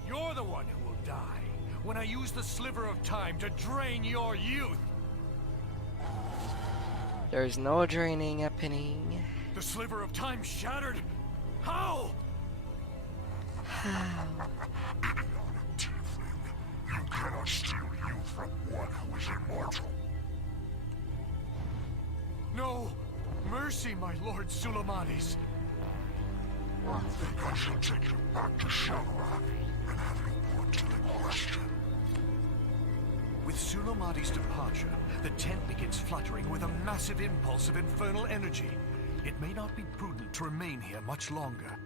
You're the one who will die when I use the sliver of time to drain your youth. There's no draining happening. The sliver of time shattered? How? How? Tiefling, you cannot steal youth from one who is immortal. No! Mercy, my lord Sulamanis! I think I shall take you back to Shadowrun and have you put to the question. With Sulamati's departure, the tent begins fluttering with a massive impulse of infernal energy. It may not be prudent to remain here much longer.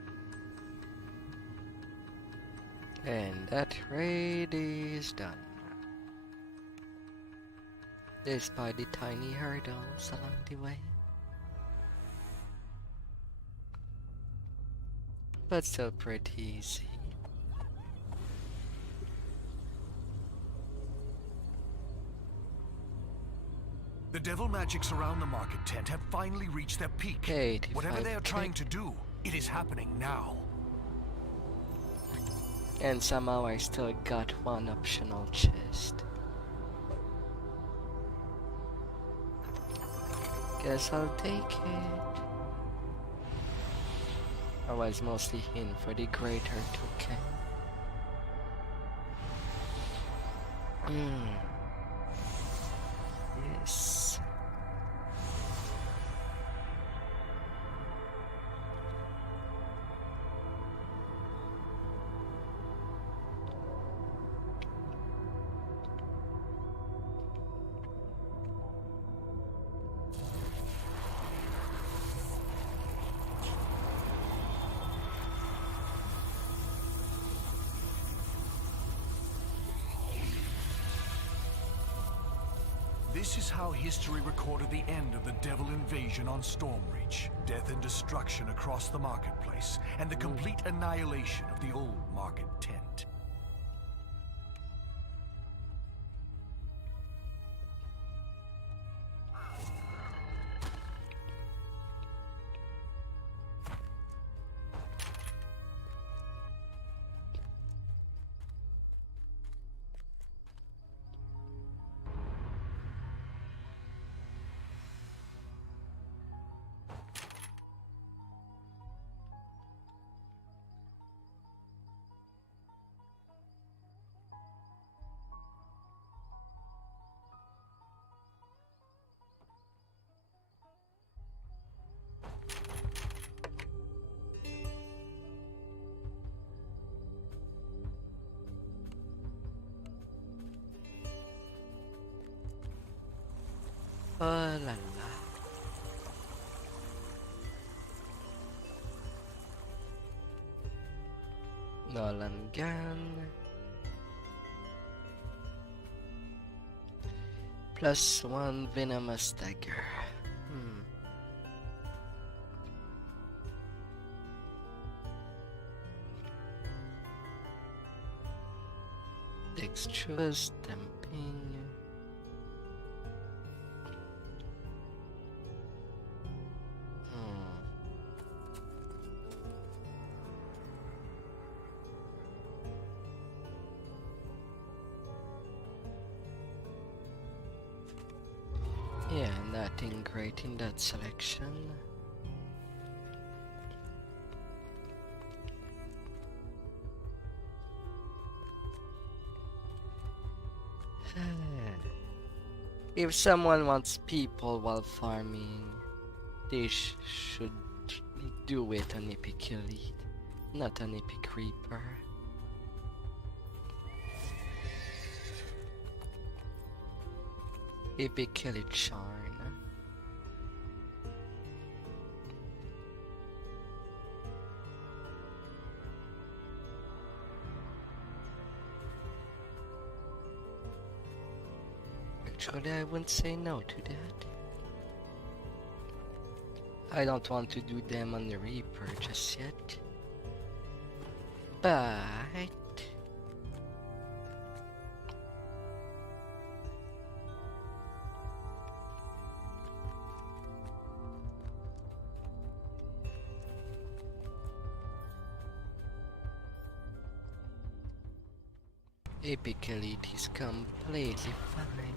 And that raid is done. Despite the tiny hurdles along the way. But still pretty easy. The devil magics around the market tent have finally reached their peak. Whatever they are trying to do, it is happening now. And somehow I still got one optional chest. Guess I'll take it. I was mostly in for the greater token. Yes. This is how history recorded the end of the devil invasion on Stormreach. Death and destruction across the marketplace, and the complete annihilation of the old market tent. Oh la la. Nolan gun. +1 venomous dagger. Dexterous stamping. Yeah, nothing great in that selection. If someone wants people while farming, they should do it on Epic Elite, not on Epic Reaper. Epic Elite Charn. Actually, I wouldn't say no to that. I don't want to do them on the Reaper just yet. But Epically, it is completely fine.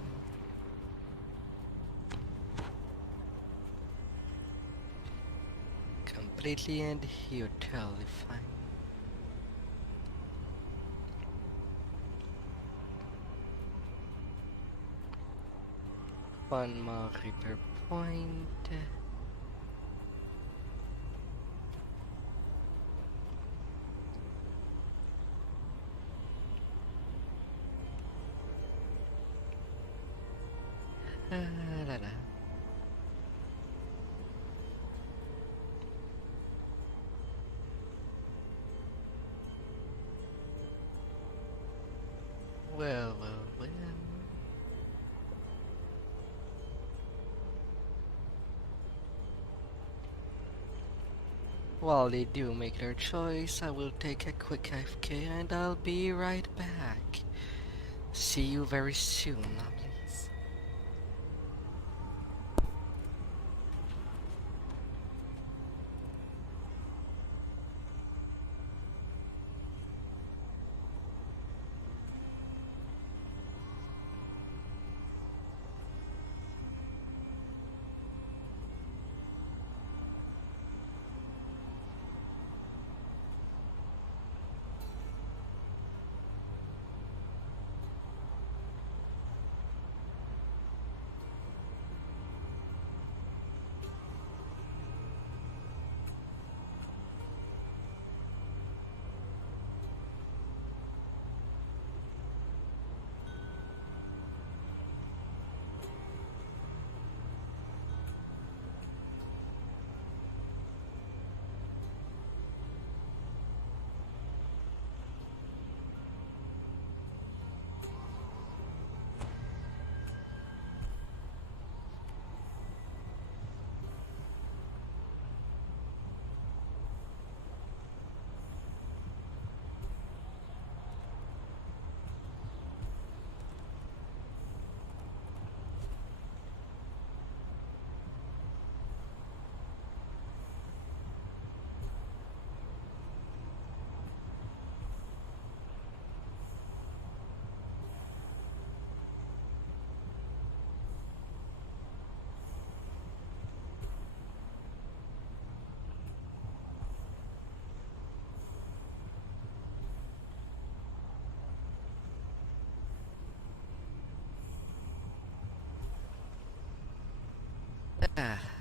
Completely and totally fine. One more repair point. La la. Well. While they do make their choice, I will take a quick AFK and I'll be right back. See you very soon, lovelies.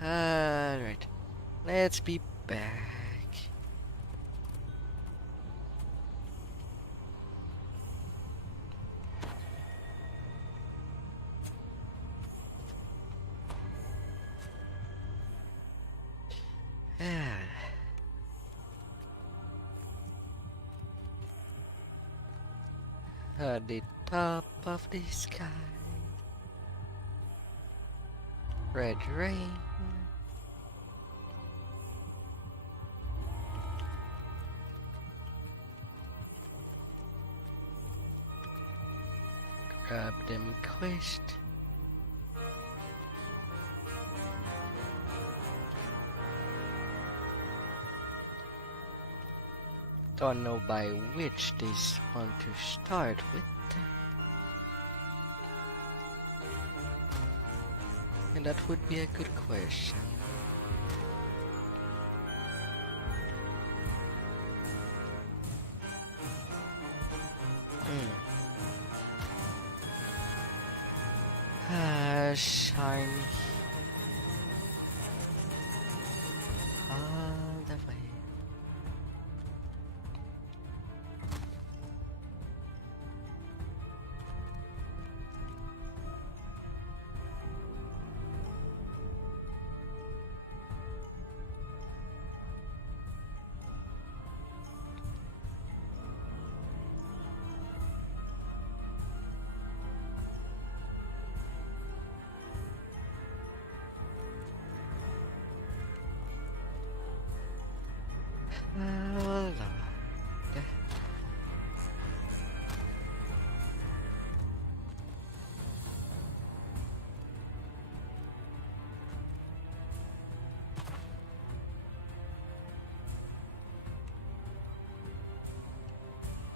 Alright. Let's be back. At the top of the sky, red rain. Grab them quest. Don't know by which they want to start with. And that would be a good question. Shiny. All the way.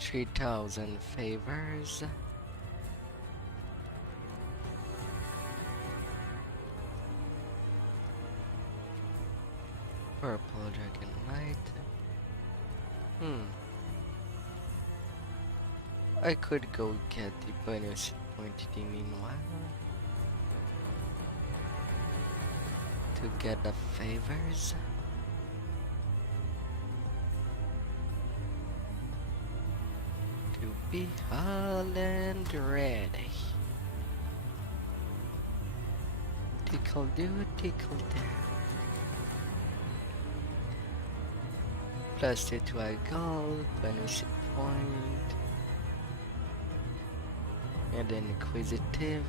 3,000 favors. Purple Dragon Knight. I could go get the bonus quantity meanwhile. To get the favors. To be all and ready. Tickle do, tickle there. Plus 2 to a gold, bonus point. And then inquisitive.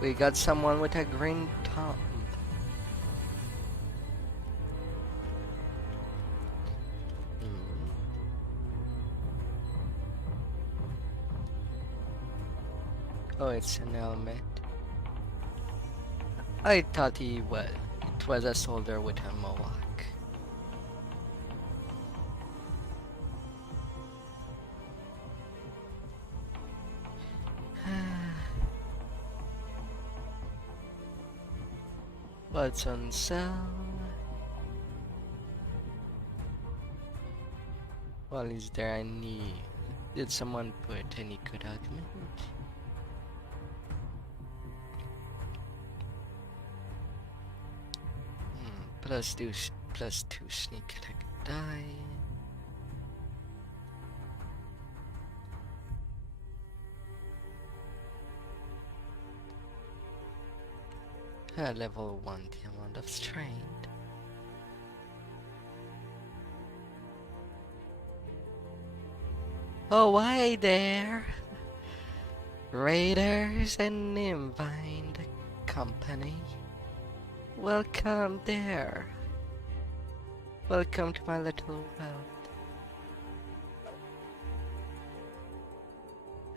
We got someone with a green top. Oh, it's an helmet. I thought it was a soldier with a mohawk. What's on sale? Well, is there any... Did someone put any good argument? Plus 2 sneak attack die. Level 1 Diamond of Strength. Oh, hi there, Raiders and Nimbind Company. Welcome there. Welcome to my little world.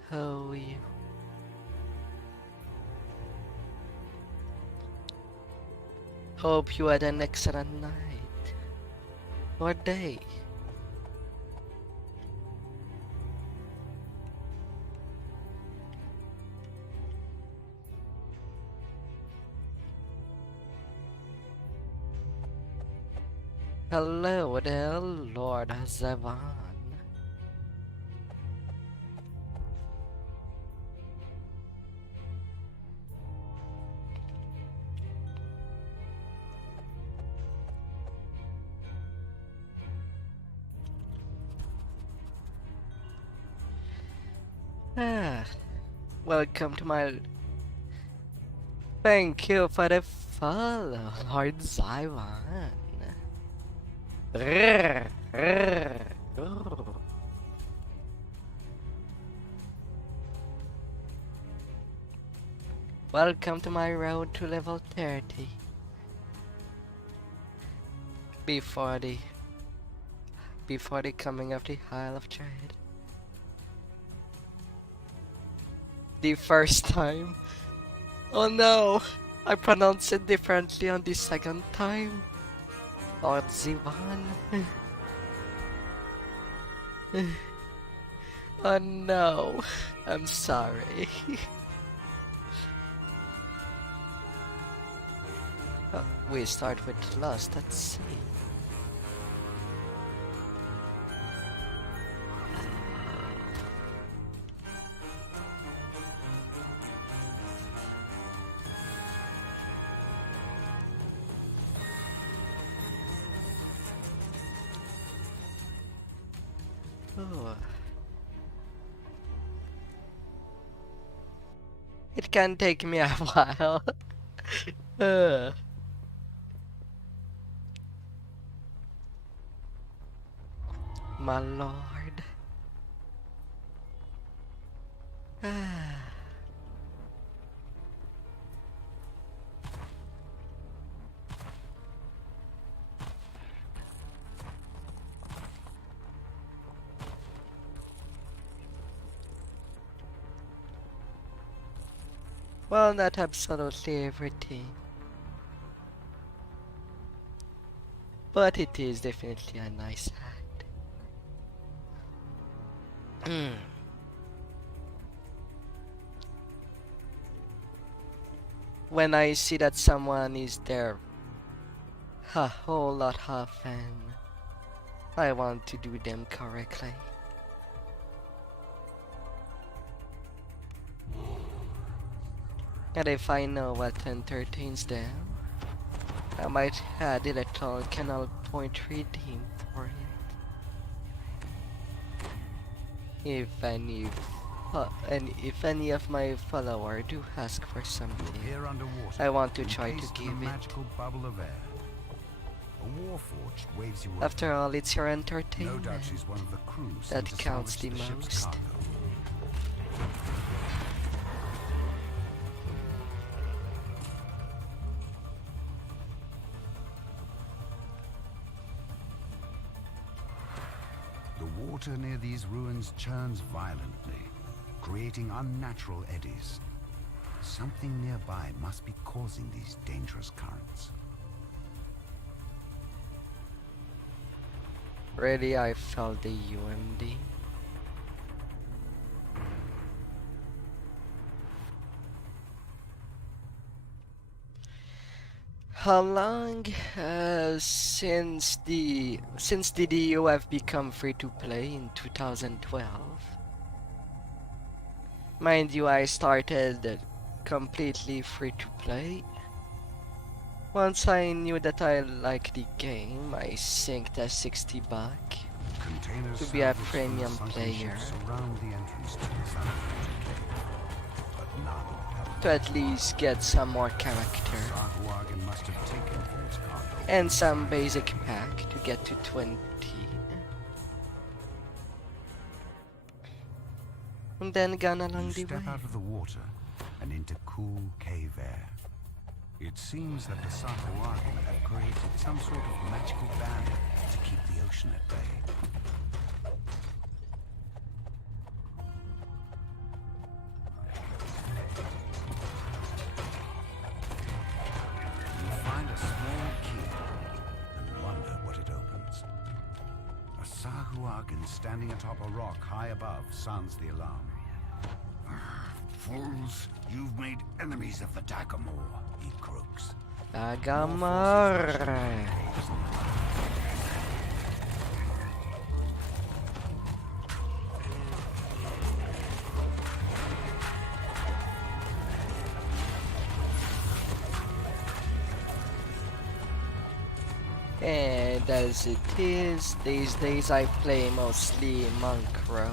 How are you? Hope you had an excellent night or day. Hello there, Lord Zavan. Welcome to my... Thank you for the follow, Lord Zyvan. Welcome to my road to level 30. Before the coming of the Isle of Trade. The first time. Oh no, I pronounced it differently on the second time. Lord Zivan. Oh no, I'm sorry. We start with Lust, let's see. Oh. It can take me a while. My lord. Well, not absolutely everything. But it is definitely a nice hat. When I see that someone is there a whole lot often, I want to do them correctly. And if I know what entertains them, I might add a little canal point redeem for it. If any of my followers do ask for something, Here underwater, I want to try to encased in give a it. magical bubble of air. A warforged waves you After over. all, it's your No entertainment doubt she's one of the crew sent that to counts salvage the ship's most. cargo. The water near these ruins churns violently, creating unnatural eddies. Something nearby must be causing these dangerous currents. Really, I felt the UMD. How long since DDO have become free to play in 2012? Mind you, I started completely free to play. Once I knew that I liked the game, I synced a 60 buck Containers to be a salvaged from the premium sunken player, ships surround the entrance to the Austrakear cave, but none have to at least get some more character Sahuagin must have taken Vault's cargo. and some basic pack to get to 20. And then gone along the You step way. out of the water and into cool cave air. It seems that the Sahuagin have created some sort of magical barrier to keep the ocean at bay. You find a small key and wonder what it opens. A Sahuagin standing atop a rock high above sounds the alarm. Fools, you've made enemies of the Dagamore, he croaks. Dagamore. And as it is, these days I play mostly Monk Rogue.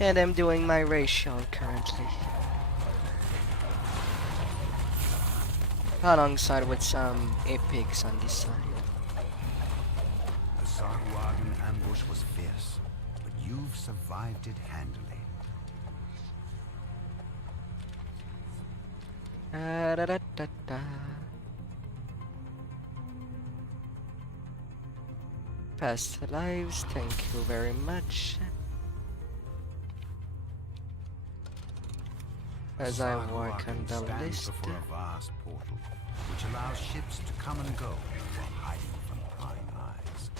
And I'm doing my racial currently. Alongside with some epics on this side. The Sahuagin ambush was fierce, but you've survived it handily. Da-da-da-da-da. Past lives, thank you very much. As I work on the list. Before a vast portal, which allows ships to come and go while hiding from prying eyes.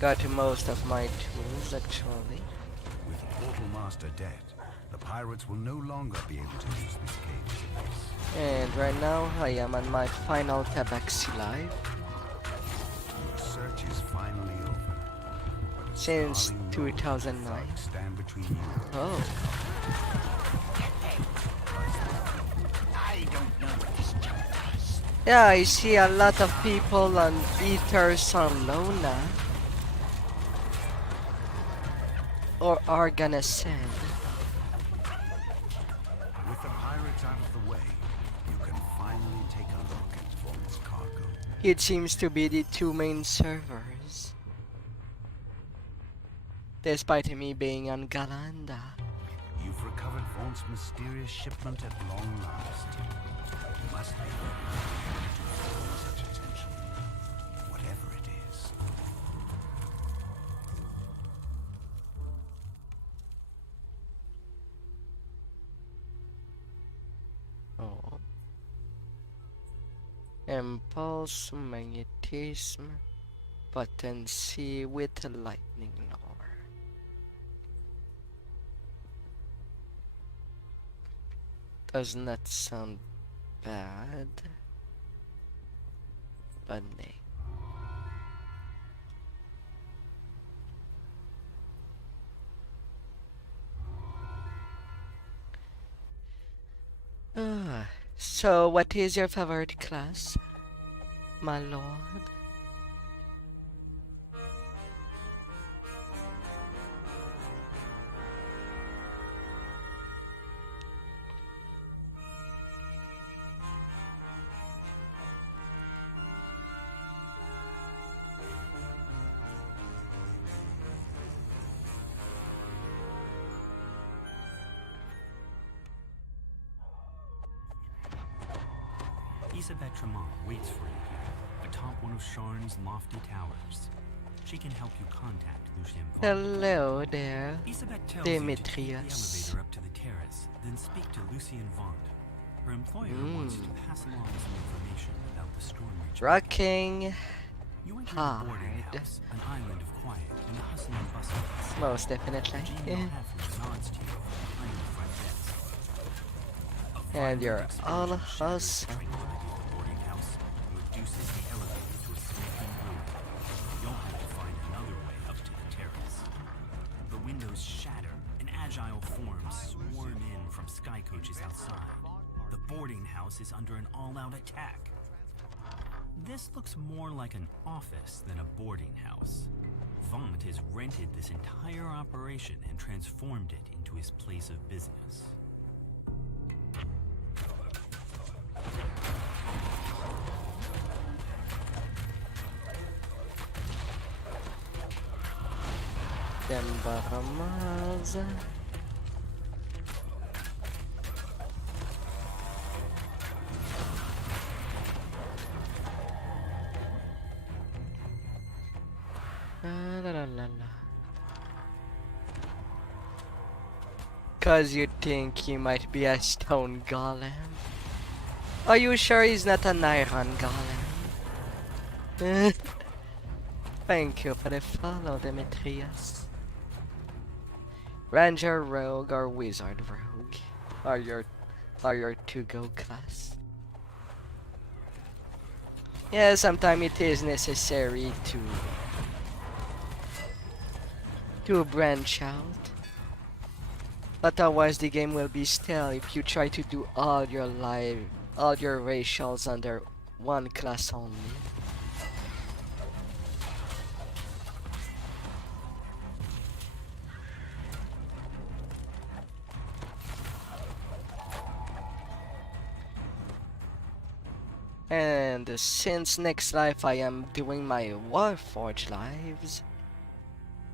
Got most of my tools actually. With Portal Master dead, the pirates will no longer be able to use this cave as a base. And right now I am on my final Tabaxi life. Your search is finally over. But a Since snarling 2009. thugs stand between you and Oh. I don't know what this junk does. Yeah, I see a lot of people on Ethers on Lona. Or are gonna send. With the pirates out of the way, you can finally take a look at Vault's cargo. It seems to be the two main servers. Despite me being on Galanda. You've recovered Vaught's mysterious shipment at long last. You must be ready to draw such attention, whatever it is. Impulse, magnetism, potency with lightning lore. Does not sound bad, but nay. So what is your favorite class, my lord? Isabelle Tremont waits for you here, atop one of Sharn's lofty towers. She can help you contact Lucien Vaughn. Hello there, Isabelle tells you to take the Demetrius. elevator up to the terrace, then speak to Lucien Vaughn. Her employer wants you to pass along some information about the Stormreach. Rocking You enter the boarding hard. house, an island of quiet in the hustle and bustle. Most definitely. Jean Halfling nods to you from behind the front desk. And you're all hustle. Boarding house reduces the elevator to a smoking room. You'll have to find another way up to the terrace. The windows shatter, and agile forms swarm in from sky coaches outside. The boarding house is under an all-out attack. This looks more like an office than a boarding house. Vaughn has rented this entire operation and transformed it into his place of business. Then Bahamas. La la la la. Cause you think he might be a stone golem? Are you sure he's not an iron golem? Thank you for the follow, Demetrius. Ranger Rogue or Wizard Rogue are your to-go class. Yeah, sometimes it is necessary to branch out. But otherwise the game will be stale if you try to do all your racials under one class only. And since next life I am doing my Warforged lives,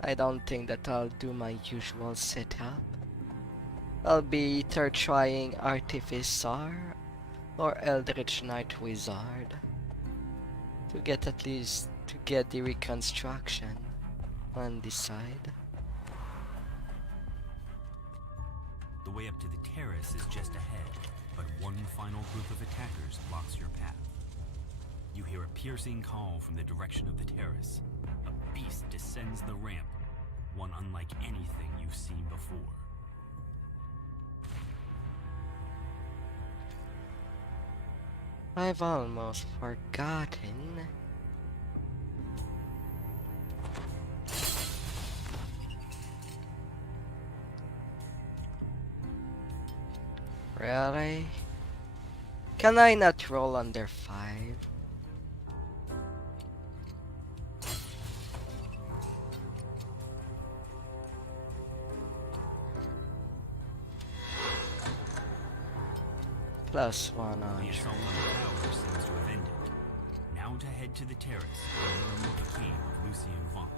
I don't think that I'll do my usual setup. I'll be either trying Artificer or Eldritch Knight Wizard to get the reconstruction on this side. The way up to the terrace is just ahead, but one final group of attackers blocks your path. You hear a piercing call from the direction of the terrace. A beast descends the ramp, one unlike anything you've seen before. I've almost forgotten. Really? Can I not roll under 5? +1 The on assault on the tower seems to have ended. Now to head to the terrace and learn what became of Lucien Vaughn.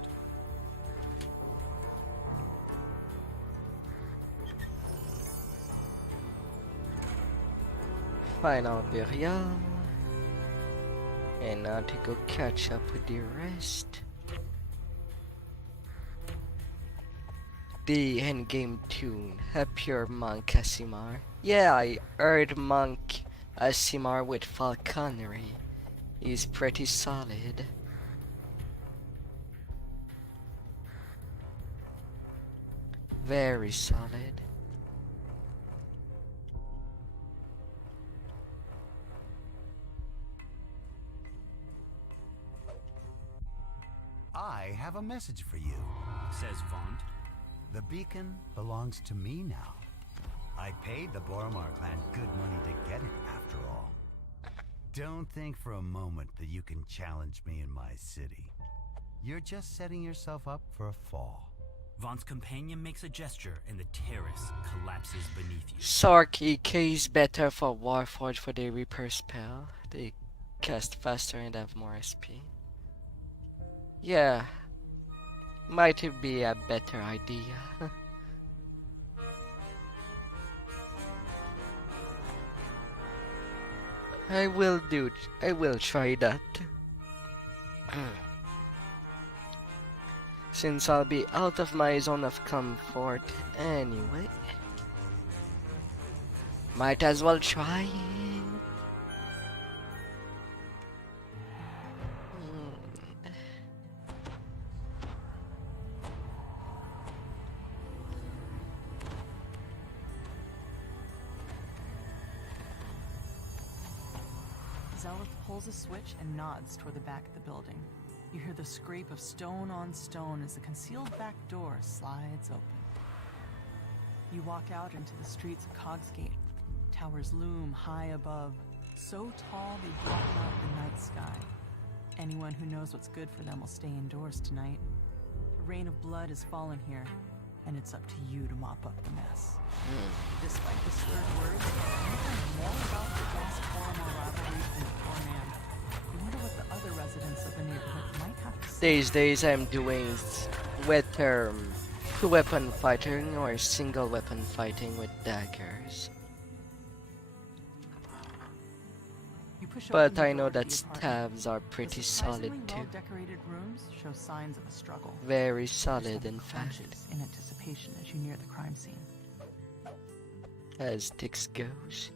Final burial. And now to go catch up with the rest. The endgame tune, Happier Monk Asimar. Yeah, I heard Monk Asimar with falconry is pretty solid. Very solid. I have a message for you, says Vaunt. The beacon belongs to me now. I paid the Boromar clan good money to get it, after all. Don't think for a moment that you can challenge me in my city. You're just setting yourself up for a fall. Vaunt's companion makes a gesture and the terrace collapses beneath you. Austrakear is better for Warforged for the Reaper spell. They cast faster and have more SP. Yeah, might be a better idea. I will try that. Since I'll be out of my zone of comfort anyway. Might as well try. Zealot pulls a switch and nods toward the back of the building. You hear the scrape of stone on stone as the concealed back door slides open. You walk out into the streets of Cogsgate. Towers loom high above, so tall they block out the night sky. Anyone who knows what's good for them will stay indoors tonight. A rain of blood has fallen here, and it's up to you to mop up the mess. Despite the slurred words, you learn more about the gas Boromar rivalry than the poor man. You wonder what the other residents of the neighborhood might have to say. These days I'm doing whether two-weapon fighting or single weapon fighting with daggers. But I know that staves are pretty solid too. Well-decorated rooms show signs of a struggle. Very solid, in fact. In anticipation as you near the crime scene. As Tix goes.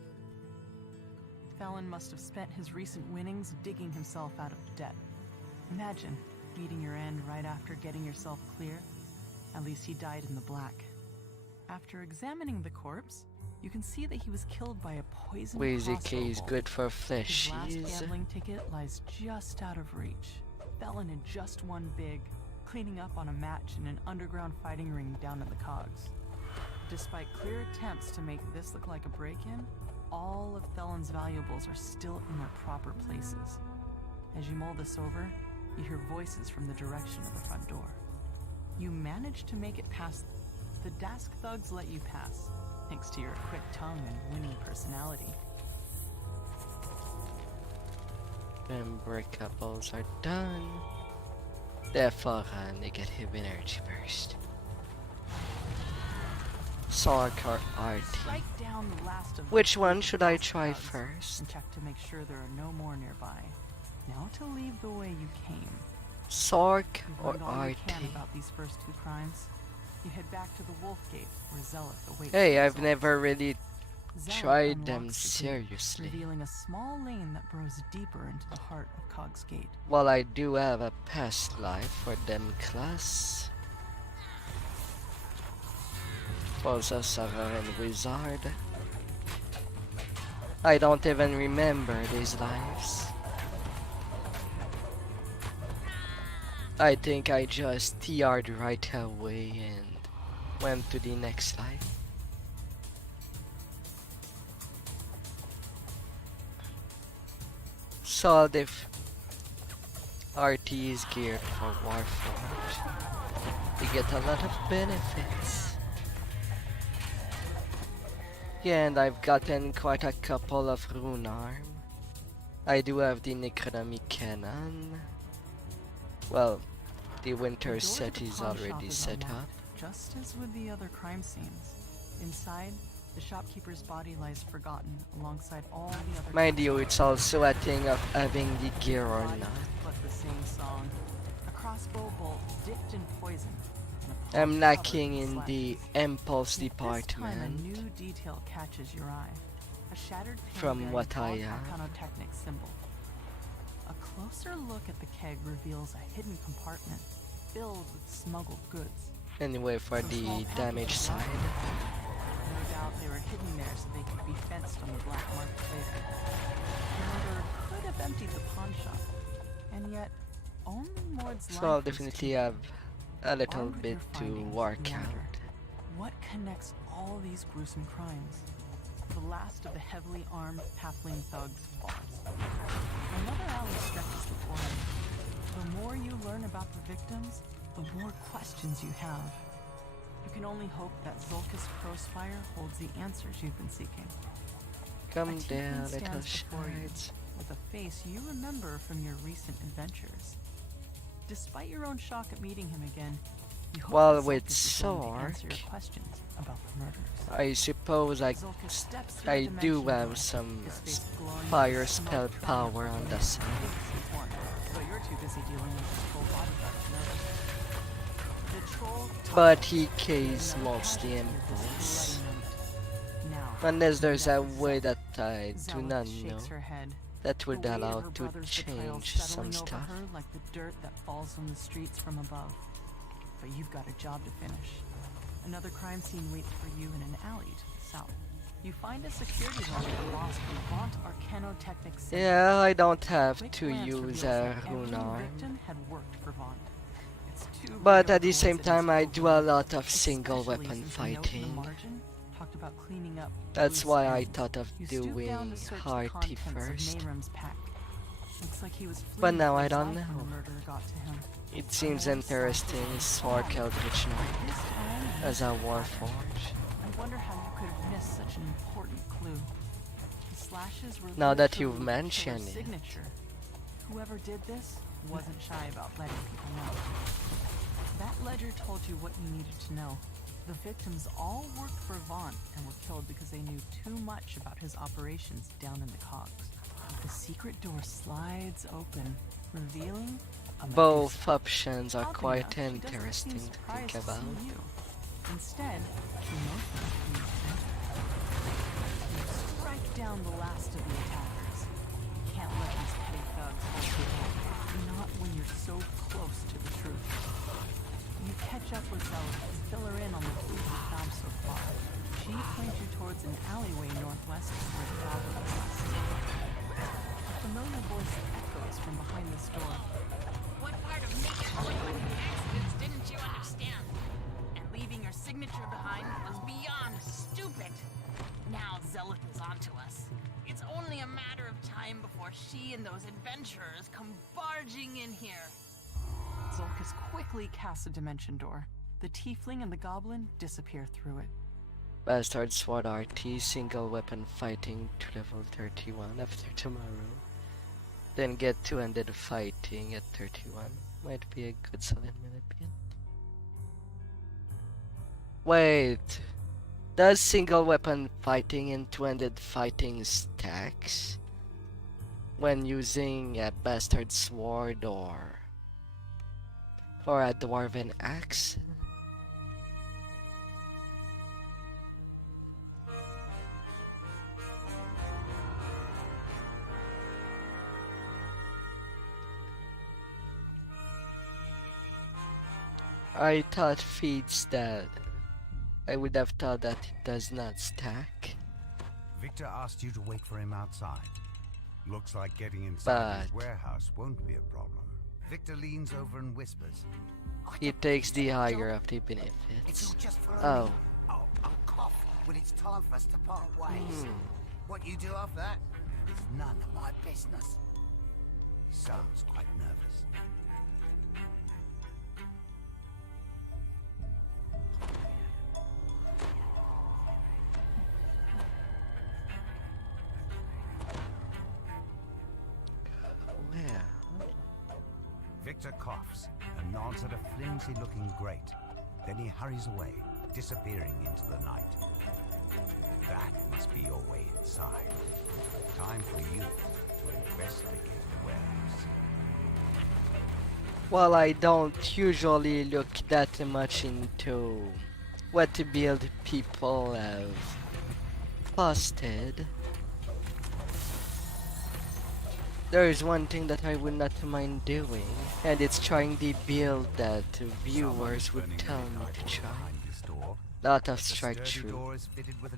Felon must have spent his recent winnings digging himself out of debt. Imagine meeting your end right after getting yourself clear. At least he died in the black. After examining the corpse, you can see that he was killed by a poisoned Austrakear is good for His last fleshies. gambling ticket lies just out of reach. Felon had just won big, cleaning up on a match in an underground fighting ring down in the Cogs. Despite clear attempts to make this look like a break-in, all of Felon's valuables are still in their proper places. As you mull this over, you hear voices from the direction of the front door. You manage to make it past. The Dask thugs let you pass, thanks to your quick tongue and winning personality. When breakables are done, therefore negative energy burst. Austrakear RT. Strike down the last of Which the one should I thugs try first? and check to make sure there are no more nearby. Now to leave the way you came. Sark You've or learned all you RT? can about these first two crimes. You head back to the Wolf Gate, where Zealot awaits. Hey, the I've results. never really Zealot tried them unlocks the gate, seriously. revealing a small lane that burrows deeper into the heart of Cog's Gate. Well, I do have a past life for them class. Was a Sorcerer and Wizard. I don't even remember these lives. I think I just TR'd right away and went to the next life. So the RT is geared for Warforged. You get a lot of benefits. Yeah, and I've gotten quite a couple of rune arm. I do have the Necronomy Cannon. Well, the winter The door to set the is pawn shop already is set unlocked, up. just as with the other crime scenes. Inside, the shopkeeper's body lies forgotten alongside all the other. Mind you, it's also a thing of having the gear or Body, not. But the same song. A crossbow bolt dipped in poison. I'm lacking in the impulse This time, a department. new detail catches your eye. A shattered From pane what bearing I Arcanotechnic symbol. A closer look at the keg reveals a hidden compartment filled with smuggled goods. Anyway, for the damage side. No doubt they were hidden there so they could be fenced on the black market later. The murderer could have emptied the pawn shop, and yet only Mord's So I'll life was definitely taken. have a little Armed with bit your to findings, work you wonder, out. what connects all these gruesome crimes? The last of the heavily armed halfling thugs falls. Another alley stretches before him. The more you learn about the victims, the more questions you have. You can only hope that Zulkus Crowspire holds the answers you've been seeking. Come A tiefling down, little stands before you, shites. with a face you remember from your recent adventures. Despite your own shock at meeting him again, you hope Well, that with Zulkus is willing to Sark, answer your questions about the murders. I suppose Zulkus steps through I the do dimension door, have some his face glowing with fire smoke spell triumph power on from the him. side. He's won, but you're too busy dealing with his full bodyguard to notice. The troll But tosses he kills another mostly casualty with this impulse. bloody note. Now, Unless there's a death way is that I do Zealot not shakes know her head. that The would weight of allow her to brother's betrayal change some settling over stuff. her like the dirt that falls from the streets from above. But you've got a job to finish. Another crime scene waits for you in an alley to the south. You find a security logger lost in Vaunt Arcanotechnic Center. Yeah, I don't have Quick to glance use reveals a that every rune arm. victim had worked for Vaunt. It's too But rare at the same coincidence time, I to do a lot of especially single weapon since the note in the fighting. margin talked about cleaning up That's loose why I ends. thought of You stoop down doing to search the Hearty contents of first. Nehram's pack. Looks like he was But fleeing now for I his don't life when know. the murderer got to him. It seems interesting, Sark Eldritch Knight This time, as a Warforge. I wonder how you could have missed such an important clue. The slashes were Now that literally you've the killer's mentioned it. signature. Whoever did this wasn't shy about letting people know. That ledger told you what you needed to know. The victims all worked for Vaunt and were killed because they knew too much about his operations down in the cogs. The secret door slides open, revealing a Both options are Oddly quite enough, she doesn't seem interesting to surprised think to about. see you. Instead, she motions for you to enter. You strike down the last of the attackers. Can't let these petty thugs hold you back. Not when you're so close to the truth. You catch up with Zealot and fill her in on the clues you found so far. She points you towards an alleyway northwest of where the goblin is. A familiar voice echoes from behind this door. What part of making woodland accidents didn't you understand? And leaving your signature behind was beyond stupid. Now Zealot is onto us. It's only a matter of time before she and those adventurers come barging in here. Zulkus quickly casts a dimension door. The tiefling and the goblin disappear through it. Bastard Sword RT, single weapon fighting to level 31 after tomorrow. Then get 200 fighting at 31. Might be a good selling in my opinion. Wait, does single weapon fighting and 200 fighting stacks when using a bastard sword or a dwarven axe? I thought feeds that. I would have thought that it does not stack. Victor asked you to wait for him outside. Looks like getting inside his warehouse won't be a problem. Victor leans over and whispers. He takes the higher of the benefits. It's all just for Oh. I'll cough when it's time for us to part ways. What you do after that is none of my business. He sounds quite nervous. Where? Victor coughs and nods at a flimsy-looking grate. Then he hurries away, disappearing into the night. That must be your way inside. Time for you to investigate the warehouse. Well, I don't usually look that much into what build people have posted. There is one thing that I would not mind doing, and it's trying the build that viewers would tell me to try. Lot of strike through,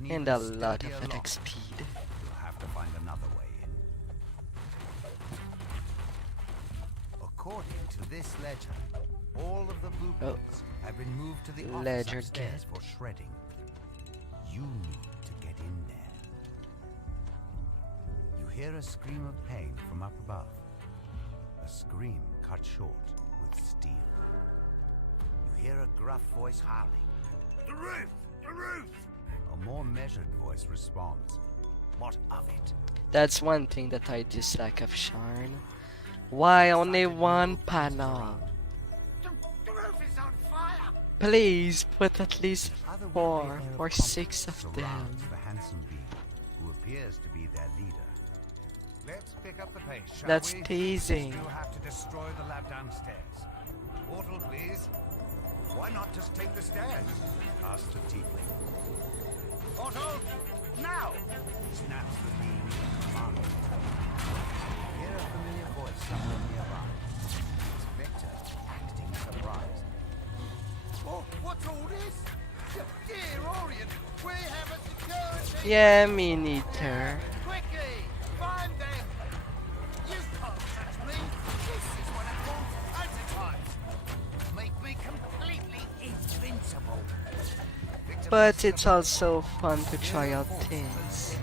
and a lot of attack speed. You'll have to find another way in. According to this ledger, all of the blueprints have been moved to the office upstairs for shredding. You need to get in there. You hear a scream of pain from up above. A scream cut short with steel. You hear a gruff voice howling. The roof! The roof! A more measured voice responds. What of it? That's one thing that I dislike of Sharn. Why only one panel? The roof is on fire! Please put at least 4 or 6 of them. The handsome being, who appears to be their leader. Let's pick up the pace, shall That's we? teasing. We'll have to destroy the lab downstairs. Portal, please. Why not just take the stairs? Asked the tiefling. Portal, now! Snaps the beam command. Hear a familiar voice somewhere nearby. It's Victor, acting surprised. Oh, what's all this? Dear Orient, we have a security... Yeah, me neither. Quickly, find them! You can't touch me! This is what I call antitypes! Make me completely invincible! But it's also fun to try out things.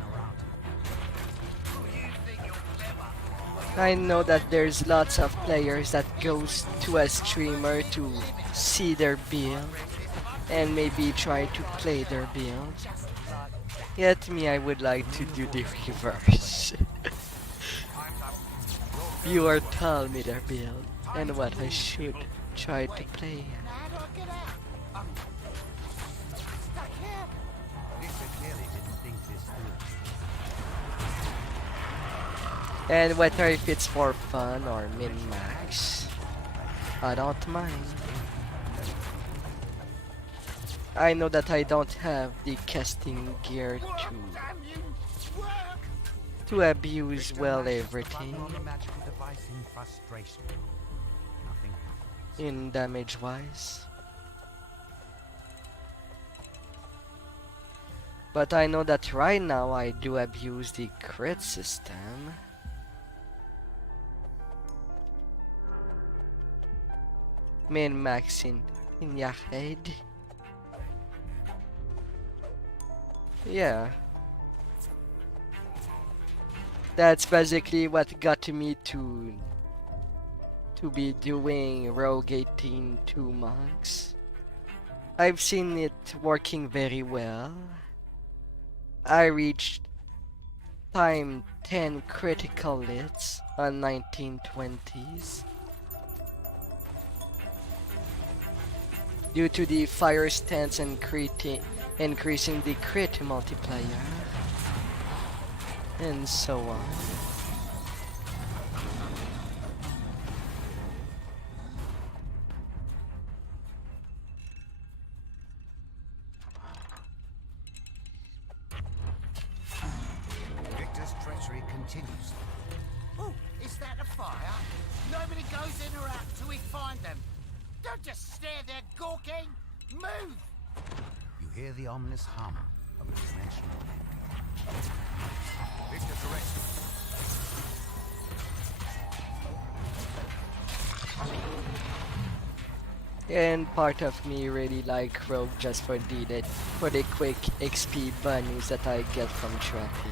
I know that there's lots of players that goes to a streamer to see their build and maybe try to play their build. Yet me, I would like to do the reverse. Viewer tell me their build and what I should try to play. And whether if it's for fun or min-max, I don't mind. I know that I don't have the casting gear to abuse well everything in damage wise. But I know that right now I do abuse the crit system. Min-maxing in your head. Yeah. That's basically what got me to be doing Rogue 18 2 monks. I've seen it working very well. I reached time 10 critical hits on 1920s. Due to the fire stance and increasing the crit multiplier, and so on. Victor's treachery continues. Oh, is that a fire? Nobody goes in or out till we find them. Don't just stare there gawking! Move! You hear the ominous hum of a dimensional link. Victor directs And part of me really like Rogue just for the quick XP bonus that I get from trapping.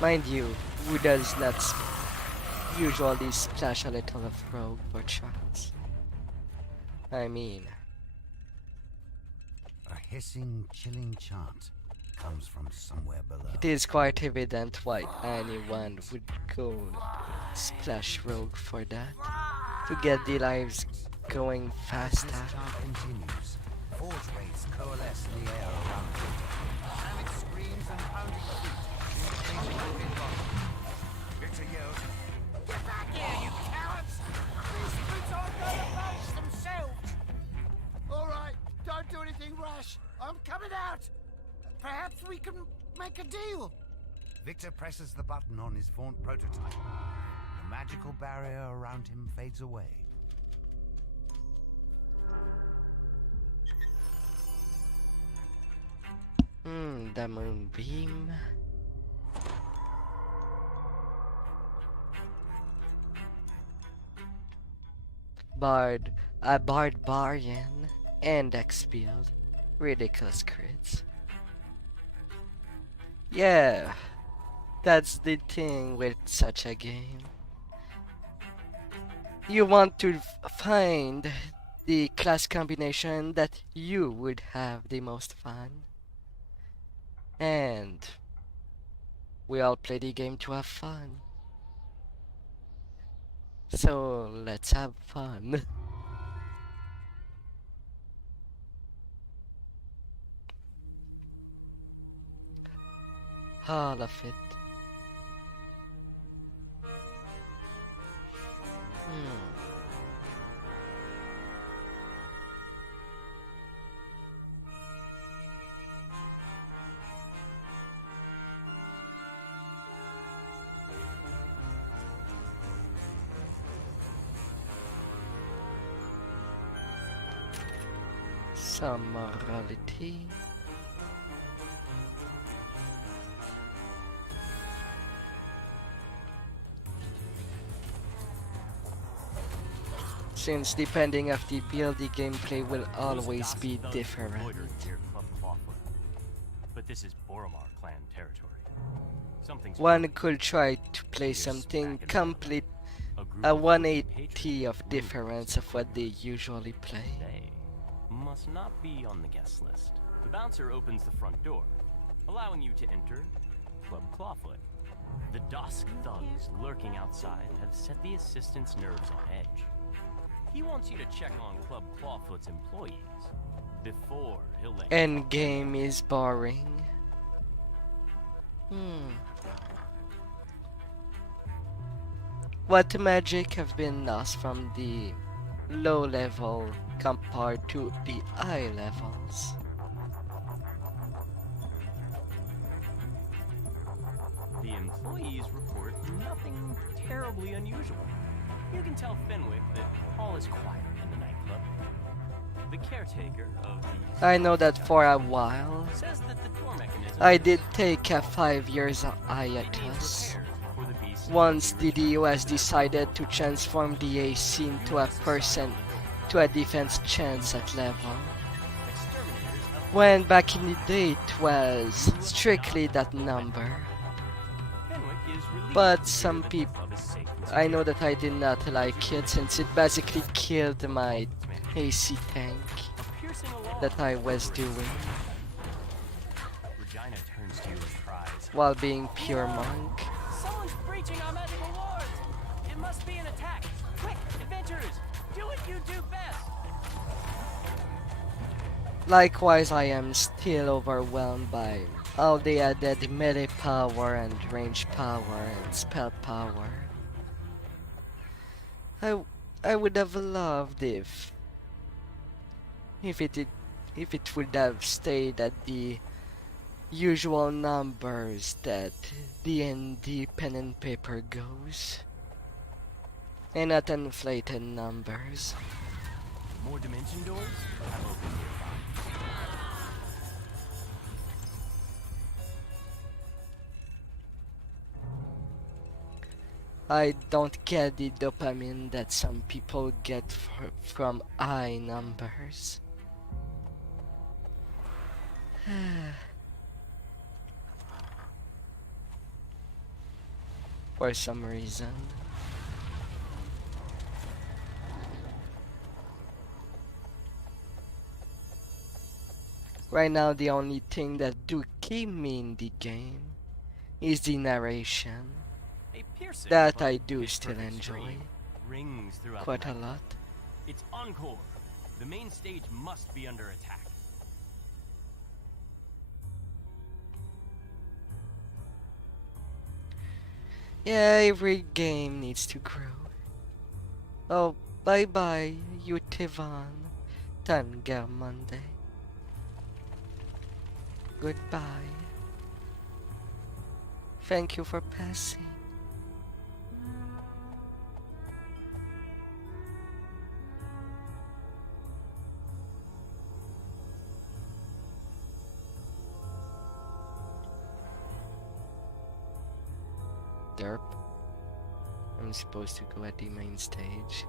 Mind you, who does not usually splash a little of Rogue for traps? I mean, a hissing, chilling chant comes from somewhere below. it is quite evident why anyone would go splash Rogue for that, to get the lives going faster. This chant continues. Forge rays coalesce in the air around Victor. Panic screams and pounding feet. Victor yells, "Get back here, you cowards! These boots aren't going to manage themselves!" All right, don't do anything rash. I'm coming out. Perhaps we can make a deal. Victor presses the button on his faunt prototype. The magical barrier around him fades away. The moonbeam. A barbarian, index build, ridiculous crits. Yeah, that's the thing with such a game. You want to find the class combination that you would have the most fun. And we all play the game to have fun. So let's have fun. All of it. Some morality. Since depending of the build, the gameplay will always be different. But this is Boromar clan territory. One could try to play something complete, a 180 of difference of what they usually play. They must not be on the guest list. The bouncer opens the front door, allowing you to enter Club Clawfoot. The Dusk thugs lurking outside have set the assistant's nerves on edge. He wants you to check on Club Clawfoot's employees before he'll let you. Endgame is boring. What magic have been lost from the low level compared to the high levels? The employees report nothing terribly unusual. You can tell Fenwick that all is quiet in the nightclub. The caretaker of the... I know that for a while. says that the door mechanism... I did take a 5 years hiatus. Once DDO has decided to transform the AC into a defense chance at level. When back in the day it was strictly that number. But some people, I know that I did not like it since it basically killed my AC tank that I was doing while being pure monk. Someone's breaching our magical wards! It must be an attack! Quick, adventurers! Do what you do best! Likewise, I am still overwhelmed by all the added melee power and range power and spell power. I would have loved if it would have stayed at the usual numbers that D&D pen and paper goes, and not inflated numbers. More dimension doors? Have opened nearby. I don't get the dopamine that some people get from high numbers. For some reason. Right now the only thing that do keep me in the game is the narration. That I do still enjoy Rings throughout quite the a night. lot. It's encore. The main stage must be under attack. Yeah, every game needs to grow. Oh, bye bye, you Tivan. Tanga Monday. Goodbye. Thank you for passing. Derp. I'm supposed to go at the main stage.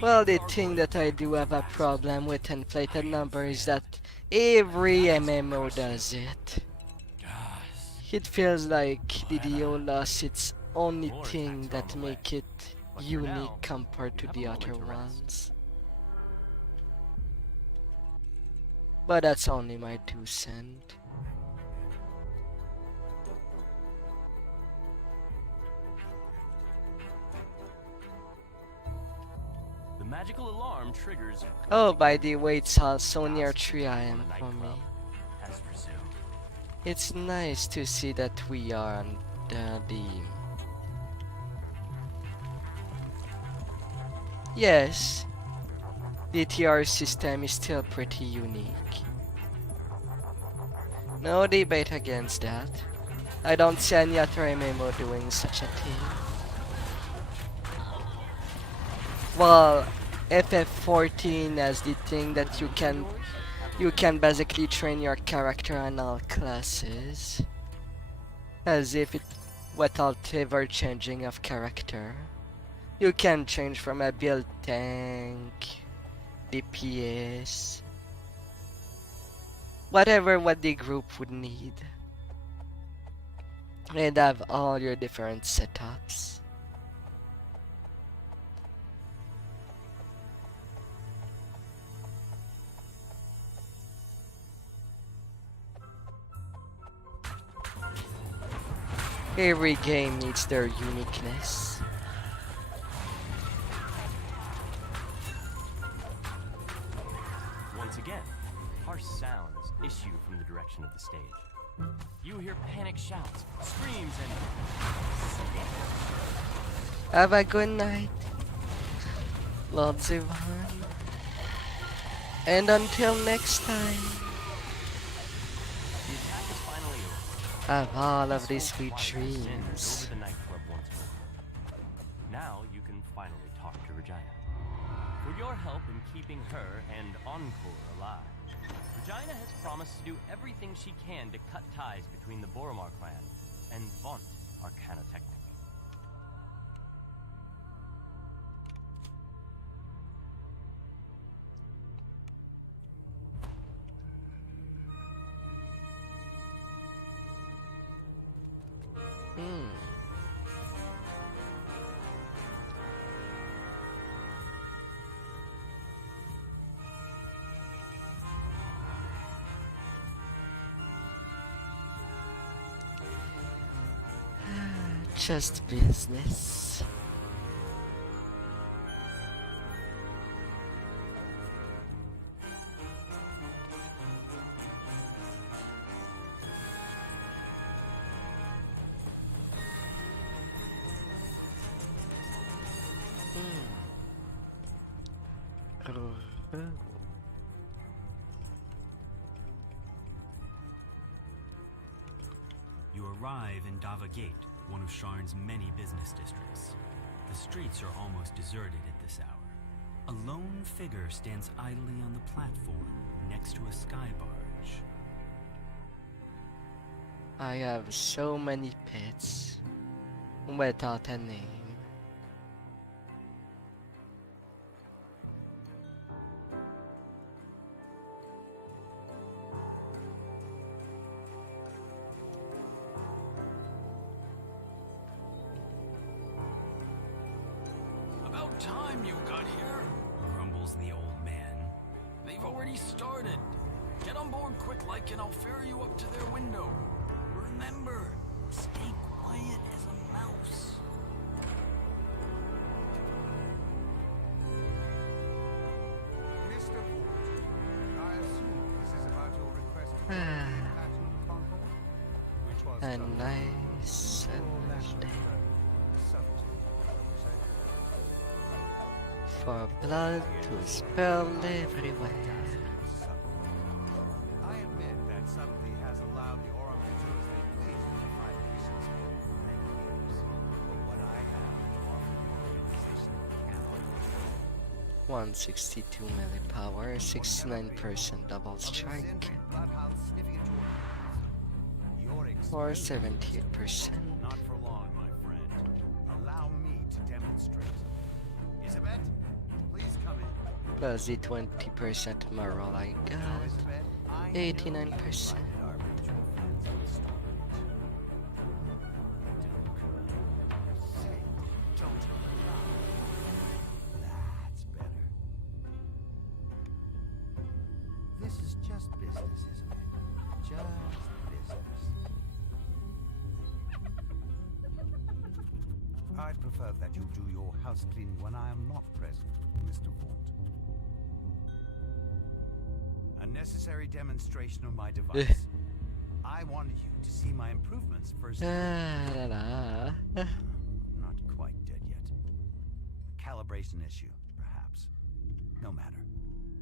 Well, the thing that I do have a problem with inflated number is that every MMO does it. It feels like DDO lost its only thing that make it unique compared to the other ones. But that's only my 2 cents. The magical alarm triggers. Oh, by the way, it's also near 3 AM for me. As presumed. It's nice to see that we are on the... Yes, the TR system is still pretty unique. No debate against that. I don't see any other MMO doing such a thing. Well, FF14 has the thing that you can basically train your character on all classes, as if it without ever changing of character. You can change from a build tank, DPS, whatever what the group would need, and have all your different setups. Every game needs their uniqueness. Once again, harsh sounds issue from the direction of the stage. You hear panic shouts, screams, and... Have a good night, Lord Zivan. And until next time, The attack is finally over. have all of these Soul sweet Fire dreams. sends over the nightclub once more. Now you can finally talk to Regina. For your help in keeping her and Encore alive, Regina has promised to do everything she can to cut ties between the Boromar clan and vaunt Arcana Technic. Just business. You arrive in Dava Gate, one of Sharn's many business districts. The streets are almost deserted at this hour. A lone figure stands idly on the platform next to a sky barge. I have so many pets without a name. About time you got here, grumbles the old man. They've already started. Get on board quick like and I'll ferry you up to their window. Remember, stay quiet as a mouse. Mr. Wood, I assume this is about your request to Platinum Concord, which was A done nice day for blood to spill everywhere. 162 melee power, 69% double strike, or 78%. Not for long, my friend. Allow me to demonstrate. Isabet, please come in. Plus the 20% moral I got, 89%. That's better. This is just business, isn't it? Just business. I'd prefer that you do your house cleaning when I am not present, Mr. Vaught. A necessary demonstration of my device. I wanted you to see my improvements first. Not quite dead yet. A calibration issue, perhaps. No matter.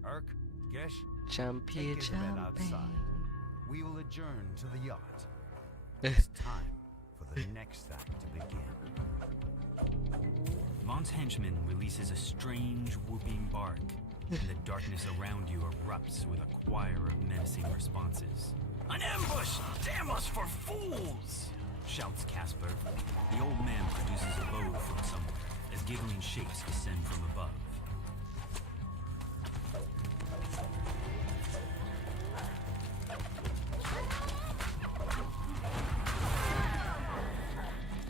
Urk, Gesh, Jumpy, take Isabet jumpy. outside. We will adjourn to the yacht. It's time for the next act to begin. Vaughn's henchman releases a strange whooping bark, and the darkness around you erupts with a choir of menacing responses. An ambush! Damn us for fools! Shouts Casper. The old man produces a bow from somewhere as giggling shapes descend from above.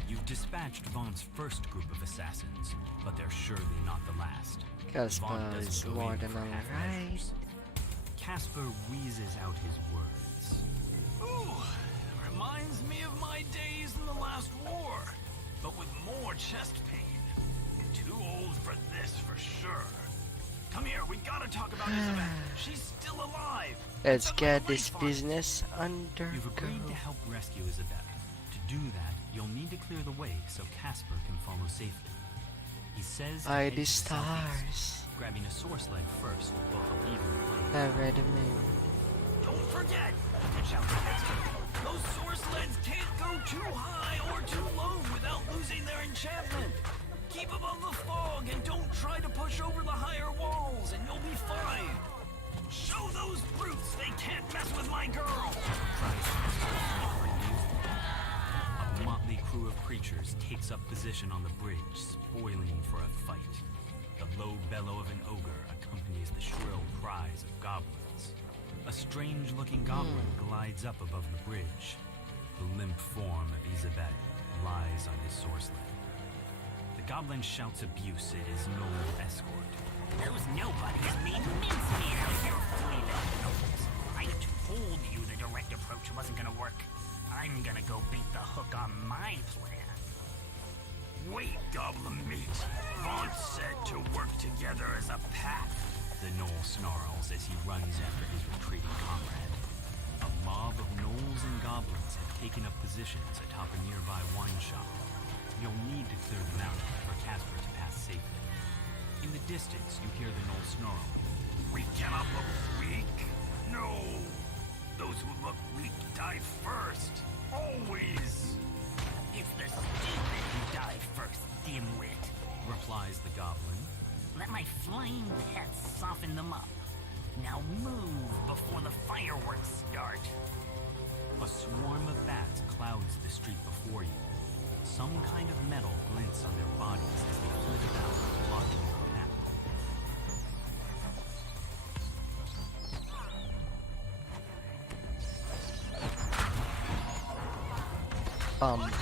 You've dispatched Vaughn's first group of assassins, but they're surely not the last. Casper Vaughn doesn't is go more in than for half alright. measures. Casper wheezes out his words. Ooh, reminds me of my days in the last war, but with more chest pain. Too old for this for sure. Come here, we gotta talk about Isabel. She's still alive. Let's get this business under You've agreed to control. help rescue Isabel. To do that, you'll need to clear the way so Casper can follow safely. He says to By head the to southeast. stars. Grabbing a source leg first will help even the plane. I read the moon. Don't forget, shouts Casper. Those source leads can't go too high or too low without losing their enchantment. Keep above the fog and don't try to push over the higher walls and you'll be fine. Show those brutes they can't mess with my girl. A motley crew of creatures takes up position on the bridge, spoiling for a fight. The low bellow of an ogre accompanies the shrill cries of goblins. A strange-looking goblin glides up above the bridge. The limp form of Isabel lies on his source leg. The goblin shouts abuse at his gnome escort. Those nobodies mean mincemeat of your flea-legged nobles. I told you the direct approach wasn't gonna work. I'm gonna go beat the hook on my plan. Wait, goblin meat. Vaughn said to work together as a pack. The gnoll snarls as he runs after his retreating comrade. A mob of gnolls and goblins have taken up positions atop a nearby wine shop. You'll need to clear them out for Casper to pass safely. In the distance, you hear the gnoll snarl. We cannot look weak. No. Those who look weak die first. Always. It's the stupid who die first, dimwit. Replies the goblin. Let my flying pets soften them up. Now move before the fireworks start. A swarm of bats clouds the street before you. Some kind of metal glints on their bodies as they flit about, blocking your path.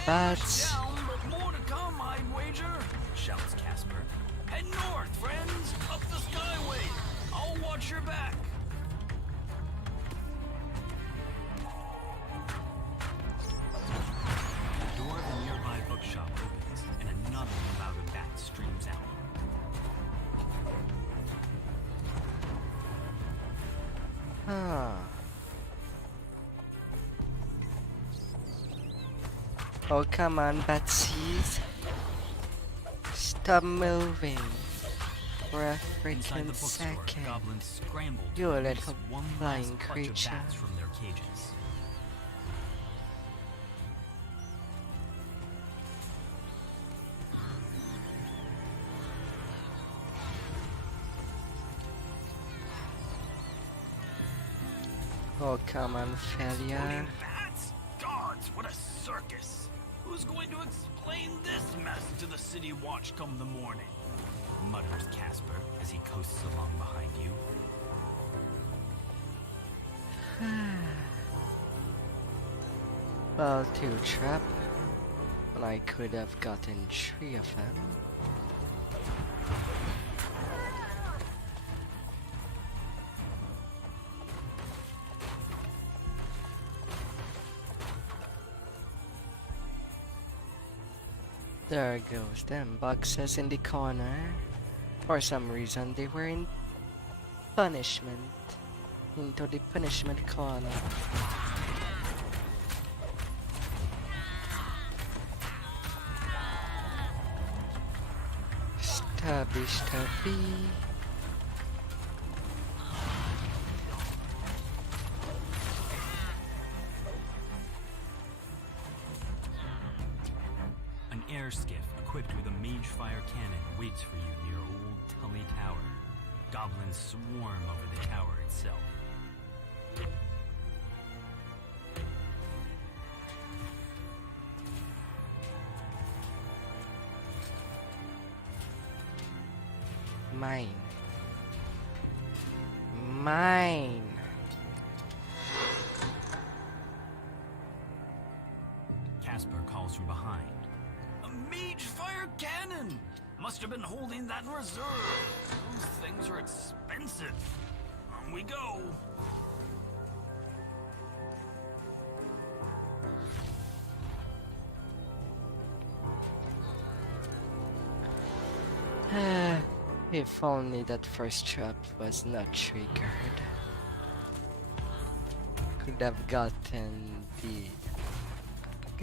Bats. Down, but more to come, I'd wager. Shouts Casper. Head north, friends. Up the skyway. I'll watch your back. The door of a nearby bookshop opens, and another cloud of bats streams out. Oh, come on, Batsies. Stop moving for a Inside the freaking bookstore, second. goblins scramble to You release little one flying last clutch creature. of bats from their cages. Oh, come on, failure. Bats? Gods, what a circus! Who's going to explain this mess to the city watch come the morning? Mutters Casper as he coasts along behind you. Well, 2 trap. Well, I could have gotten 3 of them. There goes them boxes in the corner. For some reason they were in punishment. Into the punishment corner. Stabby, stabby. An air skiff equipped with a mage fire cannon waits for you near Old Tully Tower. Goblins swarm over the tower itself. Mine. Mine. Casper calls from behind. A mage fire cannon! Must have been holding that in reserve. Those things are expensive. On we go. If only that first trap was not triggered. Could have gotten the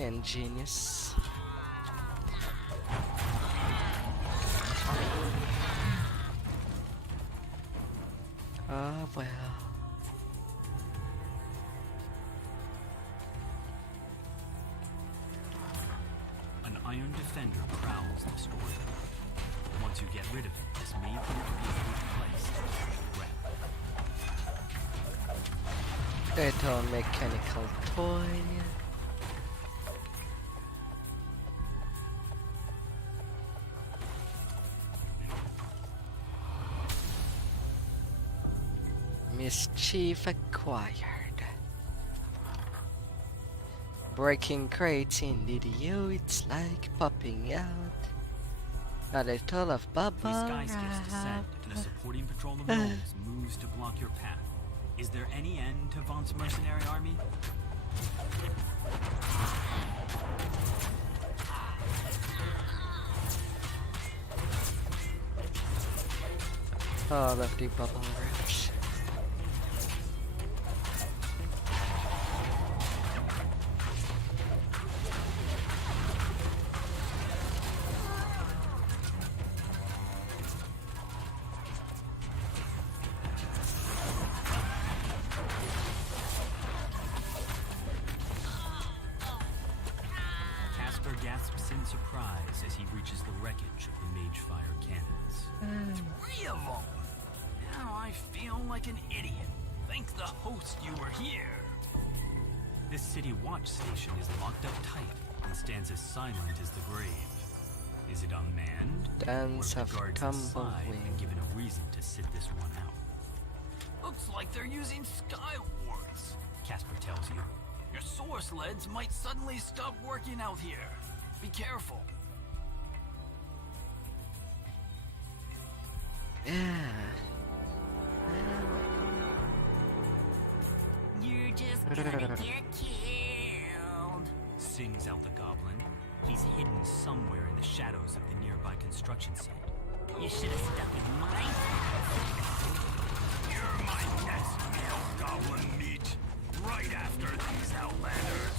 ingenious. Ah, well. An iron defender prowls the storeroom. Once you get rid of it, this may prove to be a good place. Little mechanical toy. Mischief acquired. Breaking crates in DDO, it's like popping out a little of bubble Three sky skiffs descend, and a supporting patrol of gnolls moves to block your path. Is there any end to Vaught's mercenary army? All of the bubble wraps. Casper gasps in surprise as he reaches the wreckage of the mage fire cannons. 3 of them! Now I feel like an idiot. Thank the host you were here. This city watch station is locked up tight and stands as silent as the grave. Is it unmanned? Dance or of the guards inside tumbleweed. been given a reason to sit this one out? Looks like they're using sky wards. Casper tells you. Your source leads might suddenly stop working out here. Be careful. You're just gonna get killed. Sings out the goblin. He's hidden somewhere in the shadows of the nearby construction site. You should have stuck with my You're my next meal, goblin meat. Right after these outlanders.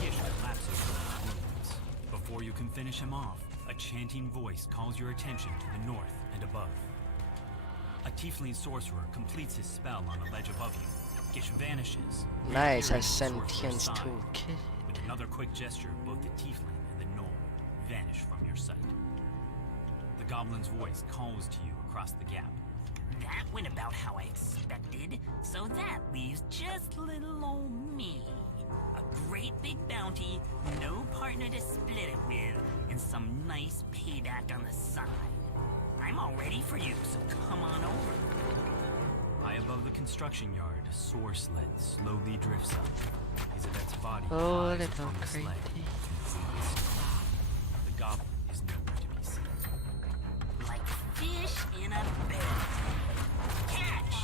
Gish collapses from his wounds. Before you can finish him off, a chanting voice calls your attention to the north and above. A tiefling sorcerer completes his spell on a ledge above you. Gish vanishes. Nice, a reappearing at the sorcerer's sentience side. toolkit. With another quick gesture, both the tiefling and the gnoll vanish from your sight. The goblin's voice calls to you across the gap. That went about how I expected, so that leaves just little old me. A great big bounty, no partner to split it with, and some nice payback on the side. I'm all ready for you, so come on over. High above the construction yard, a sore sled slowly drifts up. Isabet's body Oh, lies little upon the sled, pretty. completely stopped. The goblin is nowhere to be seen. Like fish in a barrel. Catch!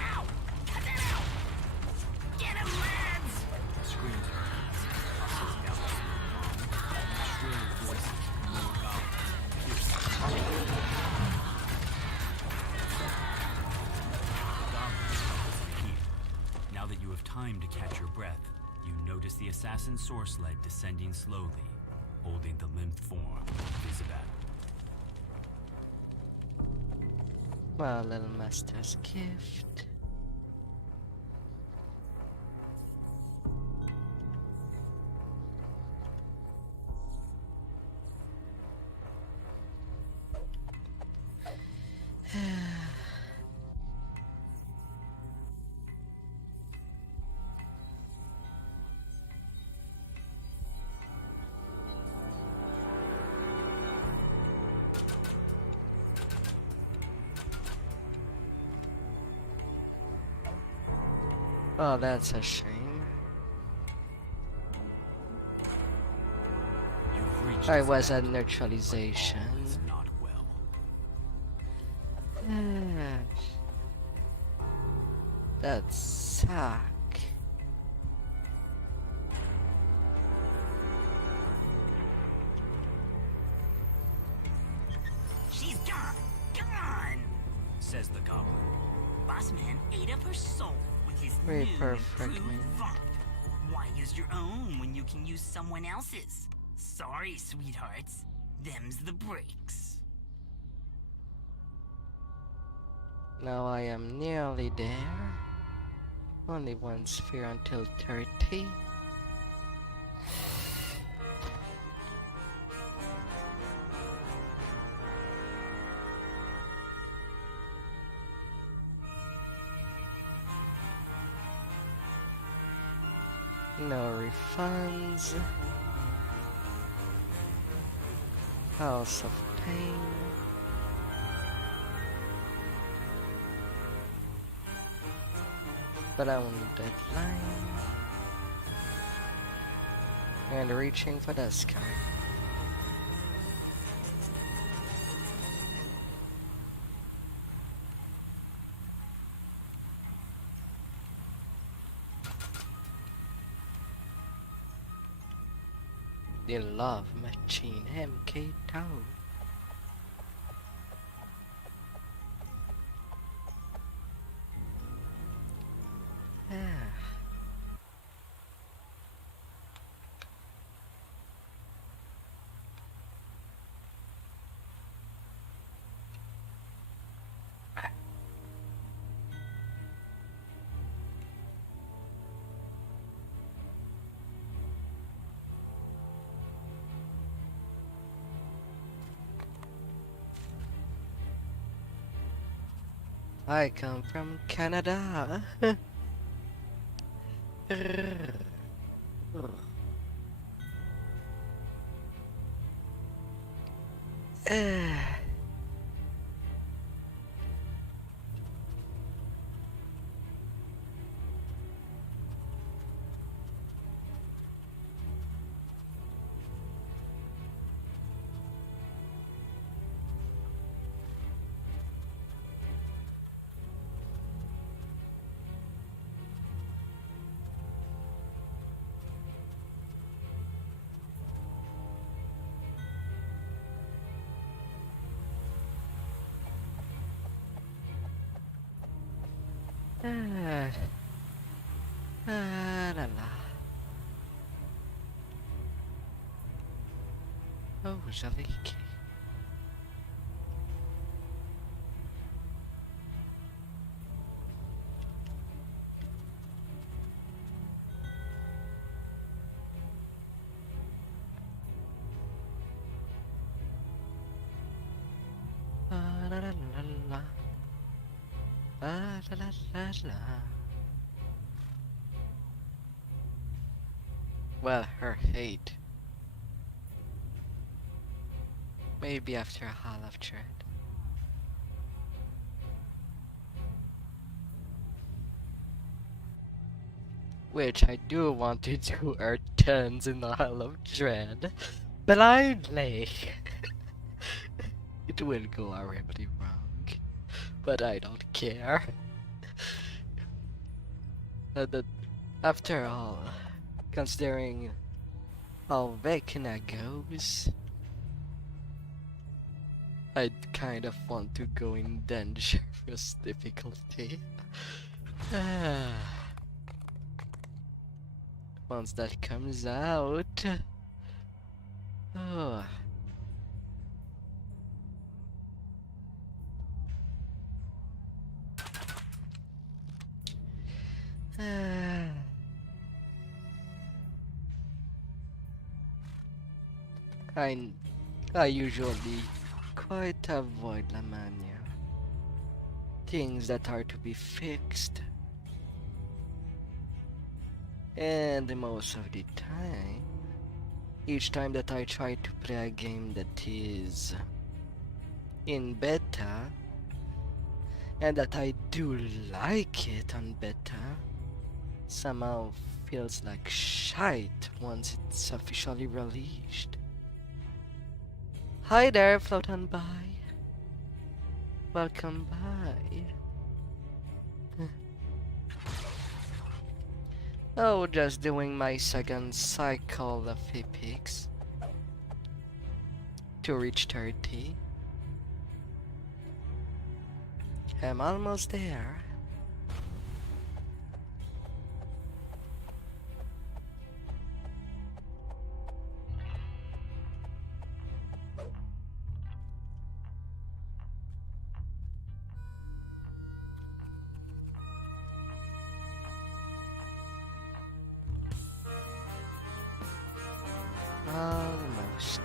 Ow! Cut that out! Get him, lads! Screams of peace, hustles down the slope. Shrill voices, more goblins, pierce the goblin helplessly here. Now that you have time to catch your breath, you notice the assassin sore sled descending slowly, holding the limp form of Isabet. My little master's gift. Oh, that's a shame. I was at neutralization. Not well. That suck. She's gone! Gone! Says the goblin. Boss man ate up her soul with his Very new perfect, improved man. vomit. Why use your own when you can use someone else's? Sorry, sweethearts. Them's the breaks. Now I am nearly there. Only one sphere until 30. No refunds. House of Pain. But I want deadline. And reaching for the sky. The Love Machine MK Tau. I come from Canada. La la. Oh, Jaliki. La la la la la la la. Well, her hate. Maybe after a Hall of Dread. Which I do want to do Earth turns in the Hall of Dread. Blindly. It will go horribly wrong. But I don't care. After all, considering how Vecna goes, I'd kind of want to go in dangerous difficulty. Once that comes out... Oh. I usually quite avoid La Mania. Things that are to be fixed. And most of the time, each time that I try to play a game that is in beta, and that I do like it on beta, somehow feels like shite once it's officially released. Hi there, float on by. Welcome by. Oh, just doing my second cycle of epics to reach 30. I'm almost there. Almost.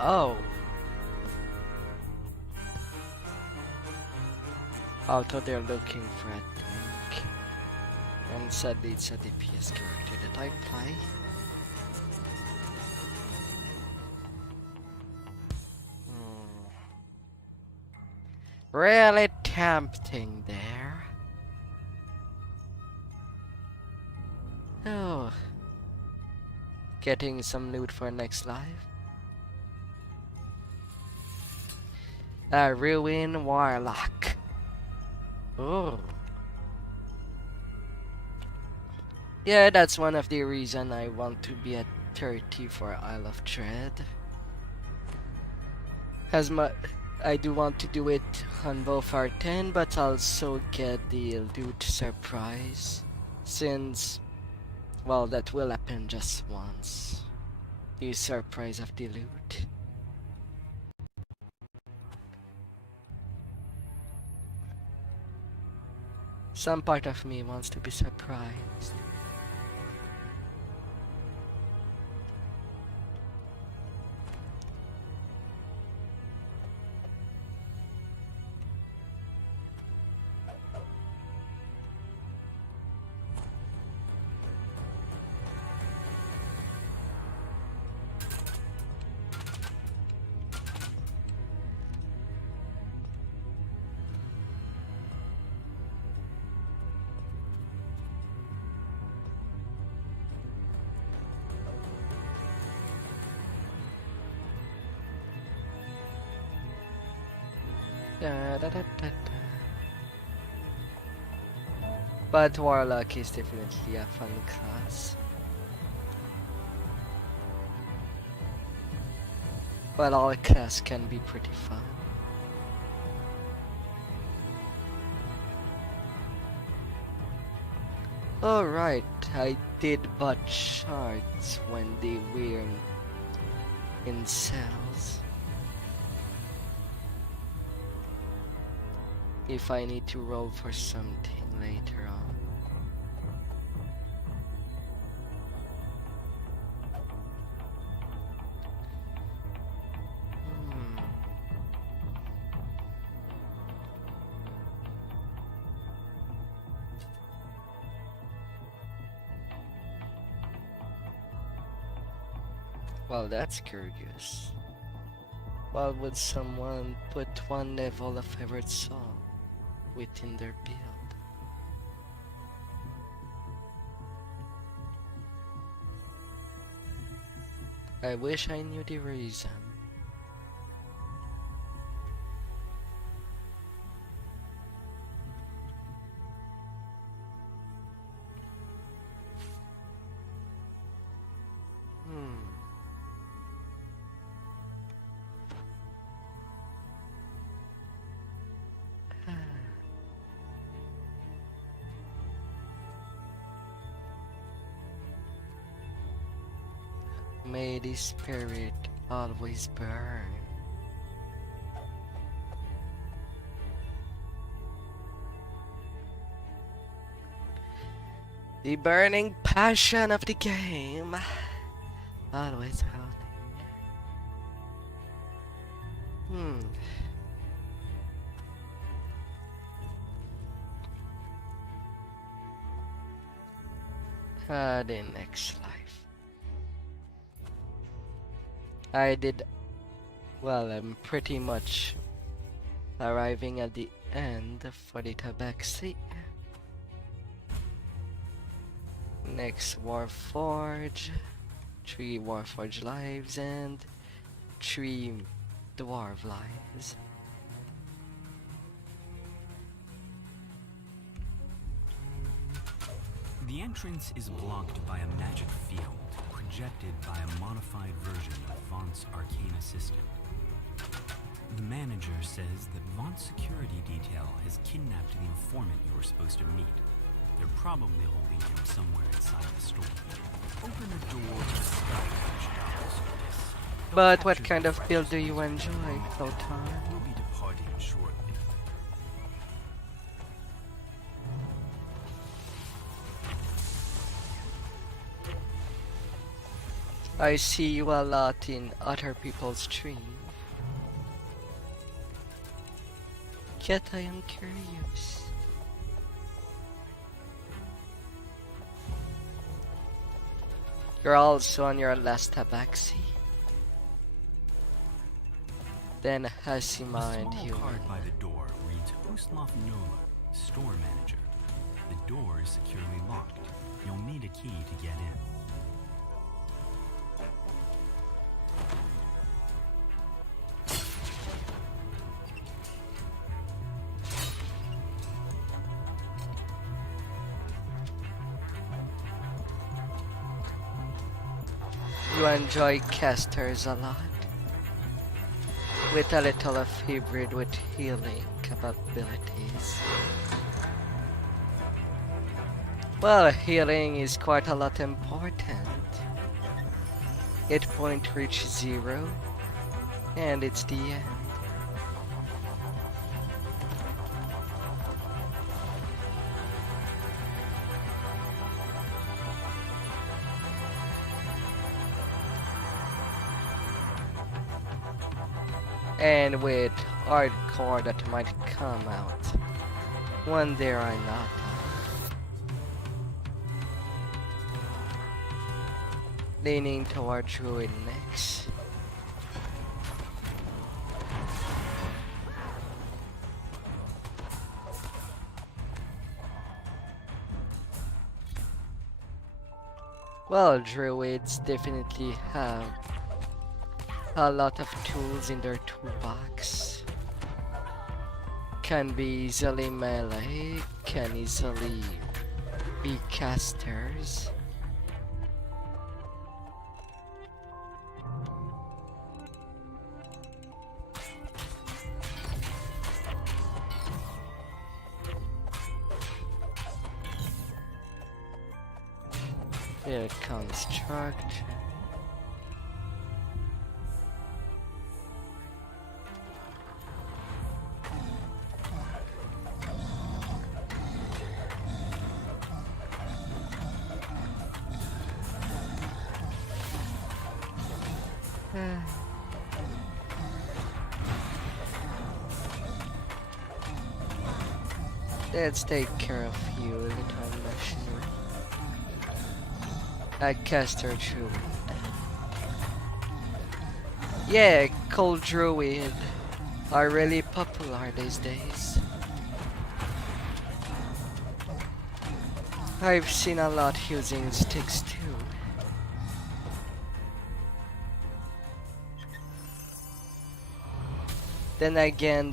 Oh. Although they're looking for a tank. And sadly it's a DPS character that I play. Really tempting there. Oh. Getting some loot for next life. A Ruin Warlock. Oh. Yeah, that's one of the reasons I want to be at 30 for Isle of Dread. As much I do want to do it on both R10, but also get the loot surprise. Since, well, that will happen just once. The surprise of the loot. Some part of me wants to be surprised. But Warlock is definitely a fun class. But all classes can be pretty fun. Alright, I did butt charts when they were in cells. if I need to roll for something later on. Well, that's curious. Why would someone put one level of favorite song within their build? I wish I knew the reason. May the spirit always burn. The burning passion of the game. Always howling. The next life. I'm pretty much arriving at the end for the Tabaxi. Next Warforge, 3 Warforge lives and 3 Dwarf lives. The entrance is blocked by a magic field projected by a modified version of Vaunt's arcana system. The manager says that Vaunt's security detail has kidnapped the informant you were supposed to meet. They're probably holding him somewhere inside the store. Open the door to Skype. But what kind of build do you enjoy, Photon? We'll be departing shortly. I see you a lot in other people's stream. Yet I am curious. You're also on your last tabaxi. Then has in mind you. A small card by the door reads Hustloff Nola, store manager. The door is securely locked. You'll need a key to get in. You enjoy casters a lot, with a little of hybrid with healing capabilities. Well, healing is quite a lot important. Hit point reach 0, and it's the end. And with hardcore that might come out one day or not. Leaning toward Druid next. Well, Druids definitely have a lot of tools in their toolbox. Can be easily melee, can easily be casters. Here comes structure. Let's take care of you, little machinery. A caster druid. Yeah, cold druid are really popular these days. I've seen a lot using sticks too. Then again,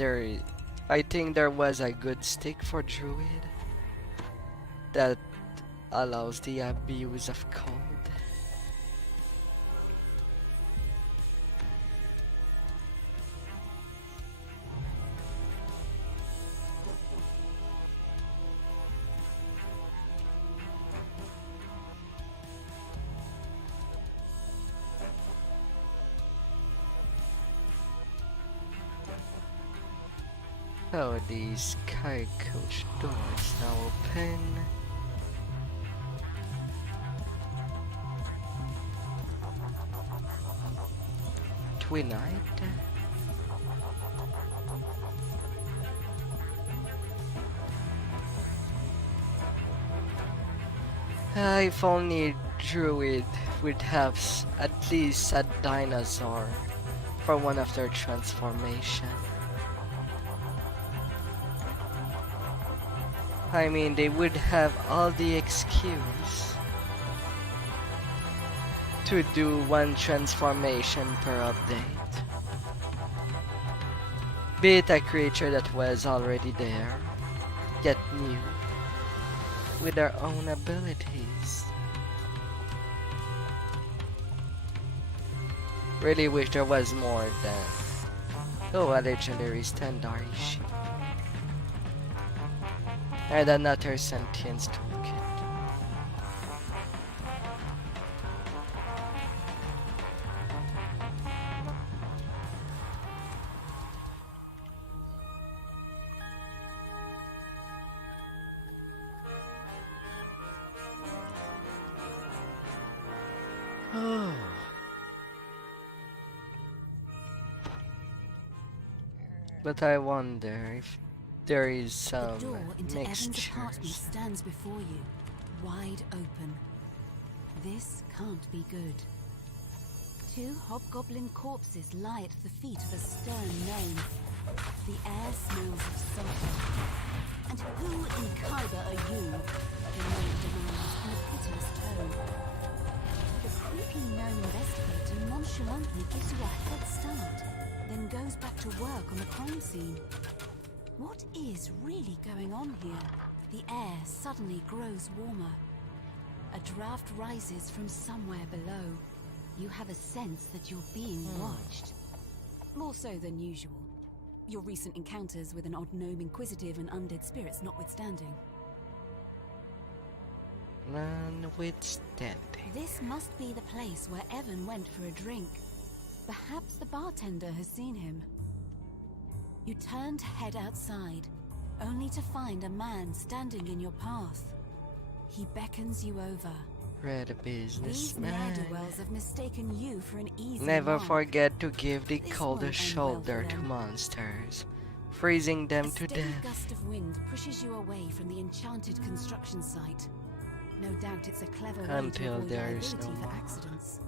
I think there was a good stick for druid that allows the abuse of cold. Oh, the sky coach door is now open. Twinite. If only druid would have at least a dinosaur for one of their transformation. I mean, they would have all the excuse to do one transformation per update. Be it a creature that was already there, yet new, with their own abilities. Really wish there was more than, oh, a legendary Standarishi. And another sentience toolkit. But I wonder if there is some The door into Evan's apartment mixtures. stands before you, wide open. This can't be good. 2 hobgoblin corpses lie at the feet of a stern gnome. The air smells of sulphur. And who in Khyber are you? The gnome demands in a pitiless tone. The creepy gnome investigator nonchalantly gives you a head start, then goes back to work on the crime scene. What is really going on here? The air suddenly grows warmer. A draft rises from somewhere below. You have a sense that you're being watched. More so than usual. Your recent encounters with an odd gnome inquisitive and undead spirits notwithstanding. Notwithstanding. This must be the place where Evan went for a drink. Perhaps the bartender has seen him. You turn to head outside, only to find a man standing in your path. He beckons you over. Red These businessman. ne'er-do-wells have mistaken you for an easy Never mark. forget to give the This coldest won't end well shoulder for to them. monsters, freezing them A to steady death. gust of wind pushes you away from the enchanted construction site. No doubt it's a clever way to Until avoid there is liability no for more. accidents.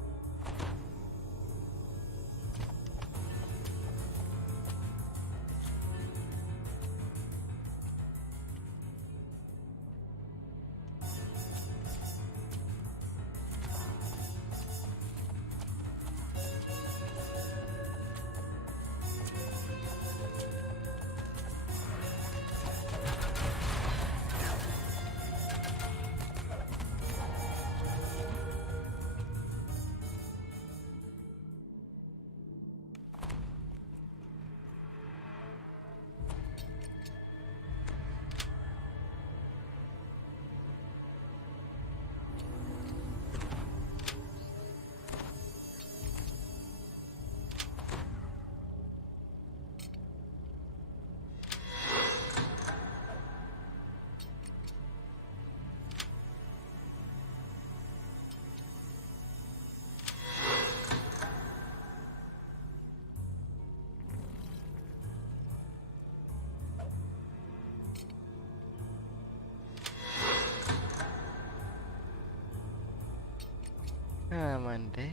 Come on there.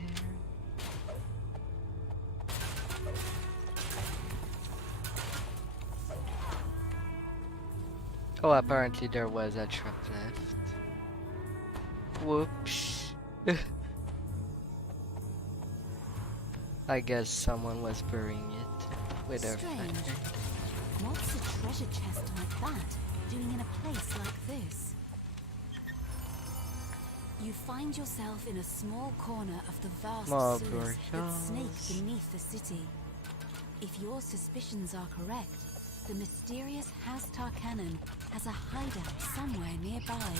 Oh, apparently there was a trap left. Whoops. I guess someone was burying it with their Strange. fire. What's a treasure chest like that doing in a place like this? You find yourself in a small corner of the vast More sewers that snake burgers. beneath the city. If your suspicions are correct, the mysterious Hastar Cannon has a hideout somewhere nearby.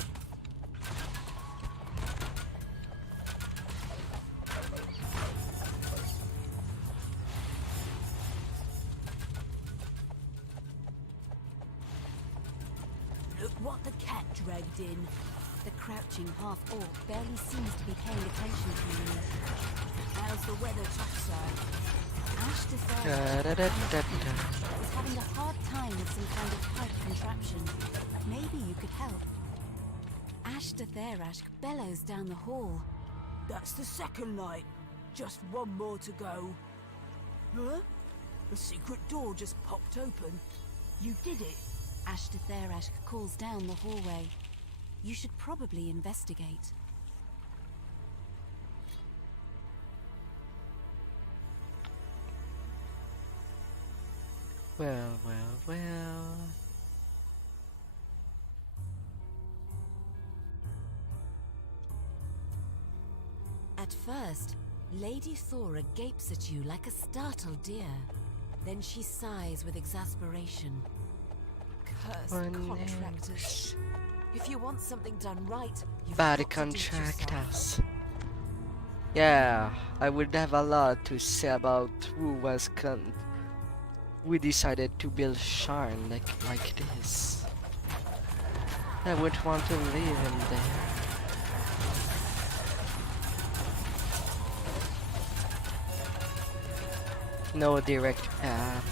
Look what the cat dragged in. The crouching half-orc barely seems to be paying attention to you. How's the weather topside? Ash is having a hard time with some kind of pipe contraption. Maybe you could help. Ash Therash bellows down the hall. That's the second light. Just one more to go. Huh? The secret door just popped open. You did it. Ash Therash calls down the hallway. You should probably investigate. Well, well, well. At first, Lady Thora gapes at you like a startled deer. Then she sighs with exasperation. Cursed contractors. If you want something done right, you've Bad got to do it yourself. contractors. Yeah, I would have a lot to say about we decided to build Sharn like this. I would want to live in there. No direct path.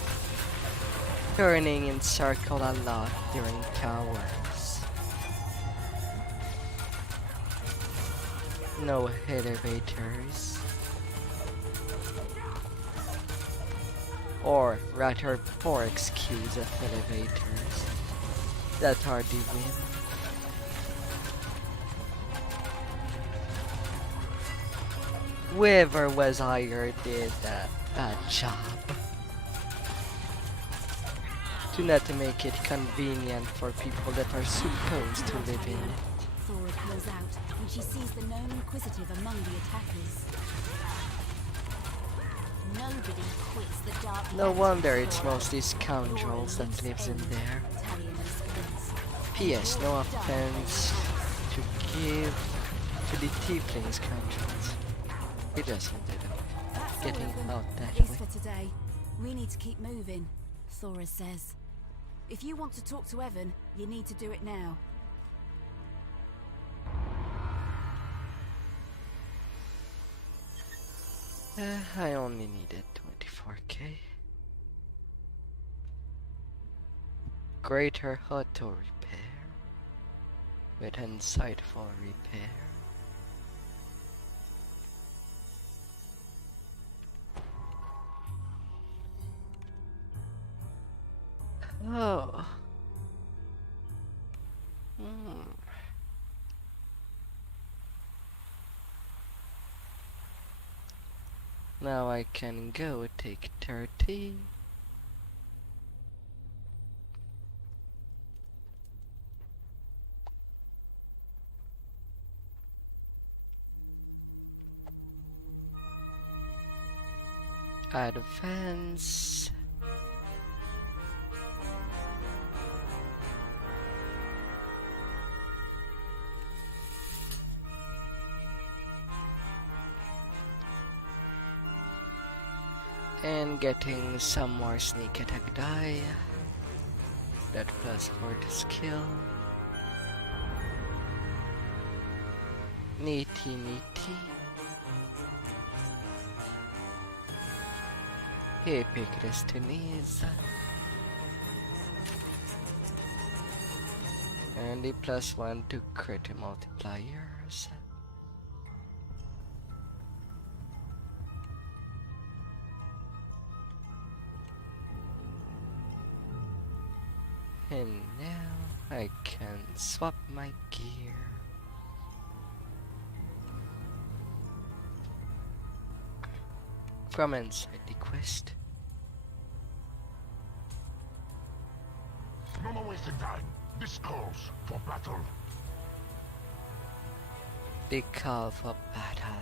Turning in circle a lot during towers. No elevators. Or rather poor excuse of elevators that are the win. Whoever was hired did a bad job. Do not make it convenient for people that are supposed to live in it. Thora calls out when she sees the known inquisitive among the attackers. Nobody quits the dark. No wonder it's mostly scoundrels that lives in there. P.S. No offense to give to the tiefling scoundrels. It doesn't end up getting out At that least way. for today. We need to keep moving, Thora says. If you want to talk to Evan, you need to do it now. I only needed 24k. Greater auto repair with insightful repair. Oh. Now I can go take 30. Advance. And getting some more sneak attack die. That +4 to skill. Neaty. Epic destinies. And the +1 to crit multipliers. And now I can swap my gear. From inside the quest. No more wasting time. This calls for battle. The call for battle.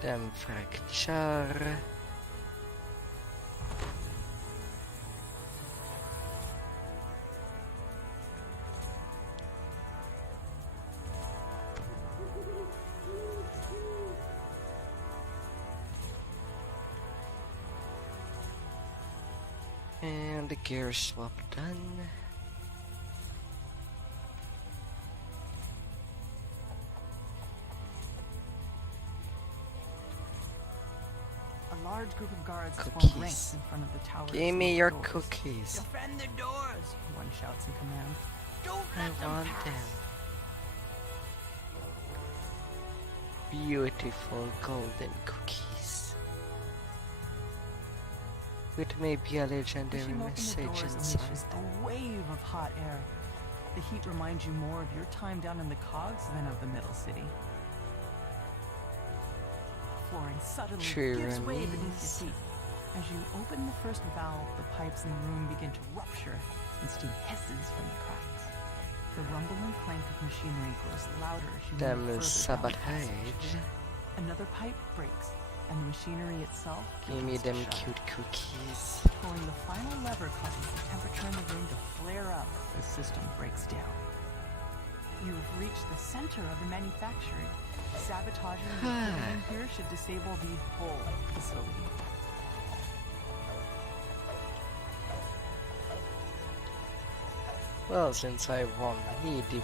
Dem fracture. And the gear swap done. A large group of guards form Cookies. ranks in front of the tower's Give me smoke your doors. cookies. Defend the doors! One shouts in command. Don't I let them want pass! them. Beautiful golden cookies. With maybe a legendary Pushing open the message doors inside. unleashes a wave of hot air. The heat reminds you more of your time down in the cogs than of the middle city. Flooring suddenly gives way beneath your feet. As you open the first valve, the pipes in the room begin to rupture and steam hisses from the cracks. The rumble and clank of machinery grows louder as you Them move is further down the passage. sabotage. Another pipe breaks, and the machinery itself Give me begins to them shudder. cute cookies. Pulling the final lever causes the temperature in the room to flare up as the system breaks down. You have reached the center of the manufacturing. Sabotaging the equipment in here should disable the whole facility. Well, since I won't need to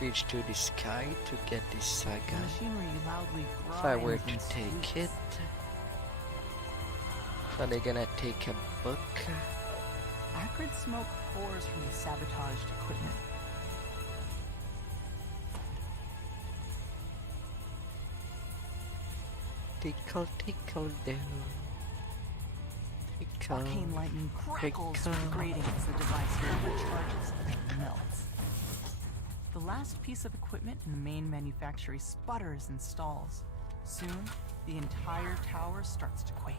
reach to the sky to get this saga, The machinery loudly if I were grinds to and take it, squeaks. are they gonna take a book? Acrid smoke pours from the sabotaged equipment. Tickle, tickle, down. Tickle, Arcane lightning crackles through the grating as the device overcharges and melts. The last piece of equipment in the main manufactory sputters and stalls. Soon, the entire tower starts to quake.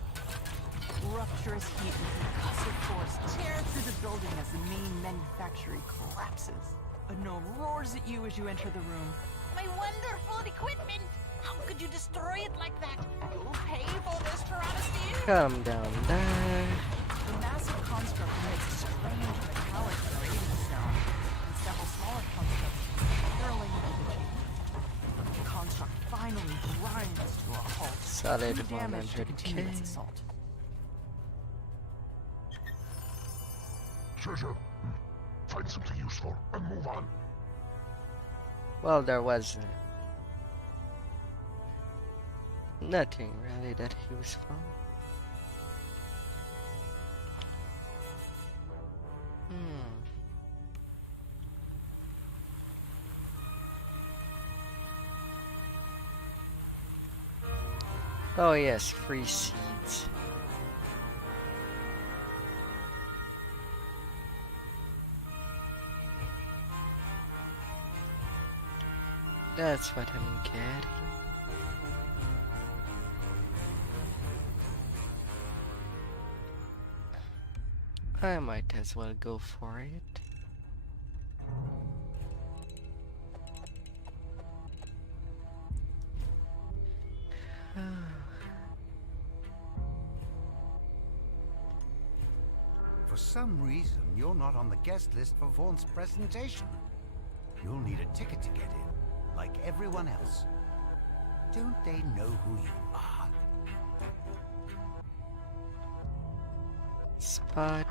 Rupturous heat and concussive force tear through the building as the main manufactory collapses. A gnome roars at you as you enter the room. My wonderful equipment! How could you destroy it like that? You'll pay for this, Tyrannosaurus! Come down there. The massive construct emits a strange metallic grating sound, and several smaller constructs hurling into the chamber. The construct finally grinds to a halt. Solid Too damaged to continue 100K. its assault. Treasure. Find something useful and move on. Well, there was nothing really that useful. Oh yes, free seeds. That's what I'm getting. I might as well go for it. For some reason, you're not on the guest list for Vaughn's presentation. You'll need a ticket to get in, like everyone else. Don't they know who you are? Spot.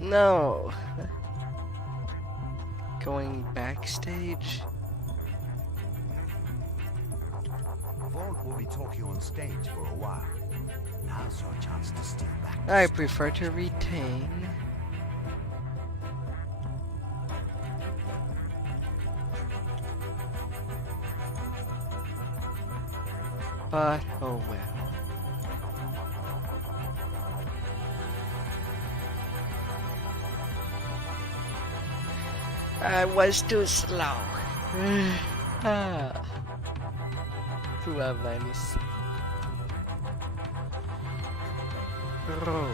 No. Going backstage. Vaughn will be talking on stage for a while. Now's your chance to steal back. I prefer to retain. But oh well. I was too slow. To have any row.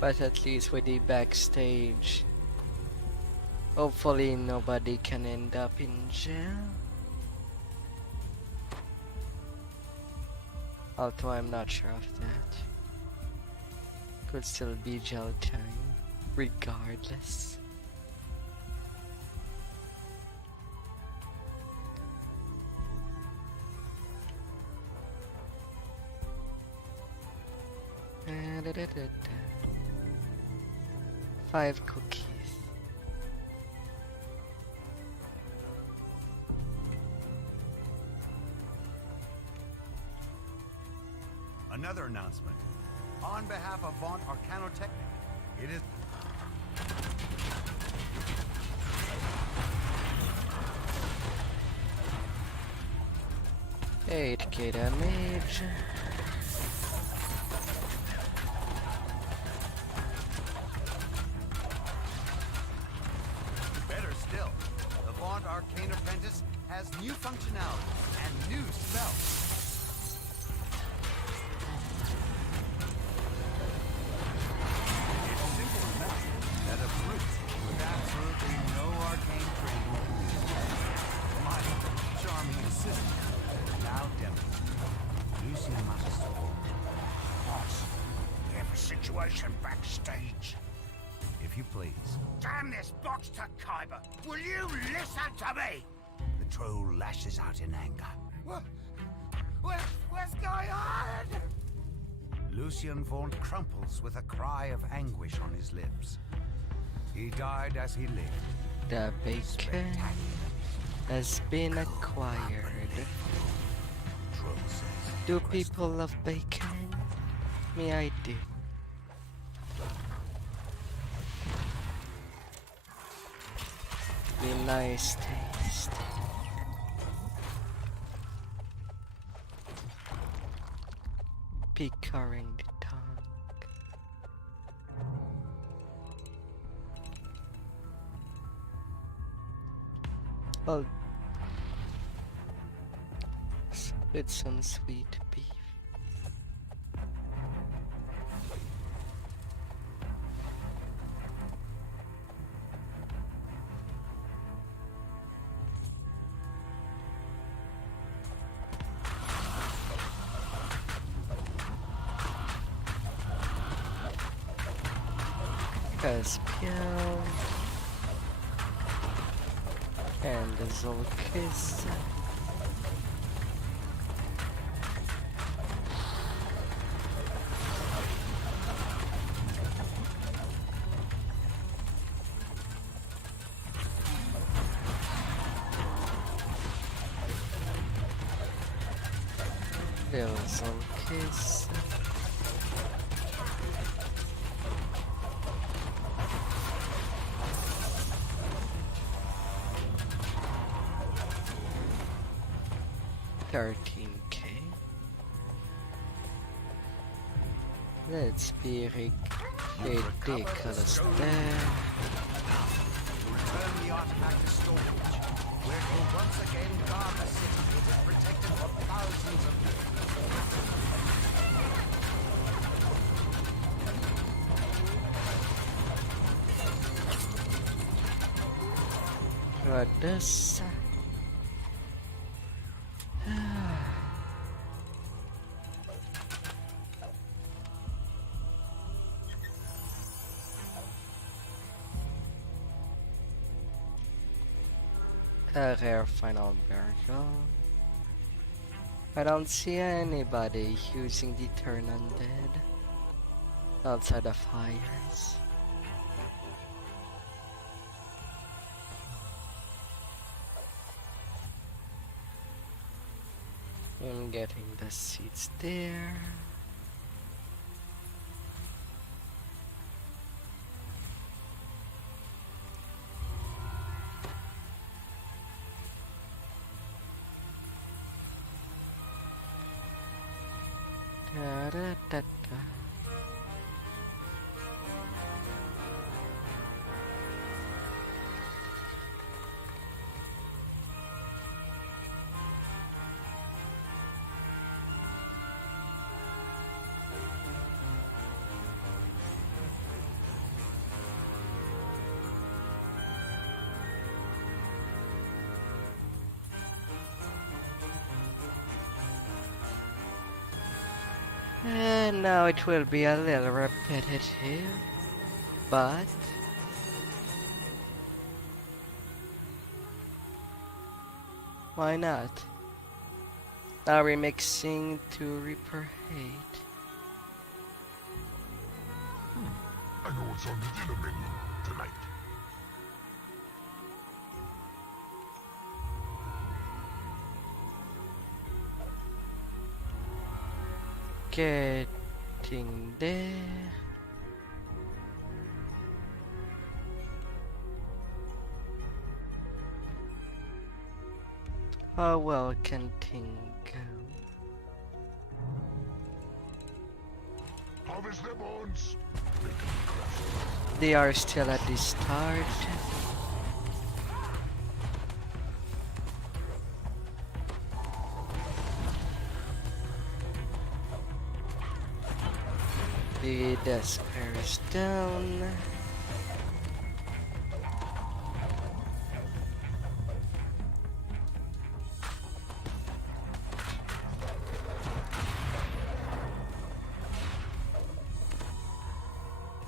But at least with the backstage, hopefully nobody can end up in jail. Although I'm not sure of that. Could still be jail time, regardless. Da-da-da-da-da. 5 cookies. Another announcement. On behalf of Vaunt Arcanotechnic, it is... Eight K damage. Better still, the Vaunt Arcane Apprentice has new functionality and new spells. It's simple enough that a brute with absolutely no arcane training can use. My charming assistant now demonstrates. Lucian must Boss, we have a situation backstage. If you please. Damn this box to Kyber! Will you listen to me? The troll lashes out in anger. What's going on? Lucian Vaunt crumples with a cry of anguish on his lips. He died as he lived. The bacon has been acquired. Do people love bacon? Me, I do. Be nice taste. Pickering the tongue. Oh, with some sweet beef. Caspian and the Zolkis. Little Zolkis. $13K. Let's be ridiculous there. Return the artifact to storage, where it will once again guard the city it has protected for thousands of years. this. A rare final burial. I don't see anybody using the turn undead outside of fires. I'm getting the seats there. Da-da-da-da. And now it will be a little repetitive, but why not? Now remixing to Reaper Hate. I know what's on the dinner menu tonight. Getting there. How well can thing go? Harvest their bones. They are still at the start. The despair is down.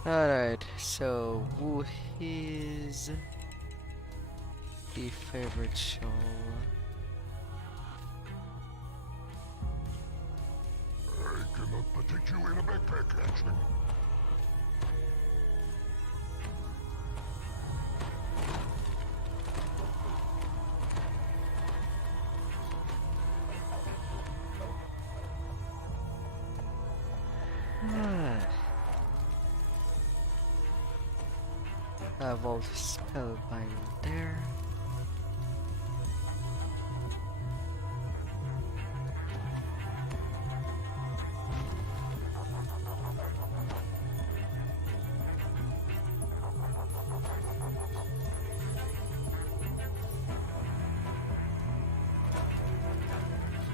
Alright, so who is the favorite show? I cannot protect you in a backpack action. Vault Spellbind there.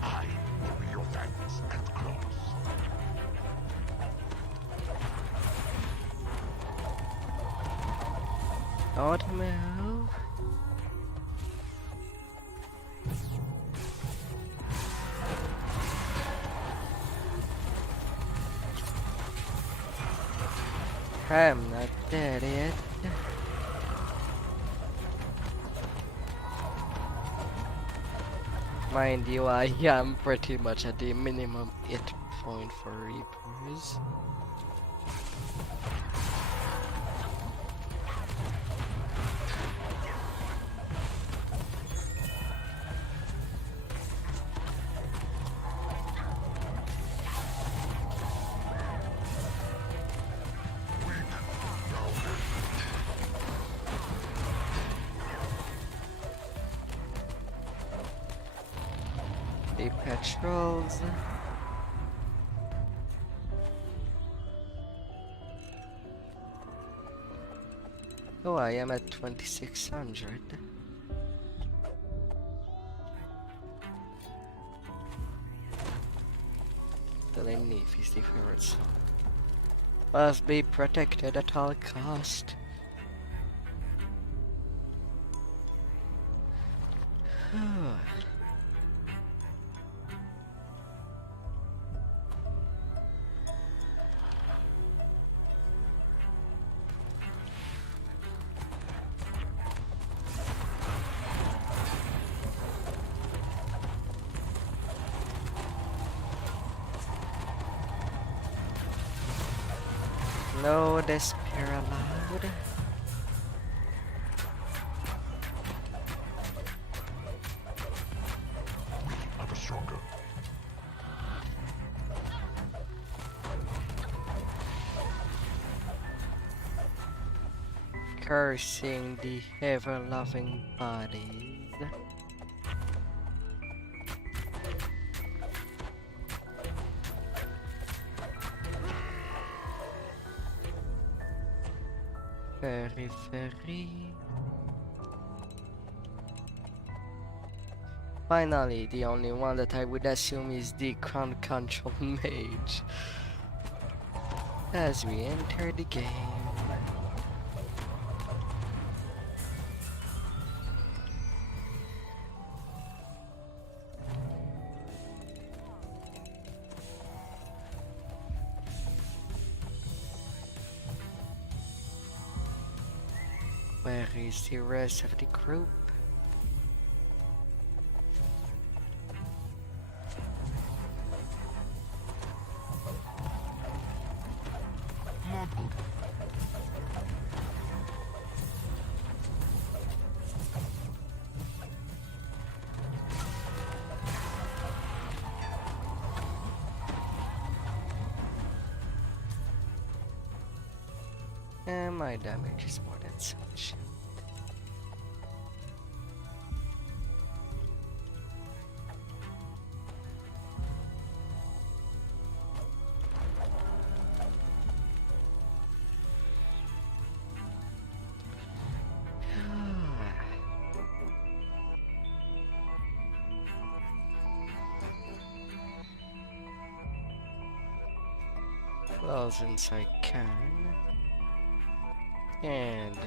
I will be your hands and claws. Don't move. I'm not dead yet. Mind you, I am pretty much at the minimum hit point for Reapers. The patrols. Oh, I am at 2600. The Leaf is the favorite song. Must be protected at all cost. No despair allowed. Ever stronger. Cursing the ever-loving bodies. Very. Finally, the only one that I would assume is the Crown Control Mage. As we enter the game. Where is the rest of the group? And my damage is more than sufficient. Well, since I can. And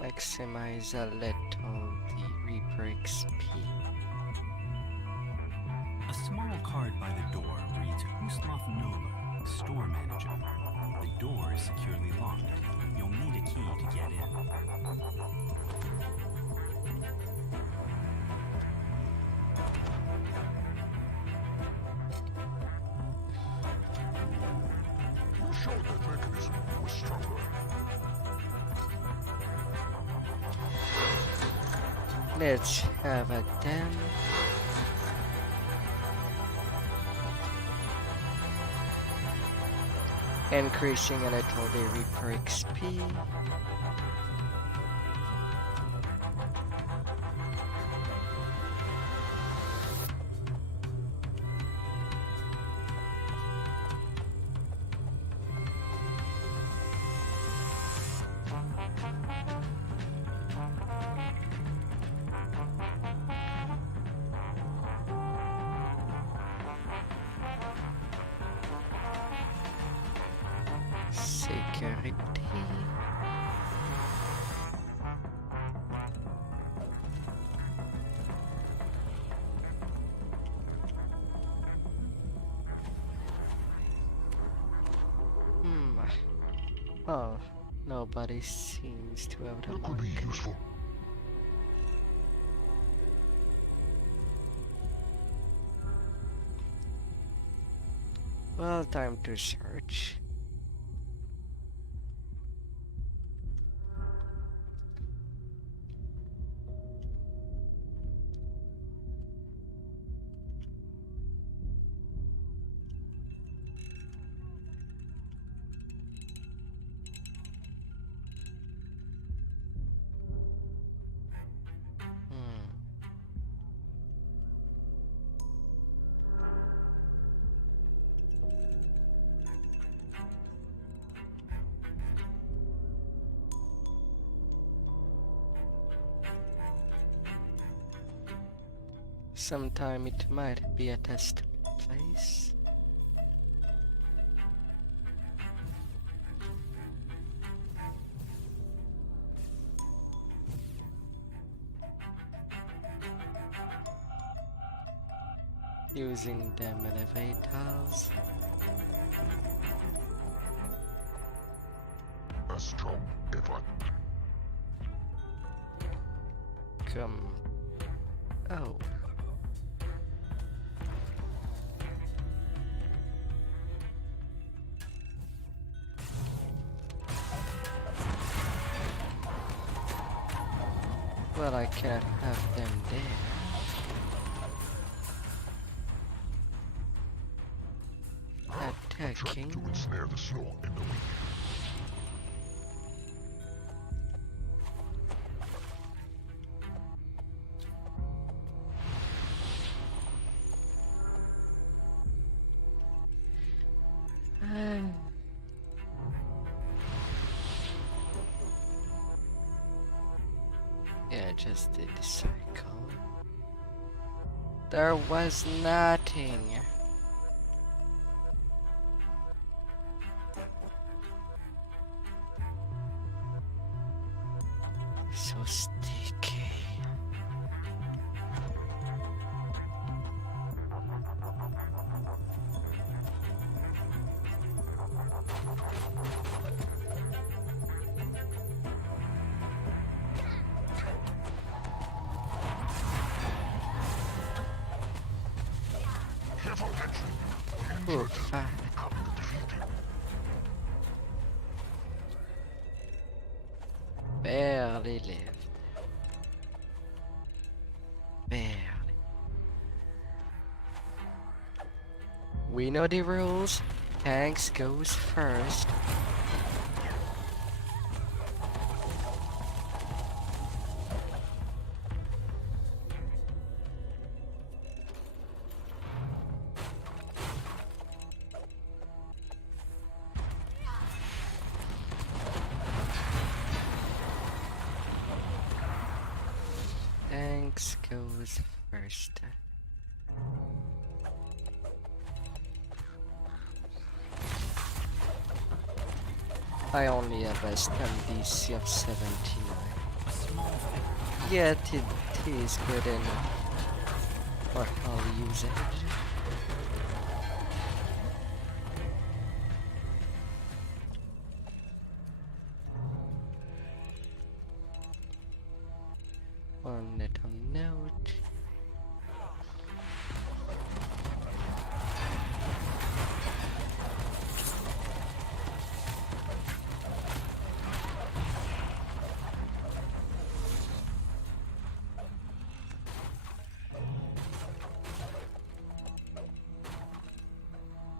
maximize a little the Reaper XP. A small card by the door reads Huslof Nola, Store Manager. The door is securely locked. You'll need a key to get in. You showed that mechanism was stronger. Let's have a damn. Increasing a little the Reaper XP. Security. Oh, nobody seems to have the luck. Could be useful. Well, time to search. Sometime it might be a test place. Using them elevators. A strong effort. Come. Oh. Well, I can't have them there. Attacking. To ensnare the slaw in the weak. Yeah, just did the cycle. There was nothing. So sticky. Oh, fuck. Barely lived. Barely. We know the rules. Tanks goes first. Tanks goes first. I only have a stem DC of 79. Yet it is good enough for all usage. One little note.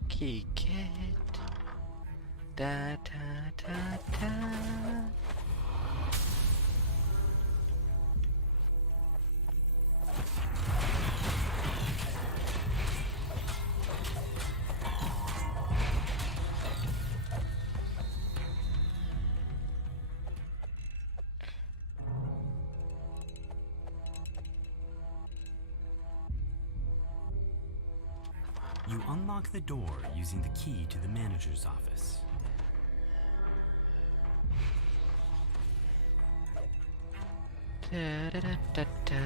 Kick it. Da da da da. You unlock the door using the key to the manager's office. Da da da da da.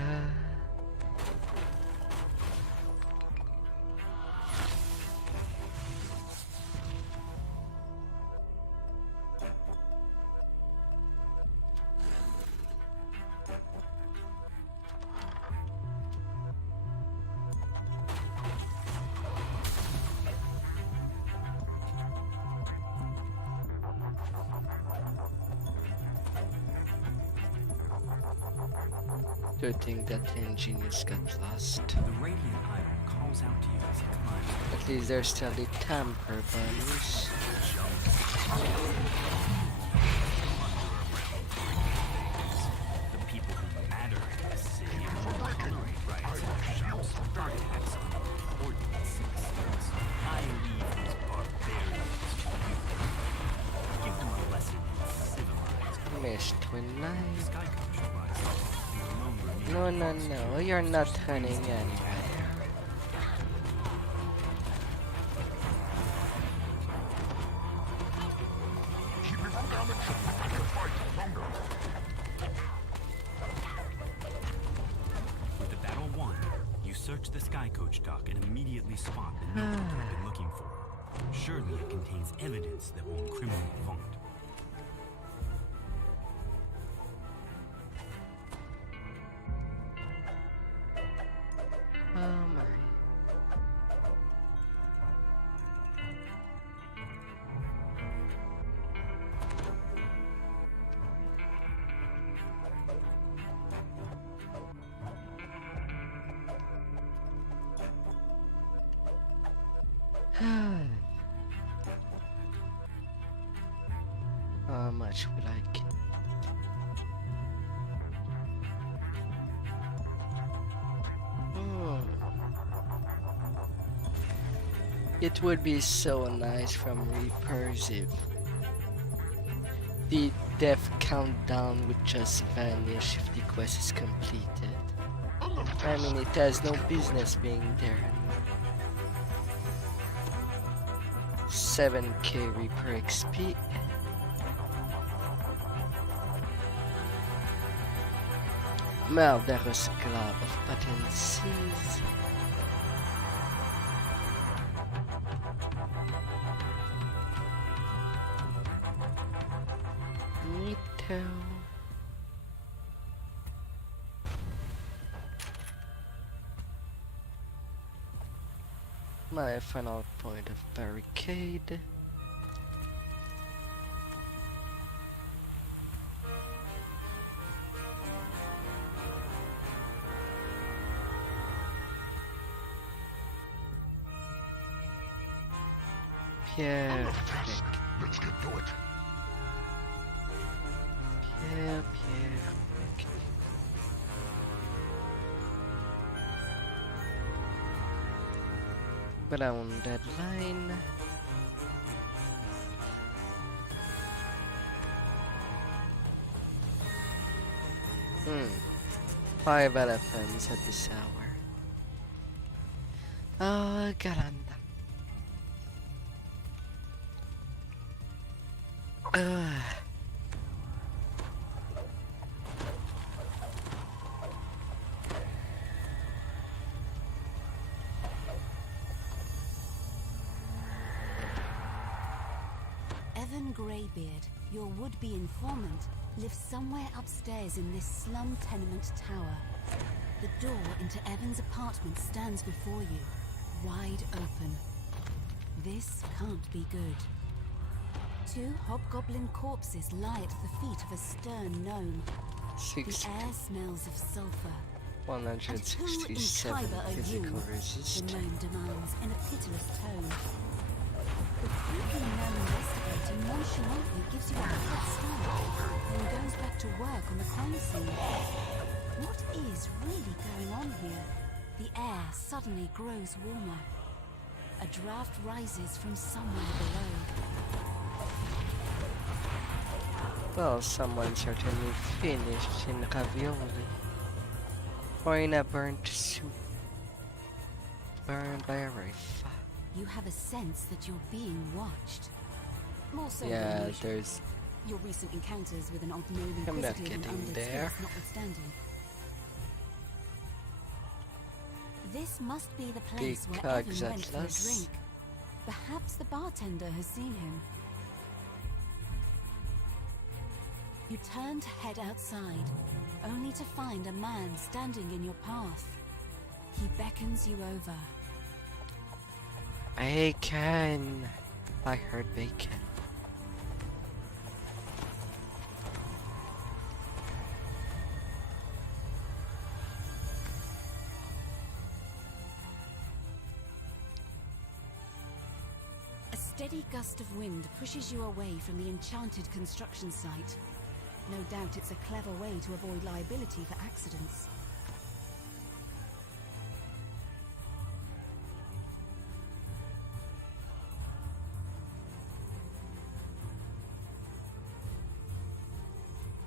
Good thing that engineers got lost. The radiant idol calls out to you as it climbs. At least there's still the tamper bunnies. The people who matter in this city tolerate riots and shouts, attacks on important citizens. I leave these barbarians to you. Give them a lesson in civilized. Missed with knife. Sky Coach rises up. No, no, no, you're not turning anywhere. With the battle won, you search Search the sky coach dock and immediately spot the note you've been looking for. Surely it contains evidence that will incriminate Vaunt. Oh my. How much we like? It would be so nice from Reapers if the death countdown would just vanish if the quest is completed. I mean, it has no business being there. 7k Reaper XP. Murderous Club of Potencies. Nito. My final point of barricade. Perfect. Let's get to it. Perfect. Brown deadline. Hmm. 5 elephants at this hour. Oh, caramba. Evan Greybeard, your would-be informant, lives somewhere upstairs in this slum tenement tower. The door into Evan's apartment stands before you, wide open. This can't be good. 2 hobgoblin corpses lie at the feet of a stern gnome. The air smells of sulfur. 167 physical resist. The gnome demands in a pitiless tone. The creepy gnome investigator nonchalantly gives you a head start, then goes back to work on the crime scene. What is really going on here? The air suddenly grows warmer. A draft rises from somewhere below. Well, someone certainly finished in ravioli. Or in a burnt soup. Burned by a rifle. You have a sense that you're being watched. More so yeah, than usual. there's... Your recent encounters with an odd-known I'm not inquisitive and getting undead there. spirits notwithstanding. This must be the place where Evan went for a drink. Perhaps the bartender has seen him. You turn to head outside, only to find a man standing in your path. He beckons you over. Bacon! I heard bacon. A steady gust of wind pushes you away from the enchanted construction site. No doubt it's a clever way to avoid liability for accidents.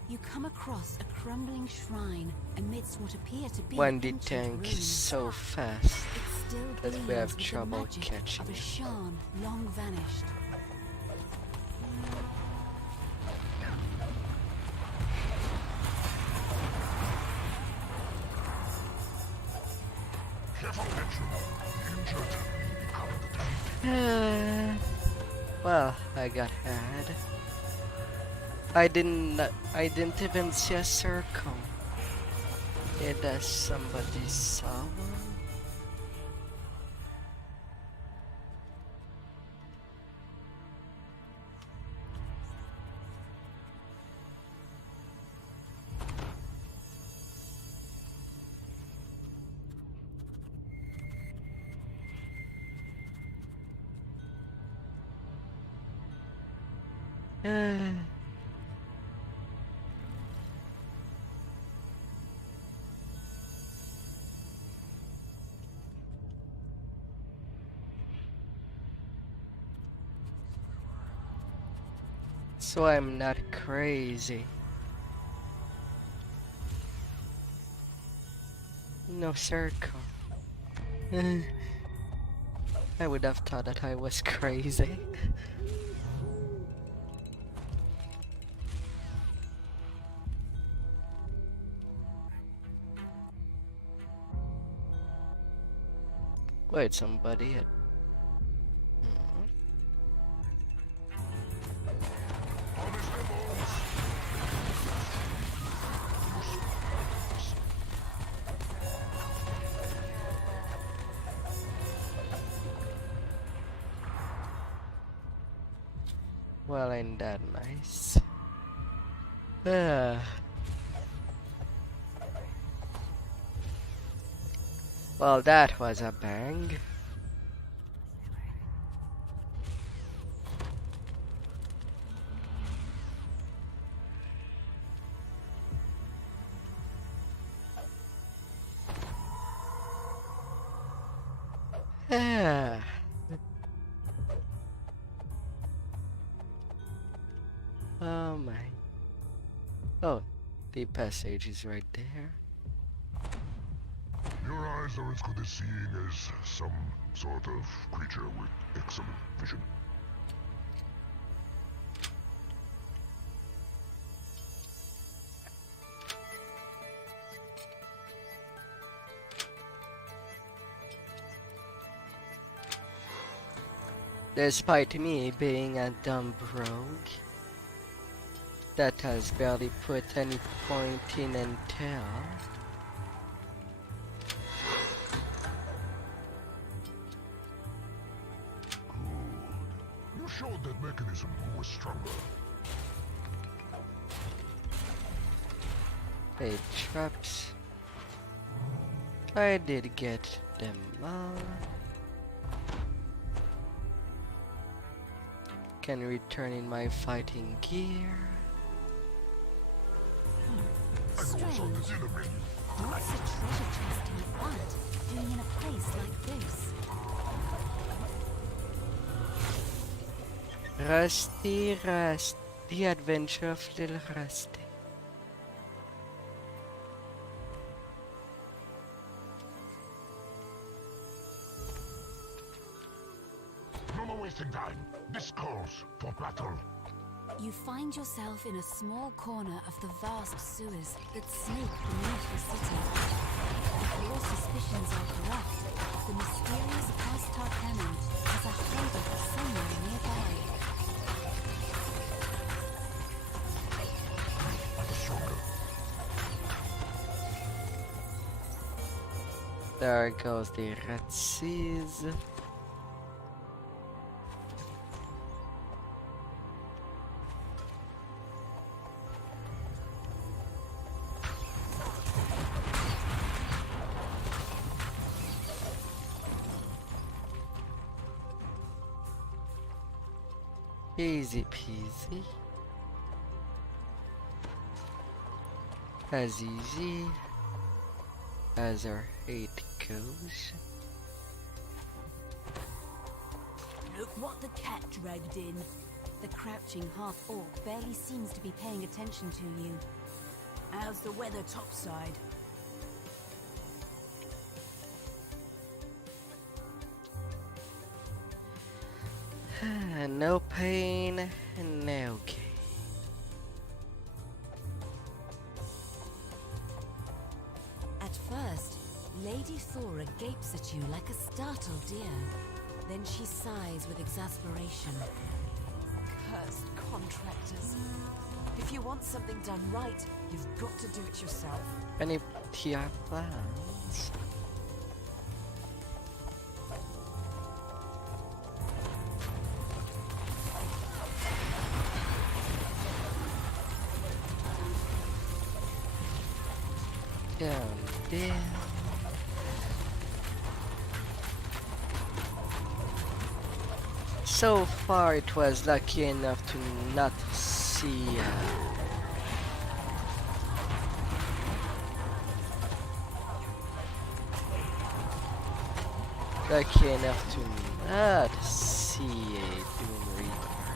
You come across a crumbling shrine amidst what appear to be When the tank is so fast that we have with the trouble magic catching of a it. shan long vanished. Careful! Well, I got had. I didn't even see a circle. It does somebody saw one? So I'm not crazy. No circle. I would have thought that I was crazy. Wait, somebody had... Well, ain't that nice? Well, that was a bang. Oh my. Oh, the passage is right there. Your eyes are as good as seeing as some sort of creature with excellent vision. Despite me being a dumb rogue that has barely put any point in intel. You showed that mechanism who was stronger. Hey, traps. I did get them all. Can return in my fighting gear. Strange. What's a treasure chest in that doing in a place like this? Rusty Rust. The Adventure of Little Rusty. No more wasting time. This calls for battle. You find yourself in a small corner of the vast sewers that snake beneath the city. If your suspicions are correct, the mysterious Pastar Cannon has a hideout somewhere nearby. There goes the red seas. Easy peasy. As easy as our hate goes. Look what the cat dragged in. The crouching half-orc barely seems to be paying attention to you. How's the weather topside? No pain, no gain. At first, Lady Thora gapes at you like a startled deer. Then she sighs with exasperation. Cursed contractors. If you want something done right, you've got to do it yourself. Any TI plans? Down there. So far it was lucky enough to not see lucky enough to not see a Doom Reaper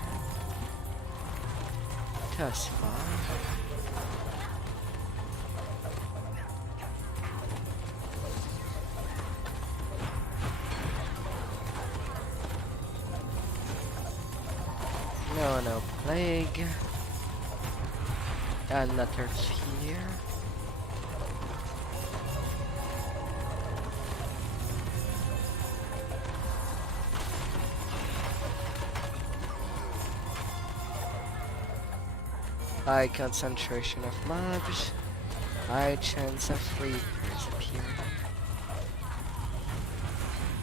thus far. No plague. Another fear. High concentration of mobs. High chance of reapers appearing.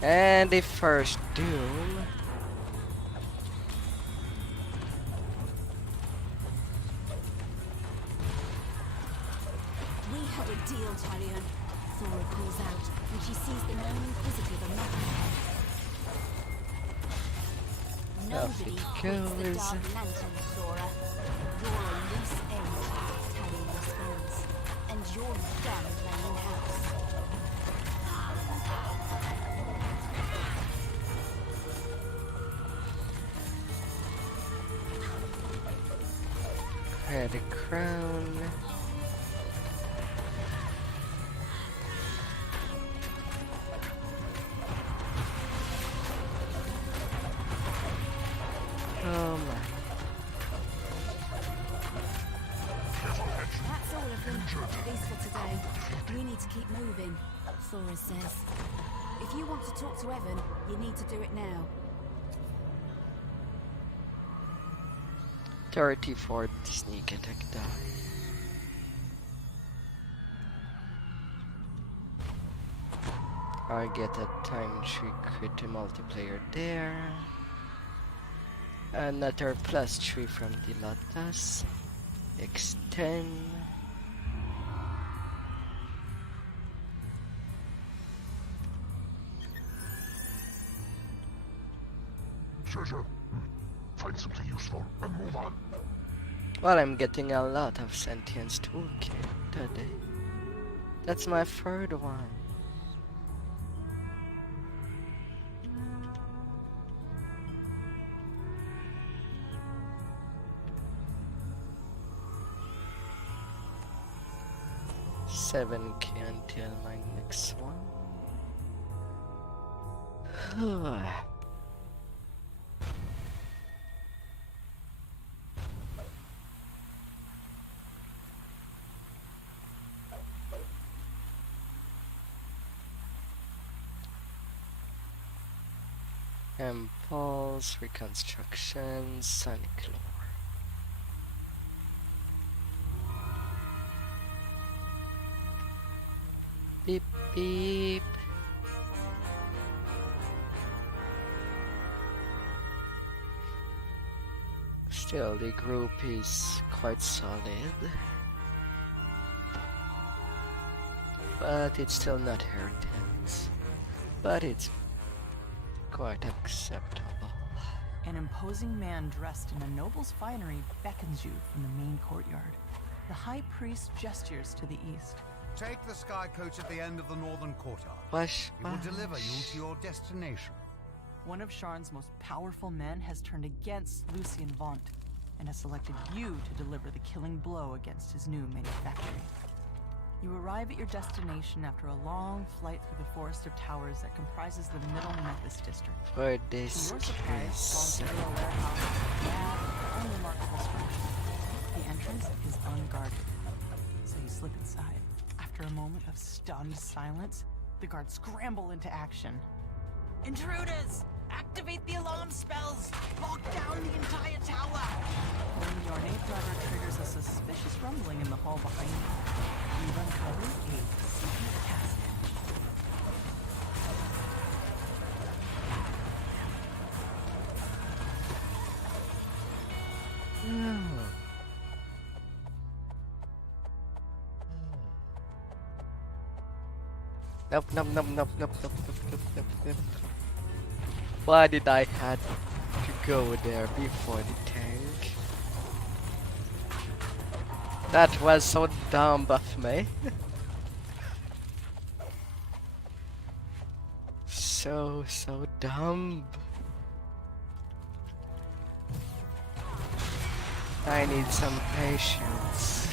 And the first doom. Deal, Talion. Thora calls out when she sees the known inquisitive among them. Nobody quits the Dark Lantern, Thora. You're a loose end, Talion responds. And you're done playing house. Credit crown. Oh my. That's all of them, at least for today. We need to keep moving, Thora says. If you want to talk to Evan, you need to do it now. 34 sneak attack die. I get a time trick with the multiplayer there. Another +3 from the Lotus. Extend. Treasure. Find something useful and move on. Well, I'm getting a lot of sentience toolkit today. That's my third one. $7K until my next one. Impulse, reconstruction, sonic lore. Beep beep. Still, the group is quite solid, but it's still not Hertens. But it's quite acceptable. An imposing man dressed in a noble's finery beckons you from the main courtyard. The high priest gestures to the east. Take the sky coach at the end of the northern courtyard. Wash, it will deliver you to your destination. One of Sharn's most powerful men has turned against Lucien Vaunt and has selected you to deliver the killing blow against his new manufactory. You arrive at your destination after a long flight through the forest of towers that comprises the Middle Memphis district. For this to your surprise, falls into a warehouse with a mad, unremarkable structure. The entrance is unguarded, so you slip inside. After a moment of stunned silence, the guards scramble into action. Intruders! Activate the alarm spells! Lock down the entire tower! When your ornate lever triggers a suspicious rumbling in the hall behind you, you've uncovered a secret passage. Nope, nope, nope, nope, nope, nope, nope, nope, nope, nope. Why did I had to go there before the tank? That was so dumb of me. So dumb. I need some patience.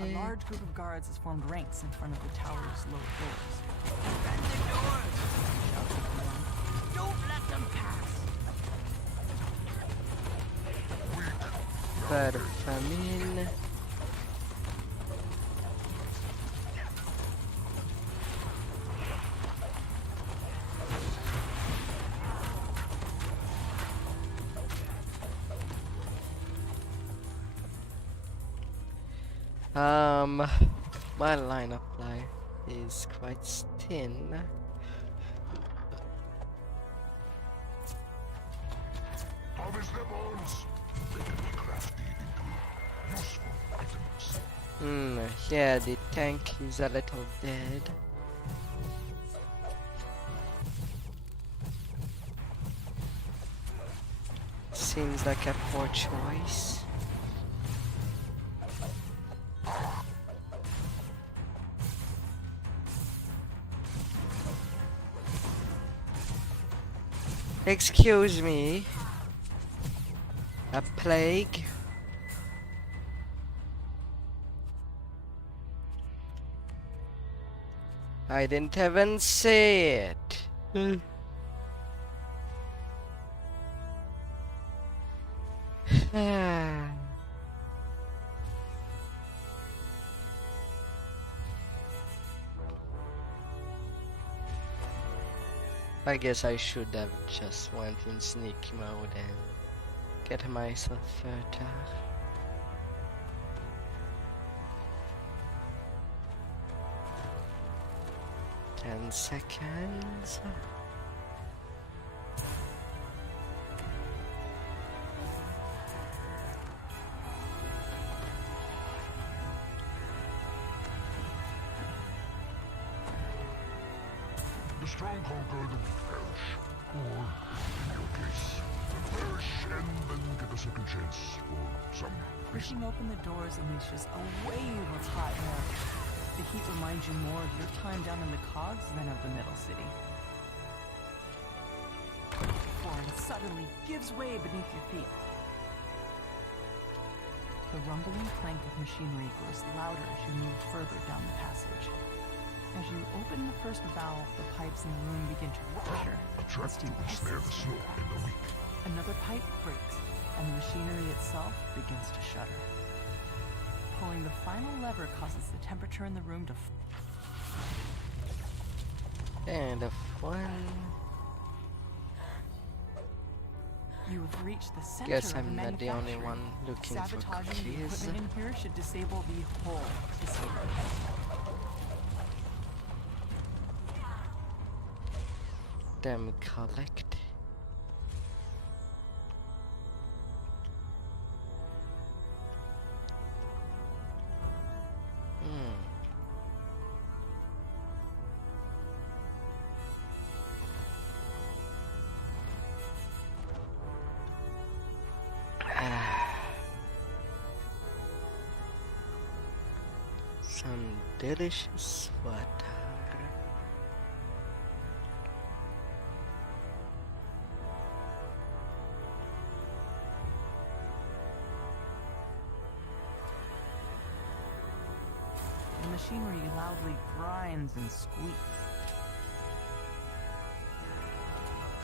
A large group of guards has formed ranks in front of the tower's lower doors. Defend the doors! Don't let them pass! Per famine. My line of life is quite thin. Harvest their bones. They can be crafted into useful items. Yeah, the tank is a little dead. Seems like a poor choice. Excuse me. A plague? I didn't even see it. I guess I should have just went in sneak mode and get myself further. Ten seconds. The strong conquer, the weak perish. Or, in your case, perish and then get a second chance for some reason. Pushing open the doors unleashes a wave of hot air. The heat reminds you more of your time down in the cogs than of the middle city. Flooring suddenly gives way beneath your feet. The rumbling clank of machinery grows louder as you move further down the passage. As you open the first valve, the pipes in the room begin to rupture. Attractive and snare the slow and the weak. Another pipe breaks, and the machinery itself begins to shudder. Pulling the final lever causes the temperature in the room to And a one. You have reached the center Guess of I'm the not the only manufacturing. one looking for Sabotaging the cookies. equipment in here should disable the whole facility. Them collect. Some delicious water. machinery loudly grinds and squeaks.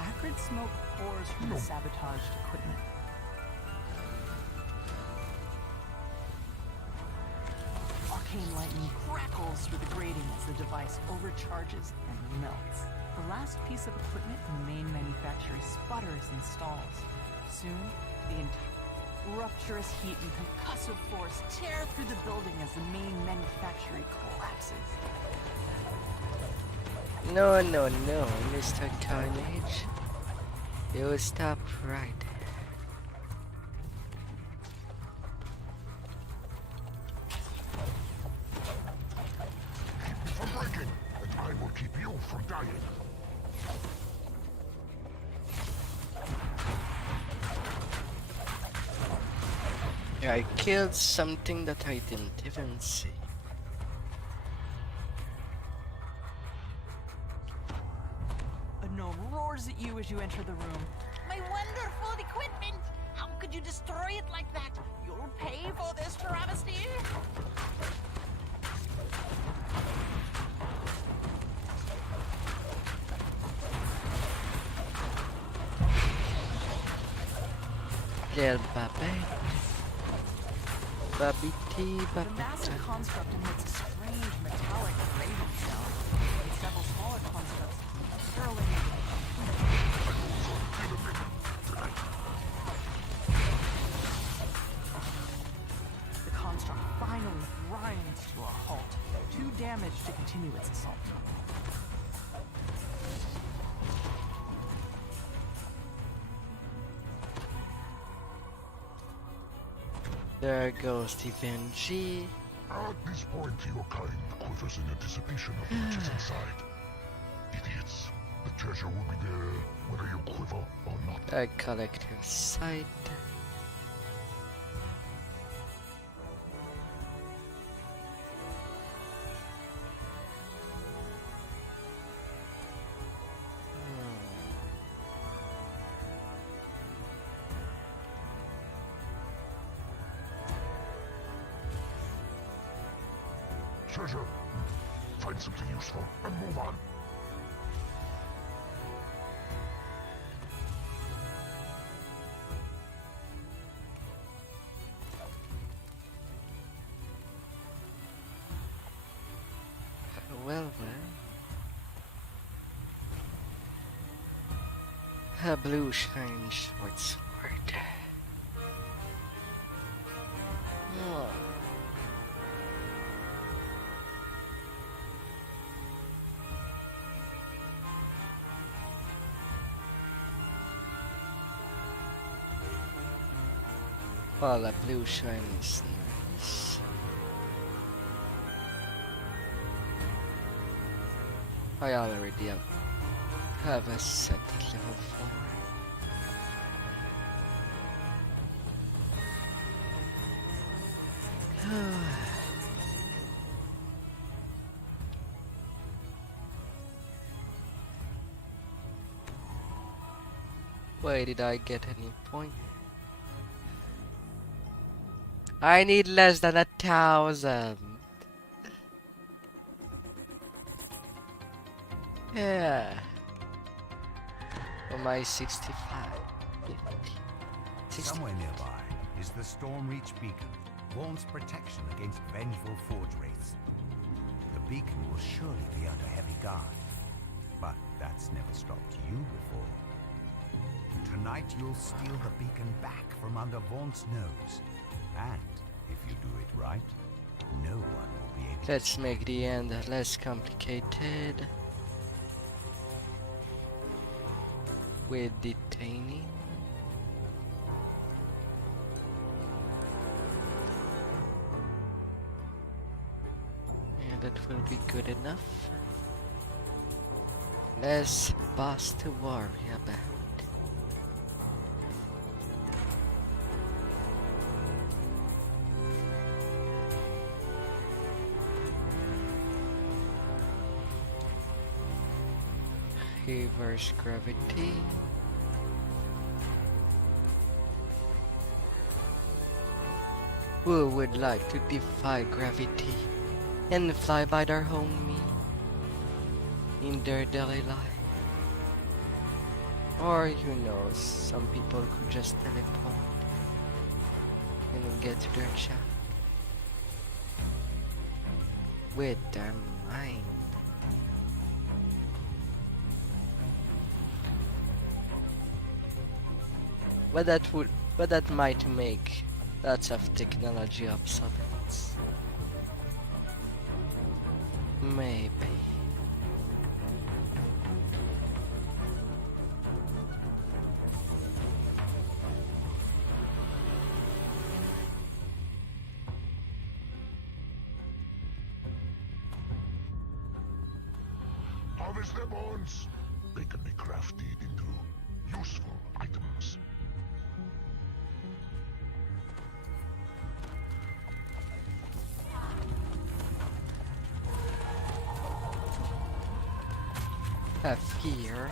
Acrid smoke pours from the sabotaged equipment. Arcane lightning crackles through the grating as the device overcharges and melts. The last piece of equipment in the main manufactory sputters and stalls. Soon, the entire rupturous heat and concussive force tear through the building as the main manufactory collapses. No, no, no, Mr. Carnage. You stop right there. Keep me from breaking, and I will keep you from dying. I killed something that I didn't even see. A gnome roars at you as you enter the room. My wonderful equipment! How could you destroy it like that? You'll pay for this travesty! Little Babette. Babity, The massive construct emits a strange metallic grating sound. Several smaller constructs hurling The construct finally grinds to a halt, too damaged to continue its assault. There goes the Venji. At this point, your kind quivers in anticipation of what is inside. Idiots. The treasure will be there, whether you quiver or not. A collective sight. Treasure. Find something useful and move on. Well. A blue shine short sword. Oh. Well, a blue shine is nice. I already have a set at level 4. Why did I get any point? I need less than 1,000. Yeah. For my 65. 50. Somewhere nearby is the Stormreach Beacon, Vaughnt's protection against vengeful Forge Wraiths. The beacon will surely be under heavy guard, but that's never stopped you before. Tonight you'll steal the beacon back from under Vaughnt's nose, and if you do it right, no one will be able Let's make the end less complicated. With detaining. And that will be good enough. Less boss to worry about. Reverse gravity. Who would like to defy gravity? and fly by their own means in their daily life. Or who knows, some people could just teleport and get to their job with their mind. But that might make lots of technology obsolete. Maybe. Harvest their bones. They can be crafted into useful items. Have here.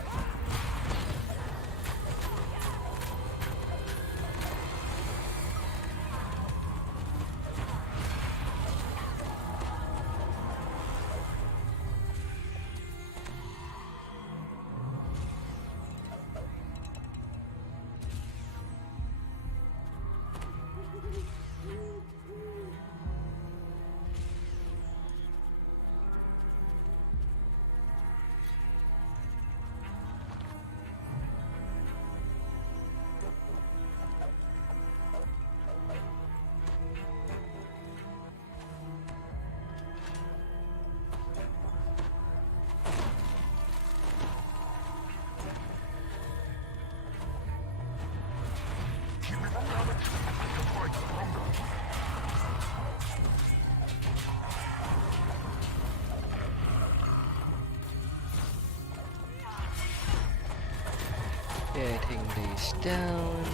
Getting these down.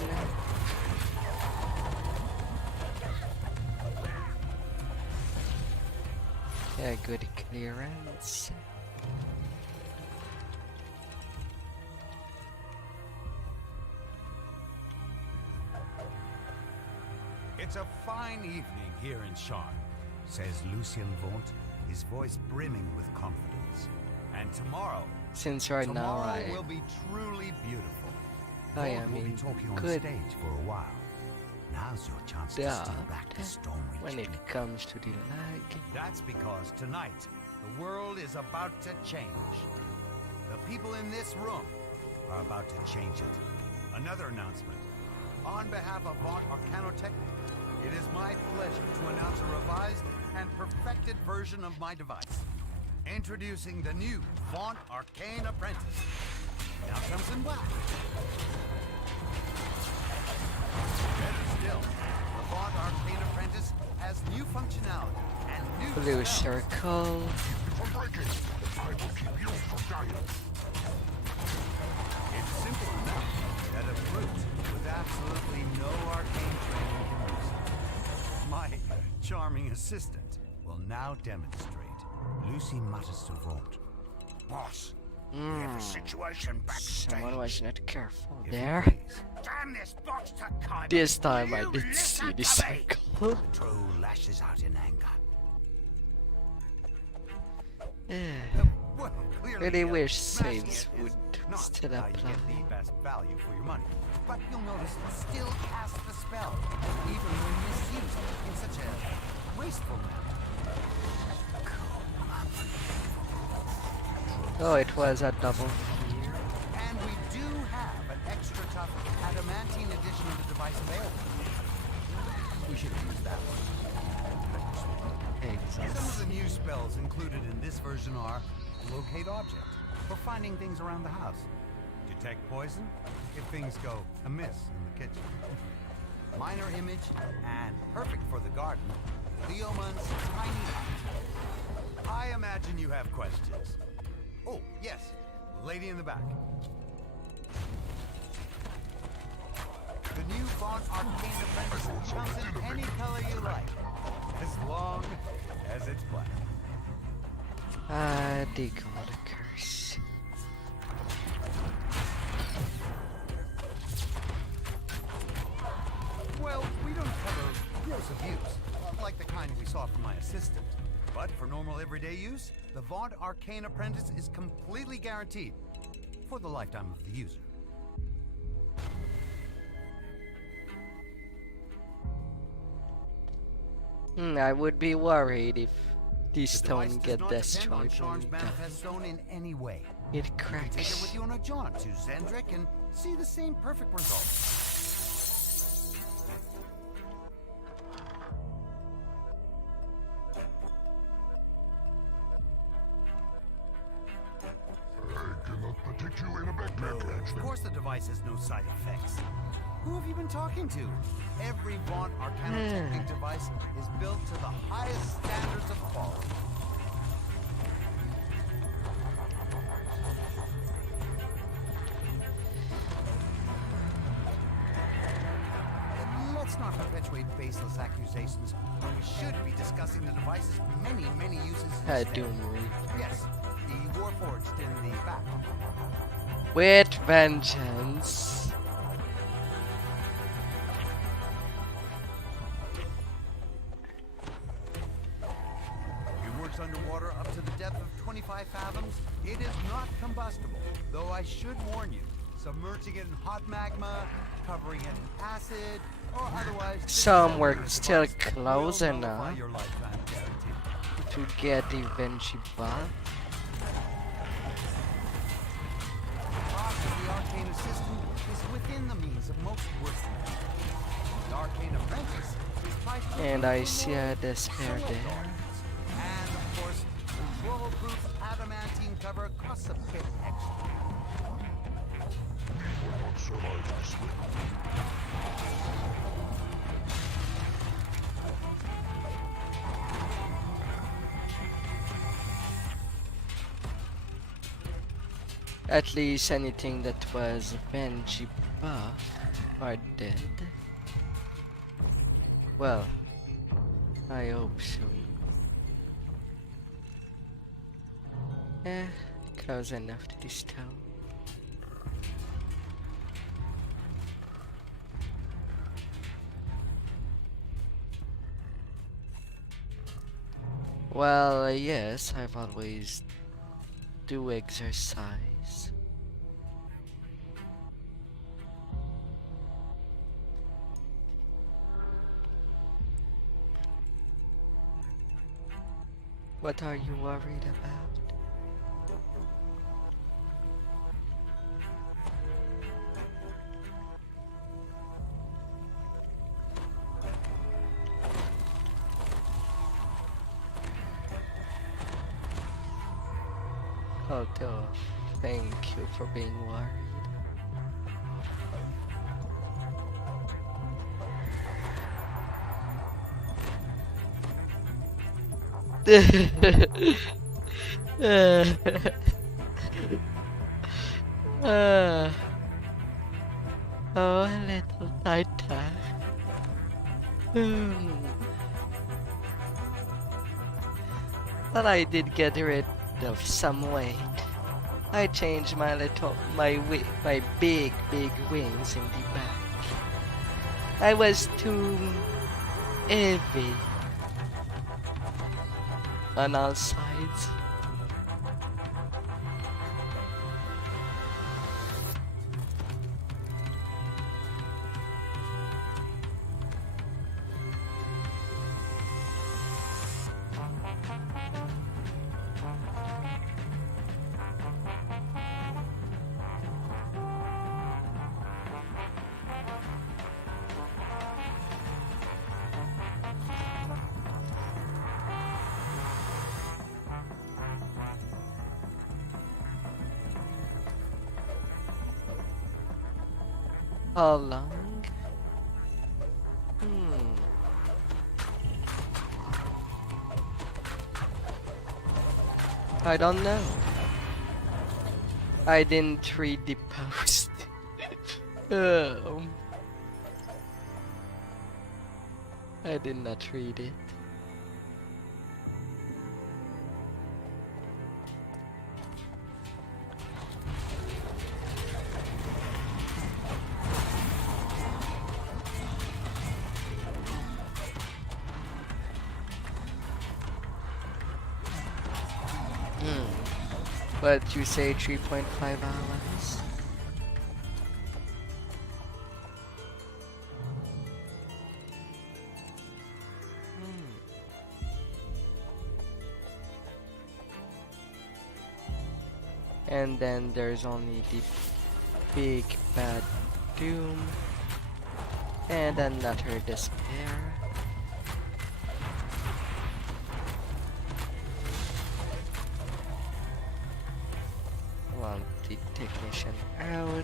Yeah, good clearance. It's a fine evening here in Sharn, says Lucien Vaunt, his voice brimming with confidence. And tomorrow, since right now I will be truly beautiful. I will mean, be talking on good. stage for a while. Now's your chance to steal back to Stormreach. When it comes to the lag. That's because tonight, the world is about to change. The people in this room are about to change it. Another announcement. On behalf of Vaunt Arcanotech, it is my pleasure to announce a revised and perfected version of my device. Introducing the new Vaunt Arcane Apprentice. Now comes in black. Better still, the Vaunt Arcane Apprentice has new functionality and new Blue spells. circle. From breaking, I will keep you from dying. It's simple enough that a brute with absolutely no arcane training can use it. My charming assistant will now demonstrate. Lucy mutters to Vaunt. Boss, we have a situation backstage. Someone was not careful there. Damn this box to kind. This time I You did see listen the to me. circle. The troll lashes out in anger. Well, clearly, Really wish smashing saves it is would not still how you apply. get the best value for your money. But you'll notice it still casts the spell, even when misused in such a wasteful manner. Oh, it was a double. And we do have an extra tough adamantine edition of the device available. We should use that one. Some of the new spells included in this version are Locate Object, for finding things around the house. Detect Poison, if things go amiss in the kitchen. Minor Image, and perfect for the garden, Leoman's Tiny Hut. I imagine you have questions. Oh, yes, lady in the back. The new Vaunt Arcane Apprentice comes in any color you like, as long as it's black. They got a curse. Well, we don't cover gross abuse, like the kind we saw from my assistant. But for normal everyday use, the Vaunt Arcane Apprentice is completely guaranteed for the lifetime of the user. I would be worried if this The stone device get does not depend destroyed on when Sharn's you die. Manifest Stone in any way. It You can take it cracks. with you on a jaunt to Zendrick and see the same perfect result. I cannot protect you in a backpack, Of Lancelot. course the device has no side effects. Who have you been talking to? Every Vaunt Arcanotechnic device is built to the highest standards of quality. Let's not perpetuate baseless accusations when we should be discussing the device's many, many uses instead. Yes, the Warforged in the back. With vengeance. It works underwater up to the depth of 25 fathoms. It is not combustible, though I should warn you, submerging it in hot magma, covering it in acid, or otherwise Some were disassembling the still device close will enough nullify your lifetime guarantee. to get the Vinci buff. Cost of the Arcane Assistant is within the means of most workmen. The Arcane Apprentice is priced at And I little see more a than despair $12. there. And of course, control-proof adamantine cover costs a bit extra. We will not survive this way. At least anything that was Benji buff are dead. Well, I hope so. Close enough to this town. Well, yes, I've always do exercise. What are you worried about? Although, thank you for being worried. Oh, a little tighter. But I did get rid of some weight. I changed my big wings in the back. I was too heavy on all sides. How long? I don't know. I didn't read the post. I did not read it. But you say 3.5 hours? And then there's only the big bad doom and another despair. Well, the technician out.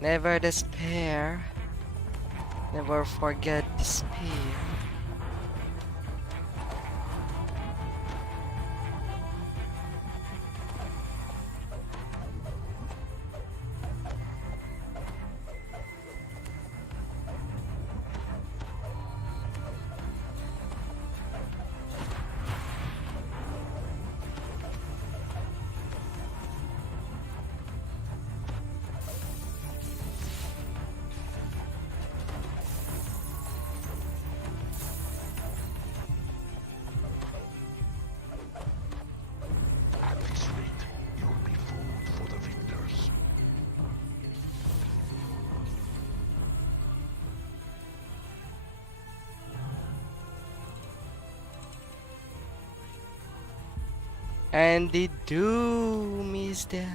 Never despair. Never forget despair. At this rate, you'll be food for the victors. And the doom is down.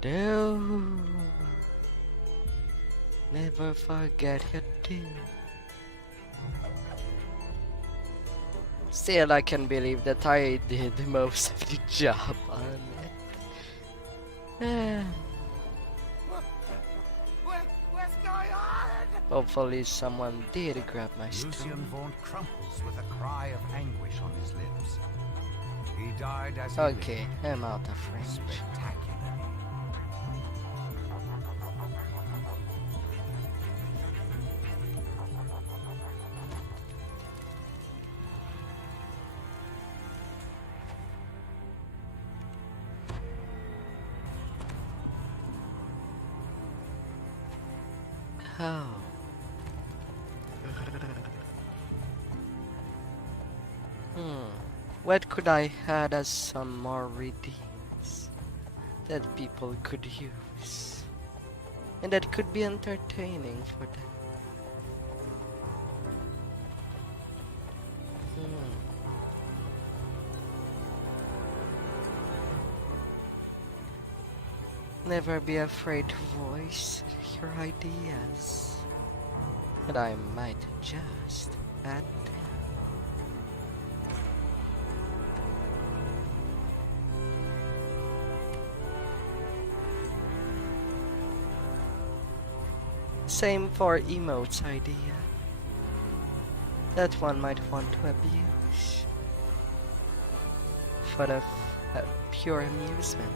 Doom. Never forget your doom. Still, I can believe that I did most of the job on it. What's going on? Hopefully someone did grab my Lucian stone. Vaughn crumples with a cry of anguish on his lips. He died as he Okay, lived. I'm out of range. Spectacularly. How? What could I had as some more redeems that people could use and that could be entertaining for them? Never be afraid to voice your ideas, and I might just add them. Same for emotes idea. That one might want to abuse for the pure amusement.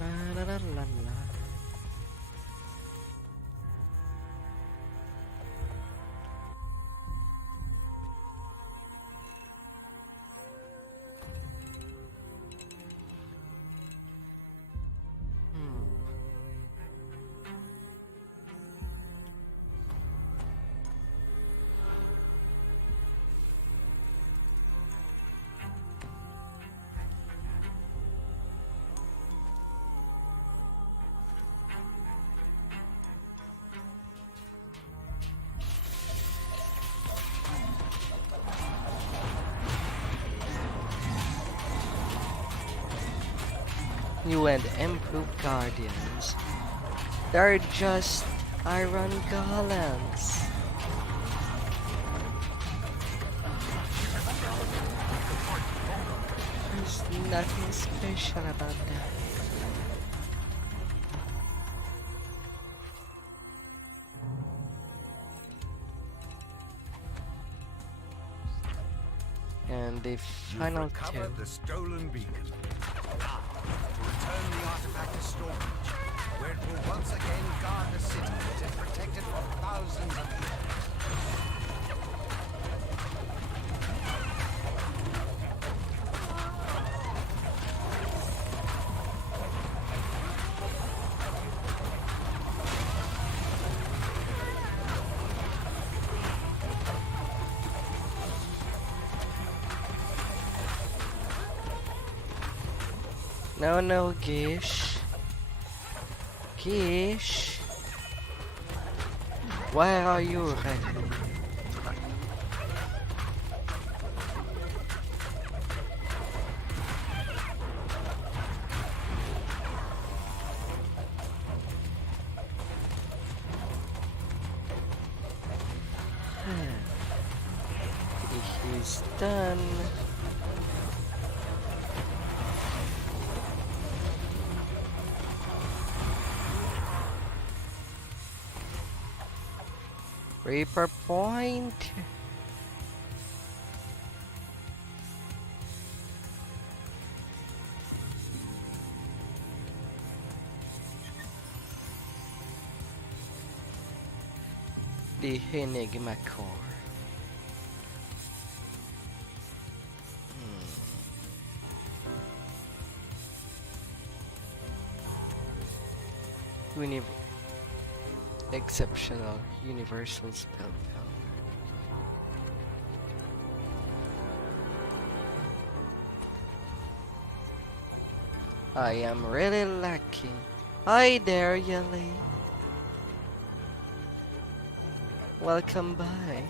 La la la la. New and improved guardians. They're just iron golems. There's nothing special about them. And the final You've recovered the stolen beacon. to Stormreach, where it will once again guard the city that has protected for thousands of years. No, no, Gish. Gish. Where are you, Ren? He's done. Reaper point. The Enigma core. Exceptional universal spell power. I am really lucky. Hi there, Yelly. Welcome by.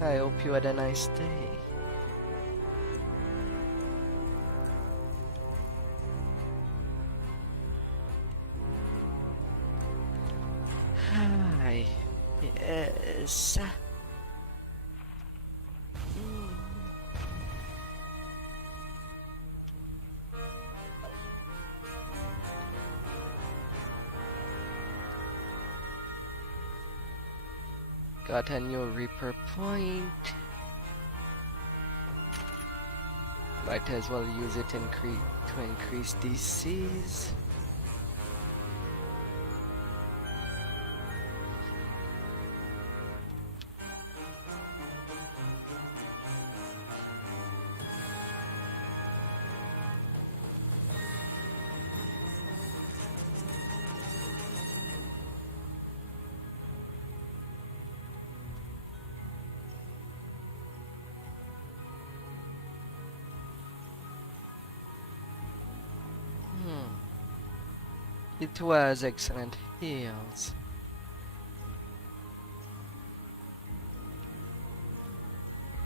I hope you had a nice day. Hi. Yes. Got a new Reaper point. Might as well use it to increase DCs. It was excellent heals.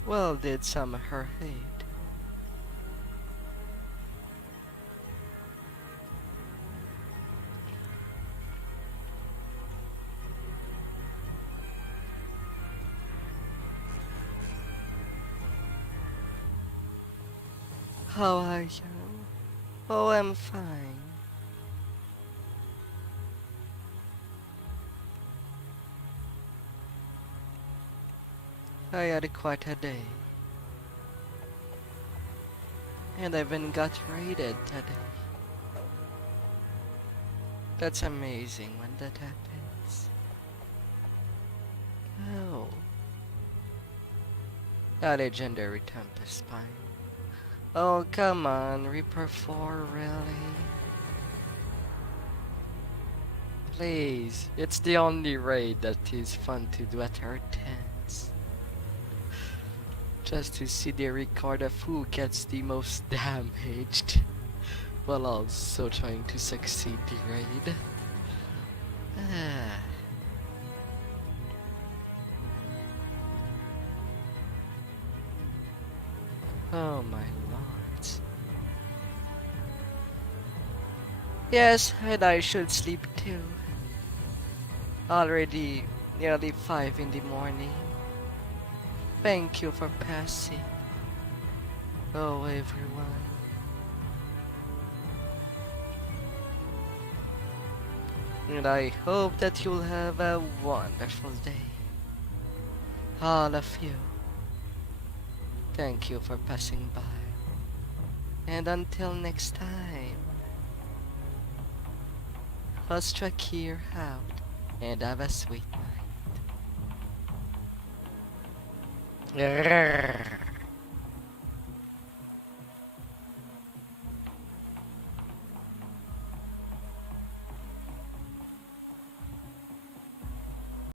Well, did some her hate. How are you? Oh, I'm fine. I had quite a day. And I even got raided today. That's amazing when that happens. Oh. A legendary Tempest Spine. Oh, come on, Reaper 4, really? Please, it's the only raid that is fun to do at our tents. Just to see the record of who gets the most damaged, while also trying to succeed the raid. Oh my lords. Yes, and I should sleep too. Already nearly 5 in the morning. Thank you for passing. Oh, everyone. And I hope that you'll have a wonderful day. All of you. Thank you for passing by. And until next time, Austrakear out, and have a sweet night.